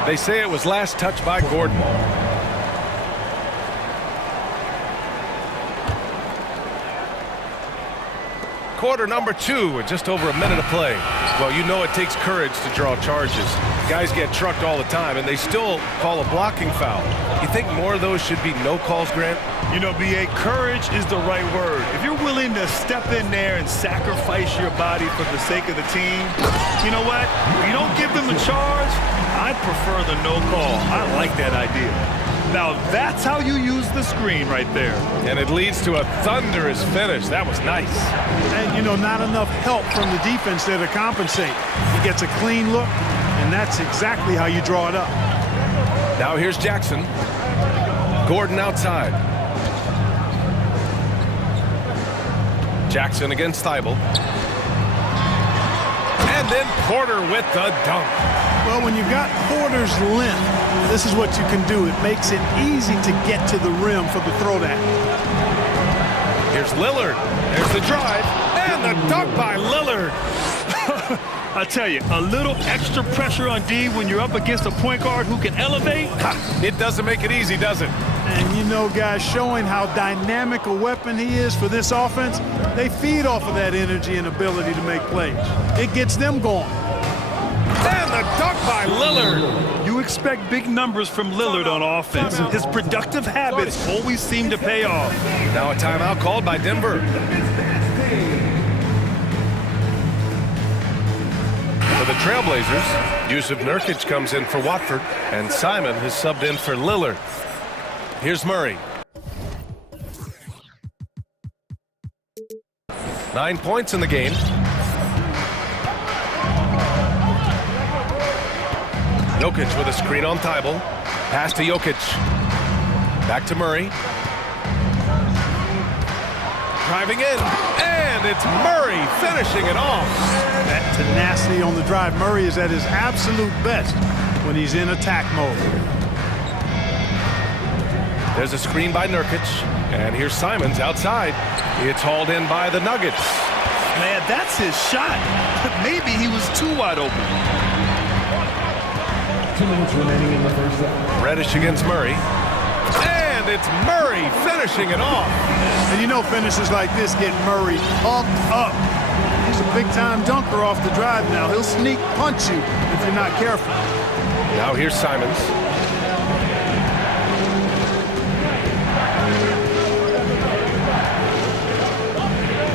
They say it was last touched by Gordon. Quarter number 2 with just over a minute of play. Well, you know it takes courage to draw charges. Guys get trucked all the time, and they still call a blocking foul. You think more of those should be no calls, Grant? You know, B.A., courage is the right word. If you're willing to step in there and sacrifice your body for the sake of the team, you know what? If you don't give them a charge, I'd prefer the no call. I like that idea. Now, that's how you use the screen right there. And it leads to a thunderous finish. That was nice. And, you know, not enough help from the defense there to compensate. He gets a clean look, and that's exactly how you draw it up. Now here's Jackson. Gordon outside. Jackson against Thybulle. And then Porter with the dunk. Well, when you've got Porter's length, this is what you can do. It makes it easy to get to the rim for the throwdown. Here's Lillard. There's the drive. And the dunk by Lillard. I tell you, a little extra pressure on D when you're up against a point guard who can elevate. It doesn't make it easy, does it? And you know, guys, showing how dynamic a weapon he is for this offense, they feed off of that energy and ability to make plays. It gets them going. And the dunk by Lillard. You expect big numbers from Lillard on offense. His productive habits always seem to pay off. Now a timeout called by Denver. For the Trailblazers, Yusuf Nurkic comes in for Watford, and Simon has subbed in for Lillard. Here's Murray. 9 points in the game. Jokic with a screen on Thibault. Pass to Jokic. Back to Murray. Driving in, and it's Murray finishing it off. That tenacity on the drive. Murray is at his absolute best when he's in attack mode. There's a screen by Nurkic, and here's Simons outside. It's hauled in by the Nuggets. Man, that's his shot. Maybe he was too wide open. 2 minutes remaining in the first half. Reddish against Murray. And it's Murray finishing it off. And you know finishes like this get Murray pumped up. He's a big-time dunker off the drive now. He'll sneak punch you if you're not careful. Now here's Simons.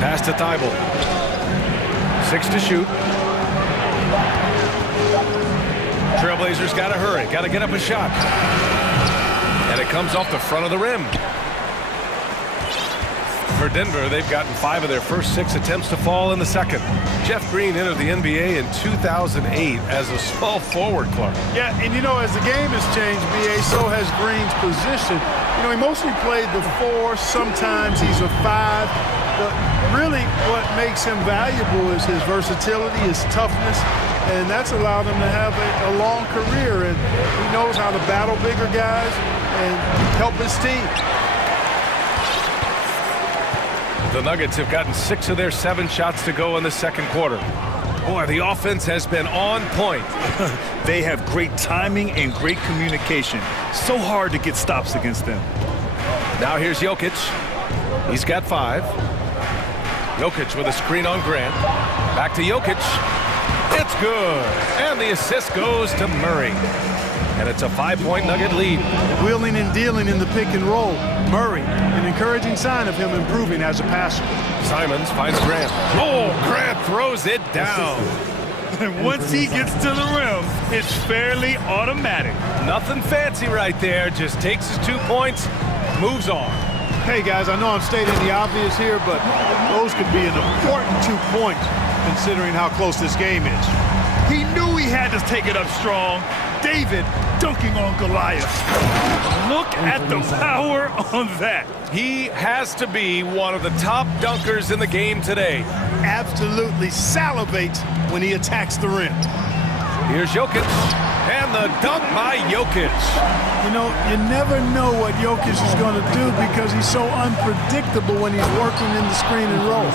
Pass to Thibault. 6 to shoot. Trailblazers got to hurry. Got to get up a shot. And it comes off the front of the rim. For Denver, they've gotten 5 of their first 6 attempts to fall in the second. Jeff Green entered the NBA in 2008 as a small forward, Clark. Yeah, and you know, as the game has changed, BA, so has Green's position. You know, he mostly played the 4. Sometimes he's a 5. But really what makes him valuable is his versatility, his toughness, and that's allowed him to have a long career. And he knows how to battle bigger guys and help his team. The Nuggets have gotten 6 of their 7 shots to go in the second quarter. Boy, the offense has been on point. They have great timing and great communication. So hard to get stops against them. Now here's Jokic. He's got 5. Jokic with a screen on Grant. Back to Jokic. It's good. And the assist goes to Murray. And it's a 5-point Nugget lead. Wheeling and dealing in the pick and roll. Murray, an encouraging sign of him improving as a passer. Simons finds Grant. Oh, Grant throws it down. And once he gets to the rim, it's fairly automatic. Nothing fancy right there. Just takes his 2 points, moves on. Hey, guys, I know I'm stating the obvious here, but those could be an important 2 points considering how close this game is. He knew he had to take it up strong. David dunking on Goliath. Look at the power on that. He has to be one of the top dunkers in the game today. Absolutely salivates when he attacks the rim. Here's Jokic, and the dunk by Jokic. You know, you never know what Jokic is going to do because he's so unpredictable when he's working in the screen and roll.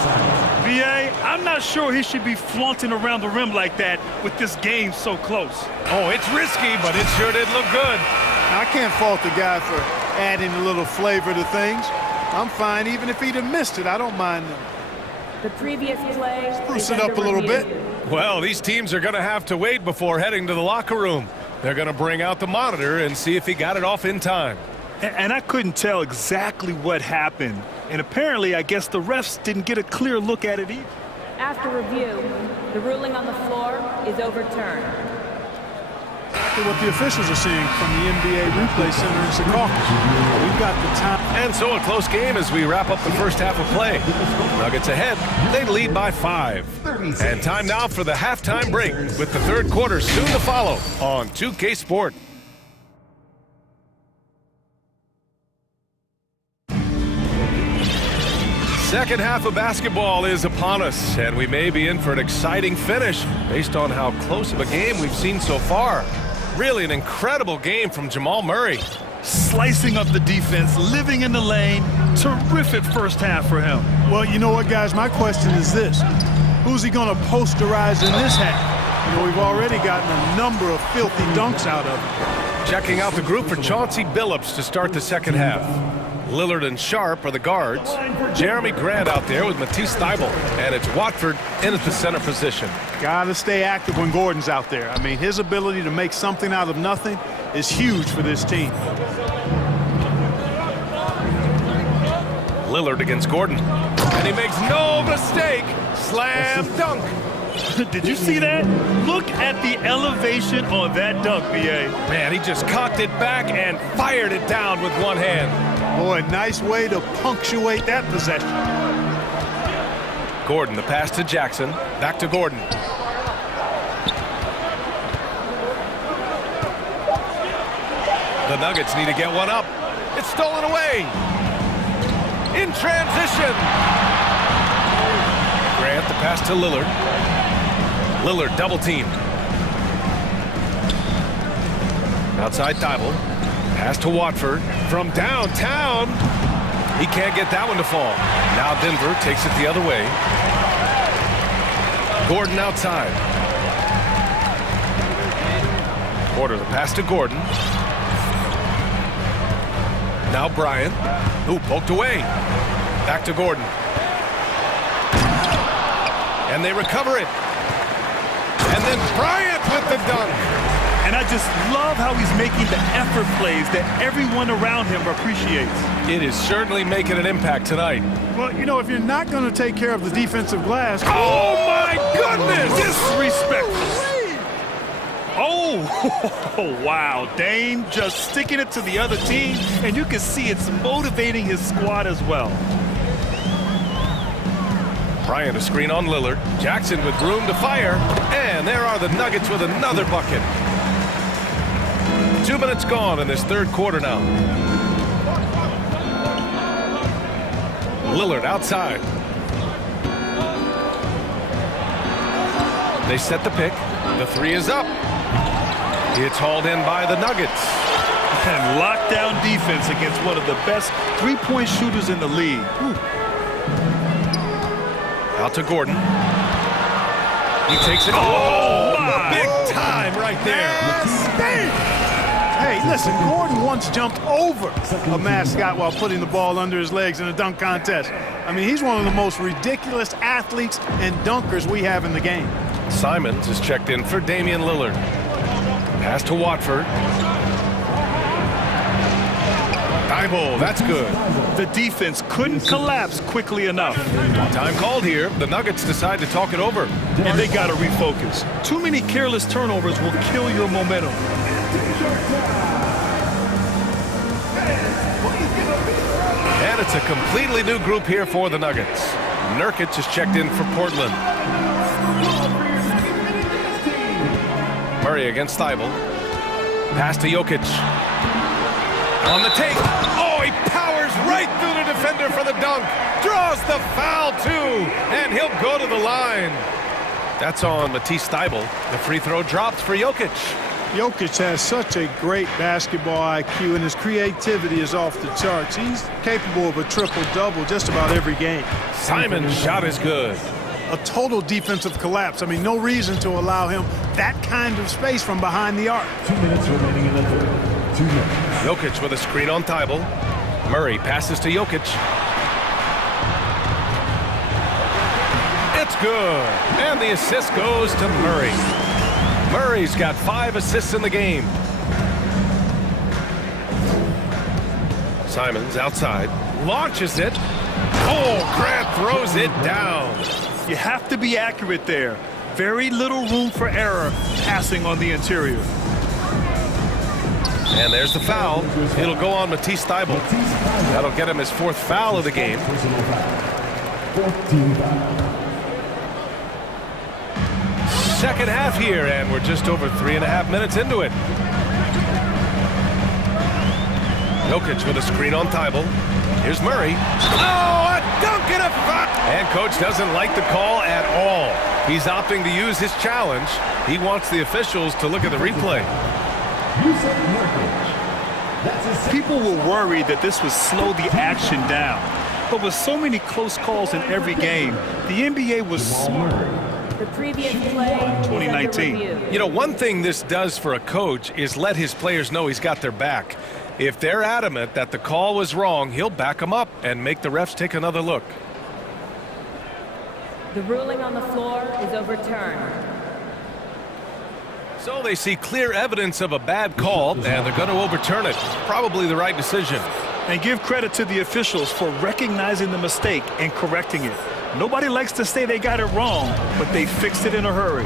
BA, I'm not sure he should be flaunting around the rim like that with this game so close. Oh, it's risky, but it sure did look good. I can't fault the guy for adding a little flavor to things. I'm fine even if he'd have missed it. I don't mind them. The previous play. Spruce it up a little bit. Well, these teams are going to have to wait before heading to the locker room. They're going to bring out the monitor and see if he got it off in time. And I couldn't tell exactly what happened. And apparently, I guess the refs didn't get a clear look at it either. After review, the ruling on the floor is overturned. Exactly what the officials are seeing from the NBA Replay Center in Secaucus. We've got the time. And so a close game as we wrap up the first half of play. Nuggets ahead. They lead by 5. And time now for the halftime break with the third quarter soon to follow on 2K Sport. Second half of basketball is upon us, and we may be in for an exciting finish based on how close of a game we've seen so far. Really an incredible game from Jamal Murray. Slicing up the defense, living in the lane. Terrific first half for him. Well, you know what, guys? My question is this. Who's he going to posterize in this half? You know, we've already gotten a number of filthy dunks out of him. Checking out the group for Chauncey Billups to start the second half. Lillard and Sharp are the guards. Jeremy Grant out there with Matisse Thybulle. And it's Watford in at the center position. Got to stay active when Gordon's out there. I mean, his ability to make something out of nothing is huge for this team. Lillard against Gordon. And he makes no mistake. Slam dunk. Did you see that? Look at the elevation on that dunk, BA. Man, he just cocked it back and fired it down with one hand. Boy, nice way to punctuate that possession. Gordon, the pass to Jackson. Back to Gordon. The Nuggets need to get one up. It's stolen away. In transition. Grant the pass to Lillard. Lillard double team. Outside Thibault. Pass to Watford from downtown. He can't get that one to fall. Now Denver takes it the other way. Gordon outside. Porter the pass to Gordon. Now Bryant, who poked away. Back to Gordon. And they recover it. And then Bryant with the dunk. And I just love how he's making the effort plays that everyone around him appreciates. It is certainly making an impact tonight. Well, you know, if you're not going to take care of the defensive glass... Oh, my goodness! Disrespectful. Oh, wow. Dame just sticking it to the other team, and you can see it's motivating his squad as well. Bryant a screen on Lillard. Jackson with room to fire. And there are the Nuggets with another bucket. 2 minutes gone in this third quarter now. Lillard outside. They set the pick. The three is up. It's hauled in by the Nuggets. And lockdown defense against one of the best three-point shooters in the league. Out to Gordon. He takes it. Oh, my. Big time right there. Hey, listen, Gordon once jumped over a mascot while putting the ball under his legs in a dunk contest. I mean, he's one of the most ridiculous athletes and dunkers we have in the game. Simons is checked in for Damian Lillard. Pass to Watford. Thibault, that's good. The defense couldn't collapse quickly enough. Time called here. The Nuggets decide to talk it over. And they got to refocus. Too many careless turnovers will kill your momentum. And it's a completely new group here for the Nuggets. Nurkic is checked in for Portland. Murray against Thibault. Pass to Jokic. On the take. Oh, he powers right through the defender for the dunk. Draws the foul, too. And he'll go to the line. That's on Matisse Thibault. The free throw dropped for Jokic. Jokic has such a great basketball IQ, and his creativity is off the charts. He's capable of a triple-double just about every game. Simon's shot is good. A total defensive collapse. I mean, no reason to allow him that kind of space from behind the arc. 2 minutes remaining in the third. 2 minutes. Jokic with a screen on Thibault. Murray passes to Jokic. It's good. And the assist goes to Murray. Murray's got 5 assists in the game. Simons outside. Launches it. Oh, Grant throws it down. You have to be accurate there. Very little room for error passing on the interior. And there's the foul. It'll go on Matisse Thibault. That'll get him his 4th foul of the game. Second half here, and we're just over 3.5 minutes into it. Jokic with a screen on Thibault. Here's Murray. Oh, a dunk and a foul! And coach doesn't like the call at all. He's opting to use his challenge. He wants the officials to look at the replay. People were worried that this would slow the action down. But with so many close calls in every game, the NBA was smart. The previous play 2019. You know, one thing this does for a coach is let his players know he's got their back. If they're adamant that the call was wrong, he'll back them up and make the refs take another look. The ruling on the floor is overturned. So they see clear evidence of a bad call, and they're going to overturn it. Probably the right decision. And give credit to the officials for recognizing the mistake and correcting it. Nobody likes to say they got it wrong, but they fixed it in a hurry.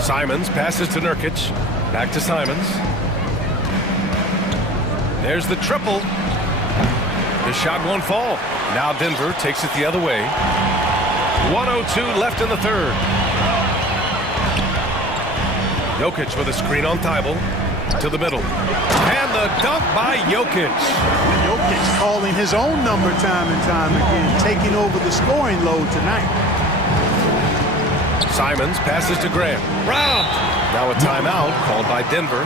Simons passes to Nurkic. Back to Simons. There's the triple. The shot won't fall. Now Denver takes it the other way. 1:02 left in the third. Jokic with a screen on Thibault. To the middle. And the dunk by Jokic. Jokic calling his own number time and time again, taking over the scoring load tonight. Simons passes to Graham. Robbed. Now a timeout called by Denver.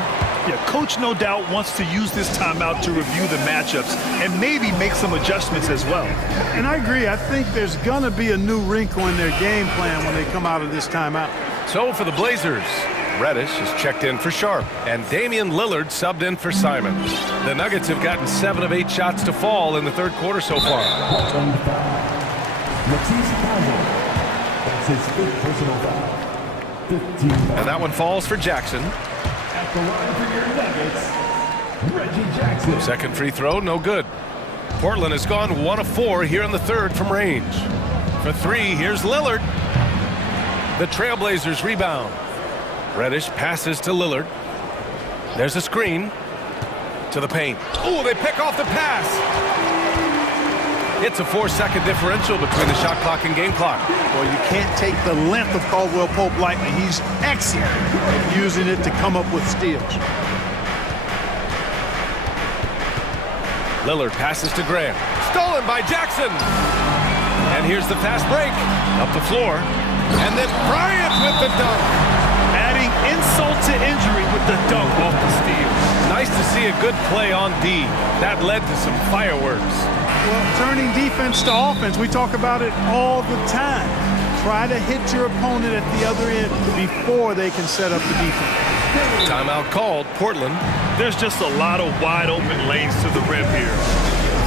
Yeah, coach no doubt wants to use this timeout to review the matchups and maybe make some adjustments as well. And I agree. I think there's going to be a new wrinkle in their game plan when they come out of this timeout. So for the Blazers, Reddish is checked in for Sharp, and Damian Lillard subbed in for Simons. The Nuggets have gotten 7 of 8 shots to fall in the third quarter so far. That's his 5th personal foul. 15. And that one falls for Jackson. At the line for your Nuggets, Reggie Jackson. Second free throw, no good. Portland has gone 1 of 4 here in the third from range. For 3, here's Lillard. The Trailblazers rebound. Reddish passes to Lillard. There's a screen to the paint. Oh, they pick off the pass. It's a 4-second differential between the shot clock and game clock. Well, you can't take the length of Caldwell Pope lightly. He's excellent at using it to come up with steals. Lillard passes to Graham. Stolen by Jackson. And here's the fast break. Up the floor. And then Bryant with the dunk. Adding insult to injury with the dunk off the steal. Nice to see a good play on D. That led to some fireworks. Well, turning defense to offense, we talk about it all the time. Try to hit your opponent at the other end before they can set up the defense. Timeout called, Portland. There's just a lot of wide open lanes to the rim here.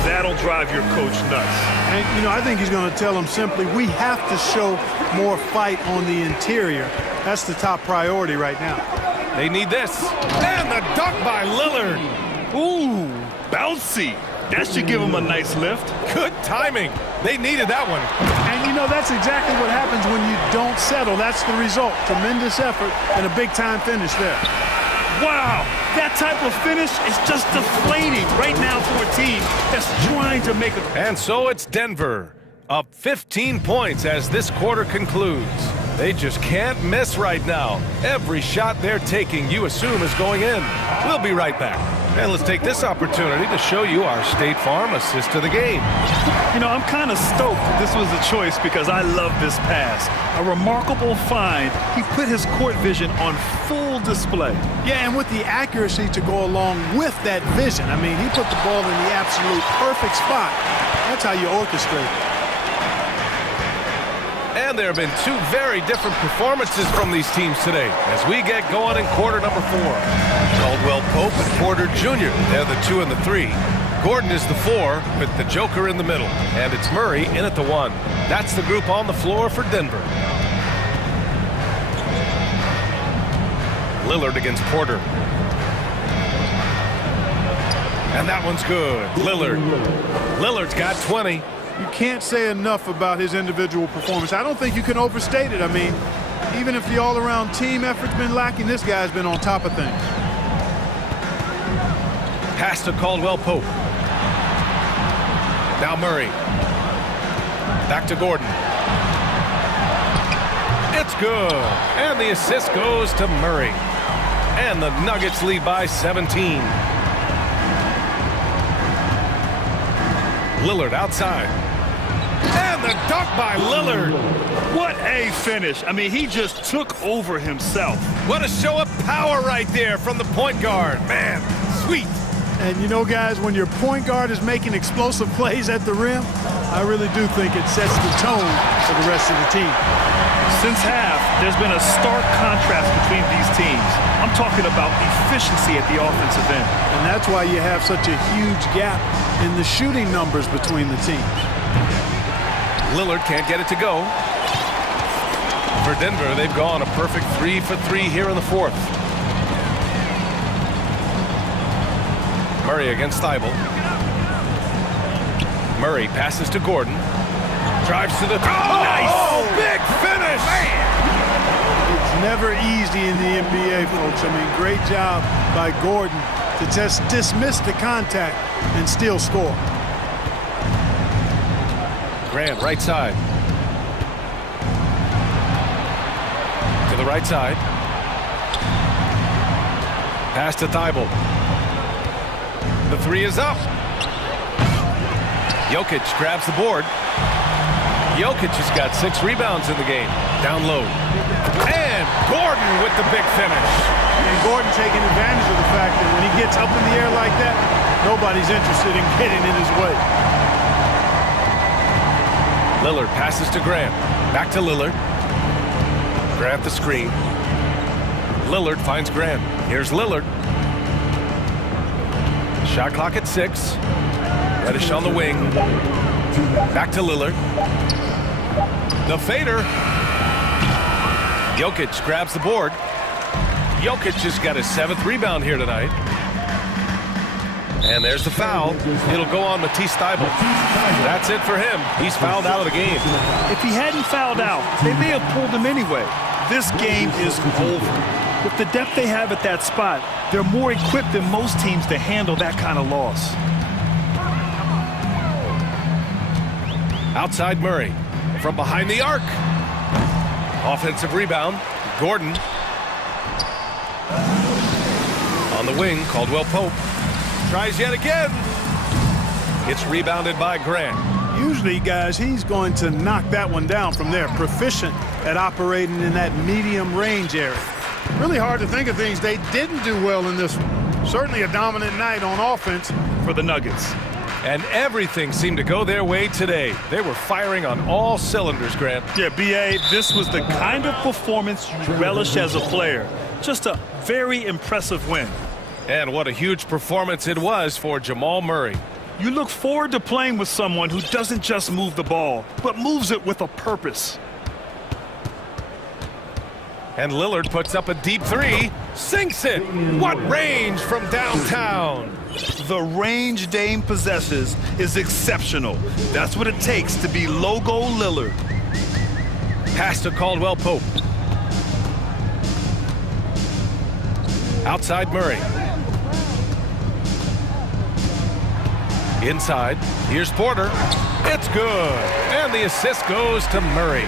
That'll drive your coach nuts. And, you know, I think he's going to tell them simply, we have to show more fight on the interior. That's the top priority right now. They need this. And the dunk by Lillard. Ooh, bouncy. That should give him a nice lift. Good timing. They needed that one. And, you know, that's exactly what happens when you don't settle. That's the result. Tremendous effort and a big-time finish there. Wow, that type of finish is just deflating right now for a team that's trying to make a... And so it's Denver, up 15 points as this quarter concludes. They just can't miss right now. Every shot they're taking, you assume, is going in. We'll be right back. And let's take this opportunity to show you our State Farm assist to the game. You know, I'm kind of stoked that this was a choice because I love this pass. A remarkable find. He put his court vision on full display. Yeah, and with the accuracy to go along with that vision. I mean, he put the ball in the absolute perfect spot. That's how you orchestrate it. And there have been 2 very different performances from these teams today as we get going in quarter number 4. Caldwell Pope and Porter Jr., they're the 2 and the 3. Gordon is the 4 with the Joker in the middle. And it's Murray in at the 1. That's the group on the floor for Denver. Lillard against Porter. And that one's good. Lillard's got 20. You can't say enough about his individual performance. I don't think you can overstate it. I mean, even if the all-around team effort's been lacking, this guy's been on top of things. Pass to Caldwell Pope. Now Murray. Back to Gordon. It's good. And the assist goes to Murray. And the Nuggets lead by 17. Lillard outside. And the dunk by Lillard. What a finish. I mean, he just took over himself. What a show of power right there from the point guard. Man, sweet. And you know, guys, when your point guard is making explosive plays at the rim, I really do think it sets the tone for the rest of the team. Since half, there's been a stark contrast between these teams. I'm talking about efficiency at the offensive end. And that's why you have such a huge gap in the shooting numbers between the teams. Lillard can't get it to go. For Denver, they've gone a perfect 3 for 3 here in the 4th. Murray against Thibault. Murray passes to Gordon. Drives to the... Oh, nice! Big finish! Man! It's never easy in the NBA, folks. I mean, great job by Gordon to just dismiss the contact and still score. Grant, right side. To the right side. Pass to Thibault. The three is up. Jokic grabs the board. Jokic has got 6 rebounds in the game. Down low. And Gordon with the big finish. And Gordon taking advantage of the fact that when he gets up in the air like that, nobody's interested in getting in his way. Lillard passes to Grant. Back to Lillard. Grant the screen. Lillard finds Grant. Here's Lillard. Shot clock at 6. Reddish on the wing. Back to Lillard. The fader. Jokic grabs the board. Jokic has got his 7th rebound here tonight. And there's the foul. It'll go on Matisse Thybulle. That's it for him. He's fouled out of the game. If he hadn't fouled out, they may have pulled him anyway. This game is over. With the depth they have at that spot, they're more equipped than most teams to handle that kind of loss. Outside Murray. From behind the arc. Offensive rebound. Gordon. On the wing, Caldwell Pope. Tries yet again. It's rebounded by Grant. Usually, guys, he's going to knock that one down from there. Proficient at operating in that medium range area. Really hard to think of things they didn't do well in this one. Certainly a dominant night on offense for the Nuggets. And everything seemed to go their way today. They were firing on all cylinders, Grant. Yeah, B.A., this was the kind of performance you relish as a player. Just a very impressive win. And what a huge performance it was for Jamal Murray. You look forward to playing with someone who doesn't just move the ball, but moves it with a purpose. And Lillard puts up a deep 3, sinks it. What range from downtown. The range Dame possesses is exceptional. That's what it takes to be logo Lillard. Pass to Caldwell Pope. Outside Murray. Inside, here's Porter. It's good. And the assist goes to Murray.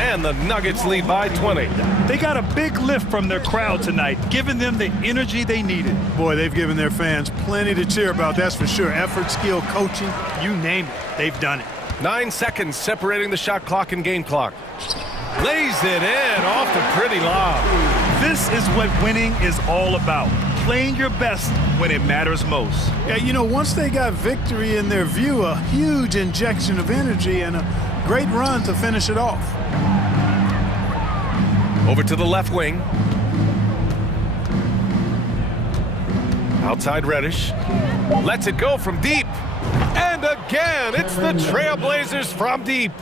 And the Nuggets lead by 20. They got a big lift from their crowd tonight, giving them the energy they needed. Boy, they've given their fans plenty to cheer about, that's for sure. Effort, skill, coaching, you name it, they've done it. 9 seconds separating the shot clock and game clock. Lays it in off the pretty lob. This is what winning is all about. Playing your best when it matters most. Yeah, you know, once they got victory in their view, a huge injection of energy and a great run to finish it off. Over to the left wing. Outside Reddish. Lets it go from deep. And again, it's the Trailblazers from deep.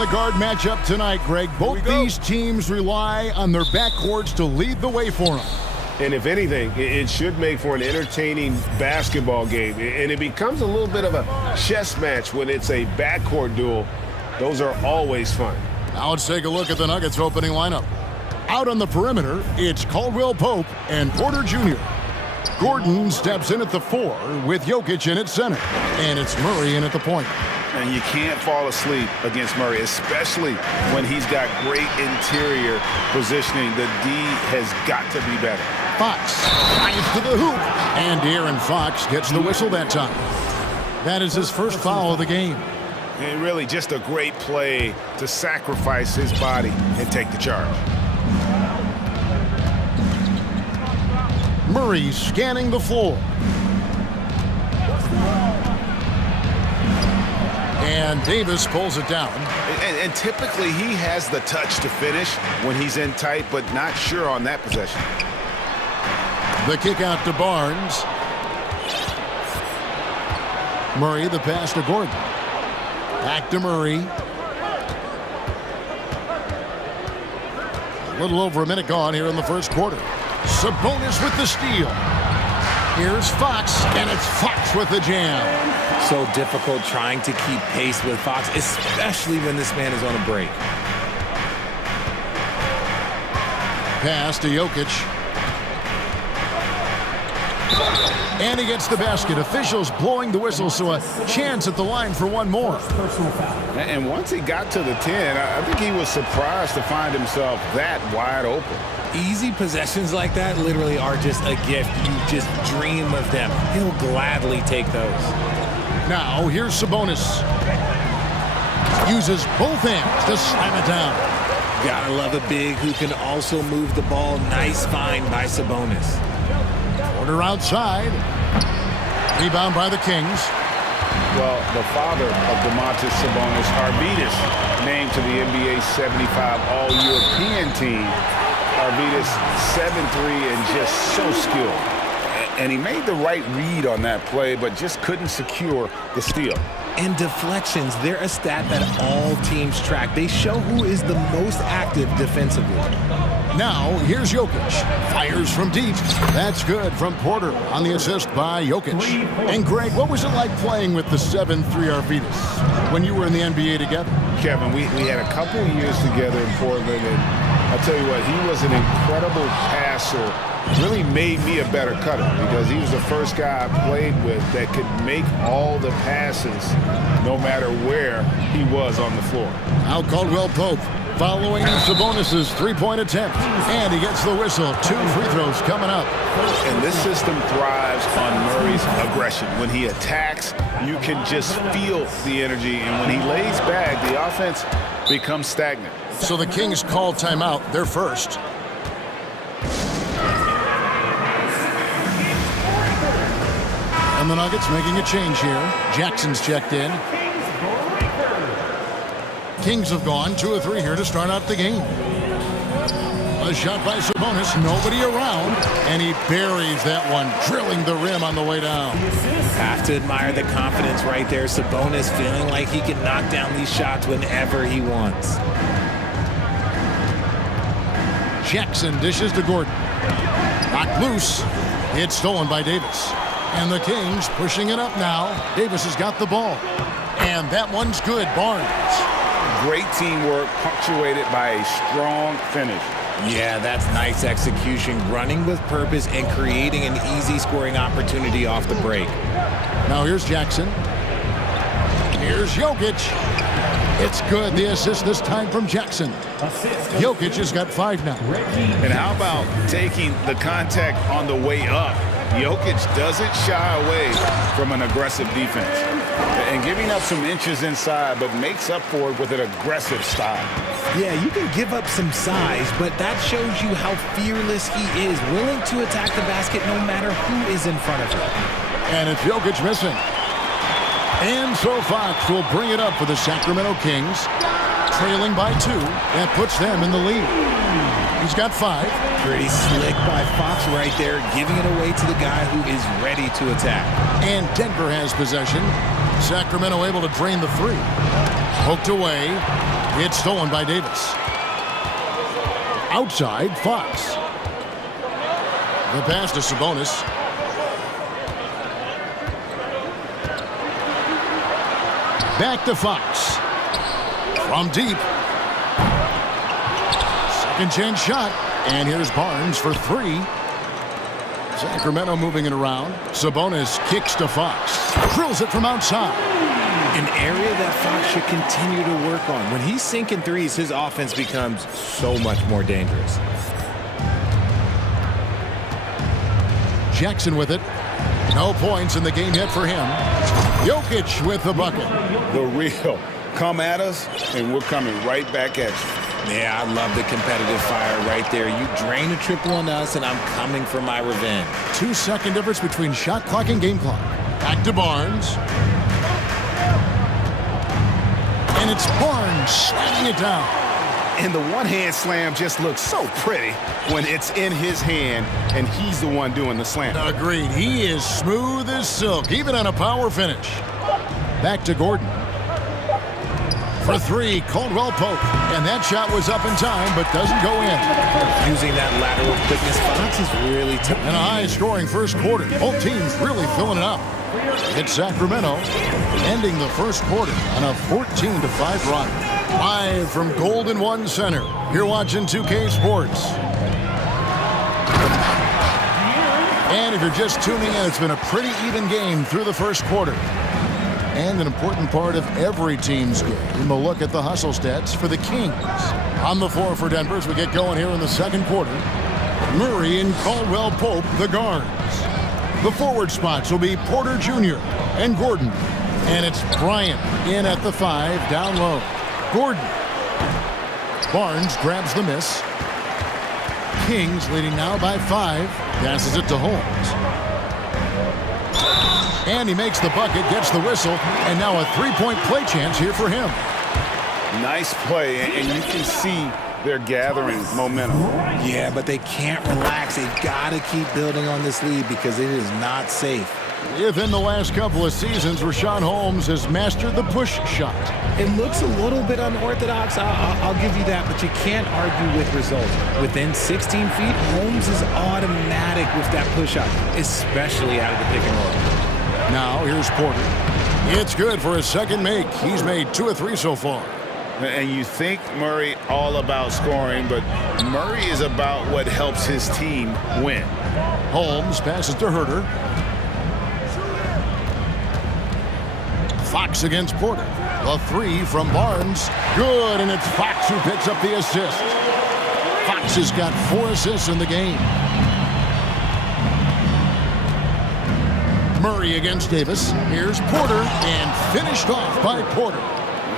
the guard matchup tonight, Greg. Both these teams rely on their backcourts to lead the way for them. And if anything, it should make for an entertaining basketball game. And it becomes a little bit of a chess match when it's a backcourt duel. Those are always fun. Now let's take a look at the Nuggets opening lineup. Out on the perimeter, it's Caldwell Pope and Porter Jr. Gordon steps in at the 4 with Jokic in at center. And it's Murray in at the point. And you can't fall asleep against Murray, especially when he's got great interior positioning. The D has got to be better. Fox drives to the hoop. And De'Aaron Fox gets the whistle that time. That is his first foul of the game. And really just a great play to sacrifice his body and take the charge. Murray scanning the floor. And Davis pulls it down. And typically he has the touch to finish when he's in tight, but not sure on that possession. The kick out to Barnes. Murray, the pass to Gordon. Back to Murray. A little over a minute gone here in the first quarter. Sabonis with the steal. Here's Fox, and it's Fox with the jam. So difficult trying to keep pace with Fox, especially when this man is on a break. Pass to Jokic. And he gets the basket. Officials blowing the whistle, so a chance at the line for one more. And once he got to the 10, I think he was surprised to find himself that wide open. Easy possessions like that literally are just a gift. You just dream of them. He'll gladly take those. Now, here's Sabonis. Uses both hands to slam it down. Gotta love a big who can also move the ball. Nice find by Sabonis. Porter outside. Rebound by the Kings. Well, the father of Domantas Sabonis, Arvydas, named to the NBA 75 All-European team. Arvydas 7'3" and just so skilled. And he made the right read on that play, but just couldn't secure the steal. And deflections, they're a stat that all teams track. They show who is the most active defensively. Now, here's Jokic. Fires from deep. That's good from Porter on the assist by Jokic. And Greg, what was it like playing with the 7'3" Arvydas when you were in the NBA together? Kevin, we had a couple years together in Portland, and I'll tell you what, he was an incredible passer. Really made me a better cutter because he was the first guy I played with that could make all the passes no matter where he was on the floor. Now Caldwell Pope following Sabonis' three-point attempt. And he gets the whistle. 2 free throws coming up. And this system thrives on Murray's aggression. When he attacks, you can just feel the energy. And when he lays back, the offense becomes stagnant. So the Kings call timeout. They're first. And the Nuggets making a change here. Jackson's checked in. Kings have gone 2 of 3 here to start out the game. A shot by Sabonis, nobody around, and he buries that one, drilling the rim on the way down. Have to admire the confidence right there. Sabonis feeling like he can knock down these shots whenever he wants. Jackson dishes to Gordon. Knocked loose. It's stolen by Davis. And the Kings pushing it up now. Davis has got the ball. And that one's good. Barnes. Great teamwork punctuated by a strong finish. Yeah, that's nice execution. Running with purpose and creating an easy scoring opportunity off the break. Now here's Jackson. Here's Jokic. It's good. The assist this time from Jackson. Jokic has got 5 now. And how about taking the contact on the way up? Jokic doesn't shy away from an aggressive defense. And giving up some inches inside, but makes up for it with an aggressive style. Yeah, you can give up some size, but that shows you how fearless he is, willing to attack the basket no matter who is in front of him. And it's Jokic missing. And so Fox will bring it up for the Sacramento Kings, trailing by 2. That puts them in the lead. He's got 5. Pretty slick by Fox right there, giving it away to the guy who is ready to attack. And Denver has possession. Sacramento able to drain the 3. Poked away. It's stolen by Davis. Outside, Fox. The pass to Sabonis. Back to Fox. From deep. Second chance shot. And here's Barnes for three. Sacramento moving it around. Sabonis kicks to Fox. Drills it from outside. An area that Fox should continue to work on. When he's sinking threes, his offense becomes so much more dangerous. Jackson with it. No points in the game yet for him. Jokic with the bucket. The real. Come at us, and we're coming right back at you. Yeah, I love the competitive fire right there. You drain a triple on us, and I'm coming for my revenge. 2-second difference between shot clock and game clock. Back to Barnes. And it's Barnes slamming it down. And the one-hand slam just looks so pretty when it's in his hand, and he's the one doing the slam. Agreed. He is smooth as silk, even on a power finish. Back to Gordon. For three, Caldwell Pope. And that shot was up in time, but doesn't go in. Using that lateral quickness, Fox is really tough. And a high-scoring first quarter. Both teams really filling it up. It's Sacramento ending the first quarter on a 14-5 run. Live from Golden One Center. You're watching 2K Sports. And if you're just tuning in, it's been a pretty even game through the first quarter. And an important part of every team's game, a look at the hustle stats for the Kings. On the floor for Denver as we get going here in the second quarter. Murray and Caldwell Pope, the guards. The forward spots will be Porter Jr. and Gordon. And it's Bryant in at the 5, down low. Gordon. Barnes grabs the miss. Kings leading now by 5. Passes it to Holmes. And he makes the bucket, gets the whistle, and now a three-point play chance here for him. Nice play, and you can see they're gathering momentum. Yeah, but they can't relax. They've got to keep building on this lead because it is not safe. Within the last couple of seasons, Rashawn Holmes has mastered the push shot. It looks a little bit unorthodox, I'll give you that, but you can't argue with results. Within 16 feet, Holmes is automatic with that push shot, especially out of the pick and roll. Now, here's Porter. It's good for his second make. He's made 2 of 3 so far. And you think Murray all about scoring, but Murray is about what helps his team win. Holmes passes to Herter. Fox against Porter. A 3 from Barnes. Good, and it's Fox who picks up the assist. Fox has got 4 assists in the game. Murray against Davis. Here's Porter, and finished off by Porter.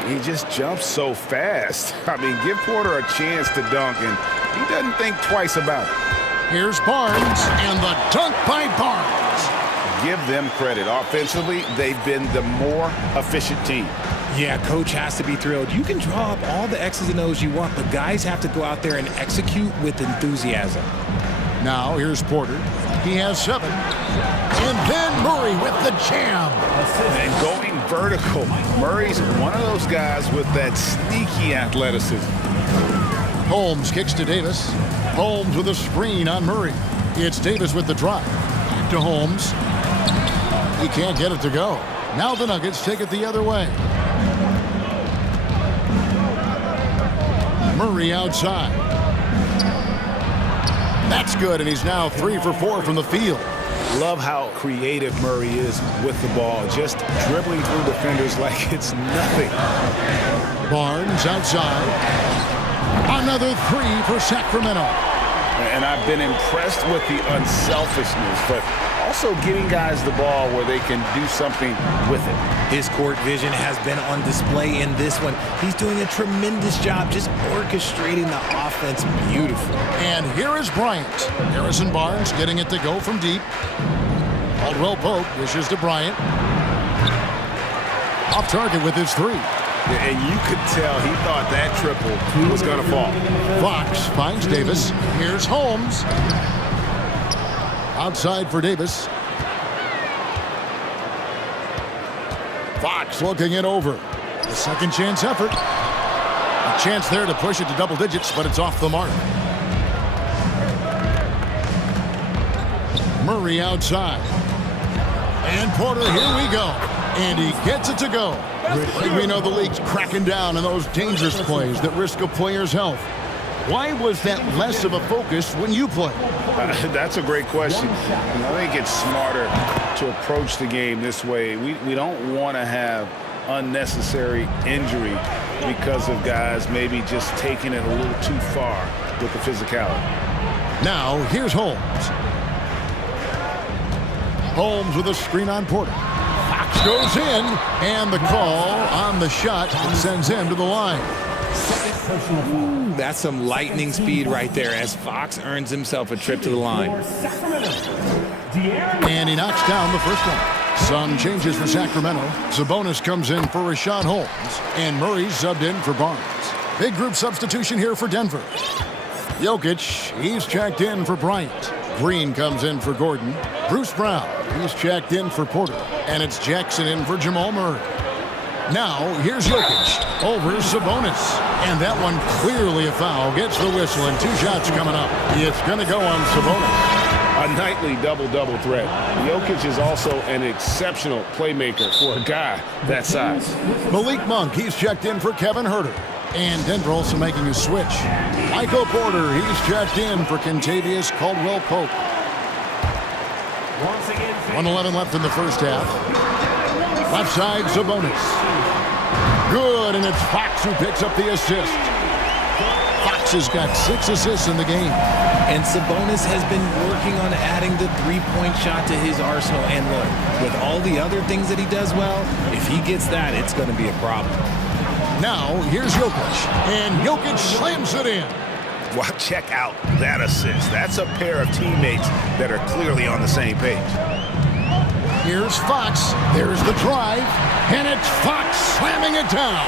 He just jumps so fast. I mean, give Porter a chance to dunk, and he doesn't think twice about it. Here's Barnes, and the dunk by Barnes. Give them credit. Offensively, they've been the more efficient team. Yeah, coach has to be thrilled. You can draw up all the X's and O's you want, but guys have to go out there and execute with enthusiasm. Now, here's Porter. He has 7. And then Murray with the jam. And going vertical. Murray's one of those guys with that sneaky athleticism. Holmes kicks to Davis. Holmes with a screen on Murray. It's Davis with the drive. Back to Holmes. He can't get it to go. Now the Nuggets take it the other way. Murray outside. That's good, and he's now 3 for 4 from the field. Love how creative Murray is with the ball, just dribbling through defenders like it's nothing. Barnes outside. Another 3 for Sacramento. And I've been impressed with the unselfishness, but also getting guys the ball where they can do something with it. His court vision has been on display in this one. He's doing a tremendous job just orchestrating the offense beautifully. And here is Bryant. Harrison Barnes getting it to go from deep. Caldwell Pope wishes to Bryant. Off target with his 3. And you could tell he thought that triple was going to fall. Fox finds Davis. Here's Holmes. Outside for Davis. Fox looking it over. The second chance effort. A chance there to push it to double digits, but it's off the mark. Murray outside. And Porter, here we go. And he gets it to go. We know the league's cracking down on those dangerous plays that risk a player's health. Why was that less of a focus when you play? That's a great question. I think it's smarter to approach the game this way. We don't want to have unnecessary injury because of guys maybe just taking it a little too far with the physicality. Now, here's Holmes. Holmes with a screen on Porter. Fox goes in, and the call on the shot sends him to the line. Ooh, that's some lightning speed right there as Fox earns himself a trip to the line. And he knocks down the first one. Some changes for Sacramento. Sabonis comes in for Rashad Holmes, and Murray subbed in for Barnes. Big group substitution here for Denver. Jokic, he's checked in for Bryant. Green comes in for Gordon. Bruce Brown, he's checked in for Porter. And it's Jackson in for Jamal Murray. Now, here's Jokic over Sabonis. And that one clearly a foul. Gets the whistle, and 2 shots coming up. It's going to go on Sabonis. A nightly double-double threat. Jokic is also an exceptional playmaker for a guy that size. Malik Monk, he's checked in for Kevin Huerter. And Denver also making a switch. Michael Porter, he's checked in for Kentavious Caldwell-Pope. 1:11 left in the first half. Left side, Sabonis. Good, and it's Fox who picks up the assist. Fox has got 6 assists in the game. And Sabonis has been working on adding the three-point shot to his arsenal. And look, with all the other things that he does well, if he gets that, it's going to be a problem. Now, here's Jokic. And Jokic slams it in. Well, check out that assist. That's a pair of teammates that are clearly on the same page. Here's Fox. There's the drive. And it's Fox slamming it down.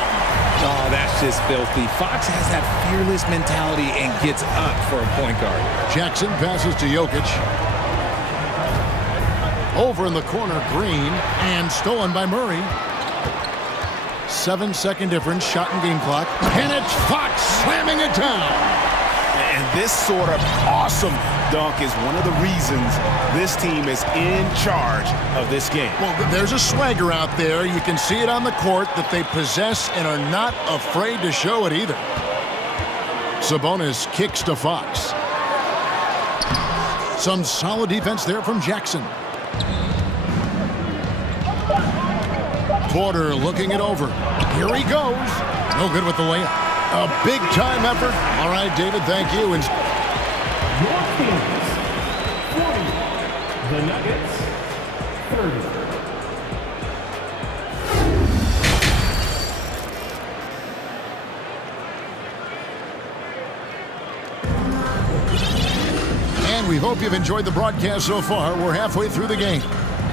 Oh, that's just filthy. Fox has that fearless mentality and gets up for a point guard. Jackson passes to Jokic. Over in the corner, Green. And stolen by Murray. 7-second difference, shot and game clock. And it's Fox slamming it down. And this sort of awesome dunk is one of the reasons this team is in charge of this game. Well, there's a swagger out there. You can see it on the court that they possess and are not afraid to show it either. Sabonis kicks to Fox. Some solid defense there from Jackson. Porter looking it over. Here he goes. No good with the layup. A big-time effort. All right, David, thank you. And Your Phoenix, 40. The Nuggets, 30. And we hope you've enjoyed the broadcast so far. We're halfway through the game.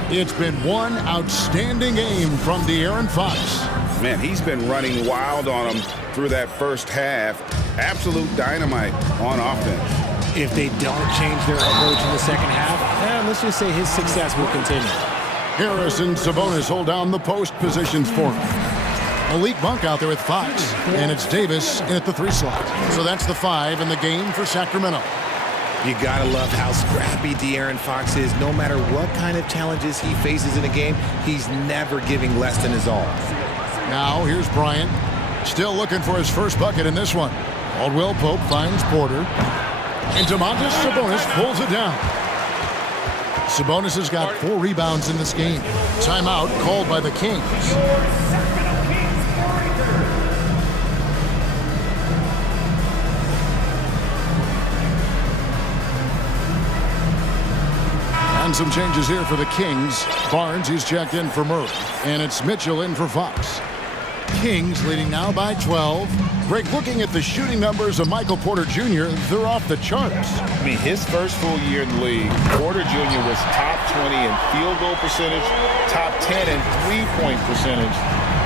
It's been one outstanding game from De'Aaron Fox. Man, he's been running wild on them through that first half. Absolute dynamite on offense. If they don't change their approach in the second half, let's just say his success will continue. Harris and Sabonis hold down the post positions for him. Malik Monk out there with Fox. And it's Davis in at the 3 slot. So that's the 5 in the game for Sacramento. You gotta love how scrappy De'Aaron Fox is. No matter what kind of challenges he faces in a game, he's never giving less than his all. Now here's Bryant. Still looking for his first bucket in this one. Caldwell-Pope finds Porter. And Domantas Sabonis pulls it down. Sabonis has got 4 rebounds in this game. Timeout called by the Kings. And some changes here for the Kings. Barnes, he's checked in for Murray. And it's Mitchell in for Fox. Kings leading now by 12. Greg, looking at the shooting numbers of Michael Porter Jr., they're off the charts. I mean, his first full year in the league, Porter Jr. was top 20 in field goal percentage, top 10 in three-point percentage.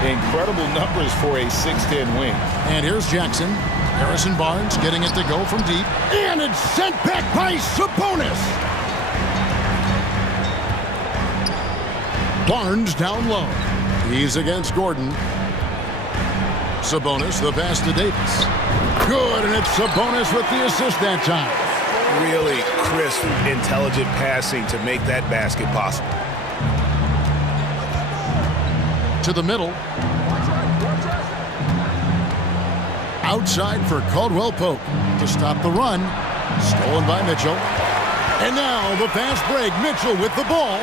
Incredible numbers for a 6'10 wing. And here's Jackson. Harrison Barnes getting it to go from deep. And it's sent back by Sabonis. Barnes down low. He's against Gordon. Sabonis, the pass to Davis. Good, and it's Sabonis with the assist that time. Really crisp, intelligent passing to make that basket possible. To the middle. Outside for Caldwell Pope to stop the run. Stolen by Mitchell. And now the fast break. Mitchell with the ball.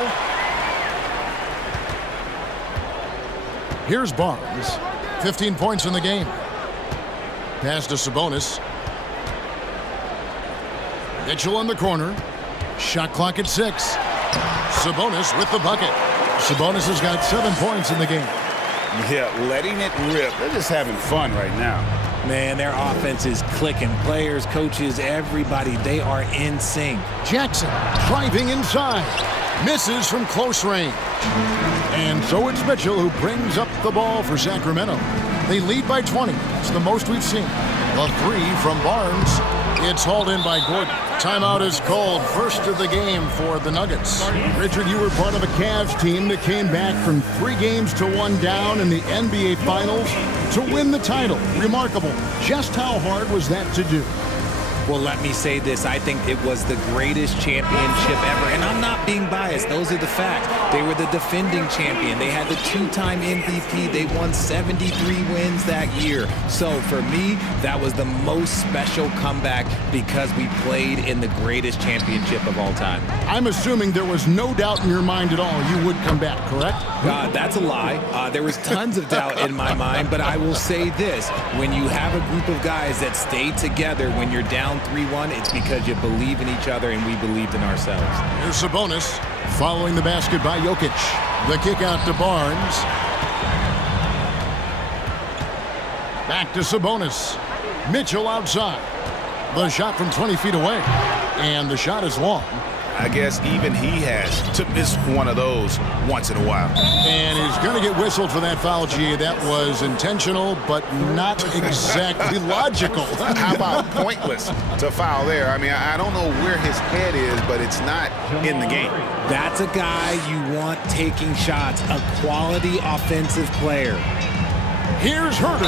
Here's Barnes. 15 points in the game. Pass to Sabonis. Mitchell in the corner. Shot clock at 6. Sabonis with the bucket. Sabonis has got 7 points in the game. Yeah, letting it rip. They're just having fun right now. Man, their offense is clicking. Players, coaches, everybody, they are in sync. Jackson driving inside. Misses from close range. And so it's Mitchell who brings up the ball for Sacramento. They lead by 20. It's the most we've seen. A 3 from Barnes. It's hauled in by Gordon. Timeout is called. First of the game for the Nuggets. Richard, you were part of a Cavs team that came back from 3 games to 1 down in the NBA Finals to win the title. Remarkable. Just how hard was that to do? Well, let me say this. I think it was the greatest championship ever. And I'm not being biased. Those are the facts. They were the defending champion. They had the 2-time MVP. They won 73 wins that year. So for me, that was the most special comeback because we played in the greatest championship of all time. I'm assuming there was no doubt in your mind at all you would come back, correct? That's a lie. There was tons of doubt in my mind, but I will say this. When you have a group of guys that stay together when you're down 3-1, it's because you believe in each other and we believed in ourselves. Here's Sabonis following the basket by Jokic. The kick out to Barnes. Back to Sabonis. Mitchell outside. The shot from 20 feet away. And the shot is long. I guess even he has to miss one of those once in a while. And he's going to get whistled for that foul, G. That was intentional, but not exactly logical. How about pointless to foul there? I mean, I don't know where his head is, but it's not in the game. That's a guy you want taking shots, a quality offensive player. Here's Herter.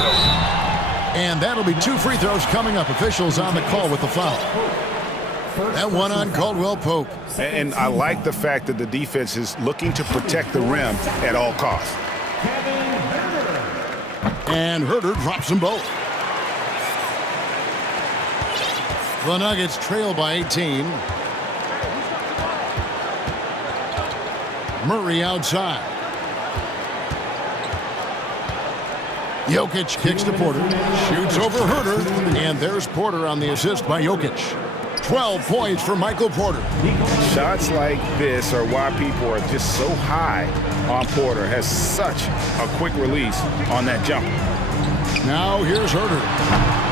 And that'll be 2 free throws coming up. Officials on the call with the foul. That one on Caldwell Pope. And I like the fact that the defense is looking to protect the rim at all costs. And Herter drops them both. The Nuggets trail by 18. Murray outside. Jokic kicks to Porter. Shoots over Herter. And there's Porter on the assist by Jokic. 12 points for Michael Porter. Shots like this are why people are just so high on Porter. Has such a quick release on that jump. Now here's Herter.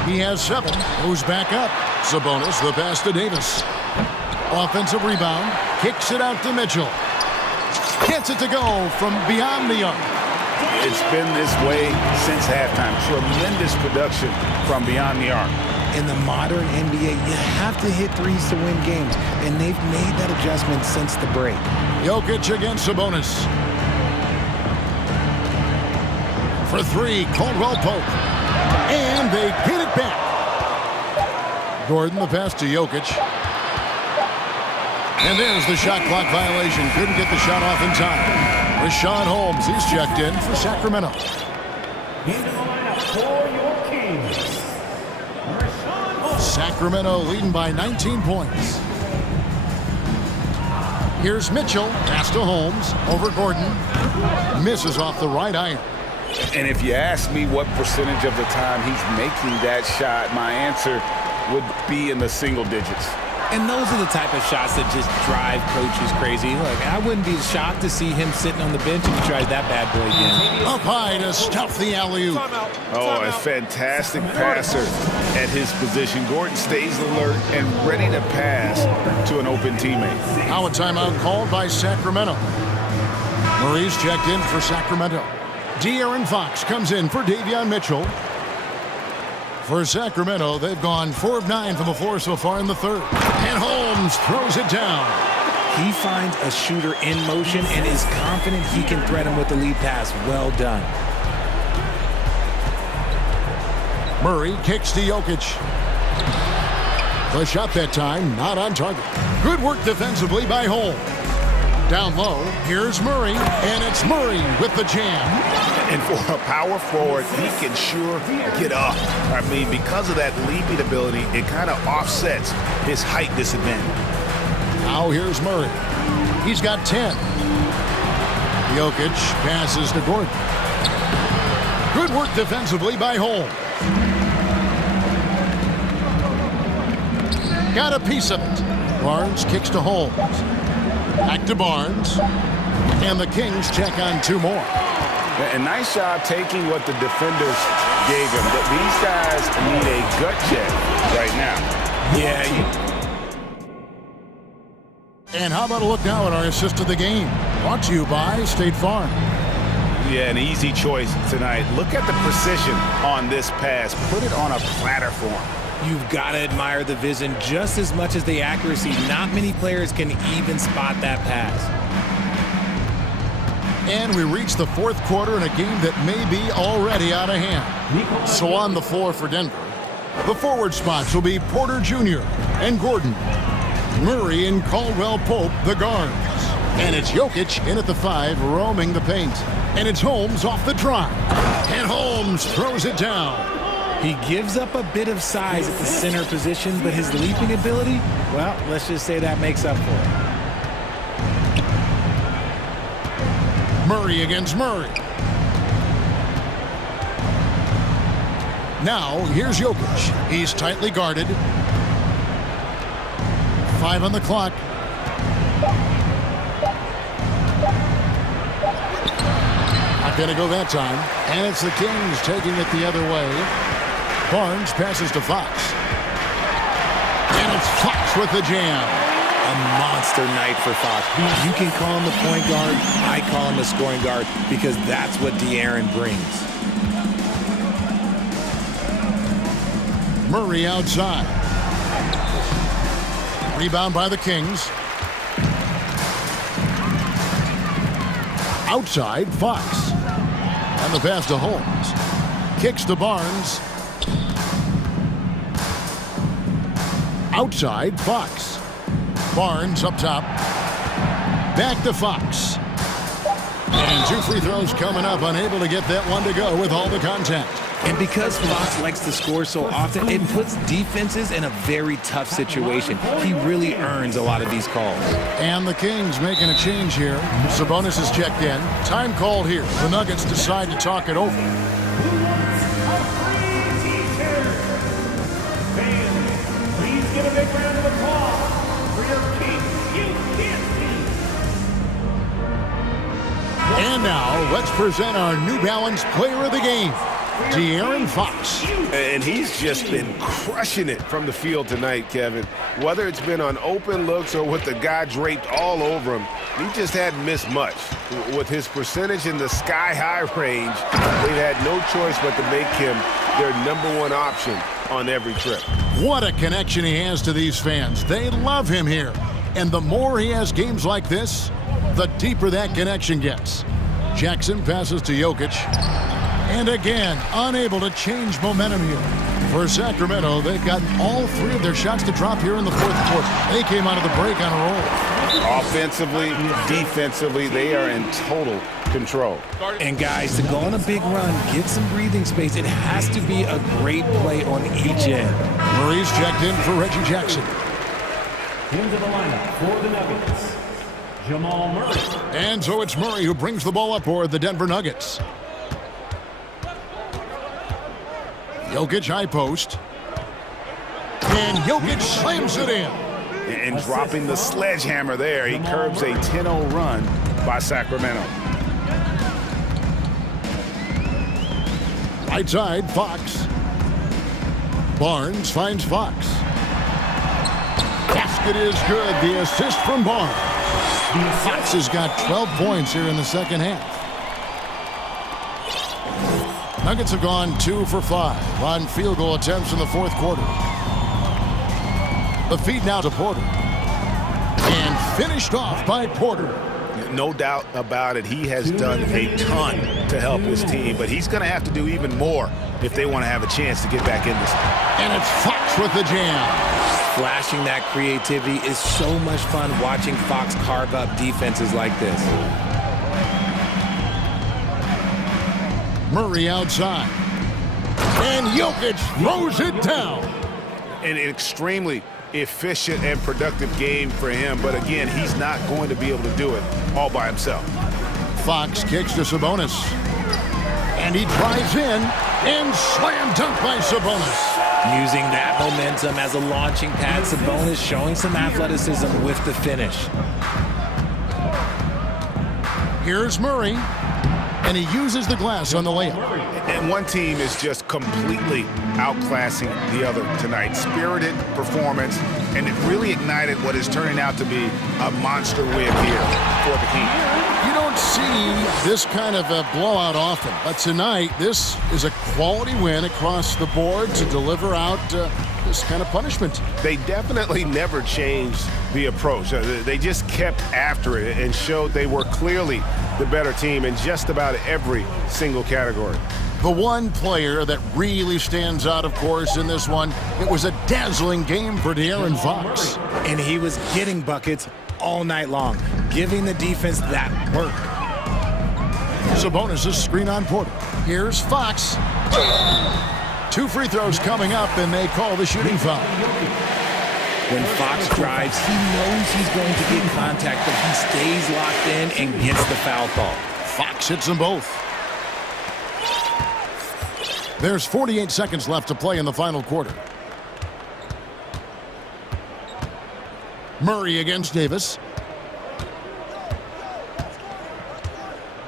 He has 7. Moves back up. Sabonis, the pass to Davis. Offensive rebound. Kicks it out to Mitchell. Gets it to go from beyond the arc. It's been this way since halftime. Tremendous production from beyond the arc. In the modern NBA, you have to hit threes to win games, and they've made that adjustment since the break. Jokic against Sabonis. For 3, Caldwell Pope. And they get it back. Gordon, the pass to Jokic. And there's the shot clock violation. Couldn't get the shot off in time. Rashawn Holmes, he's checked in for Sacramento. Sacramento leading by 19 points. Here's Mitchell. Pass to Holmes. Over Gordon. Misses off the right iron. And if you ask me what percentage of the time he's making that shot, my answer would be in the single digits. And those are the type of shots that just drive coaches crazy. Look, I wouldn't be shocked to see him sitting on the bench if he tries that bad boy again. Up high to stuff the alley-oop. Oh, a fantastic passer at his position. Gordon stays alert and ready to pass to an open teammate. Now a timeout called by Sacramento. Murray's checked in for Sacramento. De'Aaron Fox comes in for Davion Mitchell. For Sacramento, they've gone 4 of 9 from the floor so far in the third. And Holmes throws it down. He finds a shooter in motion and is confident he can threat him with the lead pass. Well done. Murray kicks to Jokic. The shot that time, not on target. Good work defensively by Holmes. Down low, here's Murray, and it's Murray with the jam. And for a power forward, he can sure get up. I mean, because of that leaping ability, it kind of offsets his height disadvantage. Now here's Murray. He's got 10. Jokic passes to Gordon. Good work defensively by Holmes. Got a piece of it. Barnes kicks to Holmes. Back to Barnes. And the Kings check on 2 more. A nice job taking what the defenders gave him. But these guys need a gut check right now. Yeah. And how about a look now at our assist of the game? Brought to you by State Farm. Yeah, an easy choice tonight. Look at the precision on this pass. Put it on a platter for him. You've got to admire the vision just as much as the accuracy. Not many players can even spot that pass. And we reach the 4th quarter in a game that may be already out of hand. So on the floor for Denver, the forward spots will be Porter Jr. and Gordon. Murray and Caldwell Pope, the guards. And it's Jokic in at the 5, roaming the paint. And it's Holmes off the drive. And Holmes throws it down. He gives up a bit of size at the center position, but his leaping ability, well, let's just say that makes up for it. Murray against Murray. Now, here's Jokic. He's tightly guarded. 5 on the clock. Not going to go that time. And it's the Kings taking it the other way. Barnes passes to Fox. And it's Fox with the jam. A monster night for Fox. You can call him the point guard. I call him the scoring guard because that's what De'Aaron brings. Murray outside. Rebound by the Kings. Outside, Fox. And the pass to Holmes. Kicks to Barnes. Outside, Fox. Barnes up top. Back to Fox. And 2 free throws coming up. Unable to get that one to go with all the contact. And because Fox likes to score so often, it puts defenses in a very tough situation. He really earns a lot of these calls. And the Kings making a change here. Sabonis is checked in. Time called here. The Nuggets decide to talk it over. Please give a big round of applause for your Kings Youth team. And now, let's present our New Balance Player of the Game, De'Aaron Fox. And he's just been crushing it from the field tonight, Kevin. Whether it's been on open looks or with the guy draped all over him, he just hadn't missed much. With his percentage in the sky-high range, they've had no choice but to make him their #1 option on every trip. What a connection he has to these fans. They love him here. And the more he has games like this, the deeper that connection gets. Jackson passes to Jokic. And again, unable to change momentum here. For Sacramento, they've gotten all 3 of their shots to drop here in the 4th quarter. They came out of the break on a roll. Offensively, defensively, they are in total control. And guys, to go on a big run, get some breathing space, it has to be a great play on each end. Murray's checked in for Reggie Jackson. Into the lineup for the Nuggets, Jamal Murray. And so it's Murray who brings the ball up for the Denver Nuggets. Jokic high post. And Jokic slams it in. And dropping the sledgehammer there, he curbs a 10-0 run by Sacramento. Right side, Fox. Barnes finds Fox. Basket is good. The assist from Barnes. Fox has got 12 points here in the second half. Nuggets have gone 2 for 5 on field goal attempts in the 4th quarter. The feed now to Porter. And finished off by Porter. No doubt about it. He has done a ton to help his team, but he's going to have to do even more if they want to have a chance to get back in this thing. And it's Fox with the jam. Flashing that creativity is so much fun watching Fox carve up defenses like this. Murray outside. And Jokic throws it down. An extremely efficient and productive game for him, but again, he's not going to be able to do it all by himself. Fox kicks to Sabonis. And he drives in and slam dunk by Sabonis. Using that momentum as a launching pad, Sabonis showing some athleticism with the finish. Here's Murray, and he uses the glass on the layup. And one team is just completely outclassing the other tonight. Spirited performance, and it really ignited what is turning out to be a monster win here for the Heat. You don't see this kind of a blowout often, but tonight this is a quality win across the board to deliver out this kind of punishment. They definitely never changed the approach. They just kept after it and showed they were clearly the better team in just about every single category. The one player that really stands out, of course, in this one, it was a dazzling game for De'Aaron Fox. And he was getting buckets all night long, giving the defense that work. Sabonis' screen on Porter. Here's Fox. 2 free throws coming up, and they call the shooting foul. When Fox drives, he knows he's going to get contact, but he stays locked in and gets the foul call. Fox hits them both. There's 48 seconds left to play in the final quarter. Murray against Davis.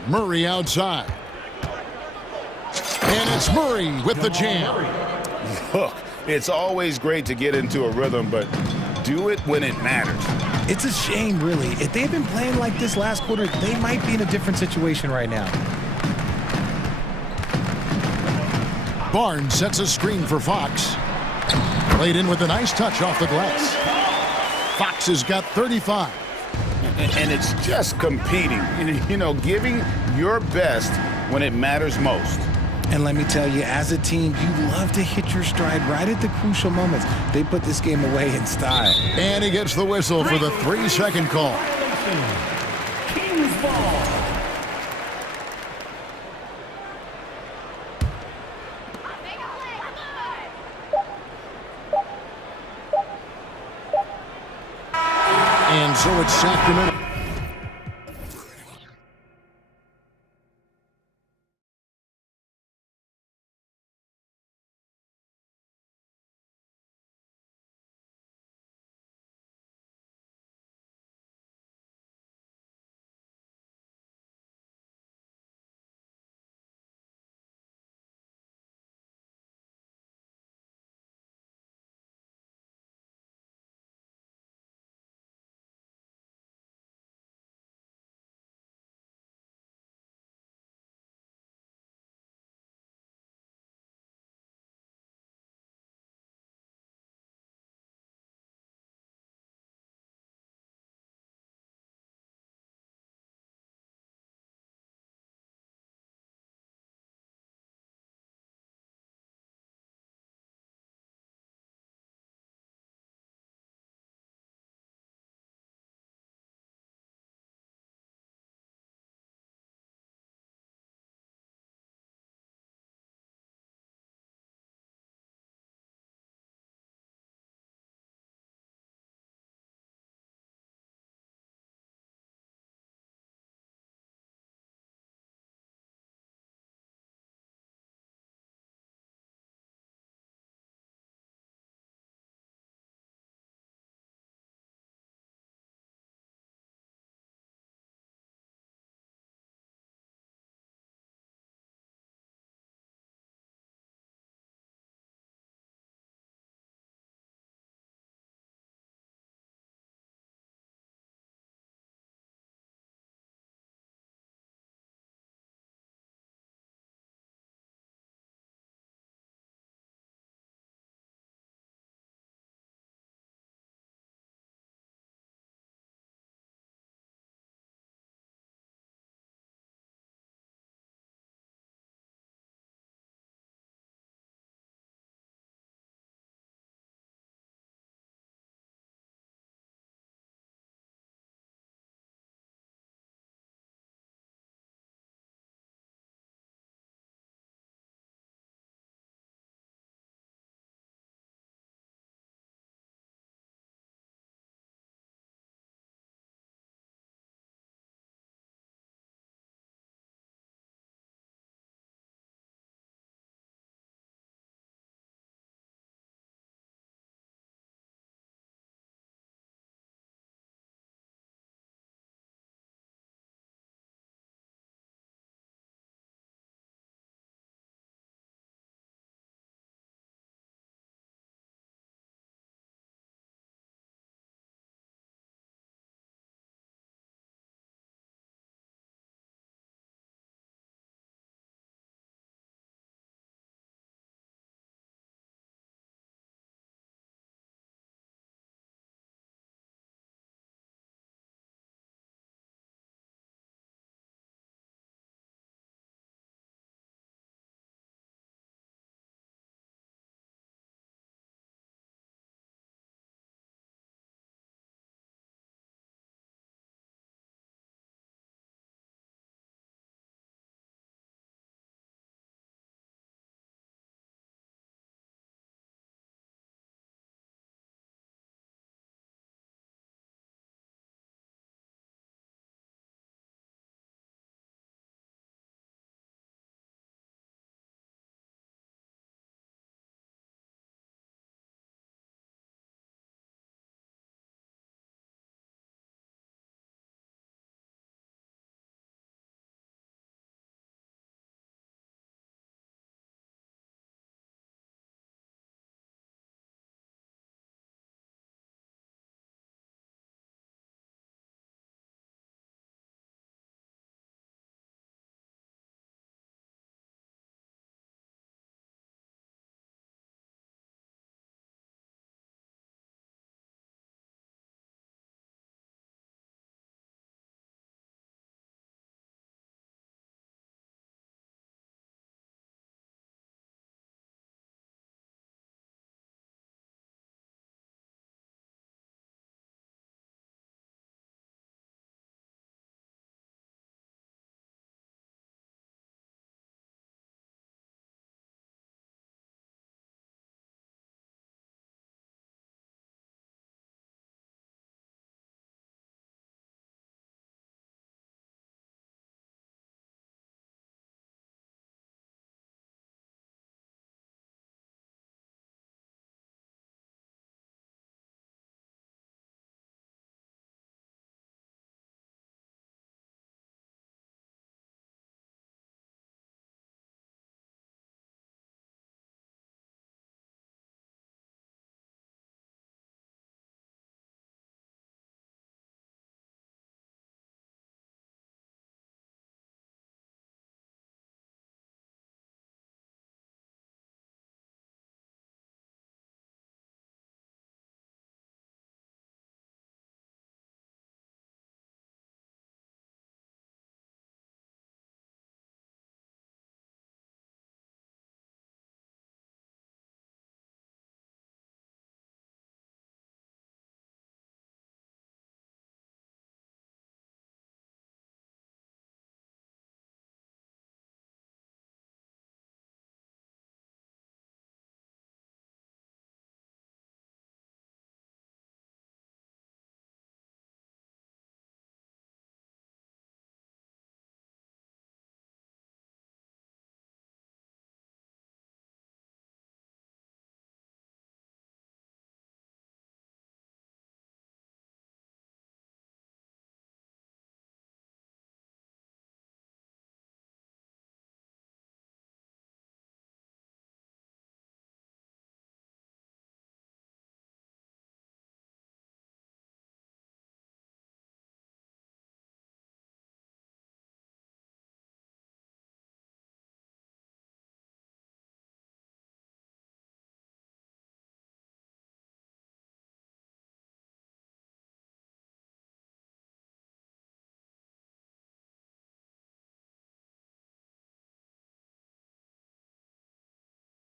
Murray outside. And it's Murray with the jam. Look, it's always great to get into a rhythm, but do it when it matters. It's a shame, really. If they'd been playing like this last quarter, they might be in a different situation right now. Barnes sets a screen for Fox. Played in with a nice touch off the glass. Fox has got 35. And it's just competing, you know, giving your best when it matters most. And let me tell you, as a team, you love to hit your stride right at the crucial moments. They put this game away in style. And he gets the whistle for the 3-second call. Kings ball. And so it's Sacramento.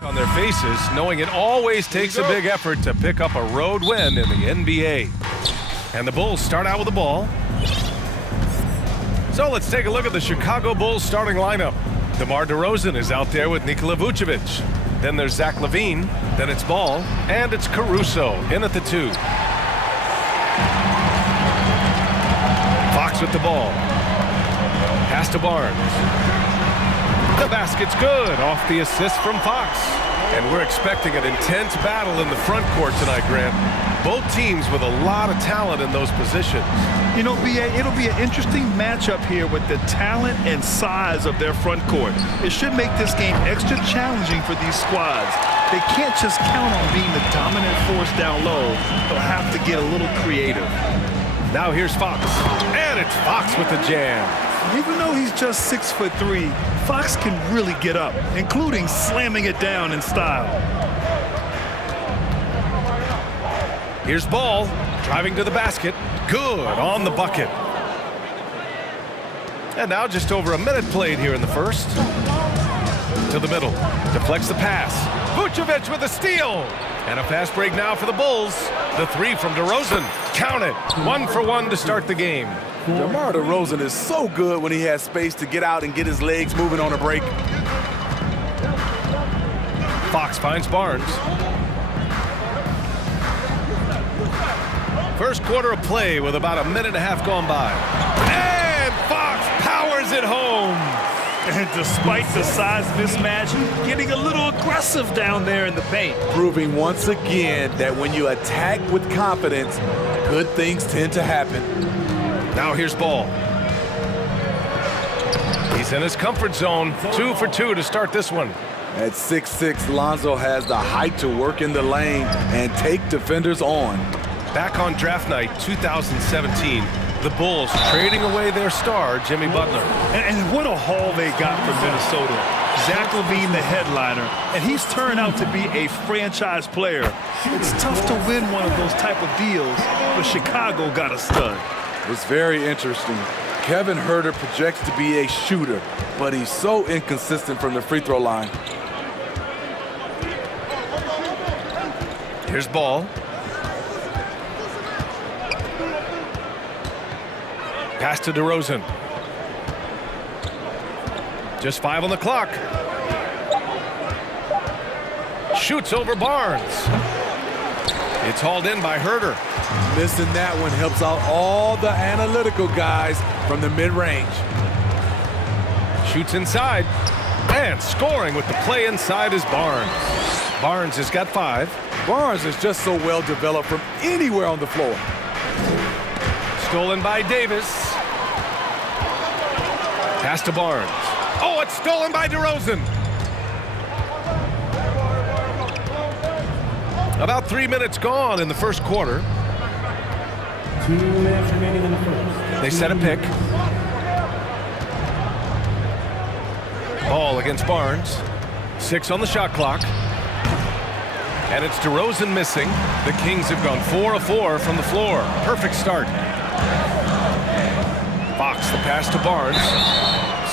On their faces, knowing it always takes a big effort to pick up a road win in the NBA. And the Bulls start out with the ball. So let's take a look at the Chicago Bulls starting lineup. DeMar DeRozan is out there with Nikola Vucevic. Then there's Zach LaVine. Then it's Ball. And it's Caruso in at the 2. Fox with the ball. Pass to Barnes. The basket's good off the assist from Fox. And we're expecting an intense battle in the front court tonight, Grant. Both teams with a lot of talent in those positions. You know, B.A., it'll be an interesting matchup here with the talent and size of their front court. It should make this game extra challenging for these squads. They can't just count on being the dominant force down low. They'll have to get a little creative. Now here's Fox. And it's Fox with the jam. Even though he's just 6'3", Fox can really get up, including slamming it down in style. Here's Ball, driving to the basket. Good on the bucket. And now just over a minute played here in the first. To the middle, deflects the pass. Vucevic with a steal. And a fast break now for the Bulls. The 3 from DeRozan. Count it. 1 for 1 to start the game. DeMar DeRozan is so good when he has space to get out and get his legs moving on a break. Fox finds Barnes. First quarter of play with about a minute and a half gone by. And Fox powers it home. And despite the size mismatch, getting a little aggressive down there in the paint. Proving once again that when you attack with confidence, good things tend to happen. Now here's Ball. He's in his comfort zone. 2 for 2 to start this one. At 6'6", Lonzo has the height to work in the lane and take defenders on. Back on draft night 2017, the Bulls trading away their star, Jimmy Butler. And what a haul they got from Minnesota. Zach LaVine, the headliner, and he's turned out to be a franchise player. It's tough to win one of those type of deals, but Chicago got a stud. It's very interesting. Kevin Huerter projects to be a shooter, but he's so inconsistent from the free throw line. Here's Ball. Pass to DeRozan. Just 5 on the clock. Shoots over Barnes. It's hauled in by Huerter. Missing that one helps out all the analytical guys from the mid-range. Shoots inside. And scoring with the play inside is Barnes. Barnes has got 5. Barnes is just so well developed from anywhere on the floor. Stolen by Davis. Pass to Barnes. Oh, it's stolen by DeRozan. About 3 minutes gone in the first quarter. 2 minutes remaining in the first. They set a pick. Ball against Barnes. 6 on the shot clock. And it's DeRozan missing. The Kings have gone 4 of 4 from the floor. Perfect start. Fox, the pass to Barnes.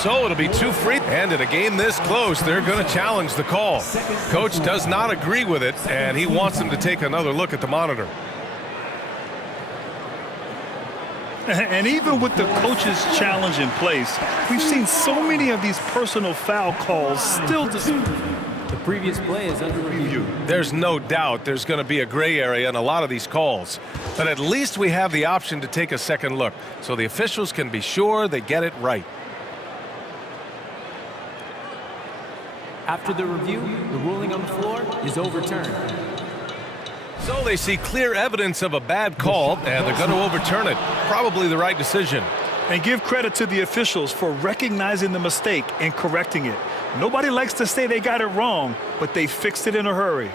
So it'll be 2 free. And in a game this close, they're going to challenge the call. Coach does not agree with it, and he wants them to take another look at the monitor. And even with the coach's challenge in place, we've seen so many of these personal foul calls still The previous play is under review. There's no doubt there's going to be a gray area in a lot of these calls. But at least we have the option to take a second look, so the officials can be sure they get it right. After the review, the ruling on the floor is overturned. So they see clear evidence of a bad call, and they're going to overturn it. Probably the right decision. And give credit to the officials for recognizing the mistake and correcting it. Nobody likes to say they got it wrong, but they fixed it in a hurry.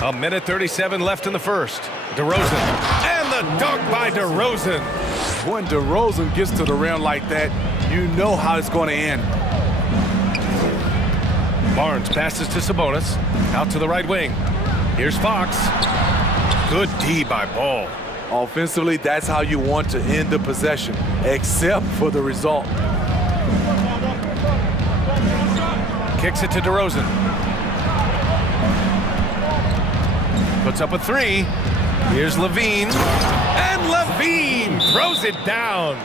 A minute 37 left in the first. DeRozan. And the dunk by DeRozan. When DeRozan gets to the rim like that, you know how it's going to end. Barnes passes to Sabonis. Out to the right wing. Here's Fox. Good D by Ball. Offensively, that's how you want to end the possession, except for the result. Kicks it to DeRozan. Puts up a three. Here's Levine. And Levine throws it down.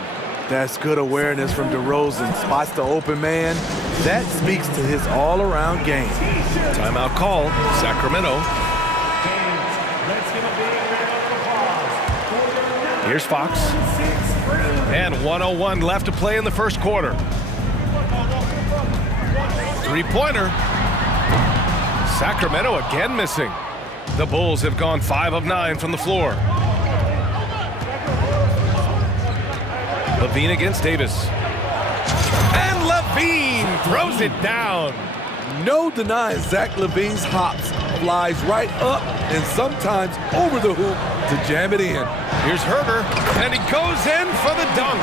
That's good awareness from DeRozan. Spots the open man. That speaks to his all-around game. Timeout call, Sacramento. Here's Fox. And 1:01 left to play in the first quarter. Three-pointer. Sacramento again missing. The Bulls have gone 5 of 9 from the floor. Levine against Davis. And Levine throws it down. No denying Zach Levine's hops. Flies right up and sometimes over the hoop to jam it in. Here's Herter, and he goes in for the dunk.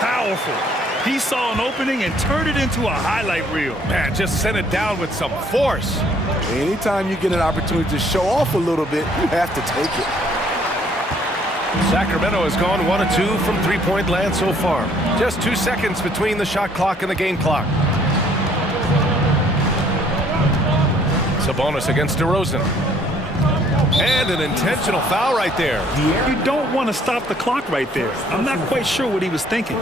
Powerful. He saw an opening and turned it into a highlight reel. Man, just sent it down with some force. Anytime you get an opportunity to show off a little bit, you have to take it. Sacramento has gone 1 of 2 from three-point land so far. Just 2 seconds between the shot clock and the game clock. Sabonis against DeRozan. And an intentional foul right there. You don't want to stop the clock right there. I'm not quite sure what he was thinking.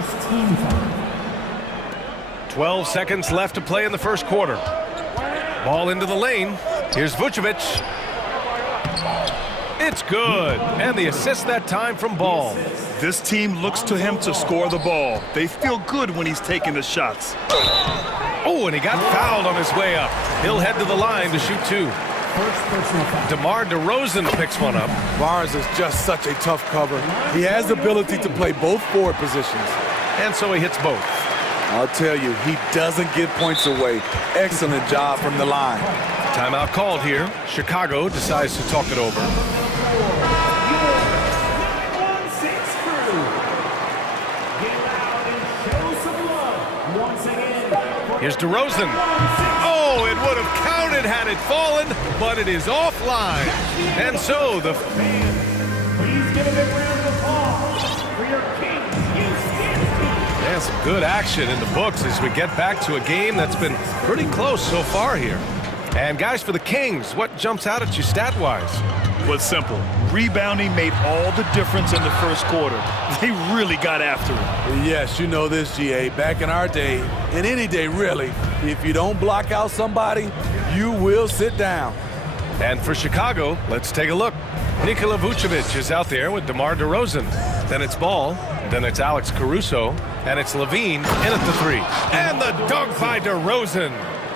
12 seconds left to play in the first quarter. Ball into the lane. Here's Vucevic. It's good. And the assist that time from Ball. This team looks to him to score the ball. They feel good when he's taking the shots. Oh, and he got fouled on his way up. He'll head to the line to shoot 2. DeMar DeRozan picks one up. Barnes is just such a tough cover. He has the ability to play both forward positions. And so he hits both. I'll tell you, he doesn't give points away. Excellent job from the line. Timeout called here. Chicago decides to talk it over. Here's DeRozan. Oh, it would have counted had it fallen, but it is offline. And so the... Please give a big round of applause for your king, And some good action in the books as we get back to a game that's been pretty close so far here. And guys, for the Kings, what jumps out at you stat-wise? Was simple. Rebounding made all the difference in the first quarter. They really got after it. Yes, you know this, GA. Back in our day, and any day really, if you don't block out somebody, you will sit down. And for Chicago, let's take a look. Nikola Vucevic is out there with DeMar DeRozan. Then it's Ball, then it's Alex Caruso, and it's Levine in at the 3. And the dunk by DeRozan.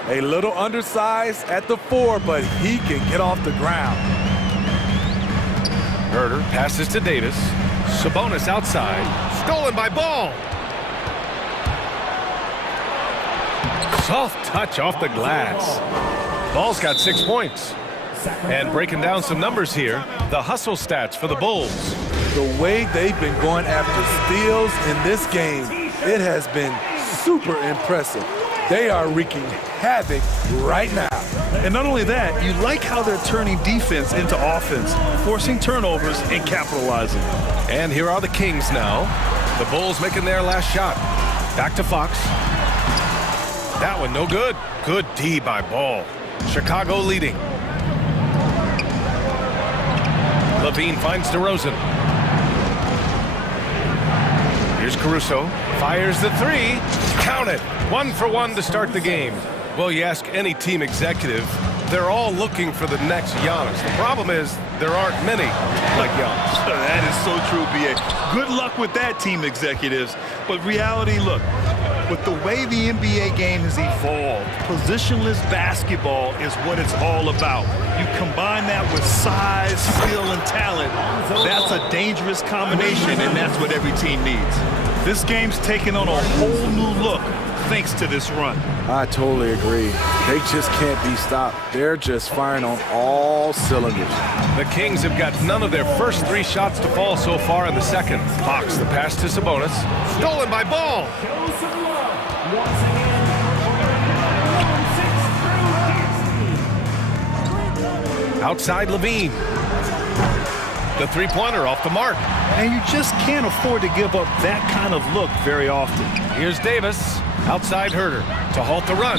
A little undersized at the 4, but he can get off the ground. Herter passes to Davis. Sabonis outside. Stolen by Ball. Soft touch off the glass. Ball's got 6 points. And breaking down some numbers here, the hustle stats for the Bulls. The way they've been going after steals in this game, it has been super impressive. They are wreaking havoc right now. And not only that, you like how they're turning defense into offense, forcing turnovers and capitalizing. And here are the Kings now. The Bulls making their last shot. Back to Fox. That one no good. Good D by Ball. Chicago leading. Levine finds DeRozan. Here's Caruso. Fires the 3. Count it. 1 for 1 to start the game. Well, you ask any team executive, they're all looking for the next Giannis. The problem is there aren't many like Giannis. That is so true, B.A. Good luck with that, team executives. But reality, look, with the way the NBA game has evolved, positionless basketball is what it's all about. You combine that with size, skill, and talent. That's a dangerous combination, and that's what every team needs. This game's taken on a whole new look thanks to this run. I totally agree. They just can't be stopped. They're just firing on all cylinders. The Kings have got none of their first 3 shots to fall so far in the second. Fox, the pass to Sabonis. Stolen by Ball. Outside Levine. The three-pointer off the mark. And you just can't afford to give up that kind of look very often. Here's Davis, outside Herder to halt the run.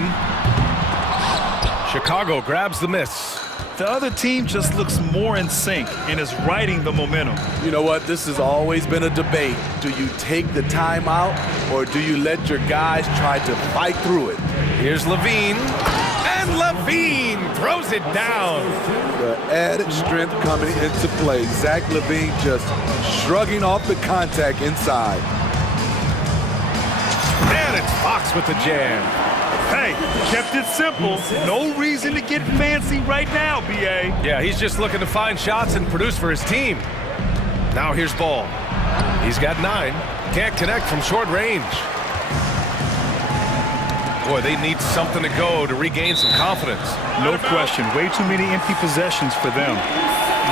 Chicago grabs the miss. The other team just looks more in sync and is riding the momentum. You know what? This has always been a debate. Do you take the timeout or do you let your guys try to fight through it? Here's Levine. And Levine throws it down. The added strength coming into play. Zach Levine just shrugging off the contact inside. And it's Fox with the jam. Hey, kept it simple. No reason to get fancy right now, B.A. Yeah, he's just looking to find shots and produce for his team. Now here's Ball. He's got 9. Can't connect from short range. Boy, they need something to go to regain some confidence. No question. Way too many empty possessions for them.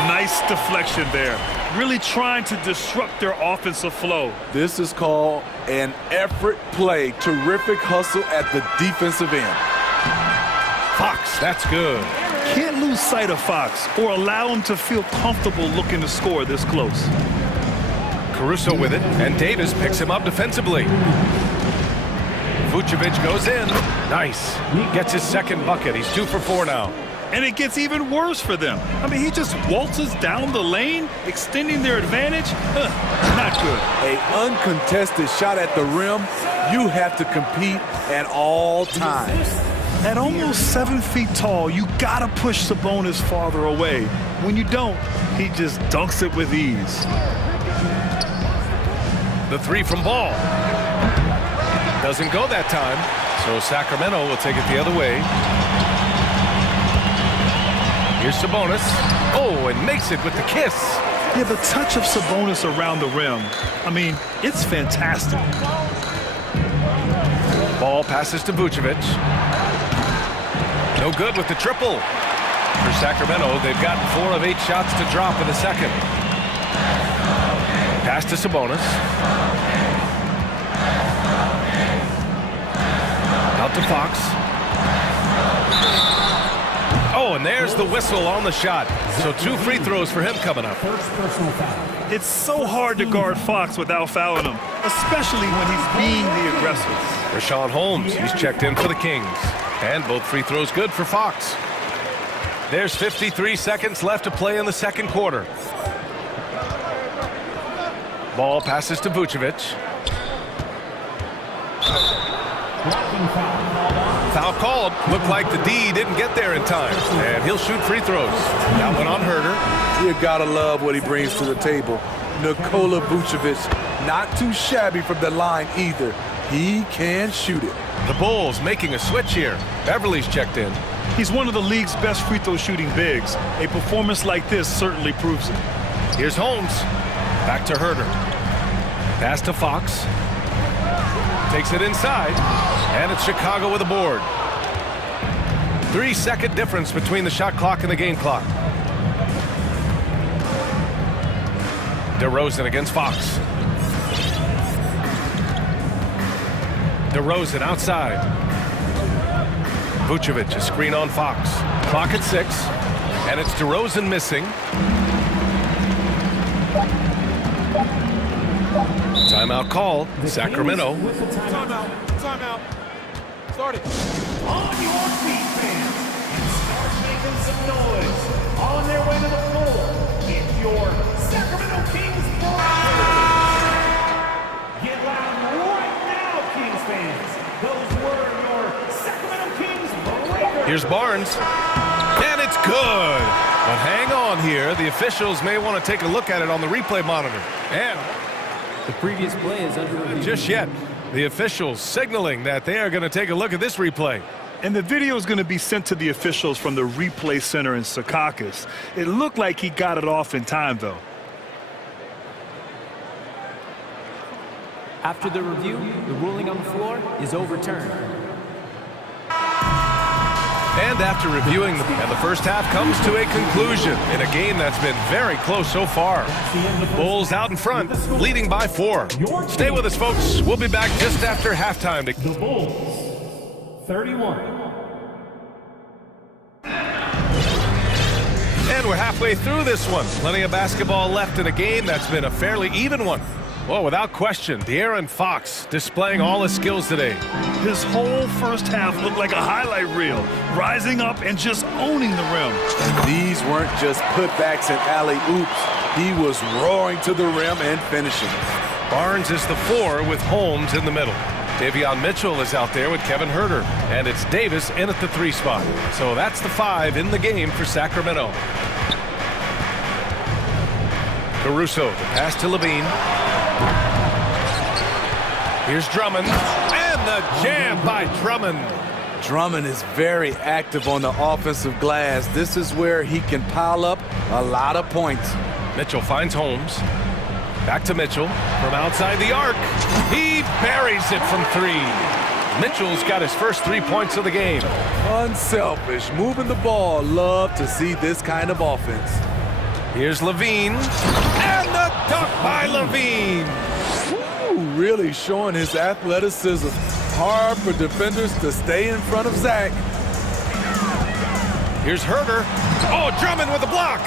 Nice deflection there. Really trying to disrupt their offensive flow. This is called an effort play. Terrific hustle at the defensive end. Fox, that's good. Can't lose sight of Fox or allow him to feel comfortable looking to score this close. Caruso with it, and Davis picks him up defensively. Vucevic goes in. Nice. Gets his second bucket. He's 2 for 4 now. And it gets even worse for them. I mean, he just waltzes down the lane, extending their advantage. Not good. An uncontested shot at the rim, you have to compete at all times. At almost 7 feet tall, you gotta push Sabonis farther away. When you don't, he just dunks it with ease. The 3 from Ball. Doesn't go that time, so Sacramento will take it the other way. Here's Sabonis. Oh, and makes it with the kiss. Yeah, the touch of Sabonis around the rim. I mean, it's fantastic. Ball passes to Vucevic. No good with the triple. For Sacramento, they've gotten 4 of 8 shots to drop in the second. Pass to Sabonis. Out to Fox. Oh, and there's the whistle on the shot. So 2 free throws for him coming up. It's so hard to guard Fox without fouling him, especially when he's being the aggressor. Rashawn Holmes, he's checked in for the Kings. And both free throws good for Fox. There's 53 seconds left to play in the second quarter. Ball passes to Vucevic. Foul called. Looked like the D didn't get there in time. And he'll shoot free throws. That one on Herder. You gotta love what he brings to the table. Nikola Vucevic, not too shabby from the line either. He can shoot it. The Bulls making a switch here. Beverly's checked in. He's one of the league's best free throw shooting bigs. A performance like this certainly proves it. Here's Holmes. Back to Herder. Pass to Fox. Takes it inside. And it's Chicago with a board. 3-second difference between the shot clock and the game clock. DeRozan against Fox. DeRozan outside. Vucevic, a screen on Fox. Clock at 6. And it's DeRozan missing. Timeout call. Sacramento. Timeout. Start it. On your feet, fans, and start making some noise. On their way to the floor, it's your Sacramento Kings Breakers. Get loud right now, Kings fans. Those were your Sacramento Kings Breakers. Here's Barnes. And it's good. But hang on here. The officials may want to take a look at it on the replay monitor. And the previous play is under review. Just yet. The officials signaling that they are going to take a look at this replay. And the video is going to be sent to the officials from the replay center in Secaucus. It looked like he got it off in time, though. After the review, the ruling on the floor is overturned. And after reviewing and the first half comes to a conclusion in a game that's been very close so far. Bulls out in front, leading by 4. Stay with us, folks. We'll be back just after halftime. The Bulls, 31. And we're halfway through this one. Plenty of basketball left in a game that's been a fairly even one. Well, without question, De'Aaron Fox displaying all his skills today. His whole first half looked like a highlight reel, rising up and just owning the rim. And these weren't just putbacks and alley-oops. He was roaring to the rim and finishing. Barnes is the 4 with Holmes in the middle. Davion Mitchell is out there with Kevin Huerter. And it's Davis in at the 3 spot. So that's the 5 in the game for Sacramento. Caruso, the pass to Levine. Here's Drummond, and the jam by Drummond. Drummond is very active on the offensive glass. This is where he can pile up a lot of points. Mitchell finds Holmes. Back to Mitchell from outside the arc. He buries it from 3. Mitchell's got his first 3 points of the game. Unselfish, moving the ball. Love to see this kind of offense. Here's Levine, and the dunk by Levine. Really showing his athleticism. Hard for defenders to stay in front of Zach. Here's Huerter. Oh, Drummond with the block.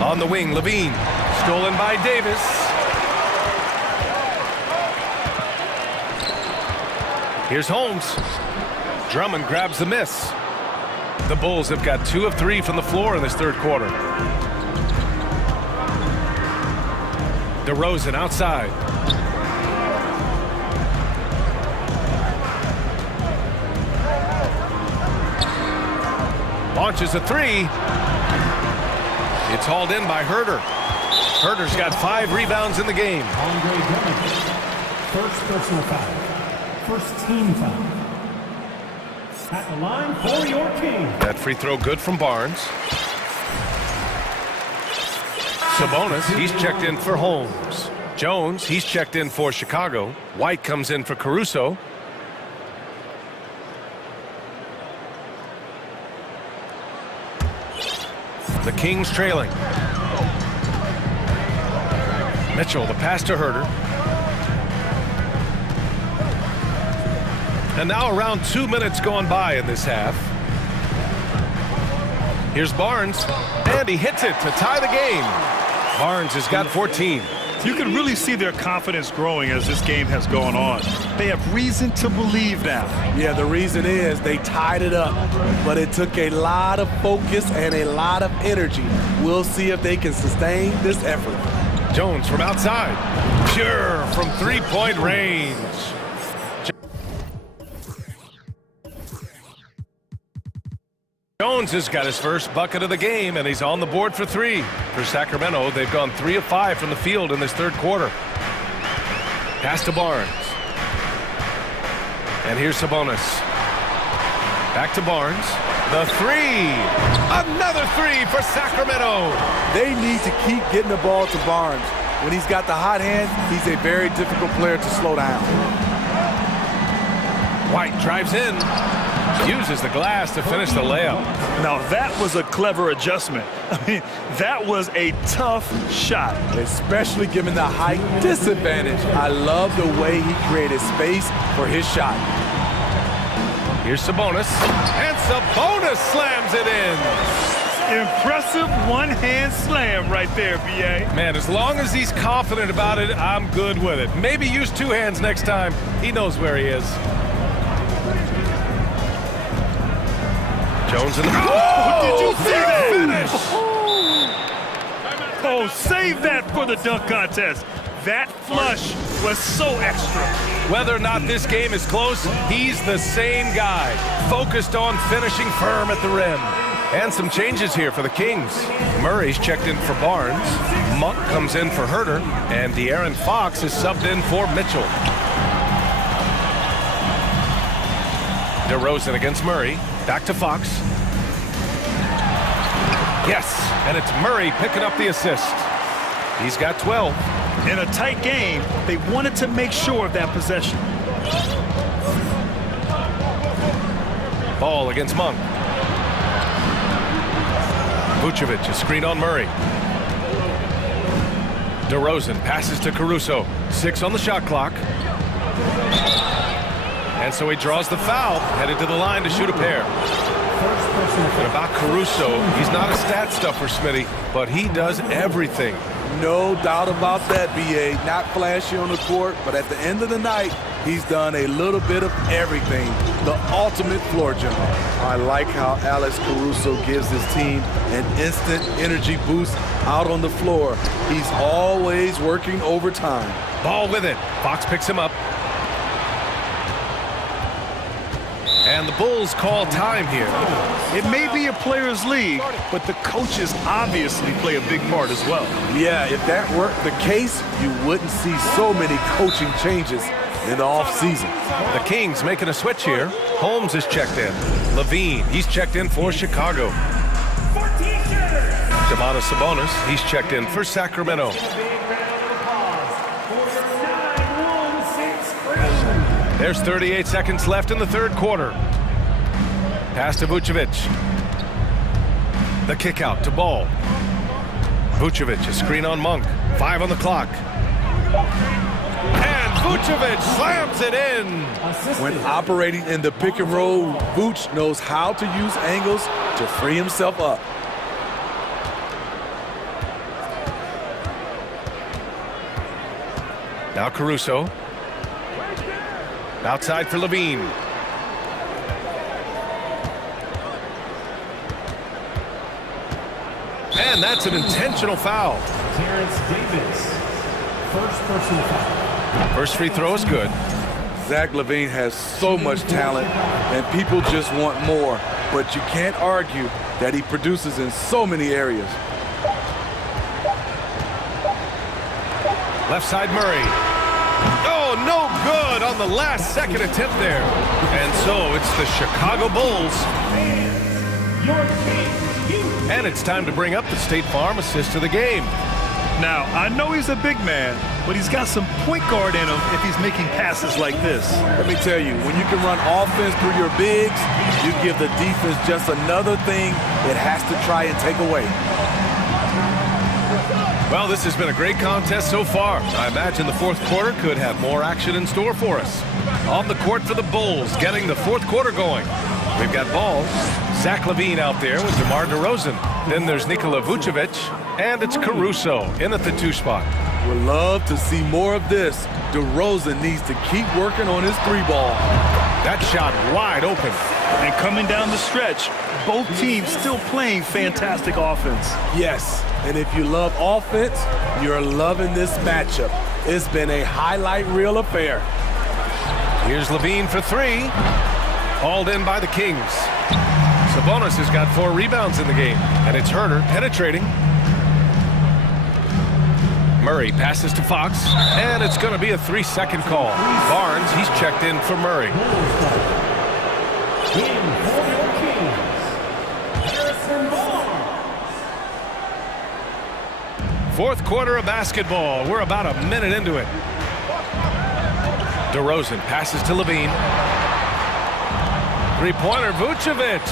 On the wing, Levine. Stolen by Davis. Here's Holmes. Drummond grabs the miss. The Bulls have got 2 of 3 from the floor in this third quarter. DeRozan outside. Launches a 3. It's hauled in by Huerter. Huerter's got 5 rebounds in the game. Andre Drummond. First personal foul. First team foul. At the line for your team. That free throw good from Barnes. Sabonis, he's checked in for Holmes. Jones, he's checked in for Chicago. White comes in for Caruso. The Kings trailing. Mitchell, the pass to Huerter. And now around 2 minutes gone by in this half. Here's Barnes, and he hits it to tie the game. Barnes has got 14. You can really see their confidence growing as this game has gone on. They have reason to believe now. Yeah, the reason is they tied it up, but it took a lot of focus and a lot of energy. We'll see if they can sustain this effort. Jones from outside. Pure from three-point range. Jones has got his first bucket of the game, and he's on the board for 3. For Sacramento, they've gone 3 of 5 from the field in this third quarter. Pass to Barnes. And here's Sabonis. Back to Barnes. The 3. Another 3 for Sacramento. They need to keep getting the ball to Barnes. When he's got the hot hand, he's a very difficult player to slow down. White drives in. Uses the glass to finish the layup. Now that was a clever adjustment. I mean, that was a tough shot. Especially given the height disadvantage. I love the way he created space for his shot. Here's Sabonis. And Sabonis slams it in. Impressive one-hand slam right there, B.A. Man, as long as he's confident about it, I'm good with it. Maybe use 2 hands next time. He knows where he is. Jones in the... Oh, did you see that? Finish! Oh, save that for the dunk contest. That flush was so extra. Whether or not this game is close, he's the same guy. Focused on finishing firm at the rim. And some changes here for the Kings. Murray's checked in for Barnes. Monk comes in for Huerter. And De'Aaron Fox is subbed in for Mitchell. DeRozan against Murray. Back to Fox. Yes, and it's Murray picking up the assist. He's got 12. In a tight game, they wanted to make sure of that possession. Ball against Monk. Vucevic is screened on Murray. DeRozan passes to Caruso. 6 on the shot clock. And so he draws the foul, headed to the line to shoot a pair. And about Caruso, he's not a stat stuffer, Smitty, but he does everything. No doubt about that, B.A. Not flashy on the court, but at the end of the night, he's done a little bit of everything. The ultimate floor general. I like how Alex Caruso gives his team an instant energy boost out on the floor. He's always working overtime. Ball with it. Fox picks him up. And the Bulls call time here. It may be a players' league, but the coaches obviously play a big part as well. Yeah, if that were the case, you wouldn't see so many coaching changes in the offseason. The Kings making a switch here. Holmes is checked in. Levine, he's checked in for Chicago. Domantas Sabonis, he's checked in for Sacramento. There's 38 seconds left in the third quarter. Pass to Vucevic. The kick out to Ball. Vucevic, a screen on Monk. 5 on the clock. And Vucevic slams it in. When operating in the pick and roll, Vuce knows how to use angles to free himself up. Now Caruso. Outside for Levine. And that's an intentional foul. Terrence Davis, first personal foul. First free throw is good. Zach LaVine has so much talent, and people just want more. But you can't argue that he produces in so many areas. Left side Murray. Oh, no good on the last second attempt there. And so it's the Chicago Bulls. And it's time to bring up the State Farm assist of the game. Now, I know he's a big man, but he's got some point guard in him if he's making passes like this. Let me tell you, when you can run offense through your bigs, you give the defense just another thing it has to try and take away. Well, this has been a great contest so far. I imagine the fourth quarter could have more action in store for us. On the court for the Bulls, getting the fourth quarter going. We've got Ball, Zach LaVine out there with DeMar DeRozan. Then there's Nikola Vucevic, and it's Caruso in at the 2 spot. Would love to see more of this. DeRozan needs to keep working on his 3-ball. That shot wide open. And coming down the stretch, both teams still playing fantastic offense. Yes, and if you love offense, you're loving this matchup. It's been a highlight reel affair. Here's Levine for 3. Hauled in by the Kings. Sabonis has got 4 rebounds in the game, and it's Herter penetrating. Murray passes to Fox, and it's going to be a 3-second call. Barnes, he's checked in for Murray. Fourth quarter of basketball. We're about a minute into it. DeRozan passes to Levine. Three-pointer, Vucevic.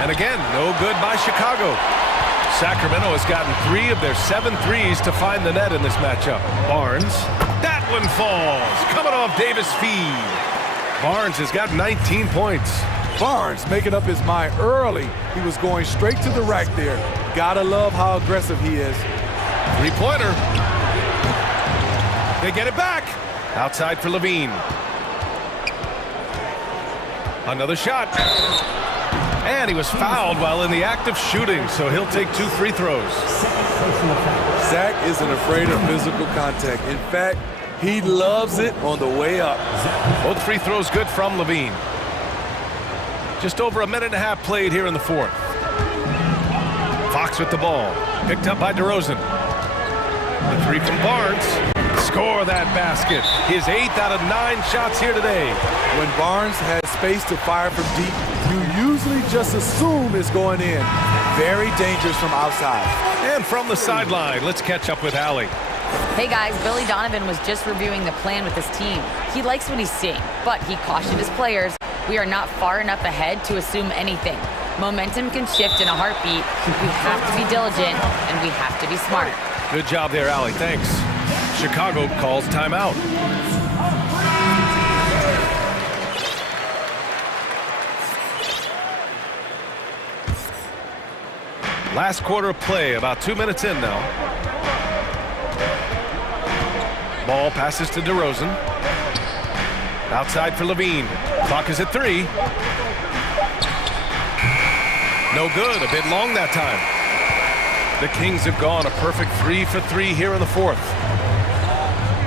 And again, no good by Chicago. Sacramento has gotten 3 of their 7 threes to find the net in this matchup. Barnes, that one falls. Coming off Davis' feed. Barnes has got 19 points. Barnes making up his mind early. He was going straight to the rack there. Gotta love how aggressive he is. Three-pointer. They get it back. Outside for Levine. Another shot. And he was fouled while in the act of shooting, so he'll take 2 free throws. Zach isn't afraid of physical contact. In fact, he loves it on the way up. Both free throws good from Levine. Just over a minute and a half played here in the fourth. Fox with the ball. Picked up by DeRozan. The 3 from Barnes. Score that basket. His 8th out of 9 shots here today. When Barnes has space to fire from deep, you usually just assume it's going in. Very dangerous from outside. And from the sideline, let's catch up with Allie. Hey guys, Billy Donovan was just reviewing the plan with his team. He likes what he's seeing, but he cautioned his players, we are not far enough ahead to assume anything. Momentum can shift in a heartbeat. We have to be diligent, and we have to be smart. Good job there, Allie. Thanks. Chicago calls timeout. Last quarter of play, about 2 minutes in now. Ball passes to DeRozan. Outside for Levine. Clock is at 3. No good, a bit long that time. The Kings have gone a perfect 3 for 3 here in the fourth.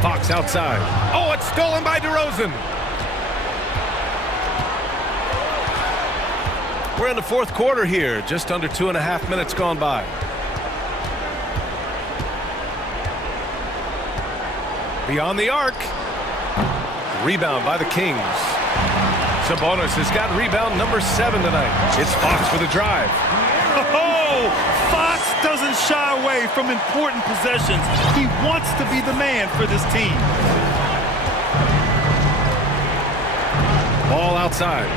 Fox outside. Oh, it's stolen by DeRozan. We're in the fourth quarter here, just under 2.5 minutes gone by. Beyond the arc. Rebound by the Kings. Sabonis has got rebound number 7 tonight. It's Fox with a drive. Oh, Fox doesn't shy away from important possessions. He wants to be the man for this team. Ball outside.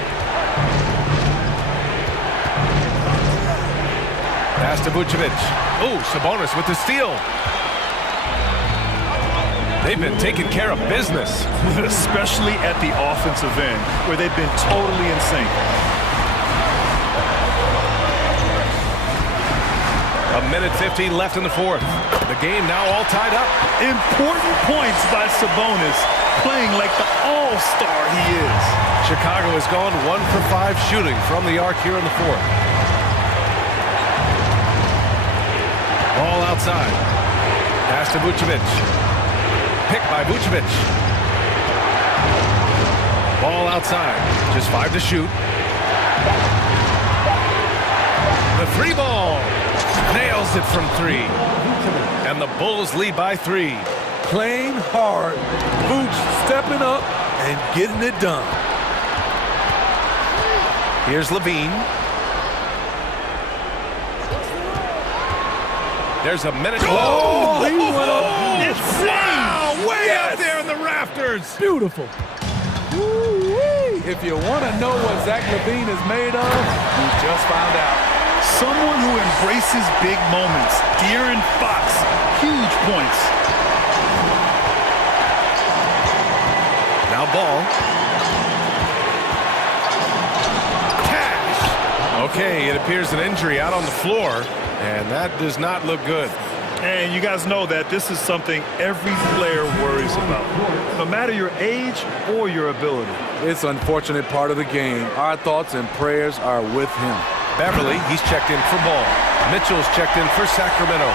Pass to Vucevic. Oh, Sabonis with the steal. They've been taking care of business. Especially at the offensive end, where they've been totally in sync. A minute 15 left in the fourth. The game now all tied up. Important points by Sabonis, playing like the all-star he is. Chicago has gone 1 for 5 shooting from the arc here in the fourth. Ball outside. Pass to Vucevic. Picked by Vucevic. Ball outside. Just 5 to shoot. The 3 ball. Nails it from 3. And the Bulls lead by 3. Playing hard. Vooch stepping up and getting it done. Here's Levine. There's a minute. Oh, he went up. Wow, way up there in the rafters. Beautiful. Woo-wee. If you want to know what Zach Levine is made of, you just found out. Someone who embraces big moments. De'Aaron Fox, huge points. Now ball. Cash. Okay, it appears an injury out on the floor. And that does not look good. And you guys know that this is something every player worries about, no matter your age or your ability. It's an unfortunate part of the game. Our thoughts and prayers are with him. Beverly, he's checked in for Ball. Mitchell's checked in for Sacramento.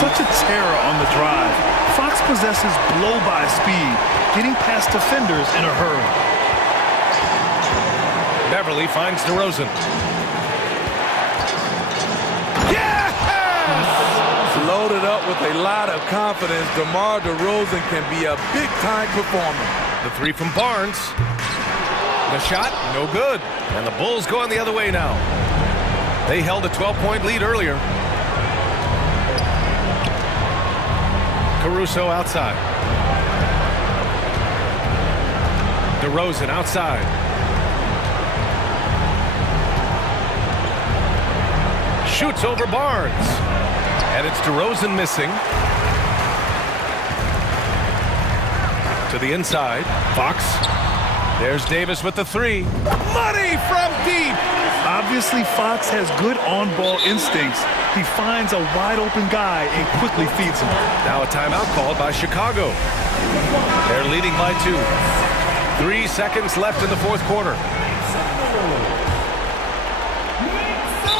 Such a terror on the drive. Fox possesses blow-by speed, getting past defenders in a hurry. Beverly finds DeRozan. Loaded up with a lot of confidence, DeMar DeRozan can be a big-time performer. The 3 from Barnes. The shot, no good. And the Bulls going the other way now. They held a 12-point lead earlier. Caruso outside. DeRozan outside. Shoots over Barnes. And it's DeRozan missing. To the inside. Fox. There's Davis with the 3. Money from deep. Obviously, Fox has good on-ball instincts. He finds a wide-open guy and quickly feeds him. Now a timeout called by Chicago. They're leading by 2. 3 seconds left in the fourth quarter.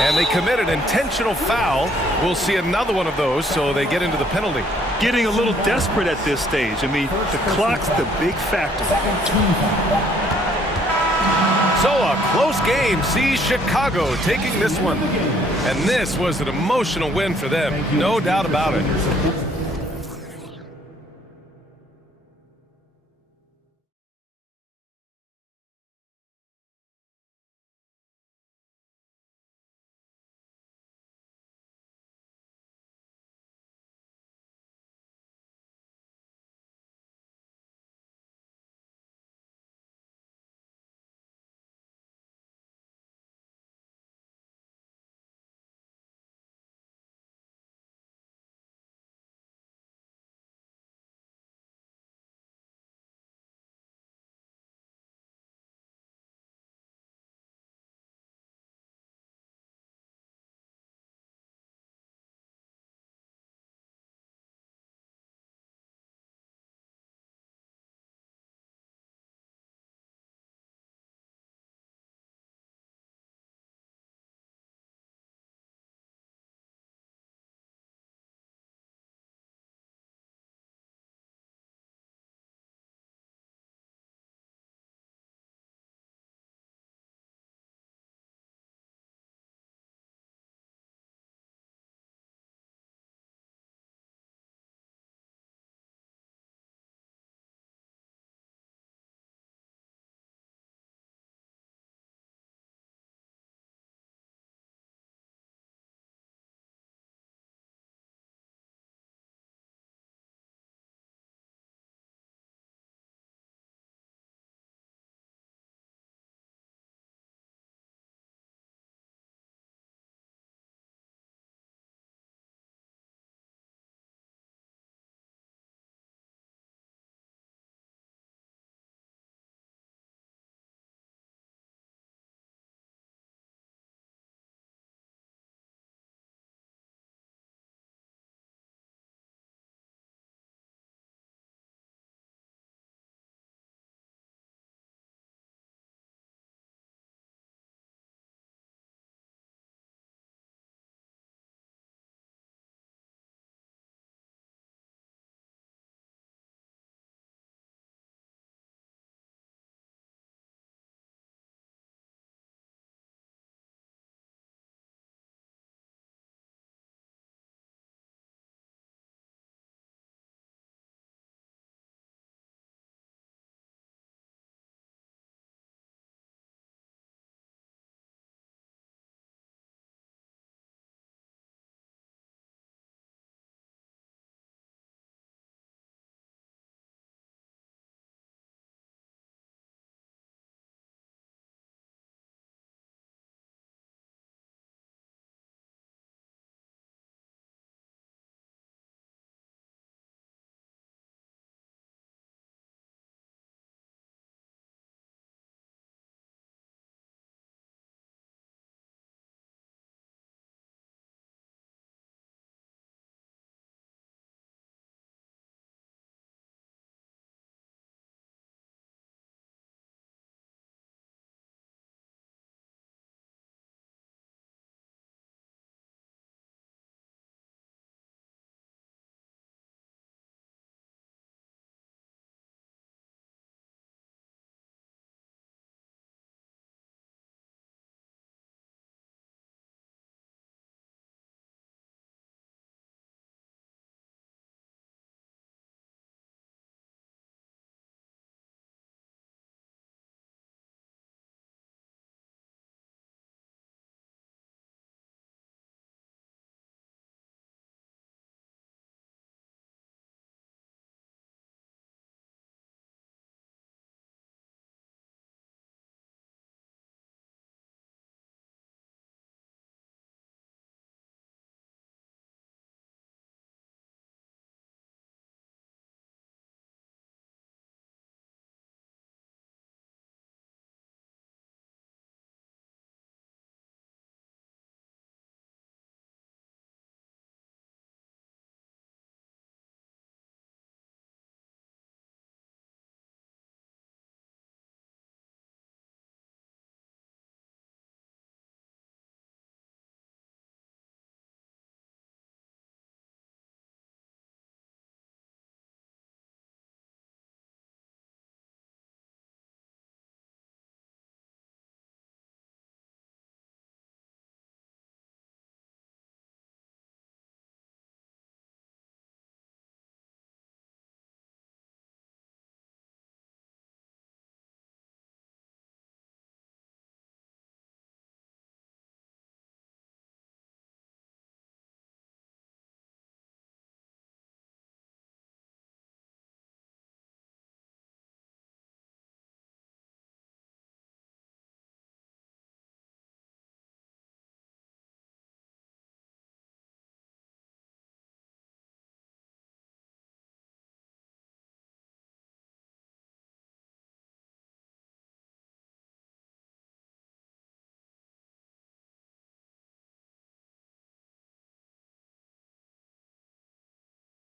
And they committed intentional foul. We'll see another one of those, so they get into the penalty. Getting a little desperate at this stage. I mean, the clock's the big factor. So a close game sees Chicago taking this one. And this was an emotional win for them, no doubt about it.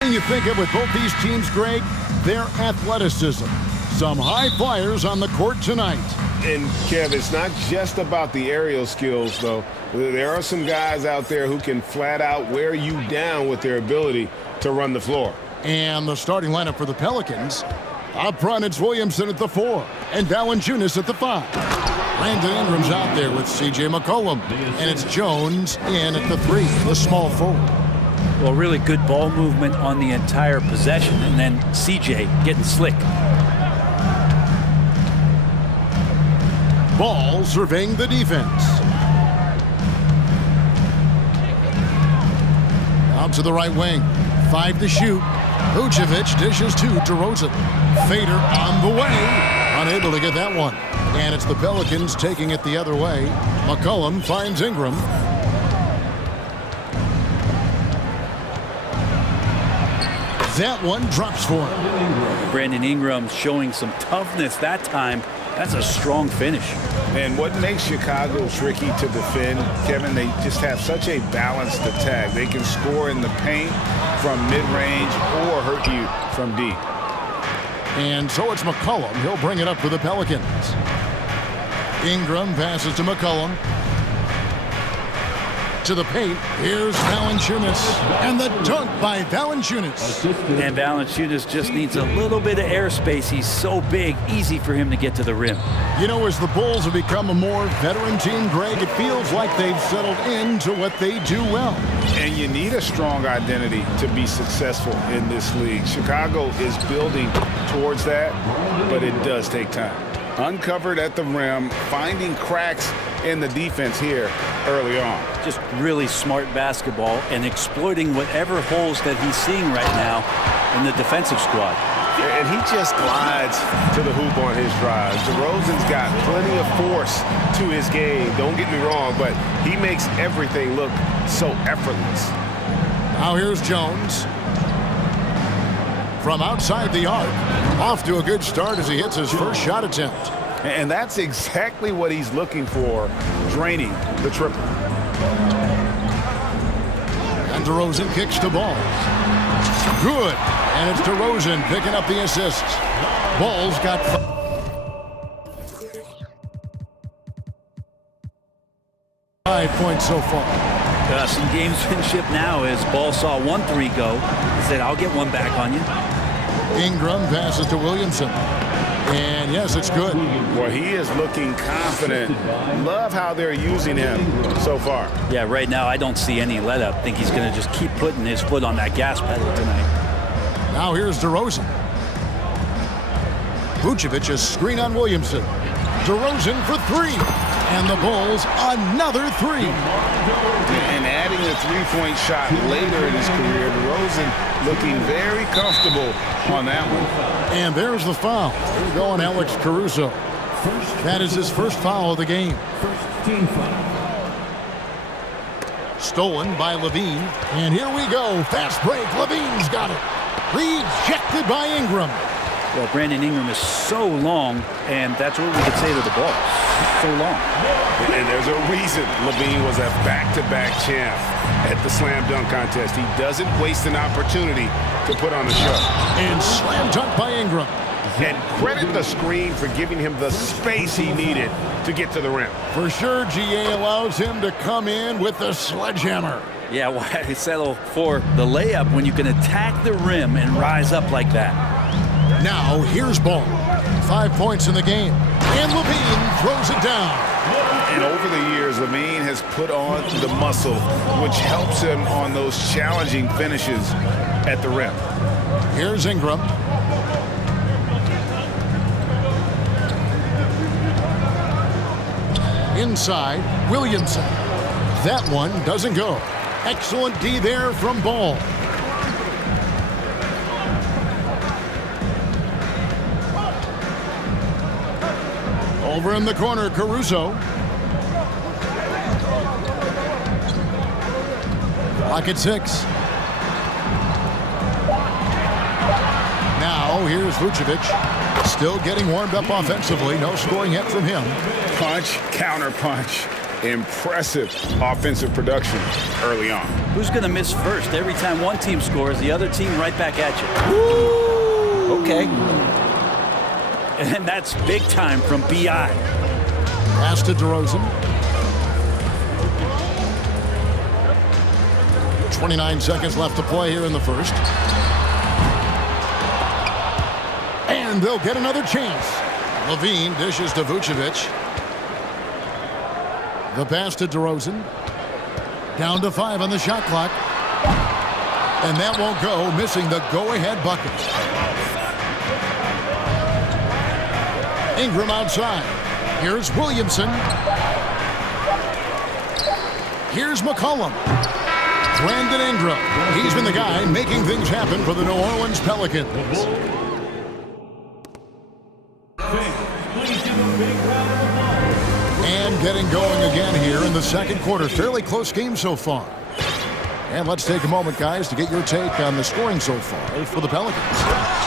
thing you think of with both these teams, Greg, their athleticism. Some high flyers on the court tonight. And, Kev, it's not just about the aerial skills, though. There are some guys out there who can flat out wear you down with their ability to run the floor. And the starting lineup for the Pelicans. Up front, it's Williamson at the 4 and Valanciunas at the 5. Brandon Ingram's out there with C.J. McCollum. And it's Jones in at the 3, the small forward. Well, really good ball movement on the entire possession, and then C.J. getting slick. Ball surveying the defense. Out to the right wing. 5 to shoot. Vucevic dishes to DeRozan. Fader on the way. Unable to get that one. And it's the Pelicans taking it the other way. McCollum finds Ingram. That one drops for him. Brandon Ingram showing some toughness that time. That's a strong finish. And what makes Chicago tricky to defend, Kevin, they just have such a balanced attack. They can score in the paint from mid-range or hurt you from deep. And so it's McCollum. He'll bring it up for the Pelicans. Ingram passes to McCollum. To the paint. Here's Valanciunas. And the dunk by Valanciunas. And Valanciunas just needs a little bit of airspace. He's so big, easy for him to get to the rim. You know, as the Bulls have become a more veteran team, Greg, it feels like they've settled into what they do well. And you need a strong identity to be successful in this league. Chicago is building towards that, but it does take time. Uncovered at the rim, finding cracks in the defense here early on. Just really smart basketball and exploiting whatever holes that he's seeing right now in the defensive squad. And he just glides to the hoop on his drives. DeRozan's got plenty of force to his game, don't get me wrong, but he makes everything look so effortless. Now here's Jones. From outside the arc, off to a good start as he hits his first shot attempt. And that's exactly what he's looking for, draining the triple. And DeRozan kicks the ball. Good. And it's DeRozan picking up the assist. Ball's got 5 points so far. Some gamesmanship now as Ball saw 1 3 go. He said, I'll get one back on you. Ingram passes to Williamson. And yes, it's good. Well, he is looking confident. Love how they're using him so far. Yeah, right now I don't see any let up. I think he's going to just keep putting his foot on that gas pedal tonight. Now here's DeRozan. Vucevic is screen on Williamson. DeRozan for 3. And the Bulls another 3. And adding a three-point shot later in his career, DeRozan looking very comfortable on that one. And there's the foul. Here we go on Alex Caruso. That is his first foul of the game. Stolen by Levine. And here we go. Fast break. Levine's got it. Rejected by Ingram. Well, Brandon Ingram is so long, and that's what we could say to the ball. So long. And there's a reason Levine was a back-to-back champ at the slam dunk contest. He doesn't waste an opportunity to put on a show. And slam dunk by Ingram. And credit the screen for giving him the space he needed to get to the rim. For sure, GA allows him to come in with the sledgehammer. Yeah, why settle for the layup when you can attack the rim and rise up like that? Now, here's Ball. 5 points in the game. And Levine throws it down. And over the years, Levine has put on the muscle, which helps him on those challenging finishes at the rim. Here's Ingram. Inside, Williamson. That one doesn't go. Excellent D there from Ball. Over in the corner, Caruso. Clock at 6. Now, here's Vucevic. Still getting warmed up offensively. No scoring yet from him. Punch, counter punch. Impressive offensive production early on. Who's going to miss first? Every time one team scores, the other team right back at you. Woo! Okay. And that's big time from BI. Pass to DeRozan. 29 seconds left to play here in the first. And they'll get another chance. Levine dishes to Vucevic. The pass to DeRozan. Down to 5 on the shot clock. And that won't go, missing the go-ahead bucket. Ingram outside. Here's Williamson. Here's McCollum. Brandon Ingram. He's been the guy making things happen for the New Orleans Pelicans. And getting going again here in the second quarter. Fairly close game so far. And let's take a moment, guys, to get your take on the scoring so far for the Pelicans.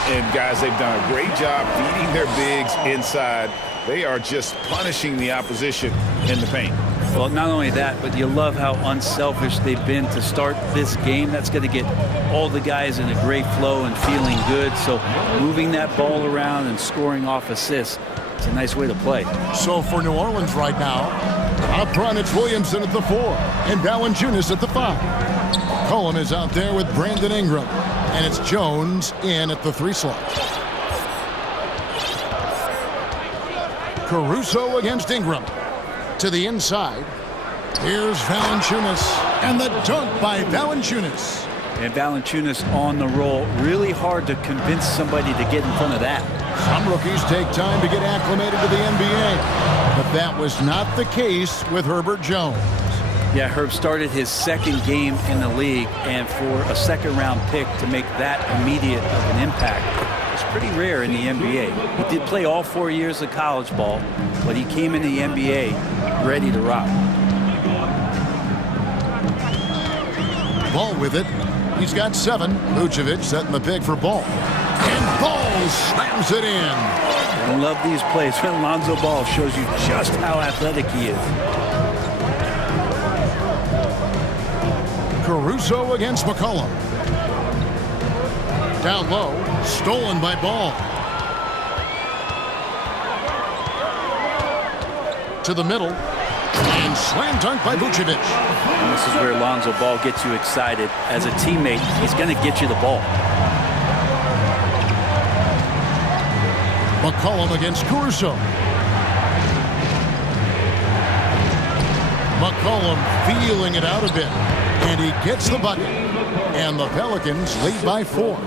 And, guys, they've done a great job feeding their bigs inside. They are just punishing the opposition in the paint. Well, not only that, but you love how unselfish they've been to start this game. That's going to get all the guys in a great flow and feeling good. So moving that ball around and scoring off assists, it's a nice way to play. So for New Orleans right now, up front it's Williamson at the 4 and Valanciunas at the 5. Cullen is out there with Brandon Ingram, and it's Jones in at the 3 slot. Caruso against Ingram. To the inside. Here's Valanciunas, and the dunk by Valanciunas. And Valanciunas on the roll. Really hard to convince somebody to get in front of that. Some rookies take time to get acclimated to the NBA, but that was not the case with Herbert Jones. Yeah, Herb started his second game in the league, and for a second-round pick to make that immediate of an impact, it's pretty rare in the NBA. He did play all 4 years of college ball, but he came in the NBA ready to rock. Ball with it. He's got 7. Vucevic setting the pick for Ball. And Ball slams it in. I love these plays when Lonzo Ball shows you just how athletic he is. Caruso against McCollum. Down low, stolen by Ball. To the middle, and slam dunk by Vucevic. And this is where Lonzo Ball gets you excited. As a teammate, he's going to get you the ball. McCollum against Caruso. McCollum feeling it out a bit. And he gets the bucket. And the Pelicans lead by 4.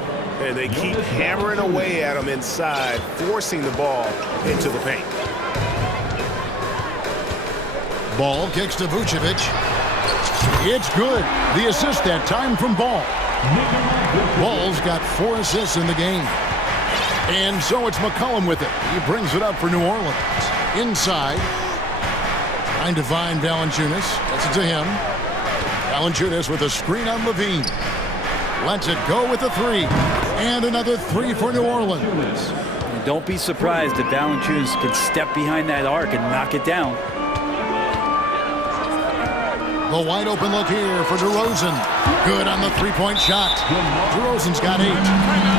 And they keep hammering away at him inside, forcing the ball into the paint. Ball kicks to Vucevic. It's good. The assist that time from Ball. Ball's got 4 assists in the game. And so it's McCollum with it. He brings it up for New Orleans. Inside. Trying to find Valanciunas. Gets it to him. Valanciunas with a screen on Levine. Lets it go with a 3. And another 3 for New Orleans. And don't be surprised if Valanciunas can step behind that arc and knock it down. The wide open look here for DeRozan. Good on the 3-point shot. DeRozan's got 8.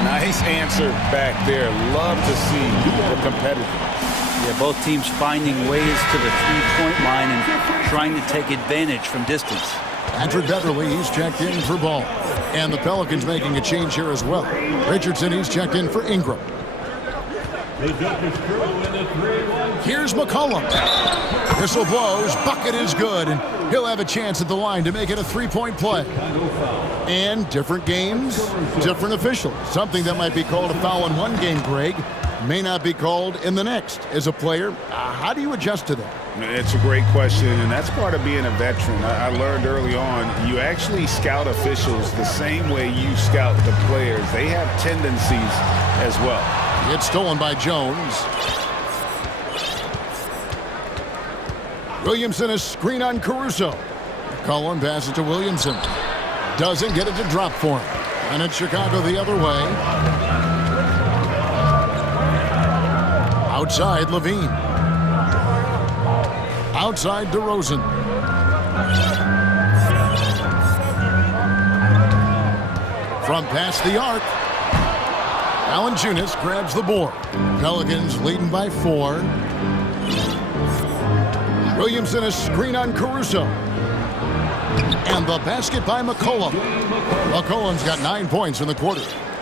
Nice answer back there. Love to see the competitiveness. Yeah, both teams finding ways to the 3-point line and trying to take advantage from distance. Patrick Beverly, he's checked in for Ball. And the Pelicans making a change here as well. Richardson, he's checked in for Ingram. Here's McCollum. Whistle blows, bucket is good, and he'll have a chance at the line to make it a 3-point play. And different games, different officials. Something that might be called a foul in one game, Greg, may not be called in the next. As a player, how do you adjust to that? It's a great question, and that's part of being a veteran. I learned early on, you actually scout officials the same way you scout the players. They have tendencies as well. It's stolen by Jones. Williamson is screen on Caruso. Cullen passes to Williamson. Doesn't get it to drop for him. And it's Chicago the other way. Outside, Levine. Outside DeRozan. From past the arc. Valanciunas grabs the board. Pelicans leading by 4. Williamson a screen on Caruso. And the basket by McCollum. McCollum's got 9 points in the quarter.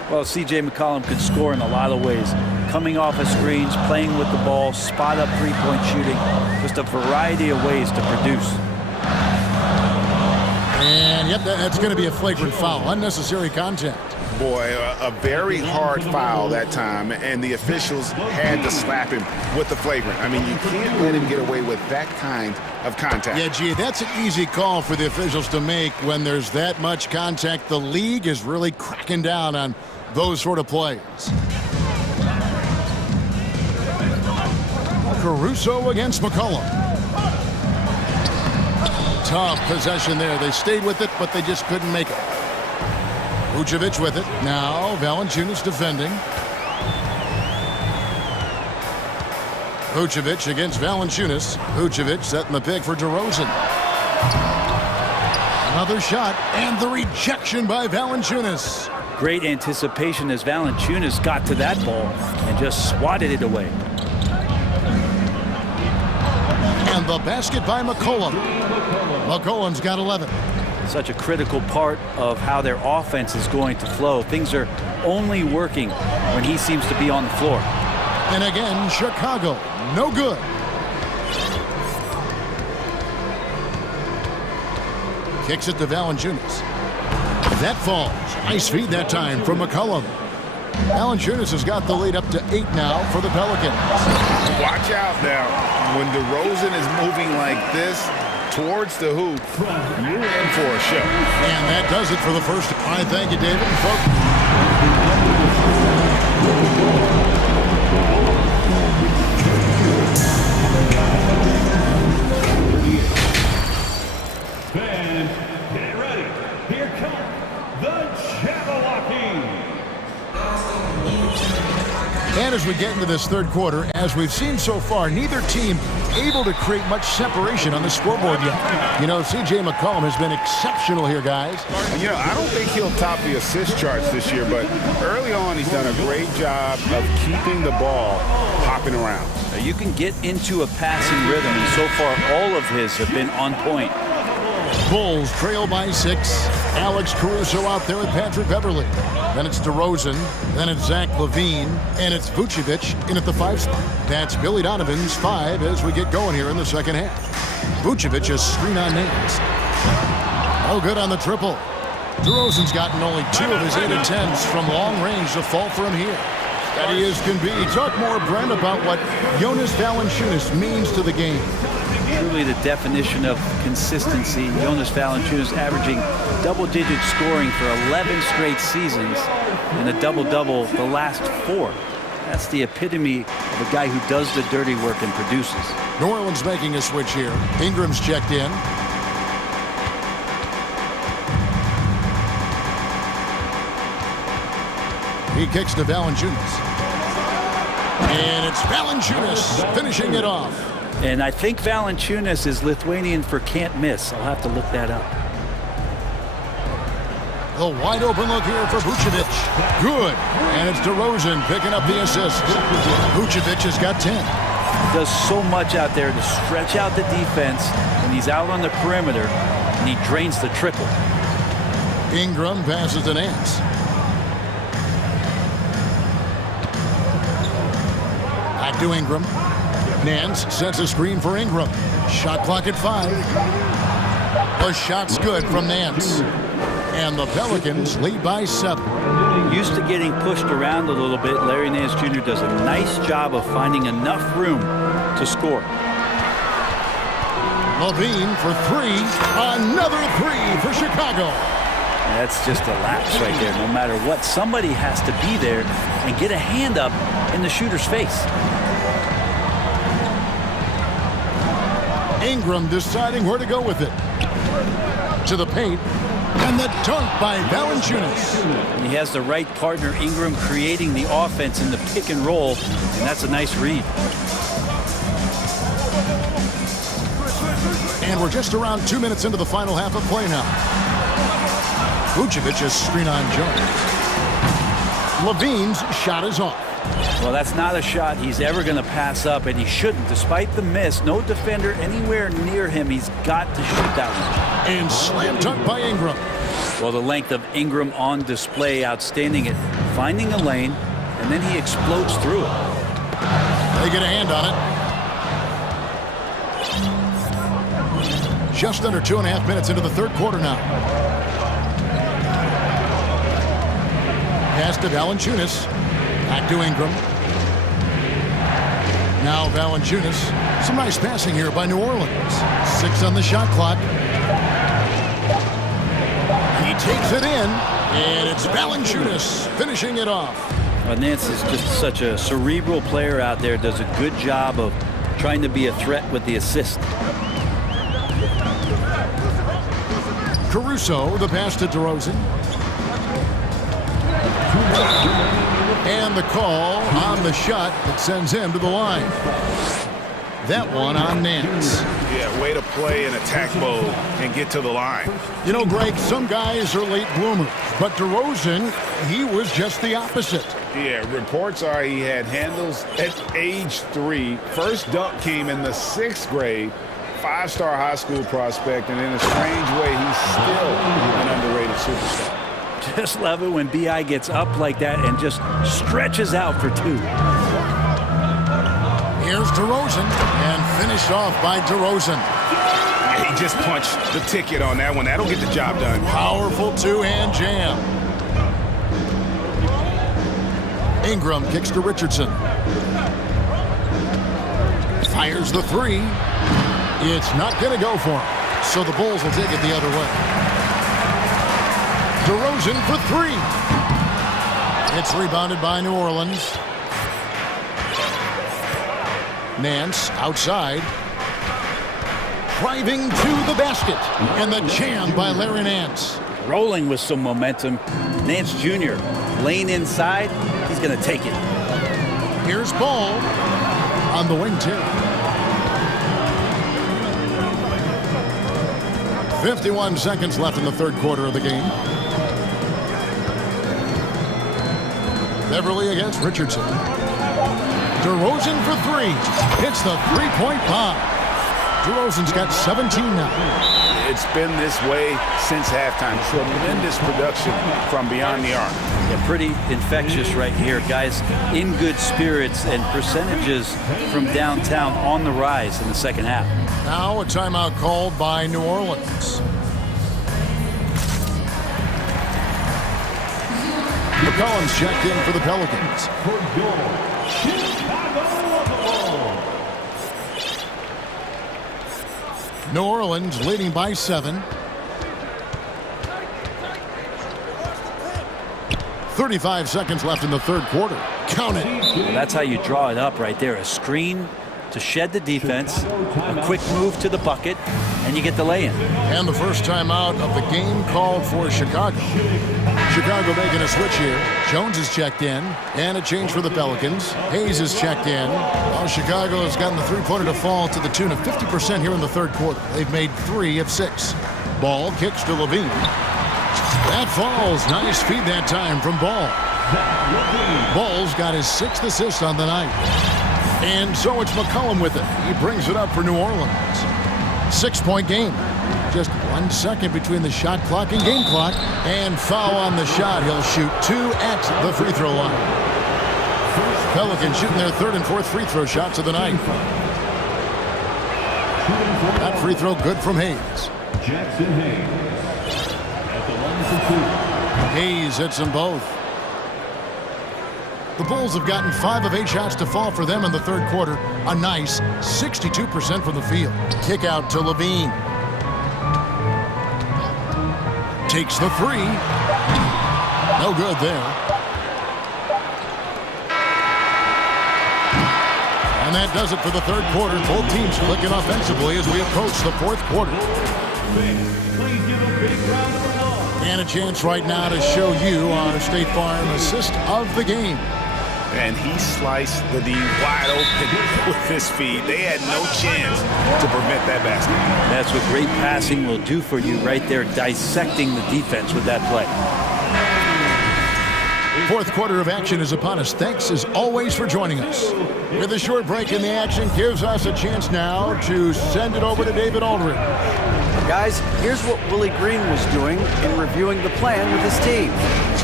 Well, C.J. McCollum could score in a lot of ways. Coming off of screens, playing with the ball, spot-up three-point shooting. Just a variety of ways to produce. And, yep, that's going to be a flagrant foul. Unnecessary contact. Boy, a very hard foul that time, and the officials had to slap him with the flagrant. I mean, you can't let him get away with that kind of contact. Yeah, gee, that's an easy call for the officials to make when there's that much contact. The league is really cracking down on those sort of plays. Caruso against McCollum. Tough possession there. They stayed with it, but they just couldn't make it. Vucevic with it. Now Valanciunas defending. Vucevic against Valanciunas. Vucevic setting the pick for DeRozan. Another shot, and the rejection by Valanciunas. Great anticipation as Valanciunas got to that ball and just swatted it away. And the basket by McCollum. McCollum's got 11. Such a critical part of how their offense is going to flow. Things are only working when he seems to be on the floor. And again, Chicago, no good. Kicks it to Valanciunas. That falls. Nice feed that time from McCollum. Valanciunas has got the lead up to 8 now for the Pelicans. Watch out now. When DeRozan is moving like this towards the hoop, you're in for a show. And that does it for the first. All right, thank you, David. Fans, get ready. Here comes the Jabberwocky. And as we get into this third quarter, as we've seen so far, neither team able to create much separation on the scoreboard yet. You know, C.J. McCollum has been exceptional here, guys. You know, I don't think he'll top the assist charts this year, but early on he's done a great job of keeping the ball hopping around. You can get into a passing rhythm, and so far all of his have been on point. Bulls trail by 6. Alex Caruso out there with Patrick Beverly. Then it's DeRozan. Then it's Zach LaVine. And it's Vucevic in at the 5 spot. That's Billy Donovan's 5 as we get going here in the second half. Vucevic a screen on Nance. Oh, good on the triple. DeRozan's gotten only 2 of his 8 attempts from long range to fall from here. Steady as can be. Talk more, Brent, about what Jonas Valanciunas means to the game. Truly the definition of consistency. Jonas Valanciunas averaging double-digit scoring for 11 straight seasons and a double-double the last 4. That's the epitome of a guy who does the dirty work and produces. New Orleans making a switch here. Ingram's checked in. He kicks to Valanciunas. And it's Valanciunas finishing it off. And I think Valanciunas is Lithuanian for can't miss. I'll have to look that up. The wide open look here for Vucevic. Good. And it's DeRozan picking up the assist. Vucevic has got 10. He does so much out there to stretch out the defense when he's out on the perimeter, and he drains the triple. Ingram passes to Nance. Back to Ingram. Nance sets a screen for Ingram. Shot clock at 5. The shot's good from Nance. And the Pelicans lead by 7. Used to getting pushed around a little bit, Larry Nance Jr. does a nice job of finding enough room to score. LaVine for 3. Another 3 for Chicago. That's just a lapse right there. No matter what, somebody has to be there and get a hand up in the shooter's face. Ingram deciding where to go with it. To the paint. And the dunk by Valanciunas. And he has the right partner, Ingram, creating the offense in the pick and roll. And that's a nice read. And we're just around 2 minutes into the final half of play now. Vucevic's screen on Jones. Levine's shot is off. Well, that's not a shot he's ever going to pass up, and he shouldn't. Despite the miss, no defender anywhere near him. He's got to shoot that one. And slam dunk by Ingram. Well, the length of Ingram on display, outstanding at finding a lane, and then he explodes through it. They get a hand on it. Just under 2.5 minutes into the third quarter now. Pass to Valanciunas. Back to Ingram. Now Valanciunas. Some nice passing here by New Orleans. 6 on the shot clock. He takes it in, and it's Valanciunas finishing it off. Nance is just such a cerebral player out there. Does a good job of trying to be a threat with the assist. Caruso, the pass to DeRozan. And the call on the shot that sends him to the line. That one on Nance. Yeah, way to play in attack mode and get to the line. You know, Greg, some guys are late bloomers, but DeRozan, he was just the opposite. Yeah, reports are he had handles at age 3. First dunk came in the 6th grade. 5-star high school prospect, and in a strange way, he's still an underrated superstar. Just love it when B.I. gets up like that and just stretches out for 2. Here's DeRozan, and finished off by DeRozan. Yeah, he just punched the ticket on that one. That'll get the job done. Powerful two-hand jam. Ingram kicks to Richardson. Fires the 3. It's not going to go for him, so the Bulls will take it the other way. DeRozan for 3. It's rebounded by New Orleans. Nance outside. Driving to the basket. And the jam by Larry Nance. Rolling with some momentum. Nance Jr. lane inside. He's going to take it. Here's Ball on the wing tip. 51 seconds left in the third quarter of the game. Beverly against Richardson. DeRozan for 3. Hits the three-point bomb. DeRozan's got 17 now. It's been this way since halftime. Tremendous production from beyond the arc. Yeah, pretty infectious right here. Guys in good spirits, and percentages from downtown on the rise in the second half. Now a timeout called by New Orleans. McCollum's checked in for the Pelicans. New Orleans leading by 7. 35 seconds left in the third quarter. Count it. That's how you draw it up right there. A screen to shed the defense, a quick move to the bucket, and you get the lay-in. And the first timeout of the game called for Chicago. Chicago making a switch here. Jones is checked in, and a change for the Pelicans. Hayes is checked in. Well, Chicago has gotten the three-pointer to fall to the tune of 50% here in the third quarter. They've made 3 of 6. Ball kicks to Levine. That falls. Nice feed that time from Ball. Ball's got his 6th assist on the night. And so it's McCollum with it. He brings it up for New Orleans. 6-point game. Just 1 second between the shot clock and game clock. And foul on the shot. He'll shoot 2 at the free throw line. Pelicans shooting their 3rd and 4th free throw shots of the night. That free throw good from Hayes. Jackson Hayes at the line for 2. Hayes hits them both. The Bulls have gotten 5 of 8 shots to fall for them in the third quarter. A nice 62% from the field. Kick out to Levine. Takes the 3. No good there. And that does it for the third quarter. Both teams clicking offensively as we approach the fourth quarter. And a chance right now to show you our State Farm assist of the game. and he sliced the D wide open with his feet. They had no chance to prevent that basket. That's what great passing will do for you right there, dissecting the defense with that play. Fourth quarter of action is upon us. Thanks, as always, for joining us. With a short break in the action, gives us a chance now to send it over to David Aldridge. Guys, here's what Willie Green was doing in reviewing the plan with his team.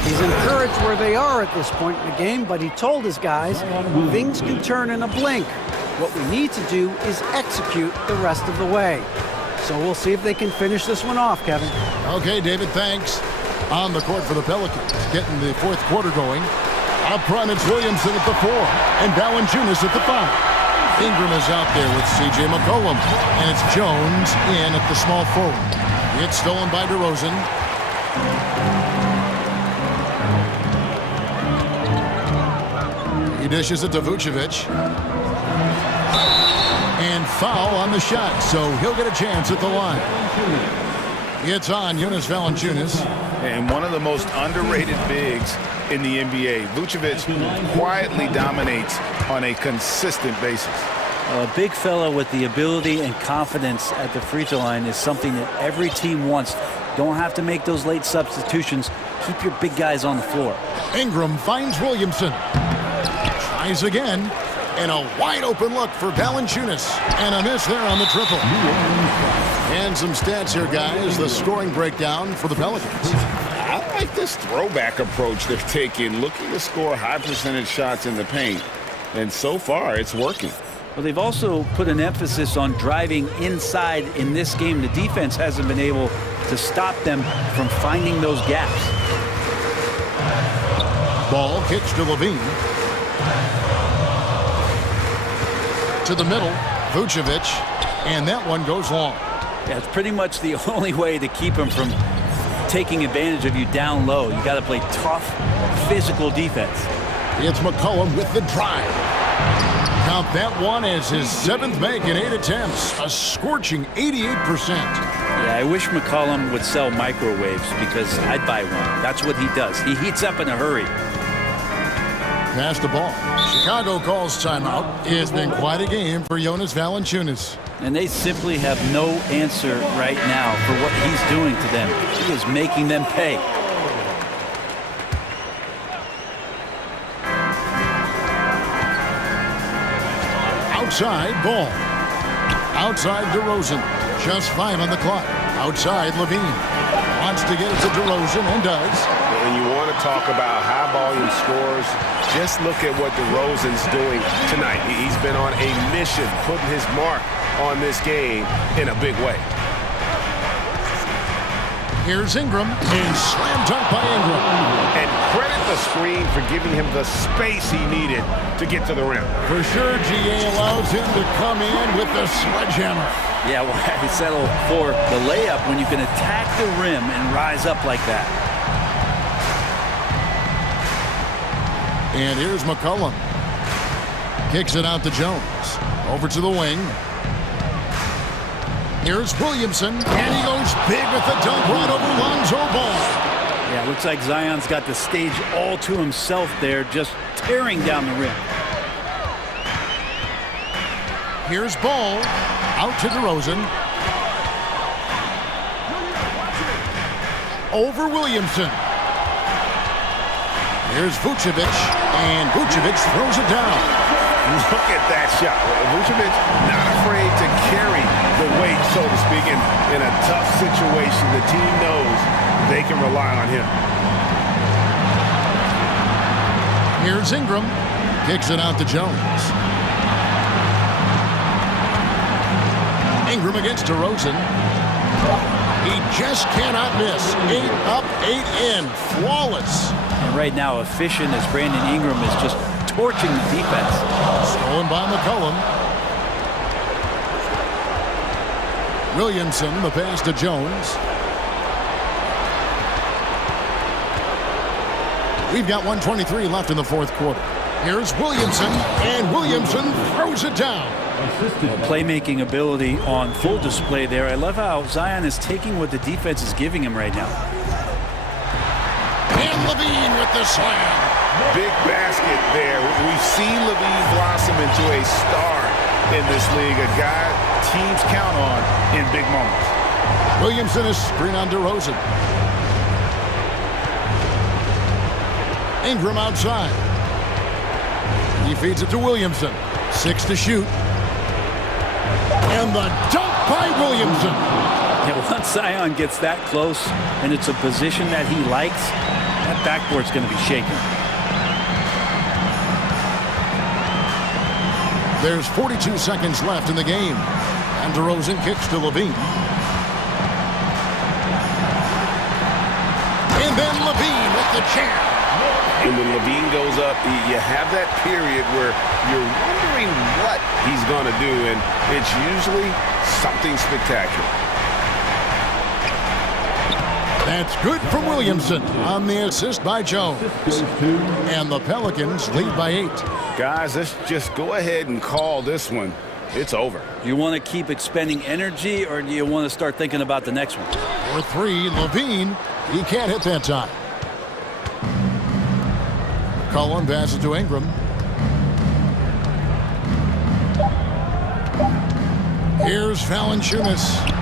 He's encouraged where they are at this point in the game, but he told his guys things can turn in a blink. What we need to do is execute the rest of the way. So we'll see if they can finish this one off, Kevin. Okay, David, thanks. On the court for the Pelicans, getting the fourth quarter going. Up front, it's Williamson at the 4, and Valanciunas at the 5. Ingram is out there with C.J. McCollum, and it's Jones in at the small forward. It's stolen by DeRozan. He dishes it to Vucevic. And foul on the shot, so he'll get a chance at the line. It's on Jonas Valanciunas. And one of the most underrated bigs in the NBA. Vucevic quietly dominates on a consistent basis. A big fella with the ability and confidence at the free throw line is something that every team wants. Don't have to make those late substitutions. Keep your big guys on the floor. Ingram finds Williamson. Tries again. And a wide open look for Valanciunas. And a miss there on the triple. And some stats here, guys. The scoring breakdown for the Pelicans. I like this throwback approach they're taking, looking to score high percentage shots in the paint. And so far, it's working. Well, they've also put an emphasis on driving inside in this game. The defense hasn't been able to stop them from finding those gaps. Ball kicks to Levine. To the middle, Vucevic, and that one goes long. Yeah, it's pretty much the only way to keep him from taking advantage of you down low. You got to play tough, physical defense. It's McCollum with the drive. Count that one as his 7th make in 8 attempts, a scorching 88%. Yeah, I wish McCollum would sell microwaves because I'd buy one. That's what he does. He heats up in a hurry. Pass the ball. Chicago calls timeout. It's been quite a game for Jonas Valanciunas. And they simply have no answer right now for what he's doing to them. He is making them pay. Outside, ball. Outside, DeRozan. Just 5 on the clock. Outside, Levine. Wants to get it to DeRozan and does. When you want to talk about high-volume scores, just look at what DeRozan's doing tonight. He's been on a mission, putting his mark on this game in a big way. Here's Ingram, and slam dunk by Ingram. And credit the screen for giving him the space he needed to get to the rim. For sure, GA allows him to come in with the sledgehammer. Yeah, why settle for the layup when you can attack the rim and rise up like that? And here's McCollum. Kicks it out to Jones. Over to the wing. Here's Williamson, and he goes big with the dunk right over Lonzo Ball. Yeah, looks like Zion's got the stage all to himself there, just tearing down the rim. Here's Ball, out to DeRozan. Over Williamson. Here's Vucevic, and Vucevic throws it down. Look at that shot. Vucevic not afraid to carry the weight, so to speak, in a tough situation. The team knows they can rely on him. Here's Ingram. Kicks it out to Jones. Ingram against DeRozan. He just cannot miss. 8 up, 8 in. Flawless. And right now, efficient as Brandon Ingram is just torching the defense. Stolen by McCollum. Williamson, the pass to Jones. We've got 1:23 left in the fourth quarter. Here's Williamson, and Williamson throws it down. Playmaking ability on full display there. I love how Zion is taking what the defense is giving him right now. And Levine with the slam. Big basket there. We've seen Levine blossom into a star in this league, a guy teams count on in big moments. Williamson is screen on DeRozan. Ingram outside. He feeds it to Williamson. 6 to shoot. And the dunk by Williamson. Yeah, once Zion gets that close and it's a position that he likes, that backboard's going to be shaking. There's 42 seconds left in the game. And DeRozan kicks to Levine. And then Levine with the jam. And when Levine goes up, you have that period where you're wondering what he's going to do, and it's usually something spectacular. That's good from Williamson on the assist by Jones. And the Pelicans lead by 8. Guys, let's just go ahead and call this one. It's over. Do you want to keep expending energy, or do you want to start thinking about the next one? For 3, Levine, he can't hit that time. Cullen passes to Ingram. Here's Valanciunas.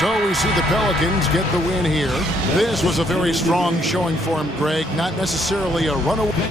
So we see the Pelicans get the win here. This was a very strong showing for him, Greg. Not necessarily a runaway.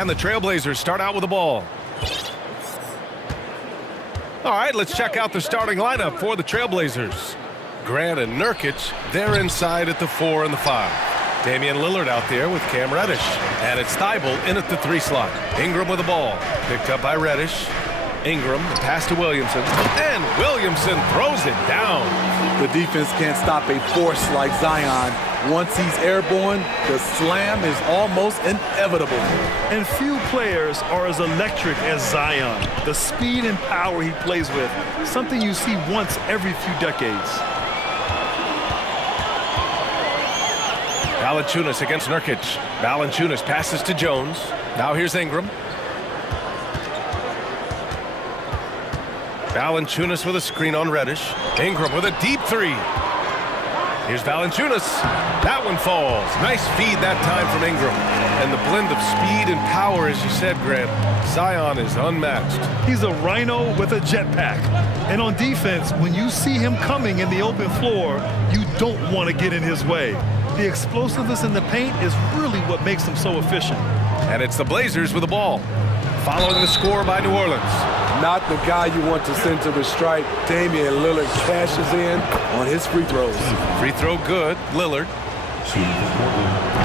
And the Trailblazers start out with the ball. All right, let's check out the starting lineup for the Trailblazers. Grant and Nurkic, they're inside at the 4 and the 5. Damian Lillard out there with Cam Reddish. And it's Thibault in at the 3 slot. Ingram with the ball. Picked up by Reddish. Ingram, the pass to Williamson. And Williamson throws it down. The defense can't stop a force like Zion. Once he's airborne, the slam is almost inevitable. And few players are as electric as Zion. The speed and power he plays with, something you see once every few decades. Valanciunas against Nurkic. Valanciunas passes to Jones. Now here's Ingram. Valanciunas with a screen on Reddish. Ingram with a deep 3. Here's Valanciunas. That one falls. Nice feed that time from Ingram. And the blend of speed and power, as you said, Grant, Zion is unmatched. He's a rhino with a jetpack. And on defense, when you see him coming in the open floor, you don't want to get in his way. The explosiveness in the paint is really what makes him so efficient. And it's the Blazers with the ball. Following the score by New Orleans. Not the guy you want to send to the stripe. Damian Lillard cashes in on his free throws. Free throw good, Lillard.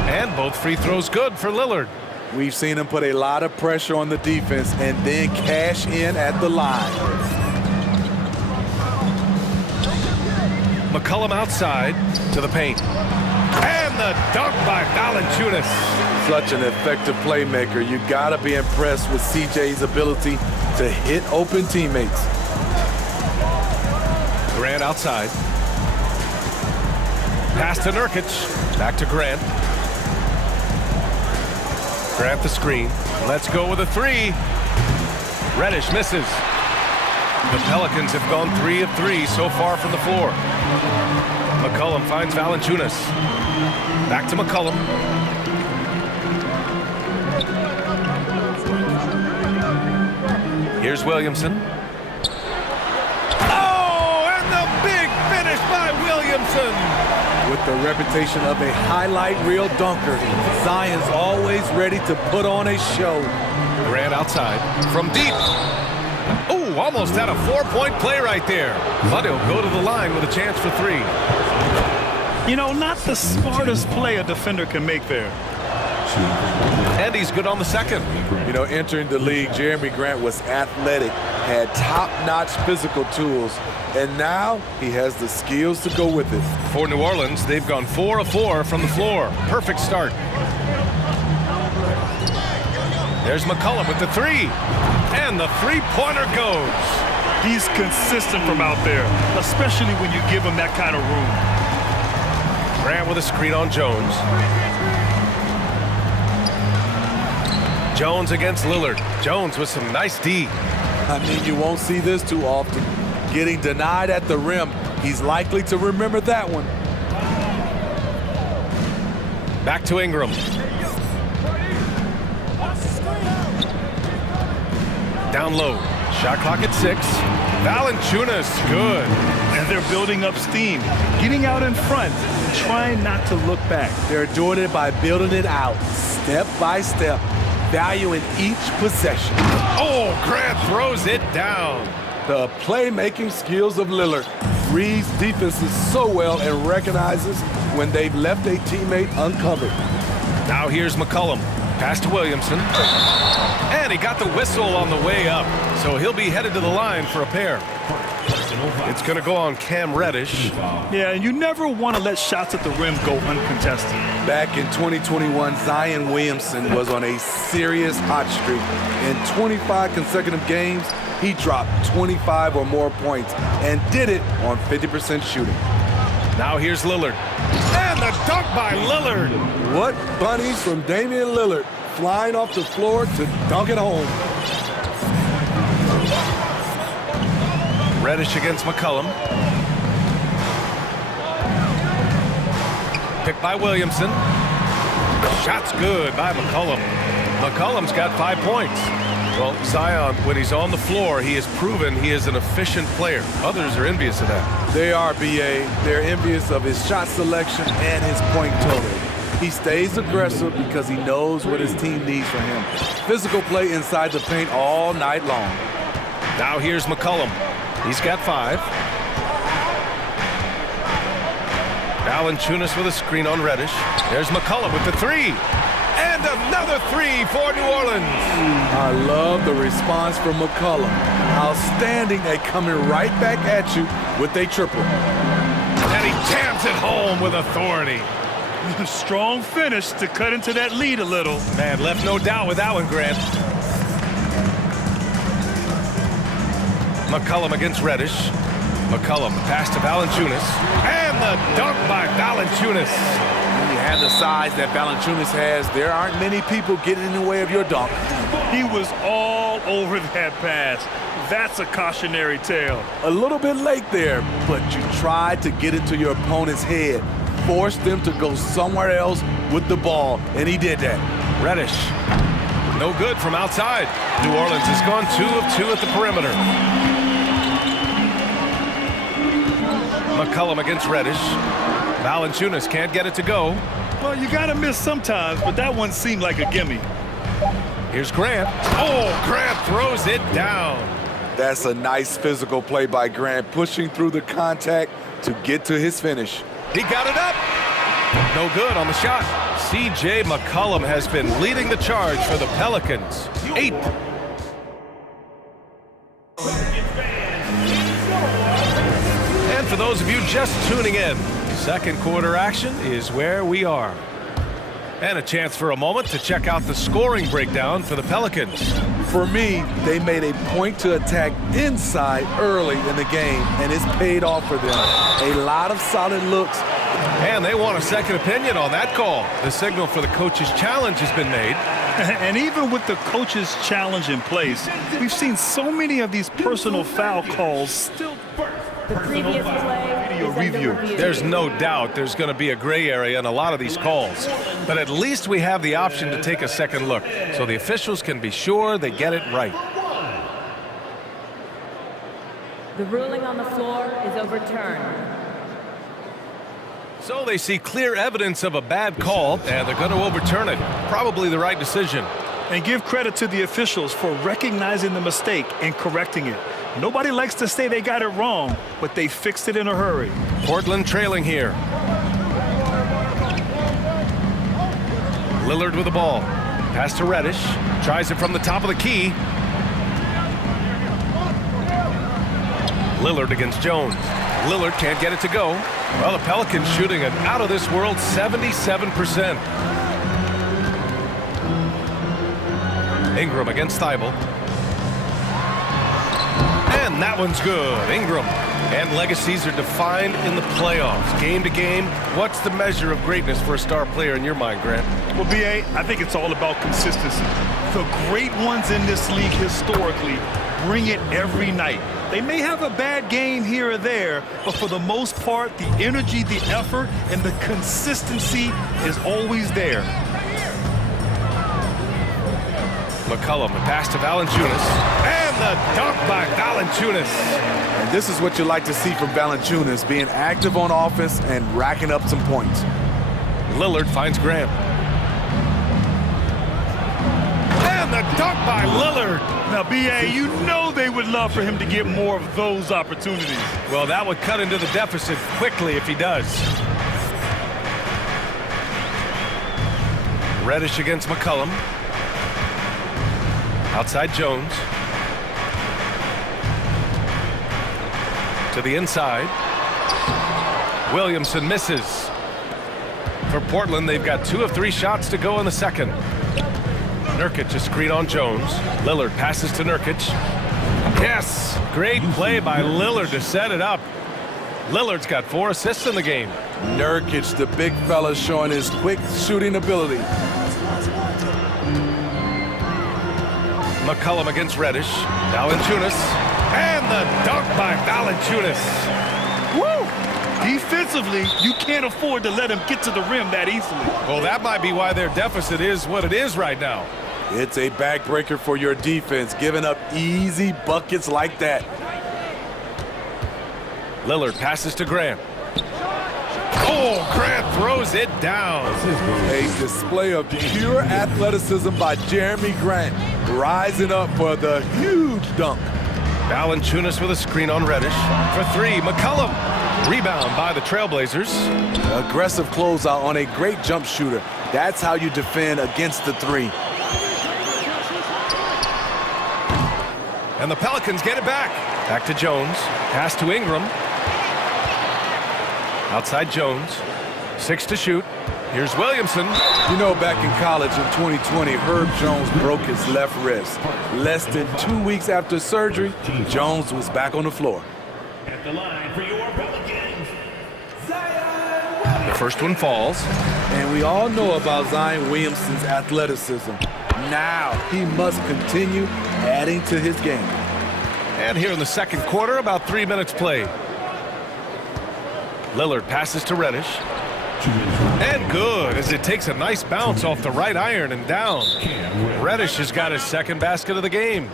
And both free throws good for Lillard. We've seen him put a lot of pressure on the defense and then cash in at the line. McCollum outside to the paint. And the dunk by Valanciunas. Such an effective playmaker. You gotta be impressed with CJ's ability to hit open teammates. Grant outside. Pass to Nurkic. Back to Grant. Grant the screen. Let's go with a 3. Reddish misses. The Pelicans have gone 3 of 3 so far from the floor. McCollum finds Valanciunas. Back to McCollum. Here's Williamson. Oh, and the big finish by Williamson. With the reputation of a highlight reel dunker, Zion's always ready to put on a show. Grant outside from deep. Oh, almost had a 4-point play right there. But he'll go to the line with a chance for 3. You know, not the smartest play a defender can make there. And he's good on the second. You know, entering the league, Jeremy Grant was athletic, had top-notch physical tools, and now he has the skills to go with it. For New Orleans, they've gone 4 of 4 from the floor. Perfect start. There's McCollum with the 3. And the 3-pointer goes. He's consistent from out there, especially when you give him that kind of room. Grant with a screen on Jones. Jones against Lillard. Jones with some nice D. I mean, you won't see this too often. Getting denied at the rim. He's likely to remember that one. Back to Ingram. Down low. Shot clock at 6. Valanciunas, good. And they're building up steam, getting out in front, and trying not to look back. They're doing it by building it out, step by step, valuing each possession. Oh, Grant throws it down. The playmaking skills of Lillard reads defenses so well and recognizes when they've left a teammate uncovered. Now here's McCollum. Pass to Williamson. And he got the whistle on the way up. So he'll be headed to the line for a pair. It's going to go on Cam Reddish. Yeah, and you never want to let shots at the rim go uncontested. Back in 2021, Zion Williamson was on a serious hot streak. In 25 consecutive games, he dropped 25 or more points and did it on 50% shooting. Now here's Lillard. And the dunk by Lillard. What bunnies from Damian Lillard, flying off the floor to dunk it home. Reddish against McCollum. Picked by Williamson. Shot's good by McCollum. McCollum's got 5 points. Well, Zion, when he's on the floor, he has proven he is an efficient player. Others are envious of that. They are, B.A. They're envious of his shot selection and his point total. He stays aggressive because he knows what his team needs from him. Physical play inside the paint all night long. Now here's McCollum. He's got 5. Valanciunas with a screen on Reddish. There's McCollum with the 3. And another 3 for New Orleans. I love the response from McCollum. Outstanding at coming right back at you with a triple. And he jams it home with authority. Strong finish to cut into that lead a little. Man, left no doubt with that one, Grant. McCollum against Reddish. McCollum pass to Valanciunas. And the dunk by Valanciunas. When you have the size that Valanciunas has, there aren't many people getting in the way of your dunk. He was all over that pass. That's a cautionary tale. A little bit late there, but you tried to get into your opponent's head. Force them to go somewhere else with the ball, and he did that. Reddish. No good from outside. New Orleans has gone 2 of 2 at the perimeter. McCollum against Reddish. Valanciunas can't get it to go. Well, you gotta miss sometimes, but that one seemed like a gimme. Here's Grant. Oh, Grant throws it down. That's a nice physical play by Grant, pushing through the contact to get to his finish. He got it up. No good on the shot. C.J. McCollum has been leading the charge for the Pelicans. 8. And for those of you just tuning in, second quarter action is where we are. And a chance for a moment to check out the scoring breakdown for the Pelicans. For me, they made a point to attack inside early in the game, and it's paid off for them. A lot of solid looks. And they want a second opinion on that call. The signal for the coach's challenge has been made. And even with the coach's challenge in place, we've seen so many of these personal foul calls still. The previous play is under review. There's no doubt there's going to be a gray area in a lot of these calls. But at least we have the option to take a second look, so the officials can be sure they get it right. The ruling on the floor is overturned. So they see clear evidence of a bad call, and they're going to overturn it. Probably the right decision. And give credit to the officials for recognizing the mistake and correcting it. Nobody likes to say they got it wrong, but they fixed it in a hurry. Portland trailing here. Lillard with the ball. Pass to Reddish. Tries it from the top of the key. Lillard against Jones. Lillard can't get it to go. Well, the Pelicans shooting an out-of-this-world 77%. Ingram against Thibault. And that one's good. Ingram. And legacies are defined in the playoffs. Game to game, what's the measure of greatness for a star player in your mind, Grant? Well, B.A., I think it's all about consistency. The great ones in this league historically bring it every night. They may have a bad game here or there, but for the most part, the energy, the effort, and the consistency is always there. McCollum, a pass to Valanciunas. And the dunk by Valanciunas. And this is what you like to see from Valanciunas, being active on offense and racking up some points. Lillard finds Grant. And the dunk by Lillard. Now, B.A., you know they would love for him to get more of those opportunities. Well, that would cut into the deficit quickly if he does. Reddish against McCollum. Outside Jones. To the inside. Williamson misses. For Portland, they've got 2 of 3 shots to go in the second. Nurkic a screen on Jones. Lillard passes to Nurkic. Yes! Great play by Lillard to set it up. Lillard's got 4 assists in the game. Nurkic, the big fella, showing his quick shooting ability. McCollum against Reddish. Valanciunas. And the dunk by Valanciunas. Woo! Defensively, you can't afford to let him get to the rim that easily. Well, that might be why their deficit is what it is right now. It's a backbreaker for your defense, giving up easy buckets like that. Lillard passes to Grant. Oh, Oh, Grant throws it down. A display of pure athleticism by Jeremy Grant, rising up for the huge dunk. Valanciunas with a screen on Reddish. For three, McCollum. Rebound by the Trailblazers. Aggressive closeout on a great jump shooter. That's how you defend against the three. And the Pelicans get it back. Back to Jones. Pass to Ingram. Outside Jones. 6 to shoot. Here's Williamson. You know, back in college in 2020, Herb Jones broke his left wrist. Less than 2 weeks after surgery, Jones was back on the floor. At the line for your Pelicans, The first one falls. And we all know about Zion Williamson's athleticism. Now he must continue adding to his game. And here in the second quarter, about 3 minutes played. Lillard passes to Reddish. And good, as it takes a nice bounce off the right iron and down. Reddish has got his second basket of the game.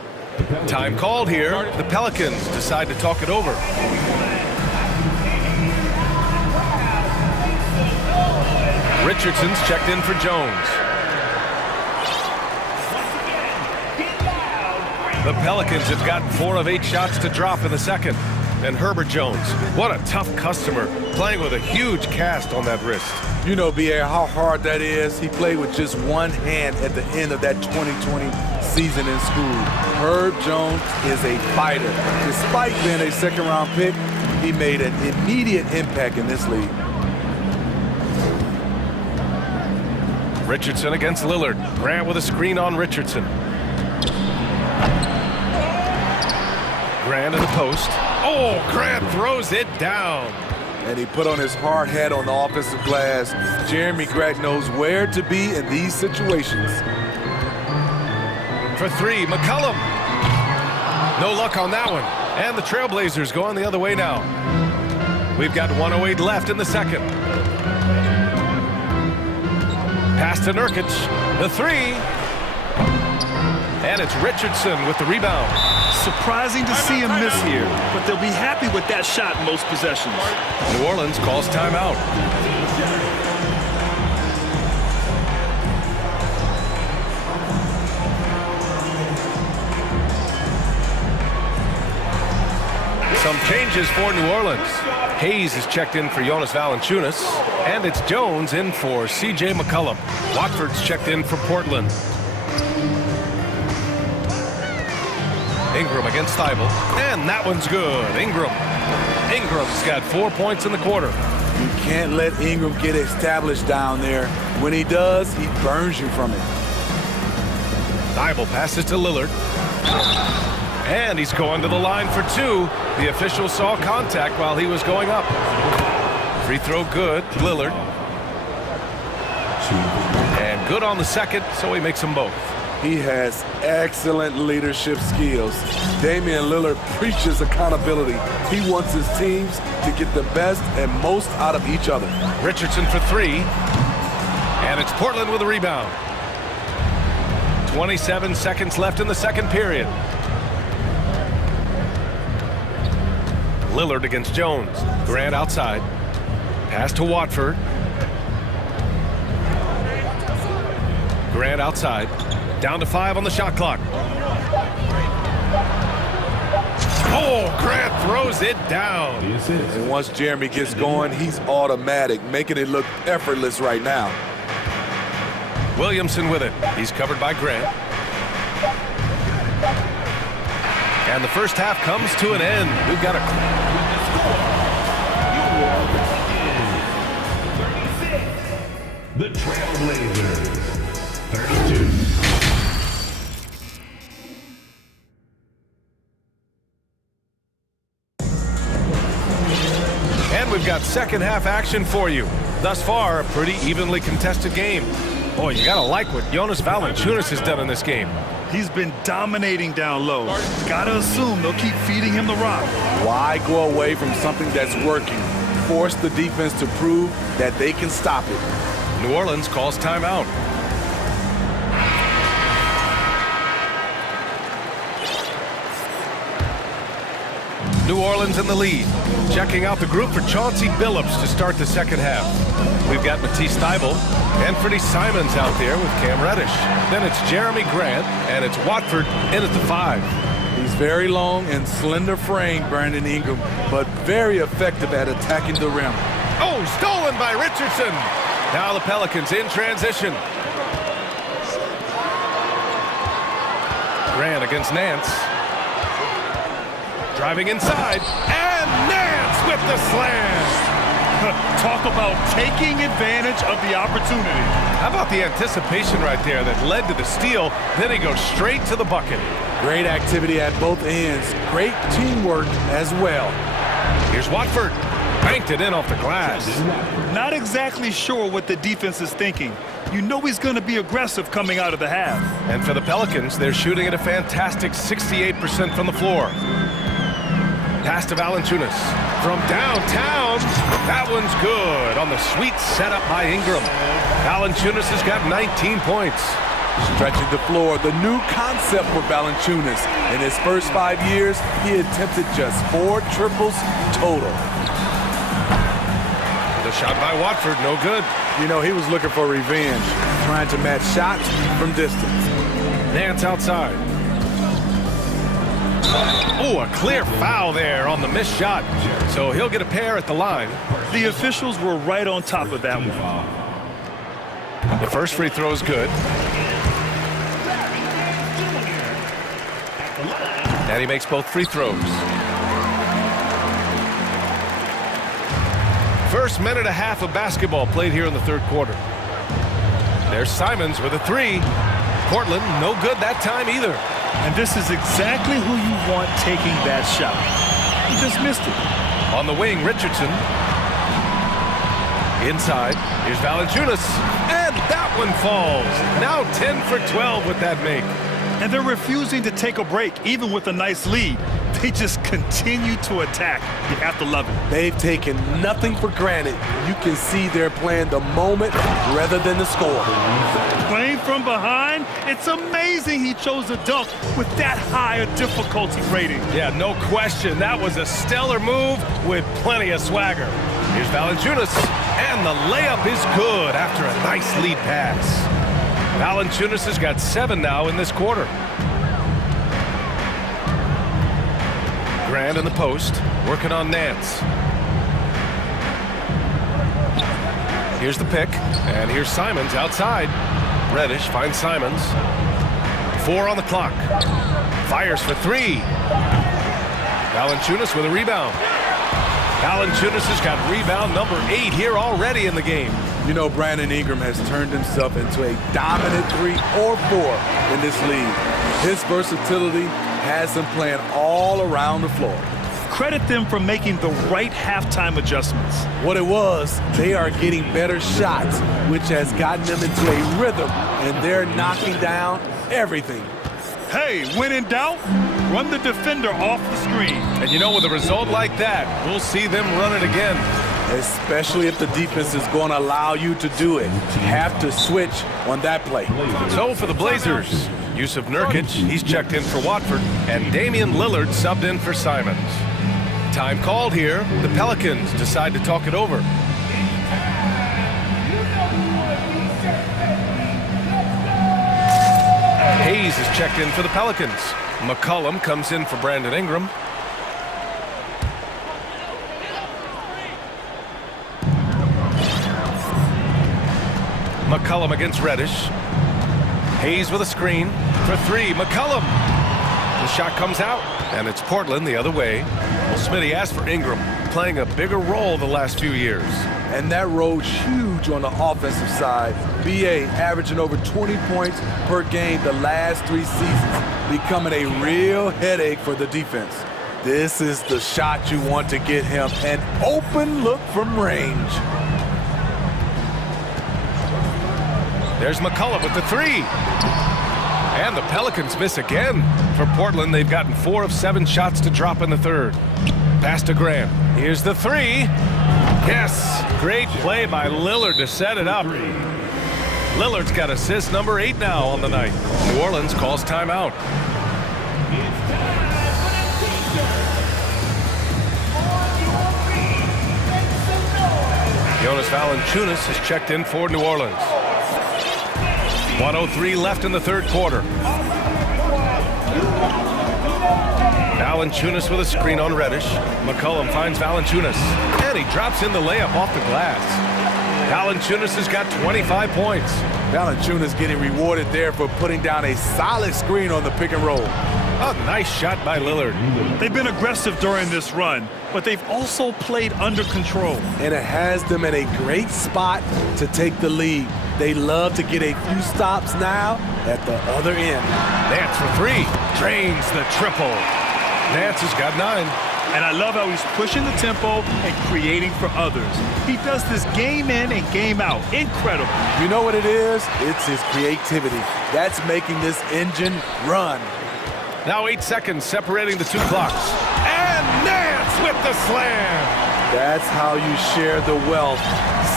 Time called here. The Pelicans decide to talk it over. Richardson's checked in for Jones. The Pelicans have gotten 4 of 8 shots to drop in the second. And Herbert Jones, what a tough customer, playing with a huge cast on that wrist. You know, B.A., how hard that is. He played with just one hand at the end of that 2020 season in school. Herb Jones is a fighter. Despite being a second-round pick, he made an immediate impact in this league. Richardson against Lillard. Grant with a screen on Richardson. Grant in the post. Oh, Grant throws it down. And he put on his hard hat on the offensive glass. Jeremy Grant knows where to be in these situations. For three, McCollum. No luck on that one. And the Trailblazers going the other way now. We've got 1:08 left in the second. Pass to Nurkic. The three. And it's Richardson with the rebound. Surprising to see him miss here, but they'll be happy with that shot in most possessions. New Orleans calls timeout. Some changes for New Orleans. Hayes is checked in for Jonas Valanciunas, and it's Jones in for C.J. McCollum. Watford's checked in for Portland. Ingram against Thibault, and that one's good. Ingram's got 4 points in the quarter. You can't let Ingram get established down there. When he does, he burns you from it. Thibault passes to Lillard. And he's going to the line for two. The official saw contact while he was going up. Free throw good, Lillard. And good on the second, so he makes them both. He has excellent leadership skills. Damian Lillard preaches accountability. He wants his teams to get the best and most out of each other. Richardson for three. And it's Portland with a rebound. 27 seconds left in the second period. Lillard against Jones. Grant outside. Pass to Watford. Grant outside. Down to 5 on the shot clock. Oh, Grant throws it down. And once Jeremy gets going, he's automatic, making it look effortless right now. Williamson with it. He's covered by Grant. And the first half comes to an end. We've got a... The Trailblazers, 32. And we've got second half action for you. Thus far, a pretty evenly contested game. Boy, you gotta like what Jonas Valanciunas has done in this game. He's been dominating down low. Gotta assume they'll keep feeding him the rock. Why go away from something that's working? Force the defense to prove that they can stop it. New Orleans calls timeout. New Orleans in the lead. Checking out the group for Chauncey Billups to start the second half. We've got Matisse Thybulle and Freddie Simons out there with Cam Reddish. Then it's Jeremy Grant, and it's Watford in at the 5. He's very long and slender frame, Brandon Ingram, but very effective at attacking the rim. Oh, stolen by Richardson. Now the Pelicans in transition. Grant against Nance. Driving inside, and Nance with the slam. Talk about taking advantage of the opportunity. How about the anticipation right there that led to the steal, then he goes straight to the bucket. Great activity at both ends. Great teamwork as well. Here's Watford. Banked it in off the glass. Not exactly sure what the defense is thinking. You know he's going to be aggressive coming out of the half. And for the Pelicans, they're shooting at a fantastic 68% from the floor. Pass to Valanciunas. From downtown, that one's good on the sweet setup by Ingram. Valanciunas has got 19 points. Stretching the floor, the new concept for Valanciunas. In his first 5 years, he attempted just 4 triples total. The shot by Watford, no good. You know, he was looking for revenge, trying to match shots from distance. Nance outside. Oh, a clear foul there on the missed shot. So he'll get a pair at the line. The officials were right on top of that one. The first free throw is good. And he makes both free throws. First minute and a half of basketball played here in the third quarter. There's Simons with a 3. Portland, no good that time either. And this is exactly who you want taking that shot. He just missed it. On the wing, Richardson. Inside, here's Valanciunas. And that one falls. Now 10 for 12 with that make. And they're refusing to take a break, even with a nice lead. They just continue to attack. You have to love it. They've taken nothing for granted. You can see they're playing the moment rather than the score. Playing from behind, it's amazing he chose a dunk with that high a difficulty rating. Yeah, no question. That was a stellar move with plenty of swagger. Here's Valanciunas, and the layup is good after a nice lead pass. Valanciunas has got 7 now in this quarter. Grant in the post, working on Nance. Here's the pick, and here's Simons outside. Reddish finds Simons. 4 on the clock. Fires for 3. Valanciunas with a rebound. Valanciunas has got rebound number 8 here already in the game. You know, Brandon Ingram has turned himself into a dominant 3 or 4 in this league. His versatility has him playing all around the floor. Credit them for making the right halftime adjustments. What it was, they are getting better shots, which has gotten them into a rhythm, and they're knocking down everything. Hey, when in doubt, run the defender off the screen. And you know, with a result like that, we'll see them run it again. Especially if the defense is going to allow you to do it. Have to switch on that play. So for the Blazers, Yusuf Nurkic, he's checked in for Watford, and Damian Lillard subbed in for Simons. Time called here. The Pelicans decide to talk it over. Hayes is checked in for the Pelicans. McCollum comes in for Brandon Ingram. McCollum against Reddish. Hayes with a screen for 3. McCollum. The shot comes out, and it's Portland the other way. Well, Smitty asked for Ingram, playing a bigger role the last few years. And that role's huge on the offensive side. BA averaging over 20 points per game the last 3 seasons, becoming a real headache for the defense. This is the shot you want to get him, an open look from range. There's McCullough with the 3. And the Pelicans miss again. For Portland, they've gotten 4 of 7 shots to drop in the third. Pass to Grant. Here's the 3. Yes, great play by Lillard to set it up. Lillard's got assist number 8 now on the night. New Orleans calls timeout. Valanciunas has checked in for New Orleans. 1:03 left in the third quarter. Valanciunas with a screen on Reddish. McCollum finds Valanciunas, and he drops in the layup off the glass. Valanciunas has got 25 points. Valanciunas getting rewarded there for putting down a solid screen on the pick and roll. A nice shot by Lillard. They've been aggressive during this run, but they've also played under control. And it has them in a great spot to take the lead. They love to get a few stops now at the other end. Nance for three. Drains the triple. Nance has got 9. And I love how he's pushing the tempo and creating for others. He does this game in and game out. Incredible. You know what it is? It's his creativity. That's making this engine run. Now 8 seconds separating the two clocks. And Nance with the slam. That's how you share the wealth.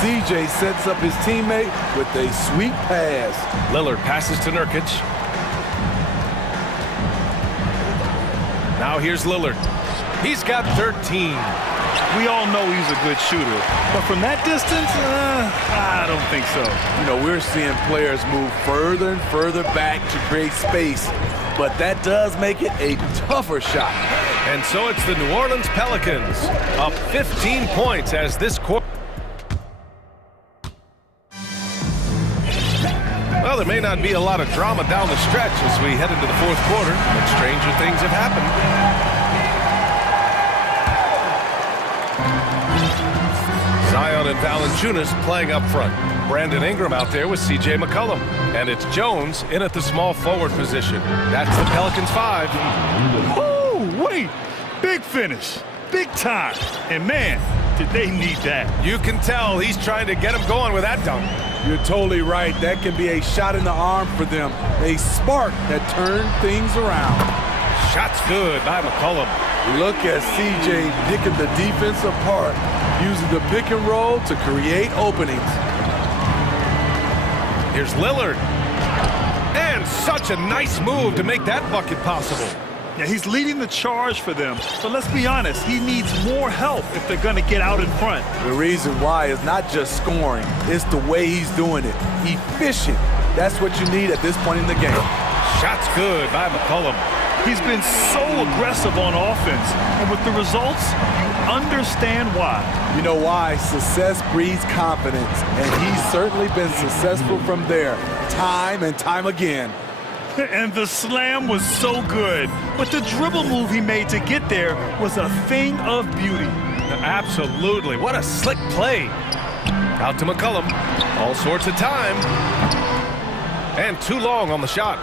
CJ sets up his teammate with a sweet pass. Lillard passes to Nurkic. Now here's Lillard. He's got 13. We all know he's a good shooter, but from that distance, I don't think so. You know, we're seeing players move further and further back to create space, but that does make it a tougher shot. And so it's the New Orleans Pelicans up 15 points as this quarter. Well, there may not be a lot of drama down the stretch as we head into the fourth quarter, but stranger things have happened. Zion and Valanciunas playing up front. Brandon Ingram out there with C.J. McCollum. And it's Jones in at the small forward position. That's the Pelicans 5. Oh, wait. Big finish. Big time. And man, did they need that. You can tell he's trying to get him going with that dunk. You're totally right. That can be a shot in the arm for them. A spark that turned things around. Shot's good by McCollum. Look at CJ picking the defense apart, using the pick and roll to create openings. Here's Lillard. And such a nice move to make that bucket possible. Yeah, he's leading the charge for them. But let's be honest, he needs more help if they're going to get out in front. The reason why is not just scoring, it's the way he's doing it. Efficient. That's what you need at this point in the game. Shot's good by McCollum. He's been so aggressive on offense, and with the results, you understand why. You know why? Success breeds confidence, and he's certainly been successful from there, time and time again. And the slam was so good, but the dribble move he made to get there was a thing of beauty. Absolutely, what a slick play. Out to McCollum, all sorts of time. And too long on the shot.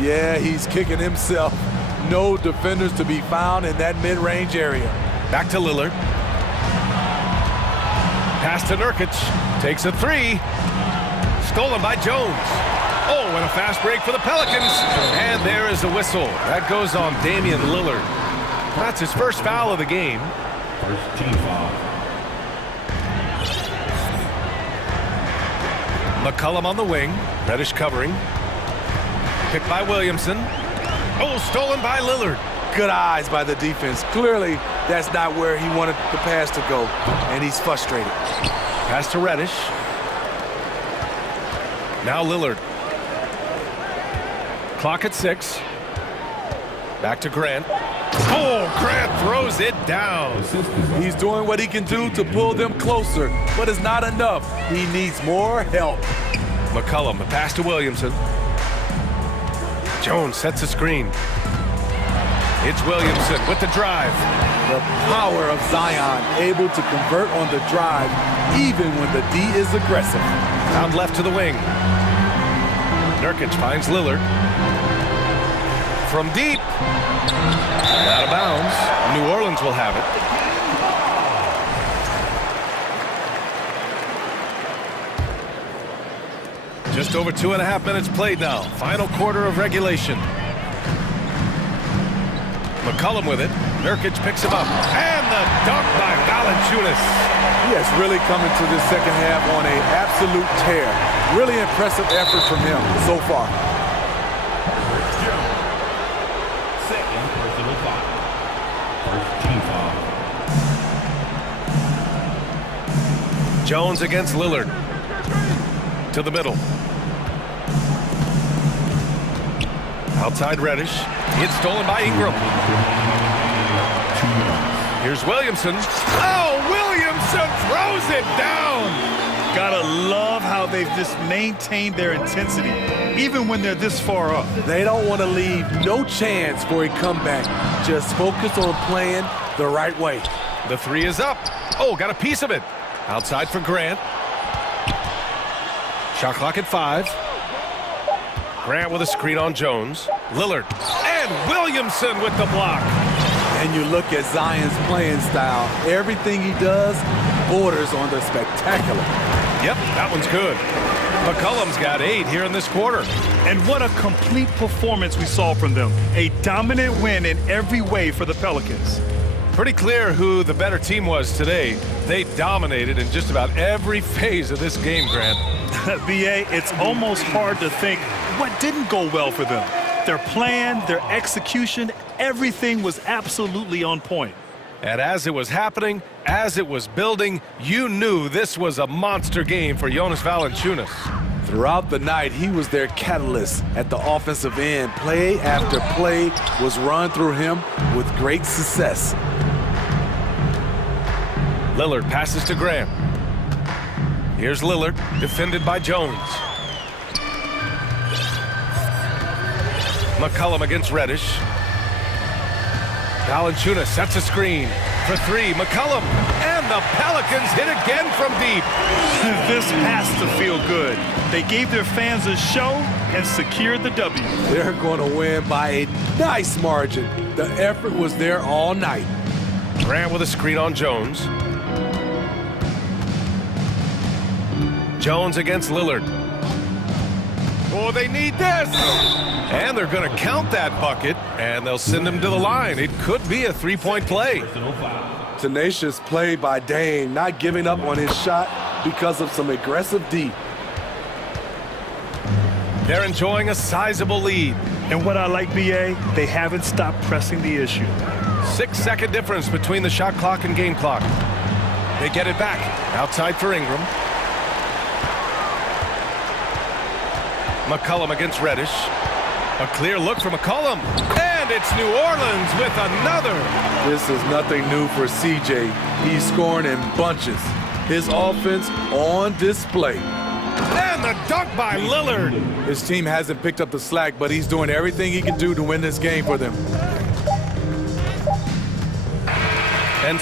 Yeah, he's kicking himself. No defenders to be found in that mid-range area. Back to Lillard. Pass to Nurkic. Takes a three. Stolen by Jones. Oh, and a fast break for the Pelicans. And there is the whistle. That goes on Damian Lillard. That's his first foul of the game. First team foul. McCollum on the wing. Reddish covering. Picked by Williamson. Oh, stolen by Lillard. Good eyes by the defense. Clearly, that's not where he wanted the pass to go, and he's frustrated. Pass to Reddish. Now Lillard. Clock at 6. Back to Grant. Oh, Grant throws it down. He's doing what he can do to pull them closer, but it's not enough. He needs more help. McCollum, the pass to Williamson. Jones sets a screen. It's Williamson with the drive. The power of Zion, able to convert on the drive, even when the D is aggressive. Out left to the wing. Nurkic finds Lillard. From deep. Out of bounds. New Orleans will have it. Just over 2.5 minutes played now. Final quarter of regulation. McCollum with it. Nurkic picks him up. And the dunk by Valanciunas. He has really come into this second half on an absolute tear. Really impressive effort from him so far. Second personal foul. First team foul. Jones against Lillard. To the middle. Outside Reddish. It's stolen by Ingram. Here's Williamson. Oh, Williamson throws it down. Gotta love how they've just maintained their intensity, even when they're this far up. They don't want to leave no chance for a comeback. Just focus on playing the right way. The three is up. Oh, got a piece of it. Outside for Grant. Shot clock at 5. Grant with a screen on Jones. Lillard. And Williamson with the block. And you look at Zion's playing style. Everything he does borders on the spectacular. Yep, that one's good. McCollum's got 8 here in this quarter. And what a complete performance we saw from them. A dominant win in every way for the Pelicans. Pretty clear who the better team was today. They dominated in just about every phase of this game, Grant. BA, it's almost hard to think what didn't go well for them. Their plan, their execution, everything was absolutely on point. And as it was happening, as it was building, you knew this was a monster game for Jonas Valanciunas. Throughout the night, he was their catalyst at the offensive end. Play after play was run through him with great success. Lillard passes to Graham. Here's Lillard, defended by Jones. McCollum against Reddish. Valanciunas sets a screen for 3. McCollum, and the Pelicans hit again from deep. This has to feel good. They gave their fans a show and secured the W. They're going to win by a nice margin. The effort was there all night. Grant with a screen on Jones. Jones against Lillard. Oh, they need this! And they're going to count that bucket, and they'll send him to the line. It could be a three-point play. Tenacious play by Dame, not giving up on his shot because of some aggressive D. They're enjoying a sizable lead. And what I like, BA, they haven't stopped pressing the issue. 6-second difference between the shot clock and game clock. They get it back. Outside for Ingram. McCollum against Reddish. A clear look for McCollum. And it's New Orleans with another. This is nothing new for CJ. He's scoring in bunches. His offense on display. And the dunk by Lillard. His team hasn't picked up the slack, but he's doing everything he can do to win this game for them. And